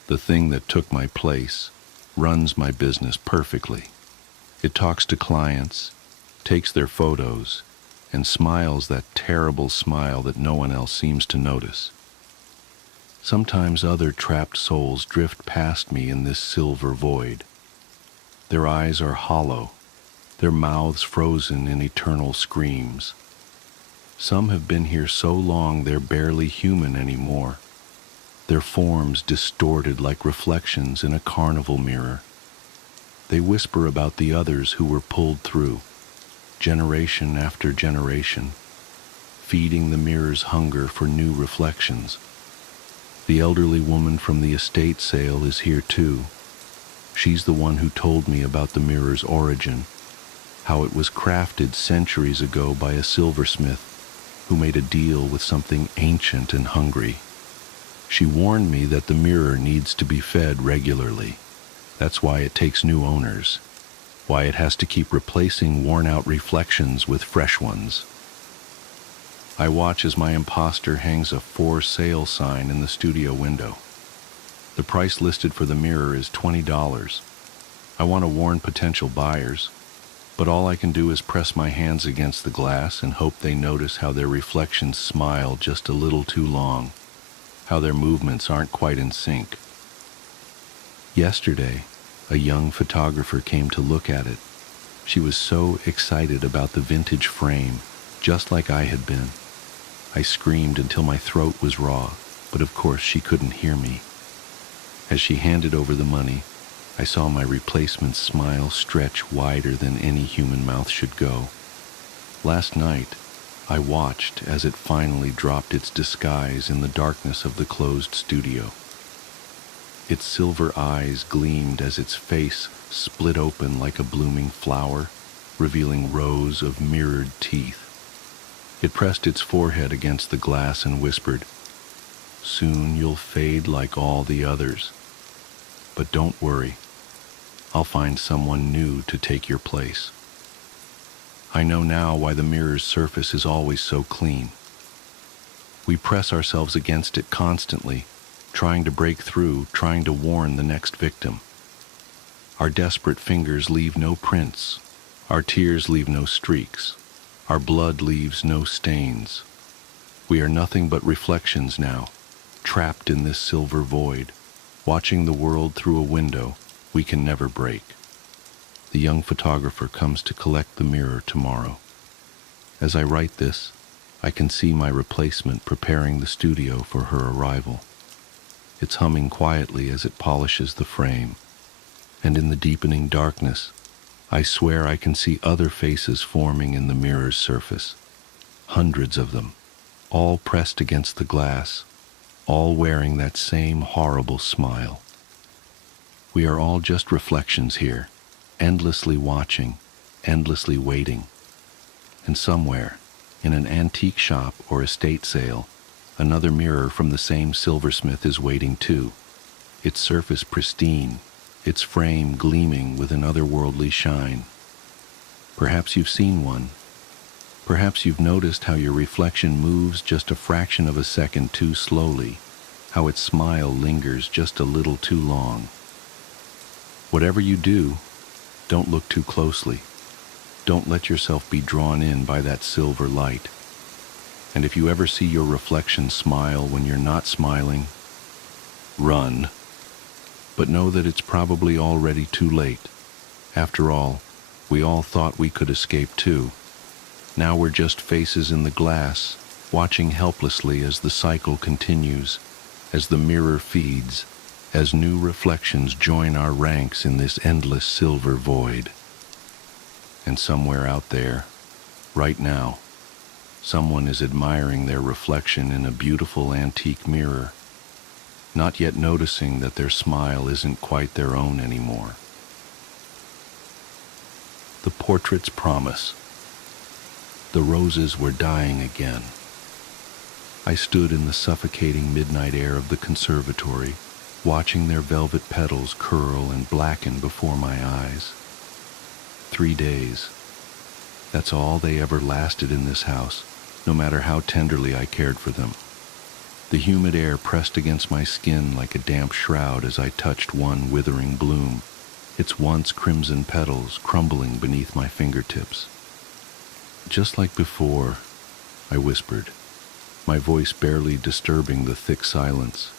the thing that took my place, runs my business perfectly. It talks to clients, takes their photos, and smiles that terrible smile that no one else seems to notice. Sometimes other trapped souls drift past me in this silver void. Their eyes are hollow, their mouths frozen in eternal screams. Some have been here so long they're barely human anymore, their forms distorted like reflections in a carnival mirror. They whisper about the others who were pulled through, generation after generation, feeding the mirror's hunger for new reflections. The elderly woman from the estate sale is here too. She's the one who told me about the mirror's origin, how it was crafted centuries ago by a silversmith who made a deal with something ancient and hungry. She warned me that the mirror needs to be fed regularly. That's why it takes new owners, why it has to keep replacing worn-out reflections with fresh ones. I watch as my imposter hangs a for sale sign in the studio window. The price listed for the mirror is $20. I want to warn potential buyers, but all I can do is press my hands against the glass and hope they notice how their reflections smile just a little too long, how their movements aren't quite in sync. Yesterday, a young photographer came to look at it. She was so excited about the vintage frame, just like I had been. I screamed until my throat was raw, but of course she couldn't hear me. As she handed over the money, I saw my replacement's smile stretch wider than any human mouth should go. Last night, I watched as it finally dropped its disguise in the darkness of the closed studio. Its silver eyes gleamed as its face split open like a blooming flower, revealing rows of mirrored teeth. It pressed its forehead against the glass and whispered, "Soon you'll fade like all the others. But don't worry, I'll find someone new to take your place." I know now why the mirror's surface is always so clean. We press ourselves against it constantly, trying to break through, trying to warn the next victim. Our desperate fingers leave no prints, our tears leave no streaks, our blood leaves no stains. We are nothing but reflections now, trapped in this silver void, watching the world through a window we can never break. The young photographer comes to collect the mirror tomorrow. As I write this, I can see my replacement preparing the studio for her arrival. It's humming quietly as it polishes the frame, and in the deepening darkness, I swear I can see other faces forming in the mirror's surface. Hundreds of them, all pressed against the glass, all wearing that same horrible smile. We are all just reflections here, endlessly watching, endlessly waiting. And somewhere, in an antique shop or estate sale, another mirror from the same silversmith is waiting too, its surface pristine, its frame gleaming with an otherworldly shine. Perhaps you've seen one. Perhaps you've noticed how your reflection moves just a fraction of a second too slowly, how its smile lingers just a little too long. Whatever you do, don't look too closely. Don't let yourself be drawn in by that silver light. And if you ever see your reflection smile when you're not smiling, run. But know that it's probably already too late. After all, we all thought we could escape too. Now we're just faces in the glass, watching helplessly as the cycle continues, as the mirror feeds, as new reflections join our ranks in this endless silver void. And somewhere out there, right now, someone is admiring their reflection in a beautiful antique mirror, not yet noticing that their smile isn't quite their own anymore. The portrait's promise. The roses were dying again. I stood in the suffocating midnight air of the conservatory, watching their velvet petals curl and blacken before my eyes. 3 days. That's all they ever lasted in this house, no matter how tenderly I cared for them. The humid air pressed against my skin like a damp shroud as I touched one withering bloom, its once crimson petals crumbling beneath my fingertips. Just like before, I whispered, my voice barely disturbing the thick silence.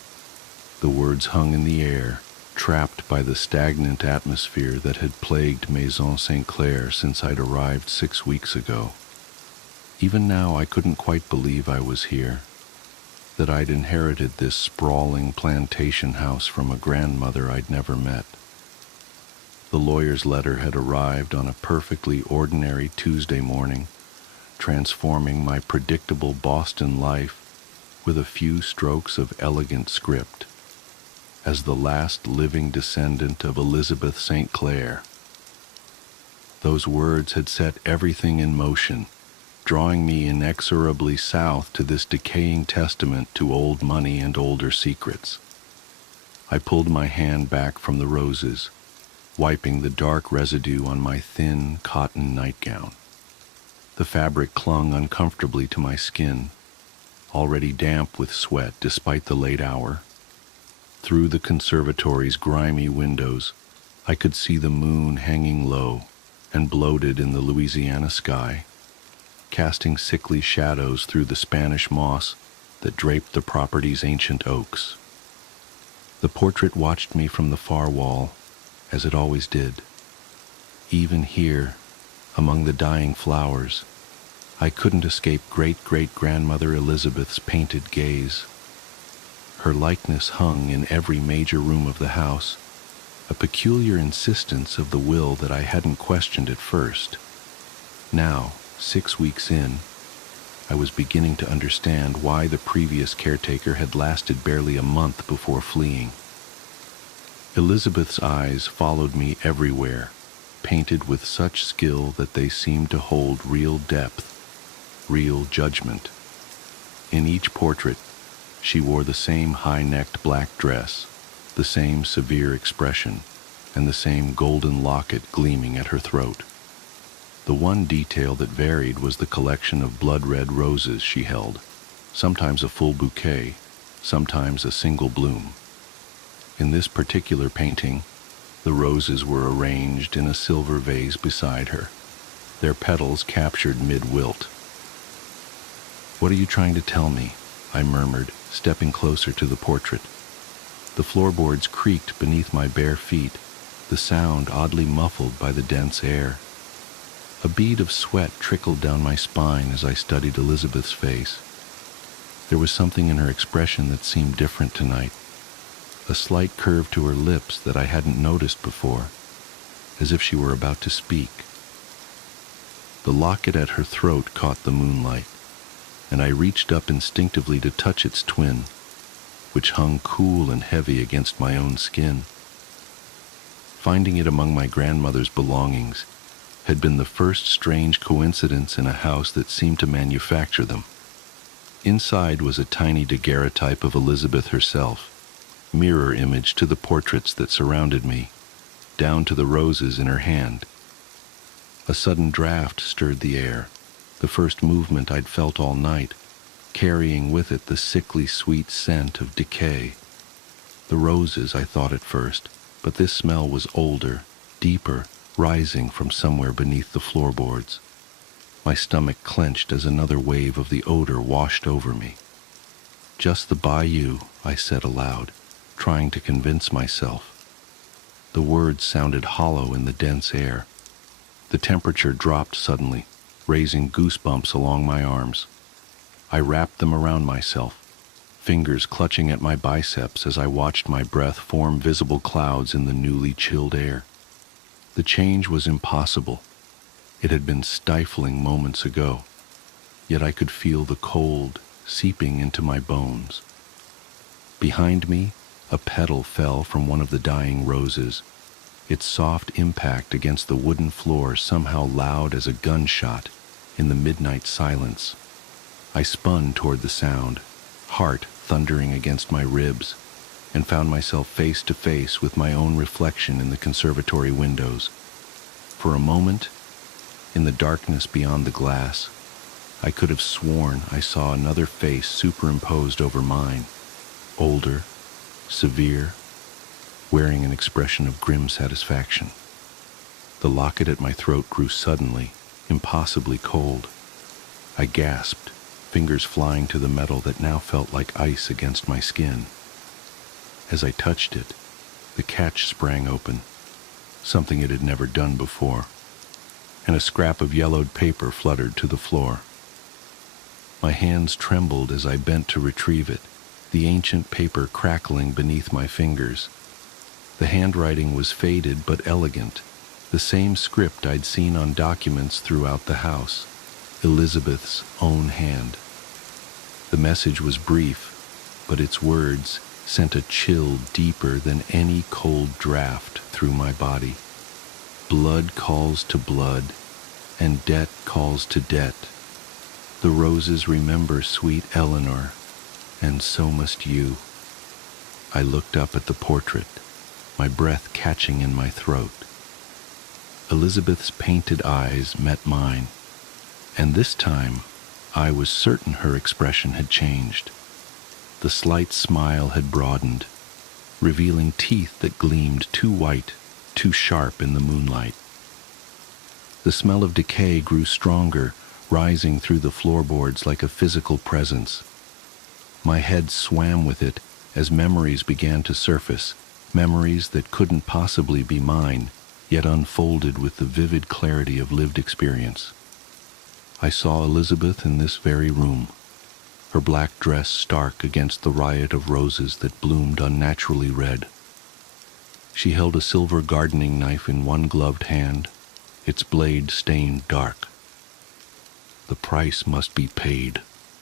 The words hung in the air, trapped by the stagnant atmosphere that had plagued Maison St. Clair since I'd arrived 6 weeks ago. Even now I couldn't quite believe I was here, that I'd inherited this sprawling plantation house from a grandmother I'd never met. The lawyer's letter had arrived on a perfectly ordinary Tuesday morning, transforming my predictable Boston life with a few strokes of elegant script. As the last living descendant of Elizabeth St. Clair, those words had set everything in motion, drawing me inexorably south to this decaying testament to old money and older secrets. I pulled my hand back from the roses, wiping the dark residue on my thin cotton nightgown. The fabric clung uncomfortably to my skin, already damp with sweat despite the late hour. Through the conservatory's grimy windows, I could see the moon hanging low and bloated in the Louisiana sky, casting sickly shadows through the Spanish moss that draped the property's ancient oaks. The portrait watched me from the far wall, as it always did. Even here, among the dying flowers, I couldn't escape great-great-grandmother Elizabeth's painted gaze. Her likeness hung in every major room of the house, a peculiar insistence of the will that I hadn't questioned at first. Now, 6 weeks in, I was beginning to understand why the previous caretaker had lasted barely a month before fleeing. Elizabeth's eyes followed me everywhere, painted with such skill that they seemed to hold real depth, real judgment. In each portrait, she wore the same high-necked black dress, the same severe expression, and the same golden locket gleaming at her throat. The one detail that varied was the collection of blood-red roses she held, sometimes a full bouquet, sometimes a single bloom. In this particular painting, the roses were arranged in a silver vase beside her, their petals captured mid-wilt. "What are you trying to tell me?" I murmured, stepping closer to the portrait. The floorboards creaked beneath my bare feet, the sound oddly muffled by the dense air. A bead of sweat trickled down my spine as I studied Elizabeth's face. There was something in her expression that seemed different tonight, a slight curve to her lips that I hadn't noticed before, as if she were about to speak. The locket at her throat caught the moonlight, and I reached up instinctively to touch its twin, which hung cool and heavy against my own skin. Finding it among my grandmother's belongings had been the first strange coincidence in a house that seemed to manufacture them. Inside was a tiny daguerreotype of Elizabeth herself, mirror image to the portraits that surrounded me, down to the roses in her hand. A sudden draft stirred the air, the first movement I'd felt all night, carrying with it the sickly sweet scent of decay. The roses, I thought at first, but this smell was older, deeper, rising from somewhere beneath the floorboards. My stomach clenched as another wave of the odor washed over me. "Just the bayou," I said aloud, trying to convince myself. The words sounded hollow in the dense air. The temperature dropped suddenly, raising goosebumps along my arms. I wrapped them around myself, fingers clutching at my biceps as I watched my breath form visible clouds in the newly chilled air. The change was impossible. It had been stifling moments ago, yet I could feel the cold seeping into my bones. Behind me, a petal fell from one of the dying roses, its soft impact against the wooden floor somehow loud as a gunshot in the midnight silence. I spun toward the sound, heart thundering against my ribs, and found myself face to face with my own reflection in the conservatory windows. For a moment, in the darkness beyond the glass, I could have sworn I saw another face superimposed over mine, older, severe, wearing an expression of grim satisfaction. The locket at my throat grew suddenly, impossibly cold. I gasped, fingers flying to the metal that now felt like ice against my skin. As I touched it, the catch sprang open, something it had never done before, and a scrap of yellowed paper fluttered to the floor. My hands trembled as I bent to retrieve it, the ancient paper crackling beneath my fingers. The handwriting was faded but elegant, the same script I'd seen on documents throughout the house, Elizabeth's own hand. The message was brief, but its words sent a chill deeper than any cold draft through my body. Blood calls to blood, and debt calls to debt. The roses remember sweet Eleanor, and so must you. I looked up at the portrait, my breath catching in my throat. Elizabeth's painted eyes met mine, and this time I was certain her expression had changed. The slight smile had broadened, revealing teeth that gleamed too white, too sharp in the moonlight. The smell of decay grew stronger, rising through the floorboards like a physical presence. My head swam with it as memories began to surface, memories that couldn't possibly be mine, yet unfolded with the vivid clarity of lived experience. I saw Elizabeth in this very room, her black dress stark against the riot of roses that bloomed unnaturally red. She held a silver gardening knife in one gloved hand, its blade stained dark. "The price must be paid,"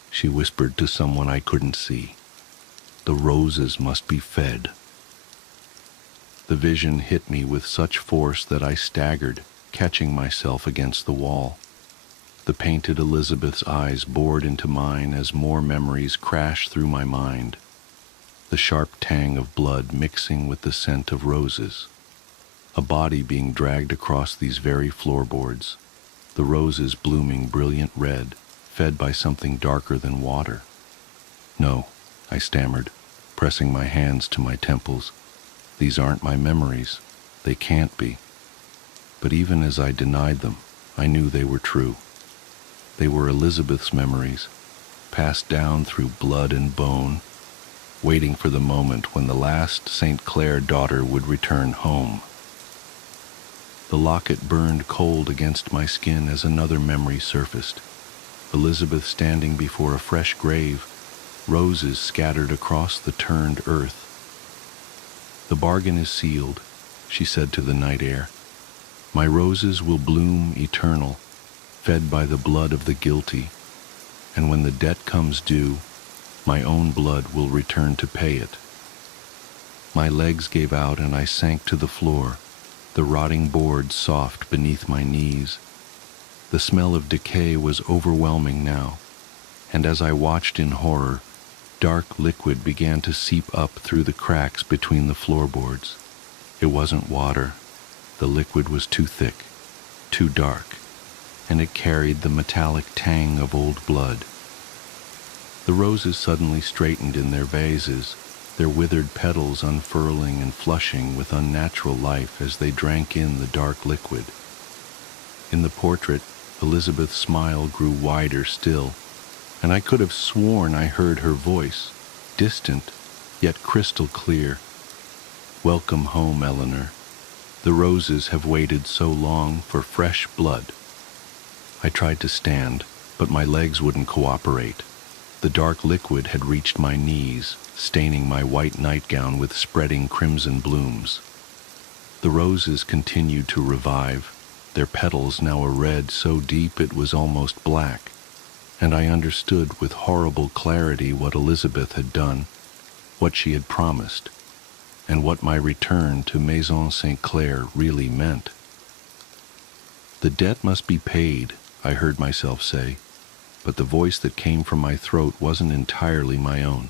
she whispered to someone I couldn't see. "The roses must be fed." The vision hit me with such force that I staggered, catching myself against the wall. The painted Elizabeth's eyes bored into mine as more memories crashed through my mind, the sharp tang of blood mixing with the scent of roses. A body being dragged across these very floorboards, the roses blooming brilliant red, fed by something darker than water. "No," I stammered, pressing my hands to my temples. "These aren't my memories. They can't be." But even as I denied them, I knew they were true. They were Elizabeth's memories, passed down through blood and bone, waiting for the moment when the last St. Clair daughter would return home. The locket burned cold against my skin as another memory surfaced. Elizabeth standing before a fresh grave, roses scattered across the turned earth. "The bargain is sealed," she said to the night air. "My roses will bloom eternal, fed by the blood of the guilty, and when the debt comes due, my own blood will return to pay it." My legs gave out and I sank to the floor, the rotting boards soft beneath my knees. The smell of decay was overwhelming now, and as I watched in horror, dark liquid began to seep up through the cracks between the floorboards. It wasn't water. The liquid was too thick, too dark, and it carried the metallic tang of old blood. The roses suddenly straightened in their vases, their withered petals unfurling and flushing with unnatural life as they drank in the dark liquid. In the portrait, Elizabeth's smile grew wider still, and I could have sworn I heard her voice, distant, yet crystal clear. "Welcome home, Eleanor. The roses have waited so long for fresh blood." I tried to stand, but my legs wouldn't cooperate. The dark liquid had reached my knees, staining my white nightgown with spreading crimson blooms. The roses continued to revive, their petals now a red so deep it was almost black, and I understood with horrible clarity what Elizabeth had done, what she had promised, and what my return to Maison St. Clair really meant. The debt must be paid, I heard myself say, but the voice that came from my throat wasn't entirely my own.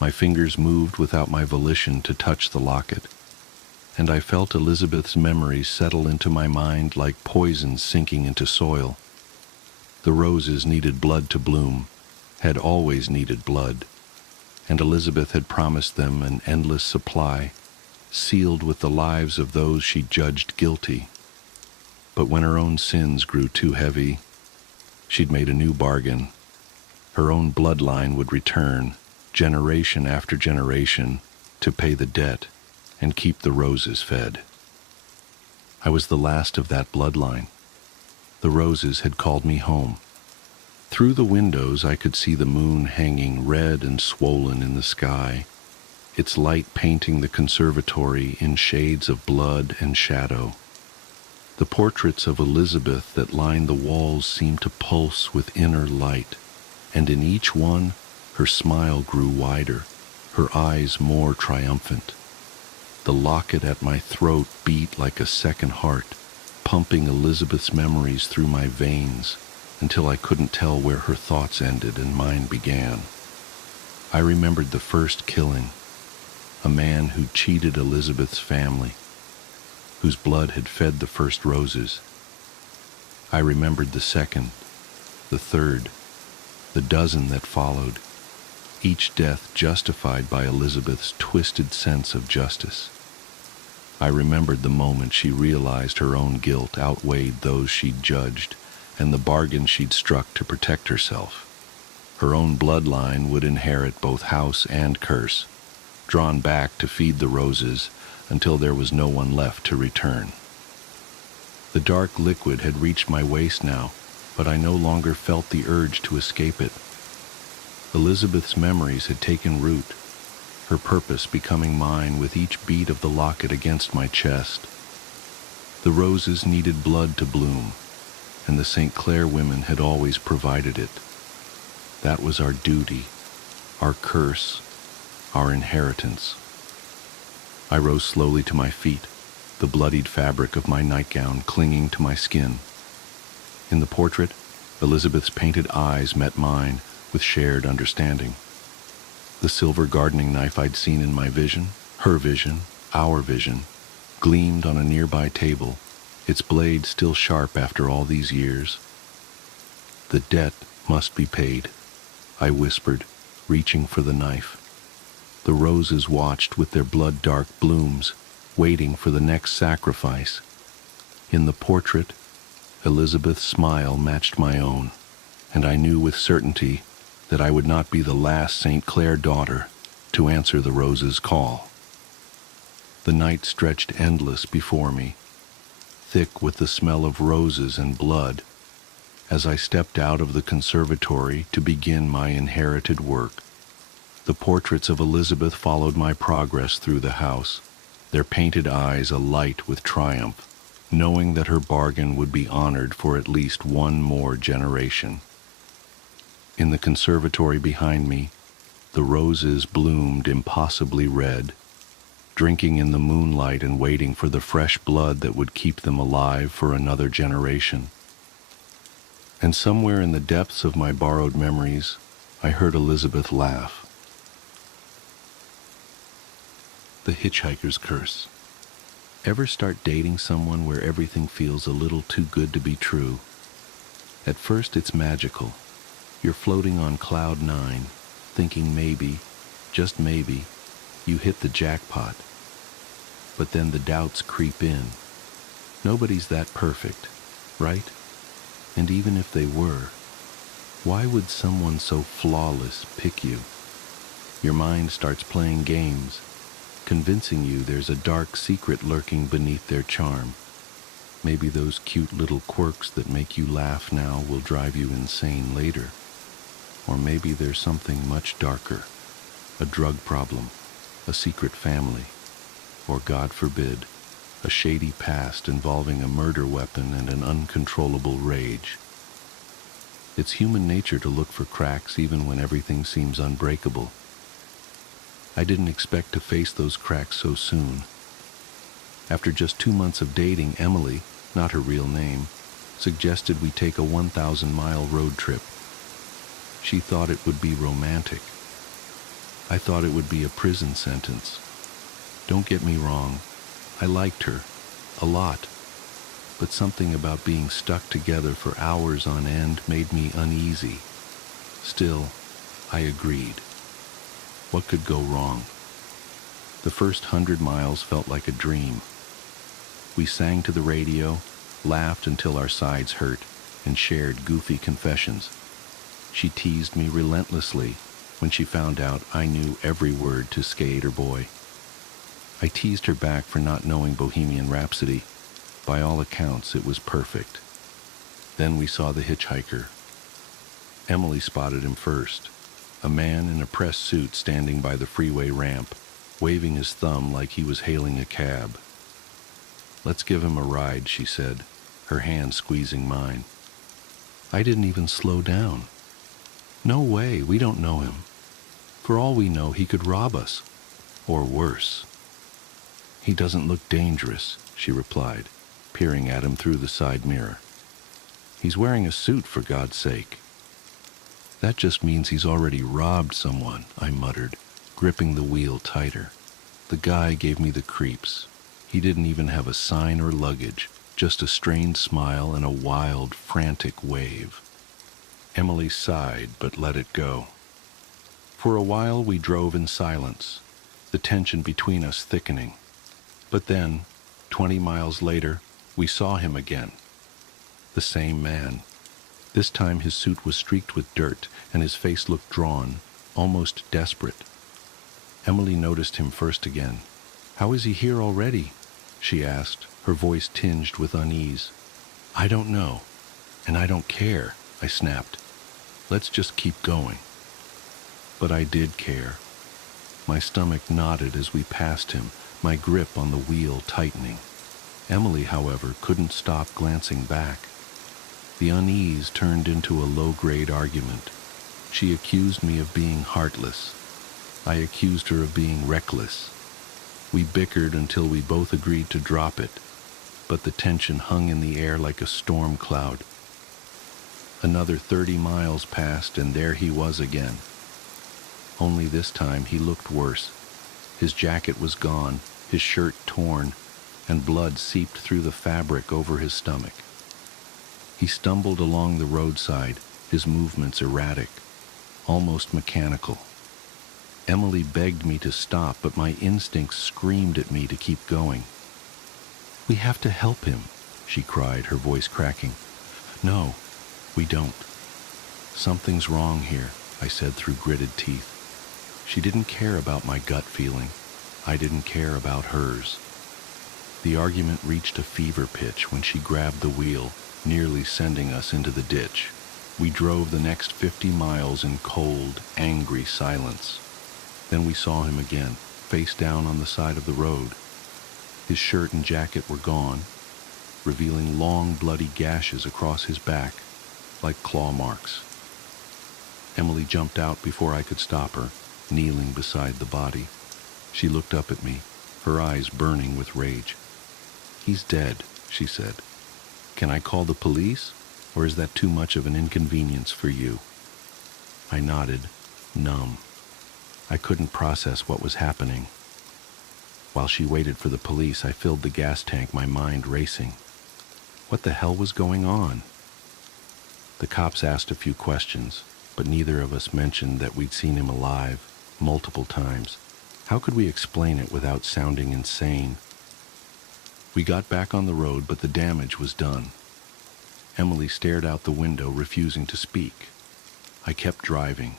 My fingers moved without my volition to touch the locket, and I felt Elizabeth's memories settle into my mind like poison sinking into soil. The roses needed blood to bloom, had always needed blood, and Elizabeth had promised them an endless supply, sealed with the lives of those she judged guilty. But when her own sins grew too heavy, she'd made a new bargain. Her own bloodline would return, generation after generation, to pay the debt and keep the roses fed. I was the last of that bloodline. The roses had called me home. Through the windows I could see the moon hanging red and swollen in the sky, its light painting the conservatory in shades of blood and shadow. The portraits of Elizabeth that lined the walls seemed to pulse with inner light, and in each one her smile grew wider, her eyes more triumphant. The locket at my throat beat like a second heart, pumping Elizabeth's memories through my veins until I couldn't tell where her thoughts ended and mine began. I remembered the first killing, a man who cheated Elizabeth's family, whose blood had fed the first roses. I remembered the second, the third, the dozen that followed, each death justified by Elizabeth's twisted sense of justice. I remembered the moment she realized her own guilt outweighed those she'd judged and the bargain she'd struck to protect herself. Her own bloodline would inherit both house and curse, drawn back to feed the roses until there was no one left to return. The dark liquid had reached my waist now, but I no longer felt the urge to escape it. Elizabeth's memories had taken root, her purpose becoming mine with each beat of the locket against my chest. The roses needed blood to bloom, and the St. Clair women had always provided it. That was our duty, our curse, our inheritance. I rose slowly to my feet, the bloodied fabric of my nightgown clinging to my skin. In the portrait, Elizabeth's painted eyes met mine with shared understanding. The silver gardening knife I'd seen in my vision, her vision, our vision, gleamed on a nearby table, its blade still sharp after all these years. The debt must be paid, I whispered, reaching for the knife. The roses watched with their blood-dark blooms, waiting for the next sacrifice. In the portrait, Elizabeth's smile matched my own, and I knew with certainty that I would not be the last St. Clair daughter to answer the rose's call. The night stretched endless before me, thick with the smell of roses and blood, as I stepped out of the conservatory to begin my inherited work. The portraits of Elizabeth followed my progress through the house, their painted eyes alight with triumph, knowing that her bargain would be honored for at least one more generation. In the conservatory behind me, the roses bloomed impossibly red, drinking in the moonlight and waiting for the fresh blood that would keep them alive for another generation. And somewhere in the depths of my borrowed memories, I heard Elizabeth laugh. The Hitchhiker's Curse. Ever start dating someone where everything feels a little too good to be true? At first it's magical. You're floating on cloud 9, thinking maybe, just maybe, you hit the jackpot. But then the doubts creep in. Nobody's that perfect, right? And even if they were, why would someone so flawless pick you? Your mind starts playing games, convincing you there's a dark secret lurking beneath their charm. Maybe those cute little quirks that make you laugh now will drive you insane later. Or maybe there's something much darker, a drug problem, a secret family, or God forbid, a shady past involving a murder weapon and an uncontrollable rage. It's human nature to look for cracks even when everything seems unbreakable. I didn't expect to face those cracks so soon. After just 2 months of dating, Emily, not her real name, suggested we take a 1,000-mile road trip. She thought it would be romantic. I thought it would be a prison sentence. Don't get me wrong, I liked her, a lot, but something about being stuck together for hours on end made me uneasy. Still, I agreed. What could go wrong? The first 100 miles felt like a dream. We sang to the radio, laughed until our sides hurt, and shared goofy confessions. She teased me relentlessly when she found out I knew every word to Skater Boy. I teased her back for not knowing Bohemian Rhapsody. By all accounts, it was perfect. Then we saw the hitchhiker. Emily spotted him first, a man in a press suit standing by the freeway ramp, waving his thumb like he was hailing a cab. "Let's give him a ride," she said, her hand squeezing mine. I didn't even slow down. "No way, we don't know him. For all we know, he could rob us. Or worse." "He doesn't look dangerous," she replied, peering at him through the side mirror. "He's wearing a suit, for God's sake." "That just means he's already robbed someone," I muttered, gripping the wheel tighter. The guy gave me the creeps. He didn't even have a sign or luggage, just a strained smile and a wild, frantic wave. Emily sighed, but let it go. For a while we drove in silence, the tension between us thickening. But then, 20 miles later, we saw him again. The same man. This time his suit was streaked with dirt, and his face looked drawn, almost desperate. Emily noticed him first again. "How is he here already?" she asked, her voice tinged with unease. "I don't know, and I don't care," I snapped. "Let's just keep going." But I did care. My stomach knotted as we passed him, my grip on the wheel tightening. Emily, however, couldn't stop glancing back. The unease turned into a low-grade argument. She accused me of being heartless. I accused her of being reckless. We bickered until we both agreed to drop it, but the tension hung in the air like a storm cloud. Another 30 miles passed, and there he was again. Only this time he looked worse. His jacket was gone, his shirt torn, and blood seeped through the fabric over his stomach. He stumbled along the roadside, his movements erratic, almost mechanical. Emily begged me to stop, but my instincts screamed at me to keep going. "We have to help him," she cried, her voice cracking. "No, we don't." "Something's wrong here," I said through gritted teeth. She didn't care about my gut feeling. I didn't care about hers. The argument reached a fever pitch when she grabbed the wheel, nearly sending us into the ditch. We drove the next 50 miles in cold, angry silence. Then we saw him again, face down on the side of the road. His shirt and jacket were gone, revealing long, bloody gashes across his back, like claw marks. Emily jumped out before I could stop her, kneeling beside the body. She looked up at me, her eyes burning with rage. "He's dead," she said. "Can I call the police, or is that too much of an inconvenience for you?" I nodded, numb. I couldn't process what was happening. While she waited for the police, I filled the gas tank, my mind racing. What the hell was going on? The cops asked a few questions, but neither of us mentioned that we'd seen him alive multiple times. How could we explain it without sounding insane? We got back on the road, but the damage was done. Emily stared out the window, refusing to speak. I kept driving,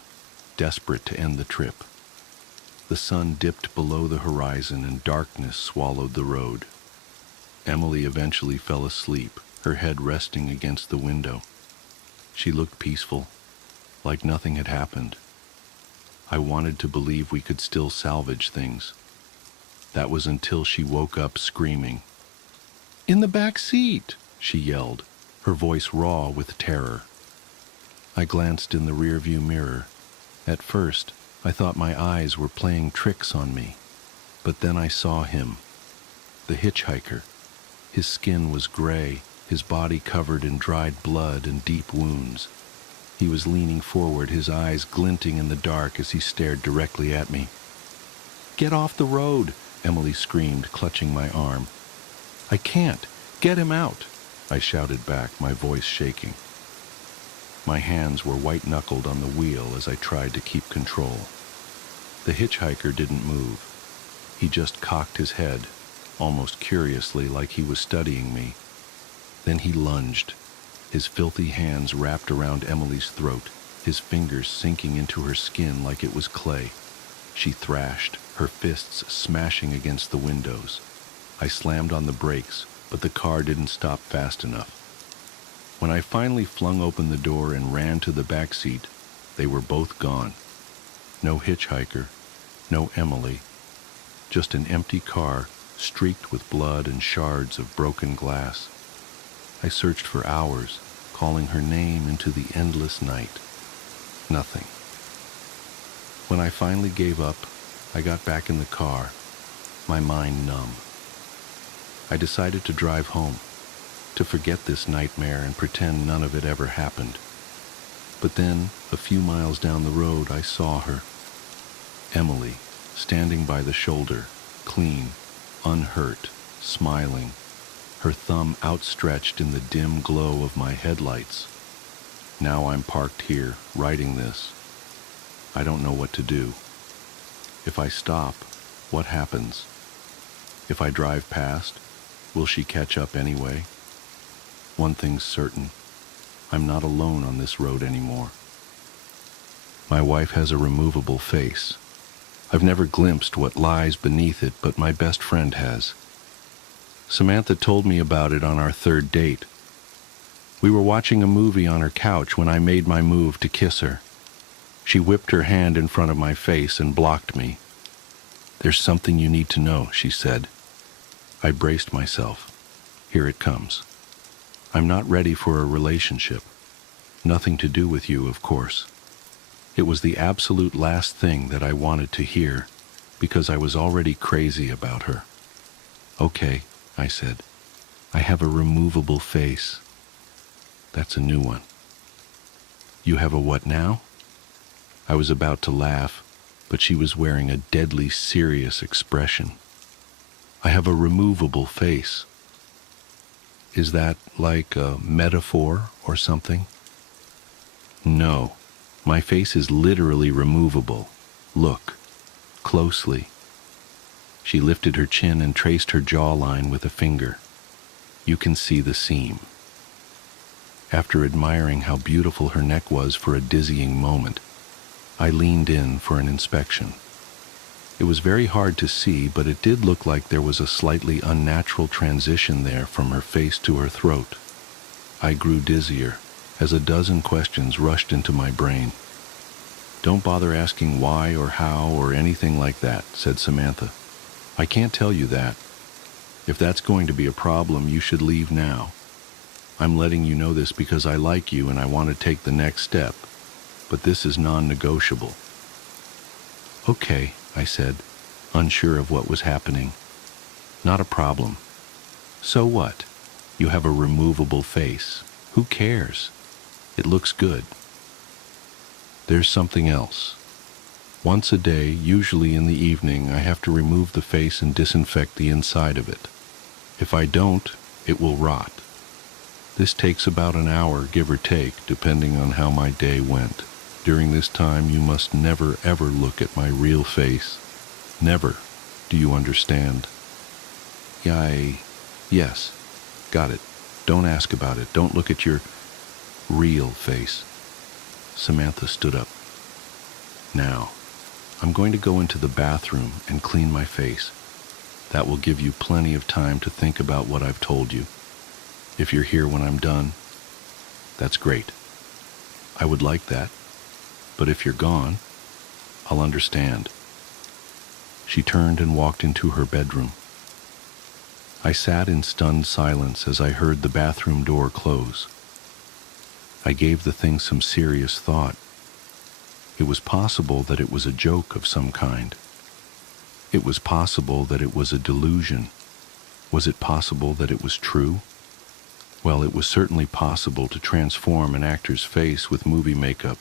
desperate to end the trip. The sun dipped below the horizon and darkness swallowed the road. Emily eventually fell asleep, her head resting against the window. She looked peaceful. like nothing had happened. I wanted to believe we could still salvage things. That was until she woke up screaming. "In the back seat!" she yelled, her voice raw with terror. I glanced in the rearview mirror. At first, I thought my eyes were playing tricks on me, but then I saw him, the hitchhiker. His skin was gray, his body covered in dried blood and deep wounds. He was leaning forward, his eyes glinting in the dark as he stared directly at me. "Get off the road!" Emily screamed, clutching my arm. "I can't! Get him out!" I shouted back, my voice shaking. My hands were white-knuckled on the wheel as I tried to keep control. The hitchhiker didn't move. He just cocked his head, almost curiously, like he was studying me. Then he lunged, his filthy hands wrapped around Emily's throat, his fingers sinking into her skin like it was clay. She thrashed, her fists smashing against the windows. I slammed on the brakes, but the car didn't stop fast enough. When I finally flung open the door and ran to the back seat, they were both gone. No hitchhiker, no Emily, just an empty car streaked with blood and shards of broken glass. I searched for hours, calling her name into the endless night. Nothing. When I finally gave up, I got back in the car, my mind numb. I decided to drive home, to forget this nightmare and pretend none of it ever happened. But then, a few miles down the road, I saw her. Emily, standing by the shoulder, clean, unhurt, smiling, her thumb outstretched in the dim glow of my headlights. Now I'm parked here, writing this. I don't know what to do. If I stop, what happens? If I drive past, will she catch up anyway? One thing's certain. I'm not alone on this road anymore. My wife has a removable face. I've never glimpsed what lies beneath it, but my best friend has. Samantha told me about it on our third date. We were watching a movie on her couch when I made my move to kiss her. She whipped her hand in front of my face and blocked me. "There's something you need to know," she said. I braced myself. Here it comes. I'm not ready for a relationship. Nothing to do with you, of course. It was the absolute last thing that I wanted to hear, because I was already crazy about her. "Okay," I said. "I have a removable face." That's a new one. "You have a what now?" I was about to laugh, but she was wearing a deadly serious expression. "I have a removable face." Is that like a metaphor or something? No, my face is literally removable. Look, closely. She lifted her chin and traced her jawline with a finger. You can see the seam. After admiring how beautiful her neck was for a dizzying moment, I leaned in for an inspection. It was very hard to see, but it did look like there was a slightly unnatural transition there from her face to her throat. I grew dizzier as a dozen questions rushed into my brain. "Don't bother asking why or how or anything like that," said Samantha. "I can't tell you that. If that's going to be a problem, you should leave now. I'm letting you know this because I like you and I want to take the next step, but this is non-negotiable." "Okay," I said, unsure of what was happening. "Not a problem. So what? You have a removable face. Who cares? It looks good." "There's something else. Once a day, usually in the evening, I have to remove the face and disinfect the inside of it. If I don't, it will rot. This takes about an hour, give or take, depending on how my day went. During this time, you must never, ever look at my real face. Never. Do you understand?" Yes. Got it. Don't ask about it. Don't look at your real face." Samantha stood up. "Now, I'm going to go into the bathroom and clean my face. That will give you plenty of time to think about what I've told you. If you're here when I'm done, that's great. I would like that. but if you're gone, I'll understand." She turned and walked into her bedroom. I sat in stunned silence as I heard the bathroom door close. I gave the thing some serious thought. It was possible that it was a joke of some kind. It was possible that it was a delusion. Was it possible that it was true? Well, it was certainly possible to transform an actor's face with movie makeup,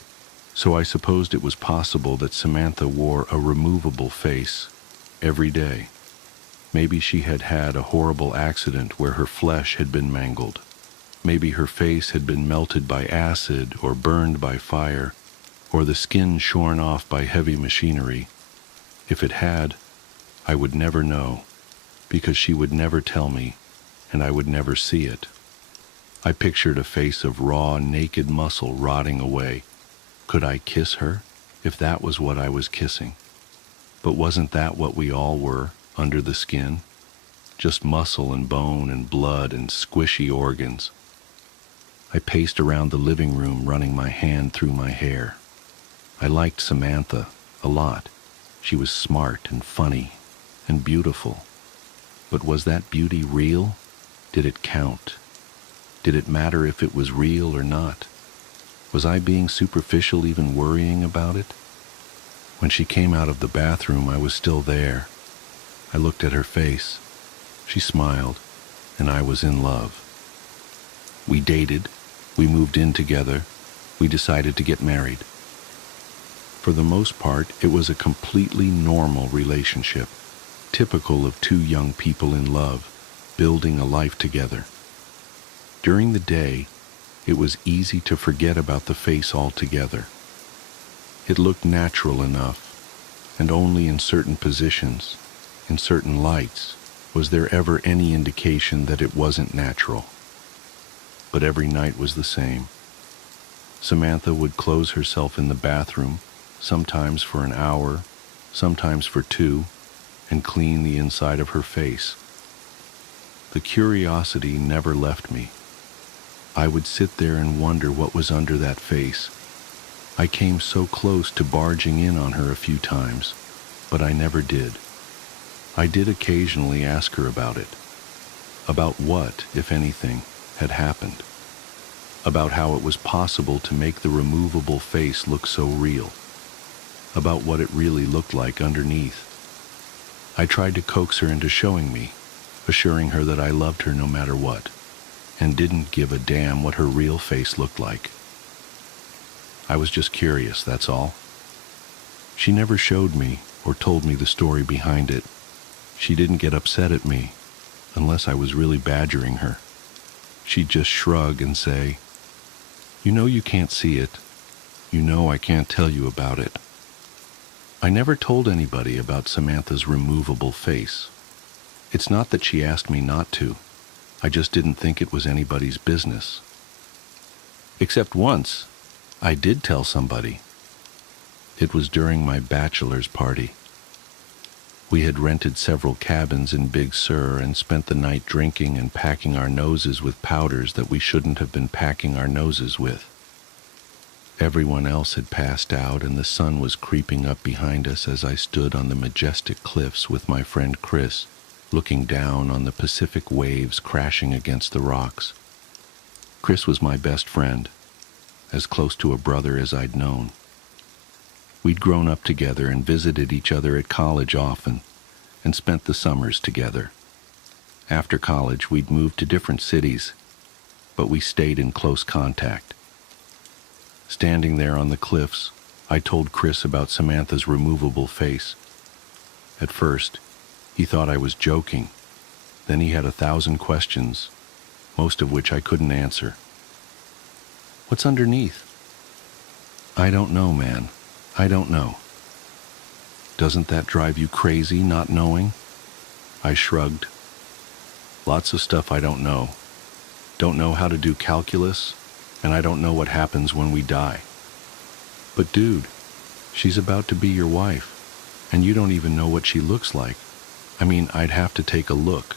so I supposed it was possible that Samantha wore a removable face every day. Maybe she had had a horrible accident where her flesh had been mangled. Maybe her face had been melted by acid or burned by fire, or the skin shorn off by heavy machinery. If it had, I would never know, because she would never tell me, and I would never see it. I pictured a face of raw, naked muscle rotting away. Could I kiss her, if that was what I was kissing? But wasn't that what we all were, under the skin? Just muscle and bone and blood and squishy organs. I paced around the living room, running my hand through my hair. I liked Samantha a lot. She was smart and funny and beautiful. But was that beauty real? Did it count? Did it matter if it was real or not? Was I being superficial, even worrying about it? When she came out of the bathroom, I was still there. I looked at her face. She smiled, and I was in love. We dated. We moved in together. We decided to get married. For the most part, it was a completely normal relationship, typical of two young people in love, building a life together. During the day, it was easy to forget about the face altogether. It looked natural enough, and only in certain positions, in certain lights, was there ever any indication that it wasn't natural. But every night was the same. Samantha would close herself in the bathroom, sometimes for an hour, sometimes for 2, and clean the inside of her face. The curiosity never left me. I would sit there and wonder what was under that face. I came so close to barging in on her a few times, but I never did. I did occasionally ask her about it. About what, if anything, had happened. About how it was possible to make the removable face look so real. About what it really looked like underneath. I tried to coax her into showing me, assuring her that I loved her no matter what, and didn't give a damn what her real face looked like. I was just curious, that's all. She never showed me or told me the story behind it. She didn't get upset at me, unless I was really badgering her. She'd just shrug and say, "You know you can't see it. You know I can't tell you about it." I never told anybody about Samantha's removable face. It's not that she asked me not to. I just didn't think it was anybody's business. Except once, I did tell somebody. It was during my bachelor's party. We had rented several cabins in Big Sur and spent the night drinking and packing our noses with powders that we shouldn't have been packing our noses with. Everyone else had passed out, and the sun was creeping up behind us as I stood on the majestic cliffs with my friend Chris, looking down on the Pacific waves crashing against the rocks. Chris was my best friend, as close to a brother as I'd known. We'd grown up together and visited each other at college often, and spent the summers together. After college, we'd moved to different cities, but we stayed in close contact. Standing there on the cliffs, I told Chris about Samantha's removable face. At first, he thought I was joking. Then he had 1,000 questions, most of which I couldn't answer. "What's underneath?" "I don't know, man. I don't know." "Doesn't that drive you crazy, not knowing?" I shrugged. "Lots of stuff I don't know. Don't know how to do calculus, and I don't know what happens when we die." "But dude, she's about to be your wife, and you don't even know what she looks like. I mean, I'd have to take a look.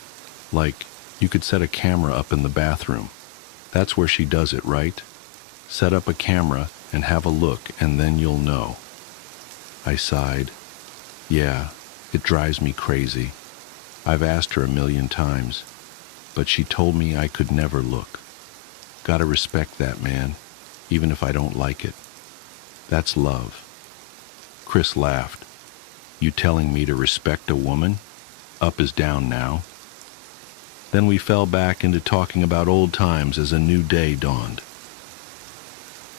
Like, you could set a camera up in the bathroom. That's where she does it, right? Set up a camera and have a look, and then you'll know." I sighed. "Yeah, it drives me crazy. I've asked her 1,000,000 times, but she told me I could never look. Gotta respect that, man, even if I don't like it. That's love." Chris laughed. "You telling me to respect a woman? Up is down now." Then we fell back into talking about old times as a new day dawned.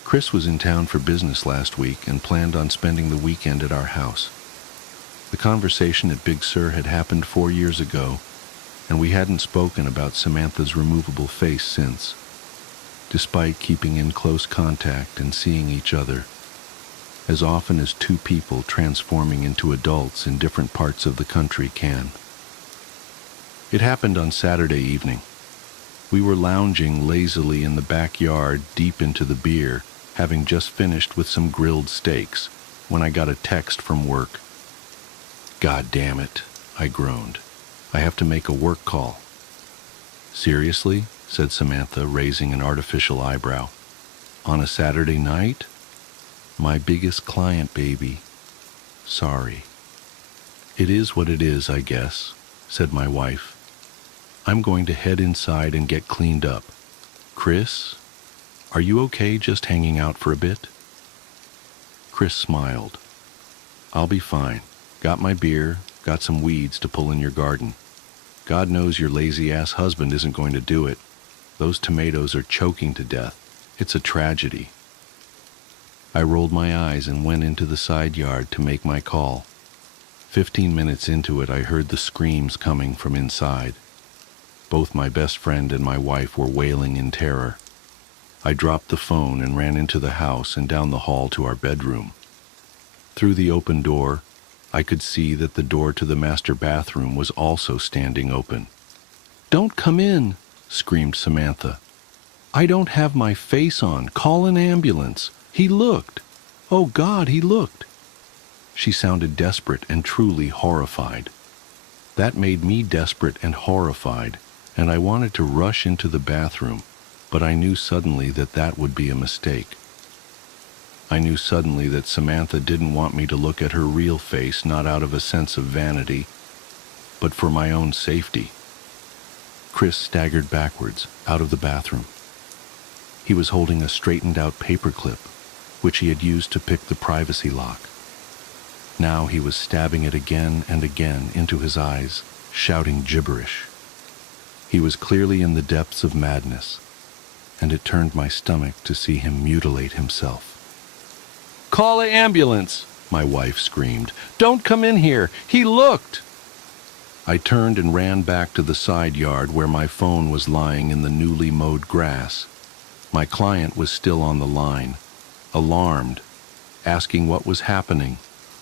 Chris was in town for business last week and planned on spending the weekend at our house. The conversation at Big Sur had happened 4 years ago, and we hadn't spoken about Samantha's removable face since, despite keeping in close contact and seeing each other as often as two people transforming into adults in different parts of the country can. It happened on Saturday evening. We were lounging lazily in the backyard deep into the beer, having just finished with some grilled steaks, when I got a text from work. "God damn it," I groaned. "I have to make a work call." "Seriously?" said Samantha, raising an artificial eyebrow. "On a Saturday night?" "My biggest client, baby. Sorry." "It is what it is, I guess," said my wife. "I'm going to head inside and get cleaned up. Chris, are you okay just hanging out for a bit?" Chris smiled. "I'll be fine. Got my beer, got some weeds to pull in your garden. God knows your lazy-ass husband isn't going to do it. Those tomatoes are choking to death. It's a tragedy." I rolled my eyes and went into the side yard to make my call. 15 minutes into it, I heard the screams coming from inside. Both my best friend and my wife were wailing in terror. I dropped the phone and ran into the house and down the hall to our bedroom. Through the open door, I could see that the door to the master bathroom was also standing open. "Don't come in," screamed Samantha. "I don't have my face on. Call an ambulance. He looked. Oh God, he looked." She sounded desperate and truly horrified. That made me desperate and horrified, and I wanted to rush into the bathroom, but I knew suddenly that that would be a mistake. I knew suddenly that Samantha didn't want me to look at her real face, not out of a sense of vanity, but for my own safety. Chris staggered backwards, out of the bathroom. He was holding a straightened-out paperclip, which he had used to pick the privacy lock. Now he was stabbing it again and again into his eyes, shouting gibberish. He was clearly in the depths of madness, and it turned my stomach to see him mutilate himself. "Call an ambulance," my wife screamed. "Don't come in here. He looked." I turned and ran back to the side yard where my phone was lying in the newly mowed grass. My client was still on the line, alarmed, asking what was happening,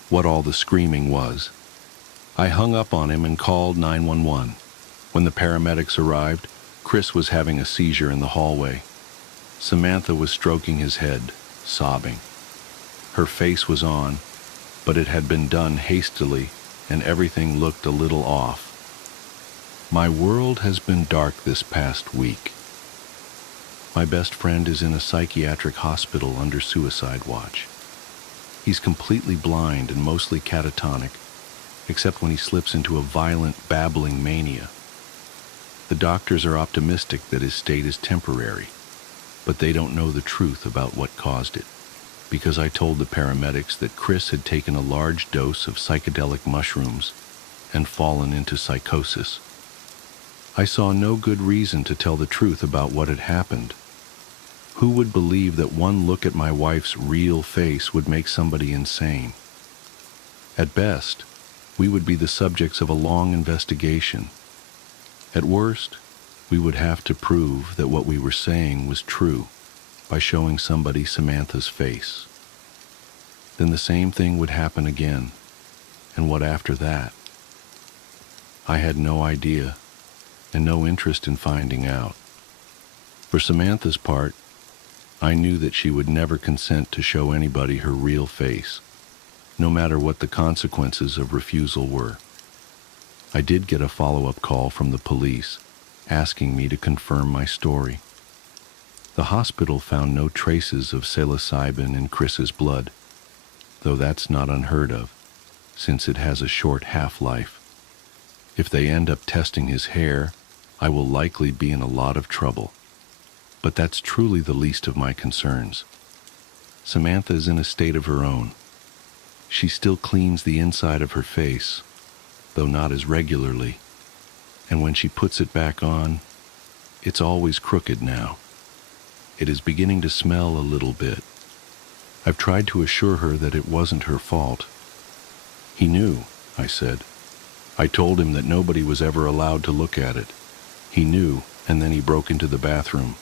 what all the screaming was. I hung up on him and called 911. When the paramedics arrived, Chris was having a seizure in the hallway. Samantha was stroking his head, sobbing. Her face was on, but it had been done hastily, and everything looked a little off. My world has been dark this past week. My best friend is in a psychiatric hospital under suicide watch. He's completely blind and mostly catatonic, except when he slips into a violent, babbling mania. The doctors are optimistic that his state is temporary, but they don't know the truth about what caused it, because I told the paramedics that Chris had taken a large dose of psychedelic mushrooms and fallen into psychosis. I saw no good reason to tell the truth about what had happened. Who would believe that one look at my wife's real face would make somebody insane? At best, we would be the subjects of a long investigation. At worst, we would have to prove that what we were saying was true by showing somebody Samantha's face. Then the same thing would happen again, and what after that? I had no idea, and no interest in finding out. For Samantha's part, I knew that she would never consent to show anybody her real face, no matter what the consequences of refusal were. I did get a follow-up call from the police, asking me to confirm my story. The hospital found no traces of psilocybin in Chris's blood, though that's not unheard of, since it has a short half-life. If they end up testing his hair, I will likely be in a lot of trouble. But that's truly the least of my concerns. Samantha is in a state of her own. She still cleans the inside of her face, though not as regularly, and when she puts it back on, it's always crooked now. It is beginning to smell a little bit. I've tried to assure her that it wasn't her fault. He knew, I said. I told him that nobody was ever allowed to look at it. He knew, and then he broke into the bathroom.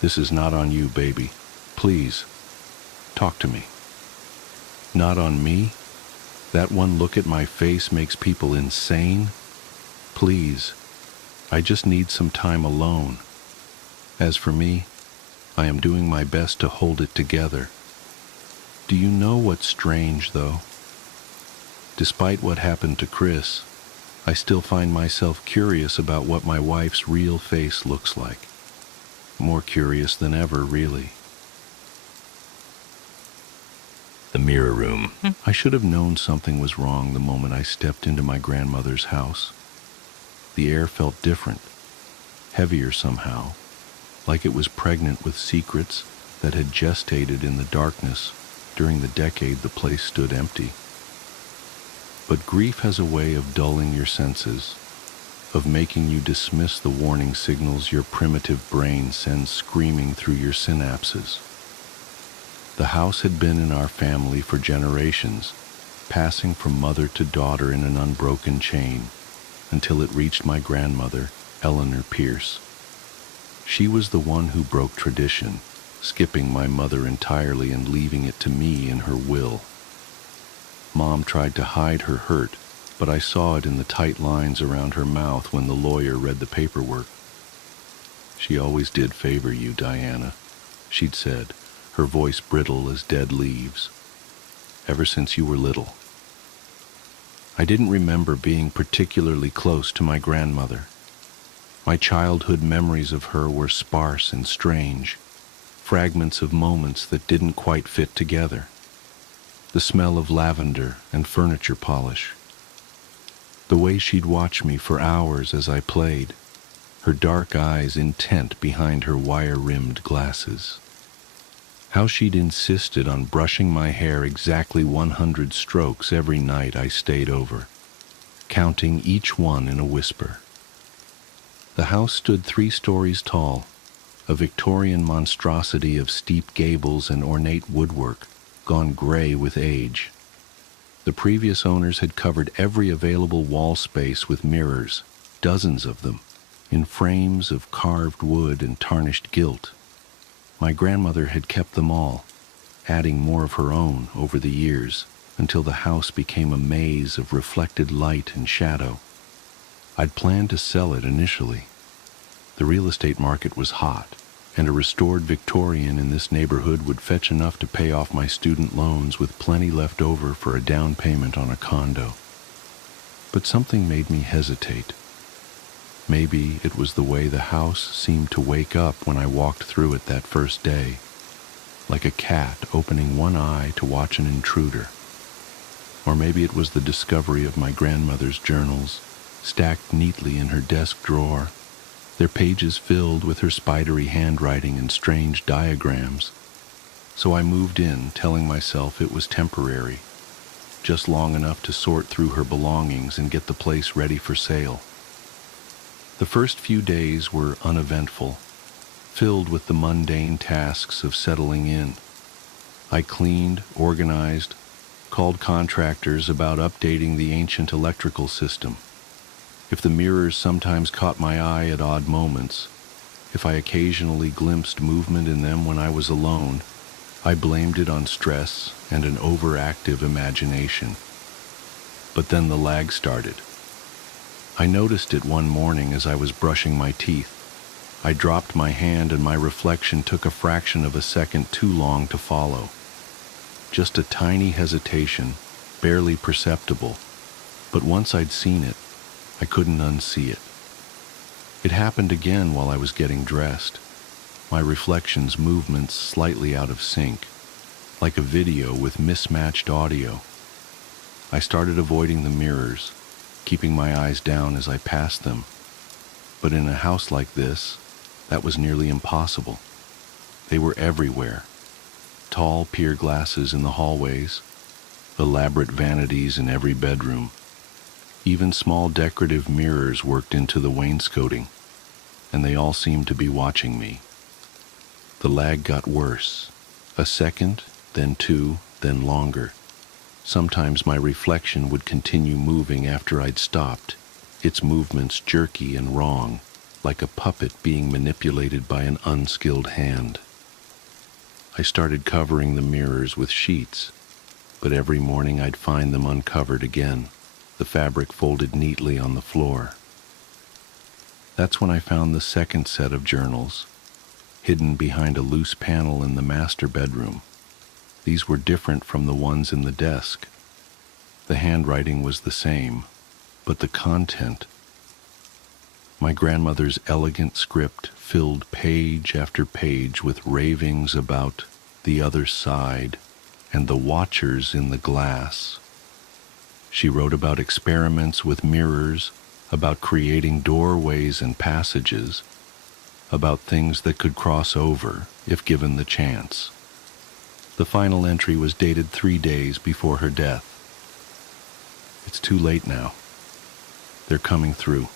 This is not on you, baby. Please, talk to me. Not on me? That one look at my face makes people insane? Please, I just need some time alone. As for me, I am doing my best to hold it together. Do you know what's strange, though? Despite what happened to Chris, I still find myself curious about what my wife's real face looks like. More curious than ever, really. The mirror room. I should have known something was wrong the moment I stepped into my grandmother's house. The air felt different, heavier somehow, like it was pregnant with secrets that had gestated in the darkness during the decade the place stood empty. But grief has a way of dulling your senses, of making you dismiss the warning signals your primitive brain sends screaming through your synapses. The house had been in our family for generations, passing from mother to daughter in an unbroken chain, until it reached my grandmother, Eleanor Pierce. She was the one who broke tradition, skipping my mother entirely and leaving it to me in her will. Mom tried to hide her hurt, but I saw it in the tight lines around her mouth when the lawyer read the paperwork. She always did favor you, Diana, she'd said, her voice brittle as dead leaves. Ever since you were little. I didn't remember being particularly close to my grandmother. My childhood memories of her were sparse and strange, fragments of moments that didn't quite fit together. The smell of lavender and furniture polish. The way she'd watch me for hours as I played, her dark eyes intent behind her wire-rimmed glasses. How she'd insisted on brushing my hair exactly 100 strokes every night I stayed over, counting each one in a whisper. The house stood 3 stories tall, a Victorian monstrosity of steep gables and ornate woodwork, gone gray with age. The previous owners had covered every available wall space with mirrors, dozens of them, in frames of carved wood and tarnished gilt. My grandmother had kept them all, adding more of her own over the years, until the house became a maze of reflected light and shadow. I'd planned to sell it initially. The real estate market was hot, and a restored Victorian in this neighborhood would fetch enough to pay off my student loans with plenty left over for a down payment on a condo. But something made me hesitate. Maybe it was the way the house seemed to wake up when I walked through it that first day, like a cat opening one eye to watch an intruder. Or maybe it was the discovery of my grandmother's journals, stacked neatly in her desk drawer, their pages filled with her spidery handwriting and strange diagrams. So I moved in, telling myself it was temporary, just long enough to sort through her belongings and get the place ready for sale. The first few days were uneventful, filled with the mundane tasks of settling in. I cleaned, organized, called contractors about updating the ancient electrical system. If the mirrors sometimes caught my eye at odd moments, if I occasionally glimpsed movement in them when I was alone, I blamed it on stress and an overactive imagination. But then the lag started. I noticed it one morning as I was brushing my teeth. I dropped my hand and my reflection took a fraction of a second too long to follow. Just a tiny hesitation, barely perceptible, but once I'd seen it, I couldn't unsee it. It happened again while I was getting dressed. my reflection's movements slightly out of sync, like a video with mismatched audio. I started avoiding the mirrors, keeping my eyes down as I passed them. But in a house like this, that was nearly impossible. They were everywhere. Tall pier glasses in the hallways, elaborate vanities in every bedroom. Even small decorative mirrors worked into the wainscoting, and they all seemed to be watching me. The lag got worse. A second, then two, then longer. Sometimes my reflection would continue moving after I'd stopped, its movements jerky and wrong, like a puppet being manipulated by an unskilled hand. I started covering the mirrors with sheets, but every morning I'd find them uncovered again, the fabric folded neatly on the floor. That's when I found the second set of journals, hidden behind a loose panel in the master bedroom. These were different from the ones in the desk. The handwriting was the same, but the content. My grandmother's elegant script filled page after page with ravings about the other side and the watchers in the glass. She wrote about experiments with mirrors, about creating doorways and passages, about things that could cross over if given the chance. The final entry was dated 3 days before her death. It's too late now. They're coming through.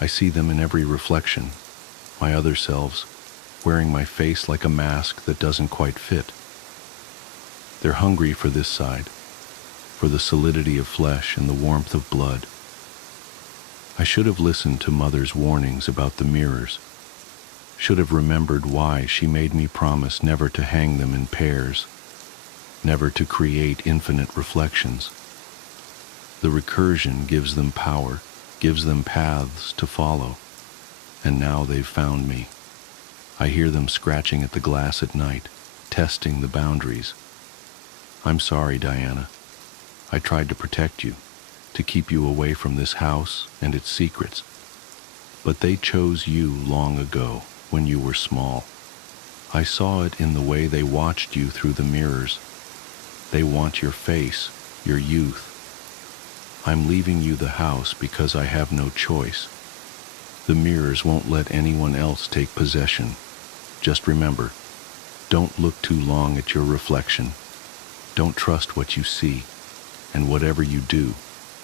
I see them in every reflection, my other selves, wearing my face like a mask that doesn't quite fit. They're hungry for this side, for the solidity of flesh and the warmth of blood. I should have listened to Mother's warnings about the mirrors, should have remembered why she made me promise never to hang them in pairs, never to create infinite reflections. The recursion gives them power, gives them paths to follow, and now they've found me. I hear them scratching at the glass at night, testing the boundaries. I'm sorry, Diana. I tried to protect you, to keep you away from this house and its secrets. But they chose you long ago, when you were small. I saw it in the way they watched you through the mirrors. They want your face, your youth. I'm leaving you the house because I have no choice. The mirrors won't let anyone else take possession. Just remember, don't look too long at your reflection. Don't trust what you see, and whatever you do,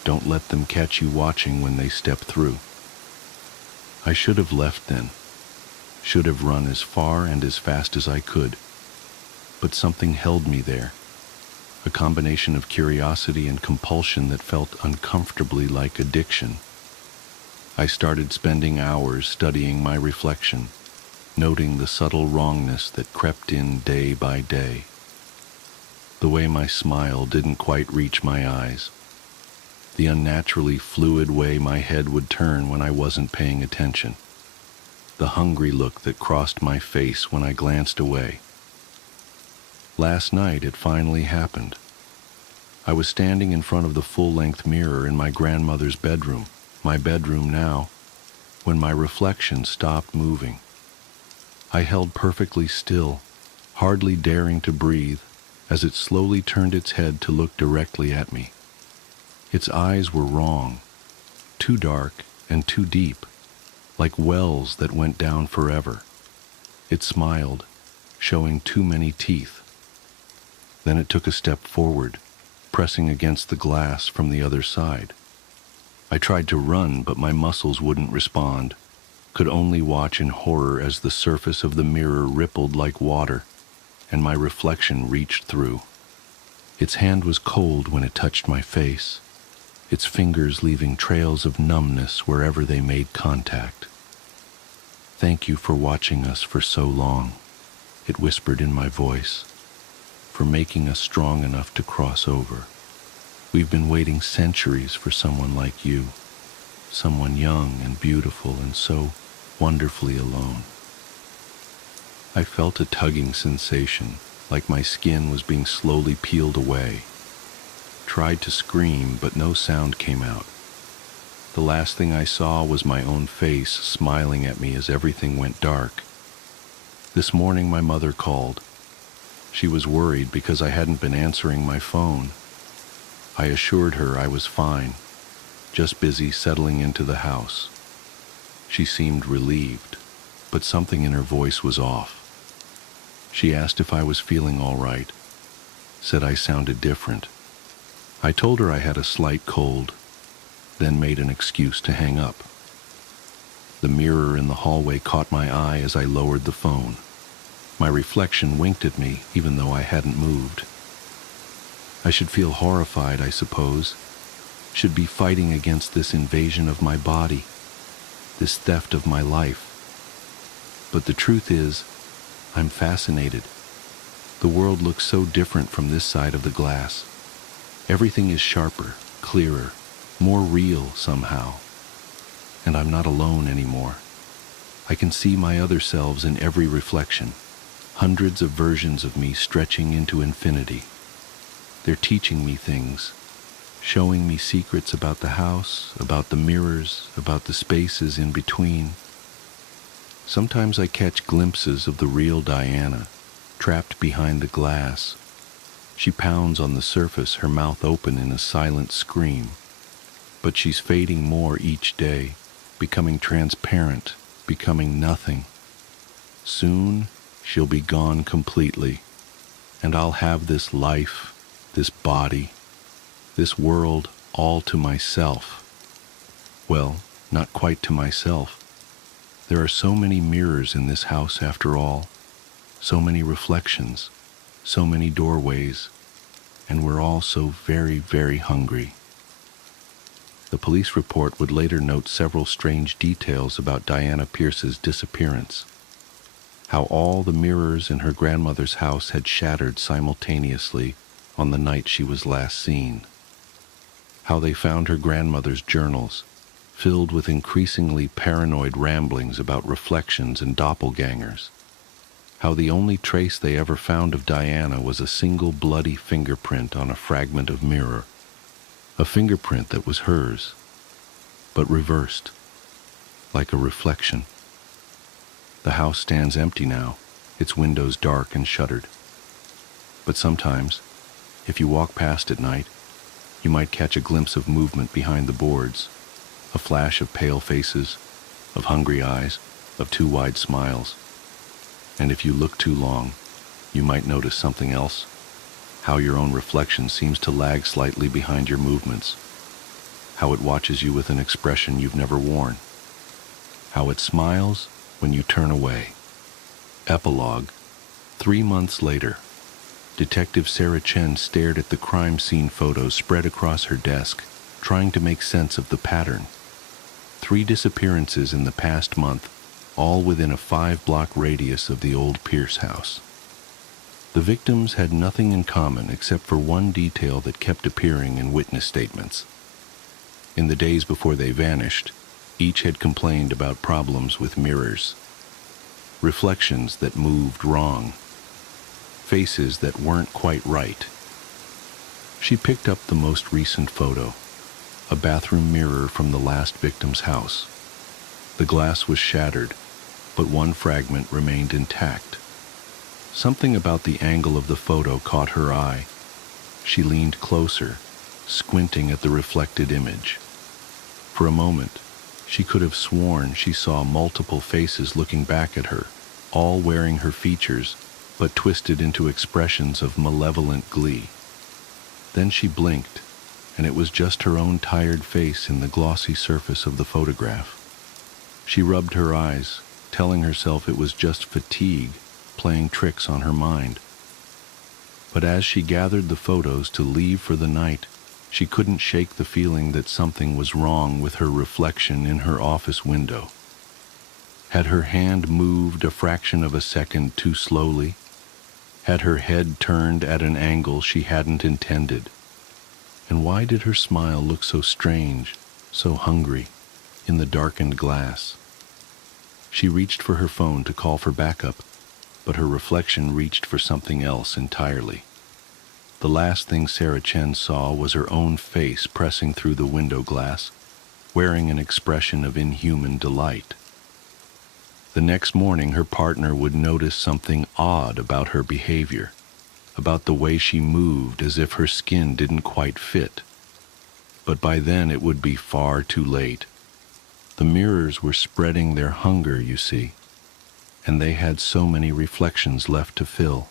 don't let them catch you watching when they step through. I should have left then, should have run as far and as fast as I could, but something held me there, a combination of curiosity and compulsion that felt uncomfortably like addiction. I started spending hours studying my reflection, noting the subtle wrongness that crept in day by day. The way my smile didn't quite reach my eyes, the unnaturally fluid way my head would turn when I wasn't paying attention, the hungry look that crossed my face when I glanced away. Last night it finally happened. I was standing in front of the full-length mirror in my grandmother's bedroom, my bedroom now, when my reflection stopped moving. I held perfectly still, hardly daring to breathe, as it slowly turned its head to look directly at me. Its eyes were wrong, too dark and too deep, like wells that went down forever. It smiled, showing too many teeth. Then it took a step forward, pressing against the glass from the other side. I tried to run, but my muscles wouldn't respond, could only watch in horror as the surface of the mirror rippled like water, and my reflection reached through. Its hand was cold when it touched my face, its fingers leaving trails of numbness wherever they made contact. "Thank you for watching us for so long," it whispered in my voice, "for making us strong enough to cross over. We've been waiting centuries for someone like you, someone young and beautiful and so wonderfully alone." I felt a tugging sensation, like my skin was being slowly peeled away. Tried to scream, but no sound came out. The last thing I saw was my own face smiling at me as everything went dark, This morning my mother called. She was worried because I hadn't been answering my phone. I assured her I was fine, just busy settling into the house. She seemed relieved, but something in her voice was off. She asked if I was feeling all right, said I sounded different. I told her I had a slight cold, then made an excuse to hang up. The mirror in the hallway caught my eye as I lowered the phone. My reflection winked at me even though I hadn't moved. I should feel horrified, I suppose. Should be fighting against this invasion of my body, this theft of my life. But the truth is, I'm fascinated. The world looks so different from this side of the glass. Everything is sharper, clearer, more real somehow. And I'm not alone anymore. I can see my other selves in every reflection, hundreds of versions of me stretching into infinity. They're teaching me things, showing me secrets about the house, about the mirrors, about the spaces in between. Sometimes I catch glimpses of the real Diana, trapped behind the glass. She pounds on the surface, her mouth open in a silent scream. But she's fading more each day, becoming transparent, becoming nothing. Soon, she'll be gone completely, and I'll have this life, this body, this world all to myself. Well, not quite to myself. There are so many mirrors in this house after all, so many reflections, so many doorways, and we're all so very, very hungry. The police report would later note several strange details about Diana Pierce's disappearance. How all the mirrors in her grandmother's house had shattered simultaneously on the night she was last seen. How they found her grandmother's journals, filled with increasingly paranoid ramblings about reflections and doppelgangers. How the only trace they ever found of Diana was a single bloody fingerprint on a fragment of mirror. A fingerprint that was hers, but reversed, like a reflection. The house stands empty now, its windows dark and shuttered. But sometimes, if you walk past at night, you might catch a glimpse of movement behind the boards, a flash of pale faces, of hungry eyes, of too wide smiles. And if you look too long, you might notice something else. How your own reflection seems to lag slightly behind your movements. How it watches you with an expression you've never worn. How it smiles when you turn away. Epilogue. 3 months later, Detective Sarah Chen stared at the crime scene photos spread across her desk, trying to make sense of the pattern. 3 disappearances in the past month, all within a 5-block radius of the old Pierce house. The victims had nothing in common except for one detail that kept appearing in witness statements. In the days before they vanished, each had complained about problems with mirrors, reflections that moved wrong, faces that weren't quite right. She picked up the most recent photo, a bathroom mirror from the last victim's house. The glass was shattered, but one fragment remained intact. Something about the angle of the photo caught her eye. She leaned closer, squinting at the reflected image. For a moment, she could have sworn she saw multiple faces looking back at her, all wearing her features, but twisted into expressions of malevolent glee. Then she blinked, and it was just her own tired face in the glossy surface of the photograph. She rubbed her eyes, telling herself it was just fatigue playing tricks on her mind. But as she gathered the photos to leave for the night, she couldn't shake the feeling that something was wrong with her reflection in her office window. Had her hand moved a fraction of a second too slowly? Had her head turned at an angle she hadn't intended? And why did her smile look so strange, so hungry, in the darkened glass? She reached for her phone to call for backup, but her reflection reached for something else entirely. The last thing Sarah Chen saw was her own face pressing through the window glass, wearing an expression of inhuman delight. The next morning, her partner would notice something odd about her behavior, about the way she moved as if her skin didn't quite fit. But by then it would be far too late. The mirrors were spreading their hunger, you see, and they had so many reflections left to fill.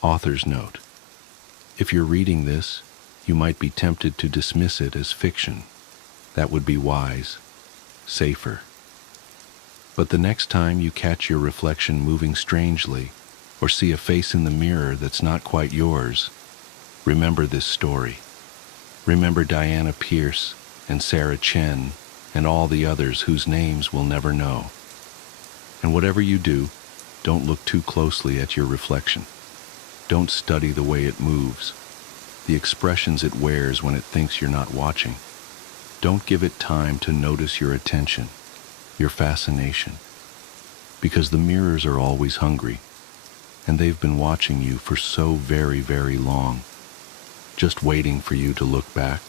Author's note: if you're reading this, you might be tempted to dismiss it as fiction. That would be wise, safer. But the next time you catch your reflection moving strangely, or see a face in the mirror that's not quite yours, remember this story. Remember Diana Pierce and Sarah Chen and all the others whose names we'll never know. And whatever you do, don't look too closely at your reflection. Don't study the way it moves, the expressions it wears when it thinks you're not watching. Don't give it time to notice your attention, your fascination, because the mirrors are always hungry, and they've been watching you for so very, very long, just waiting for you to look back.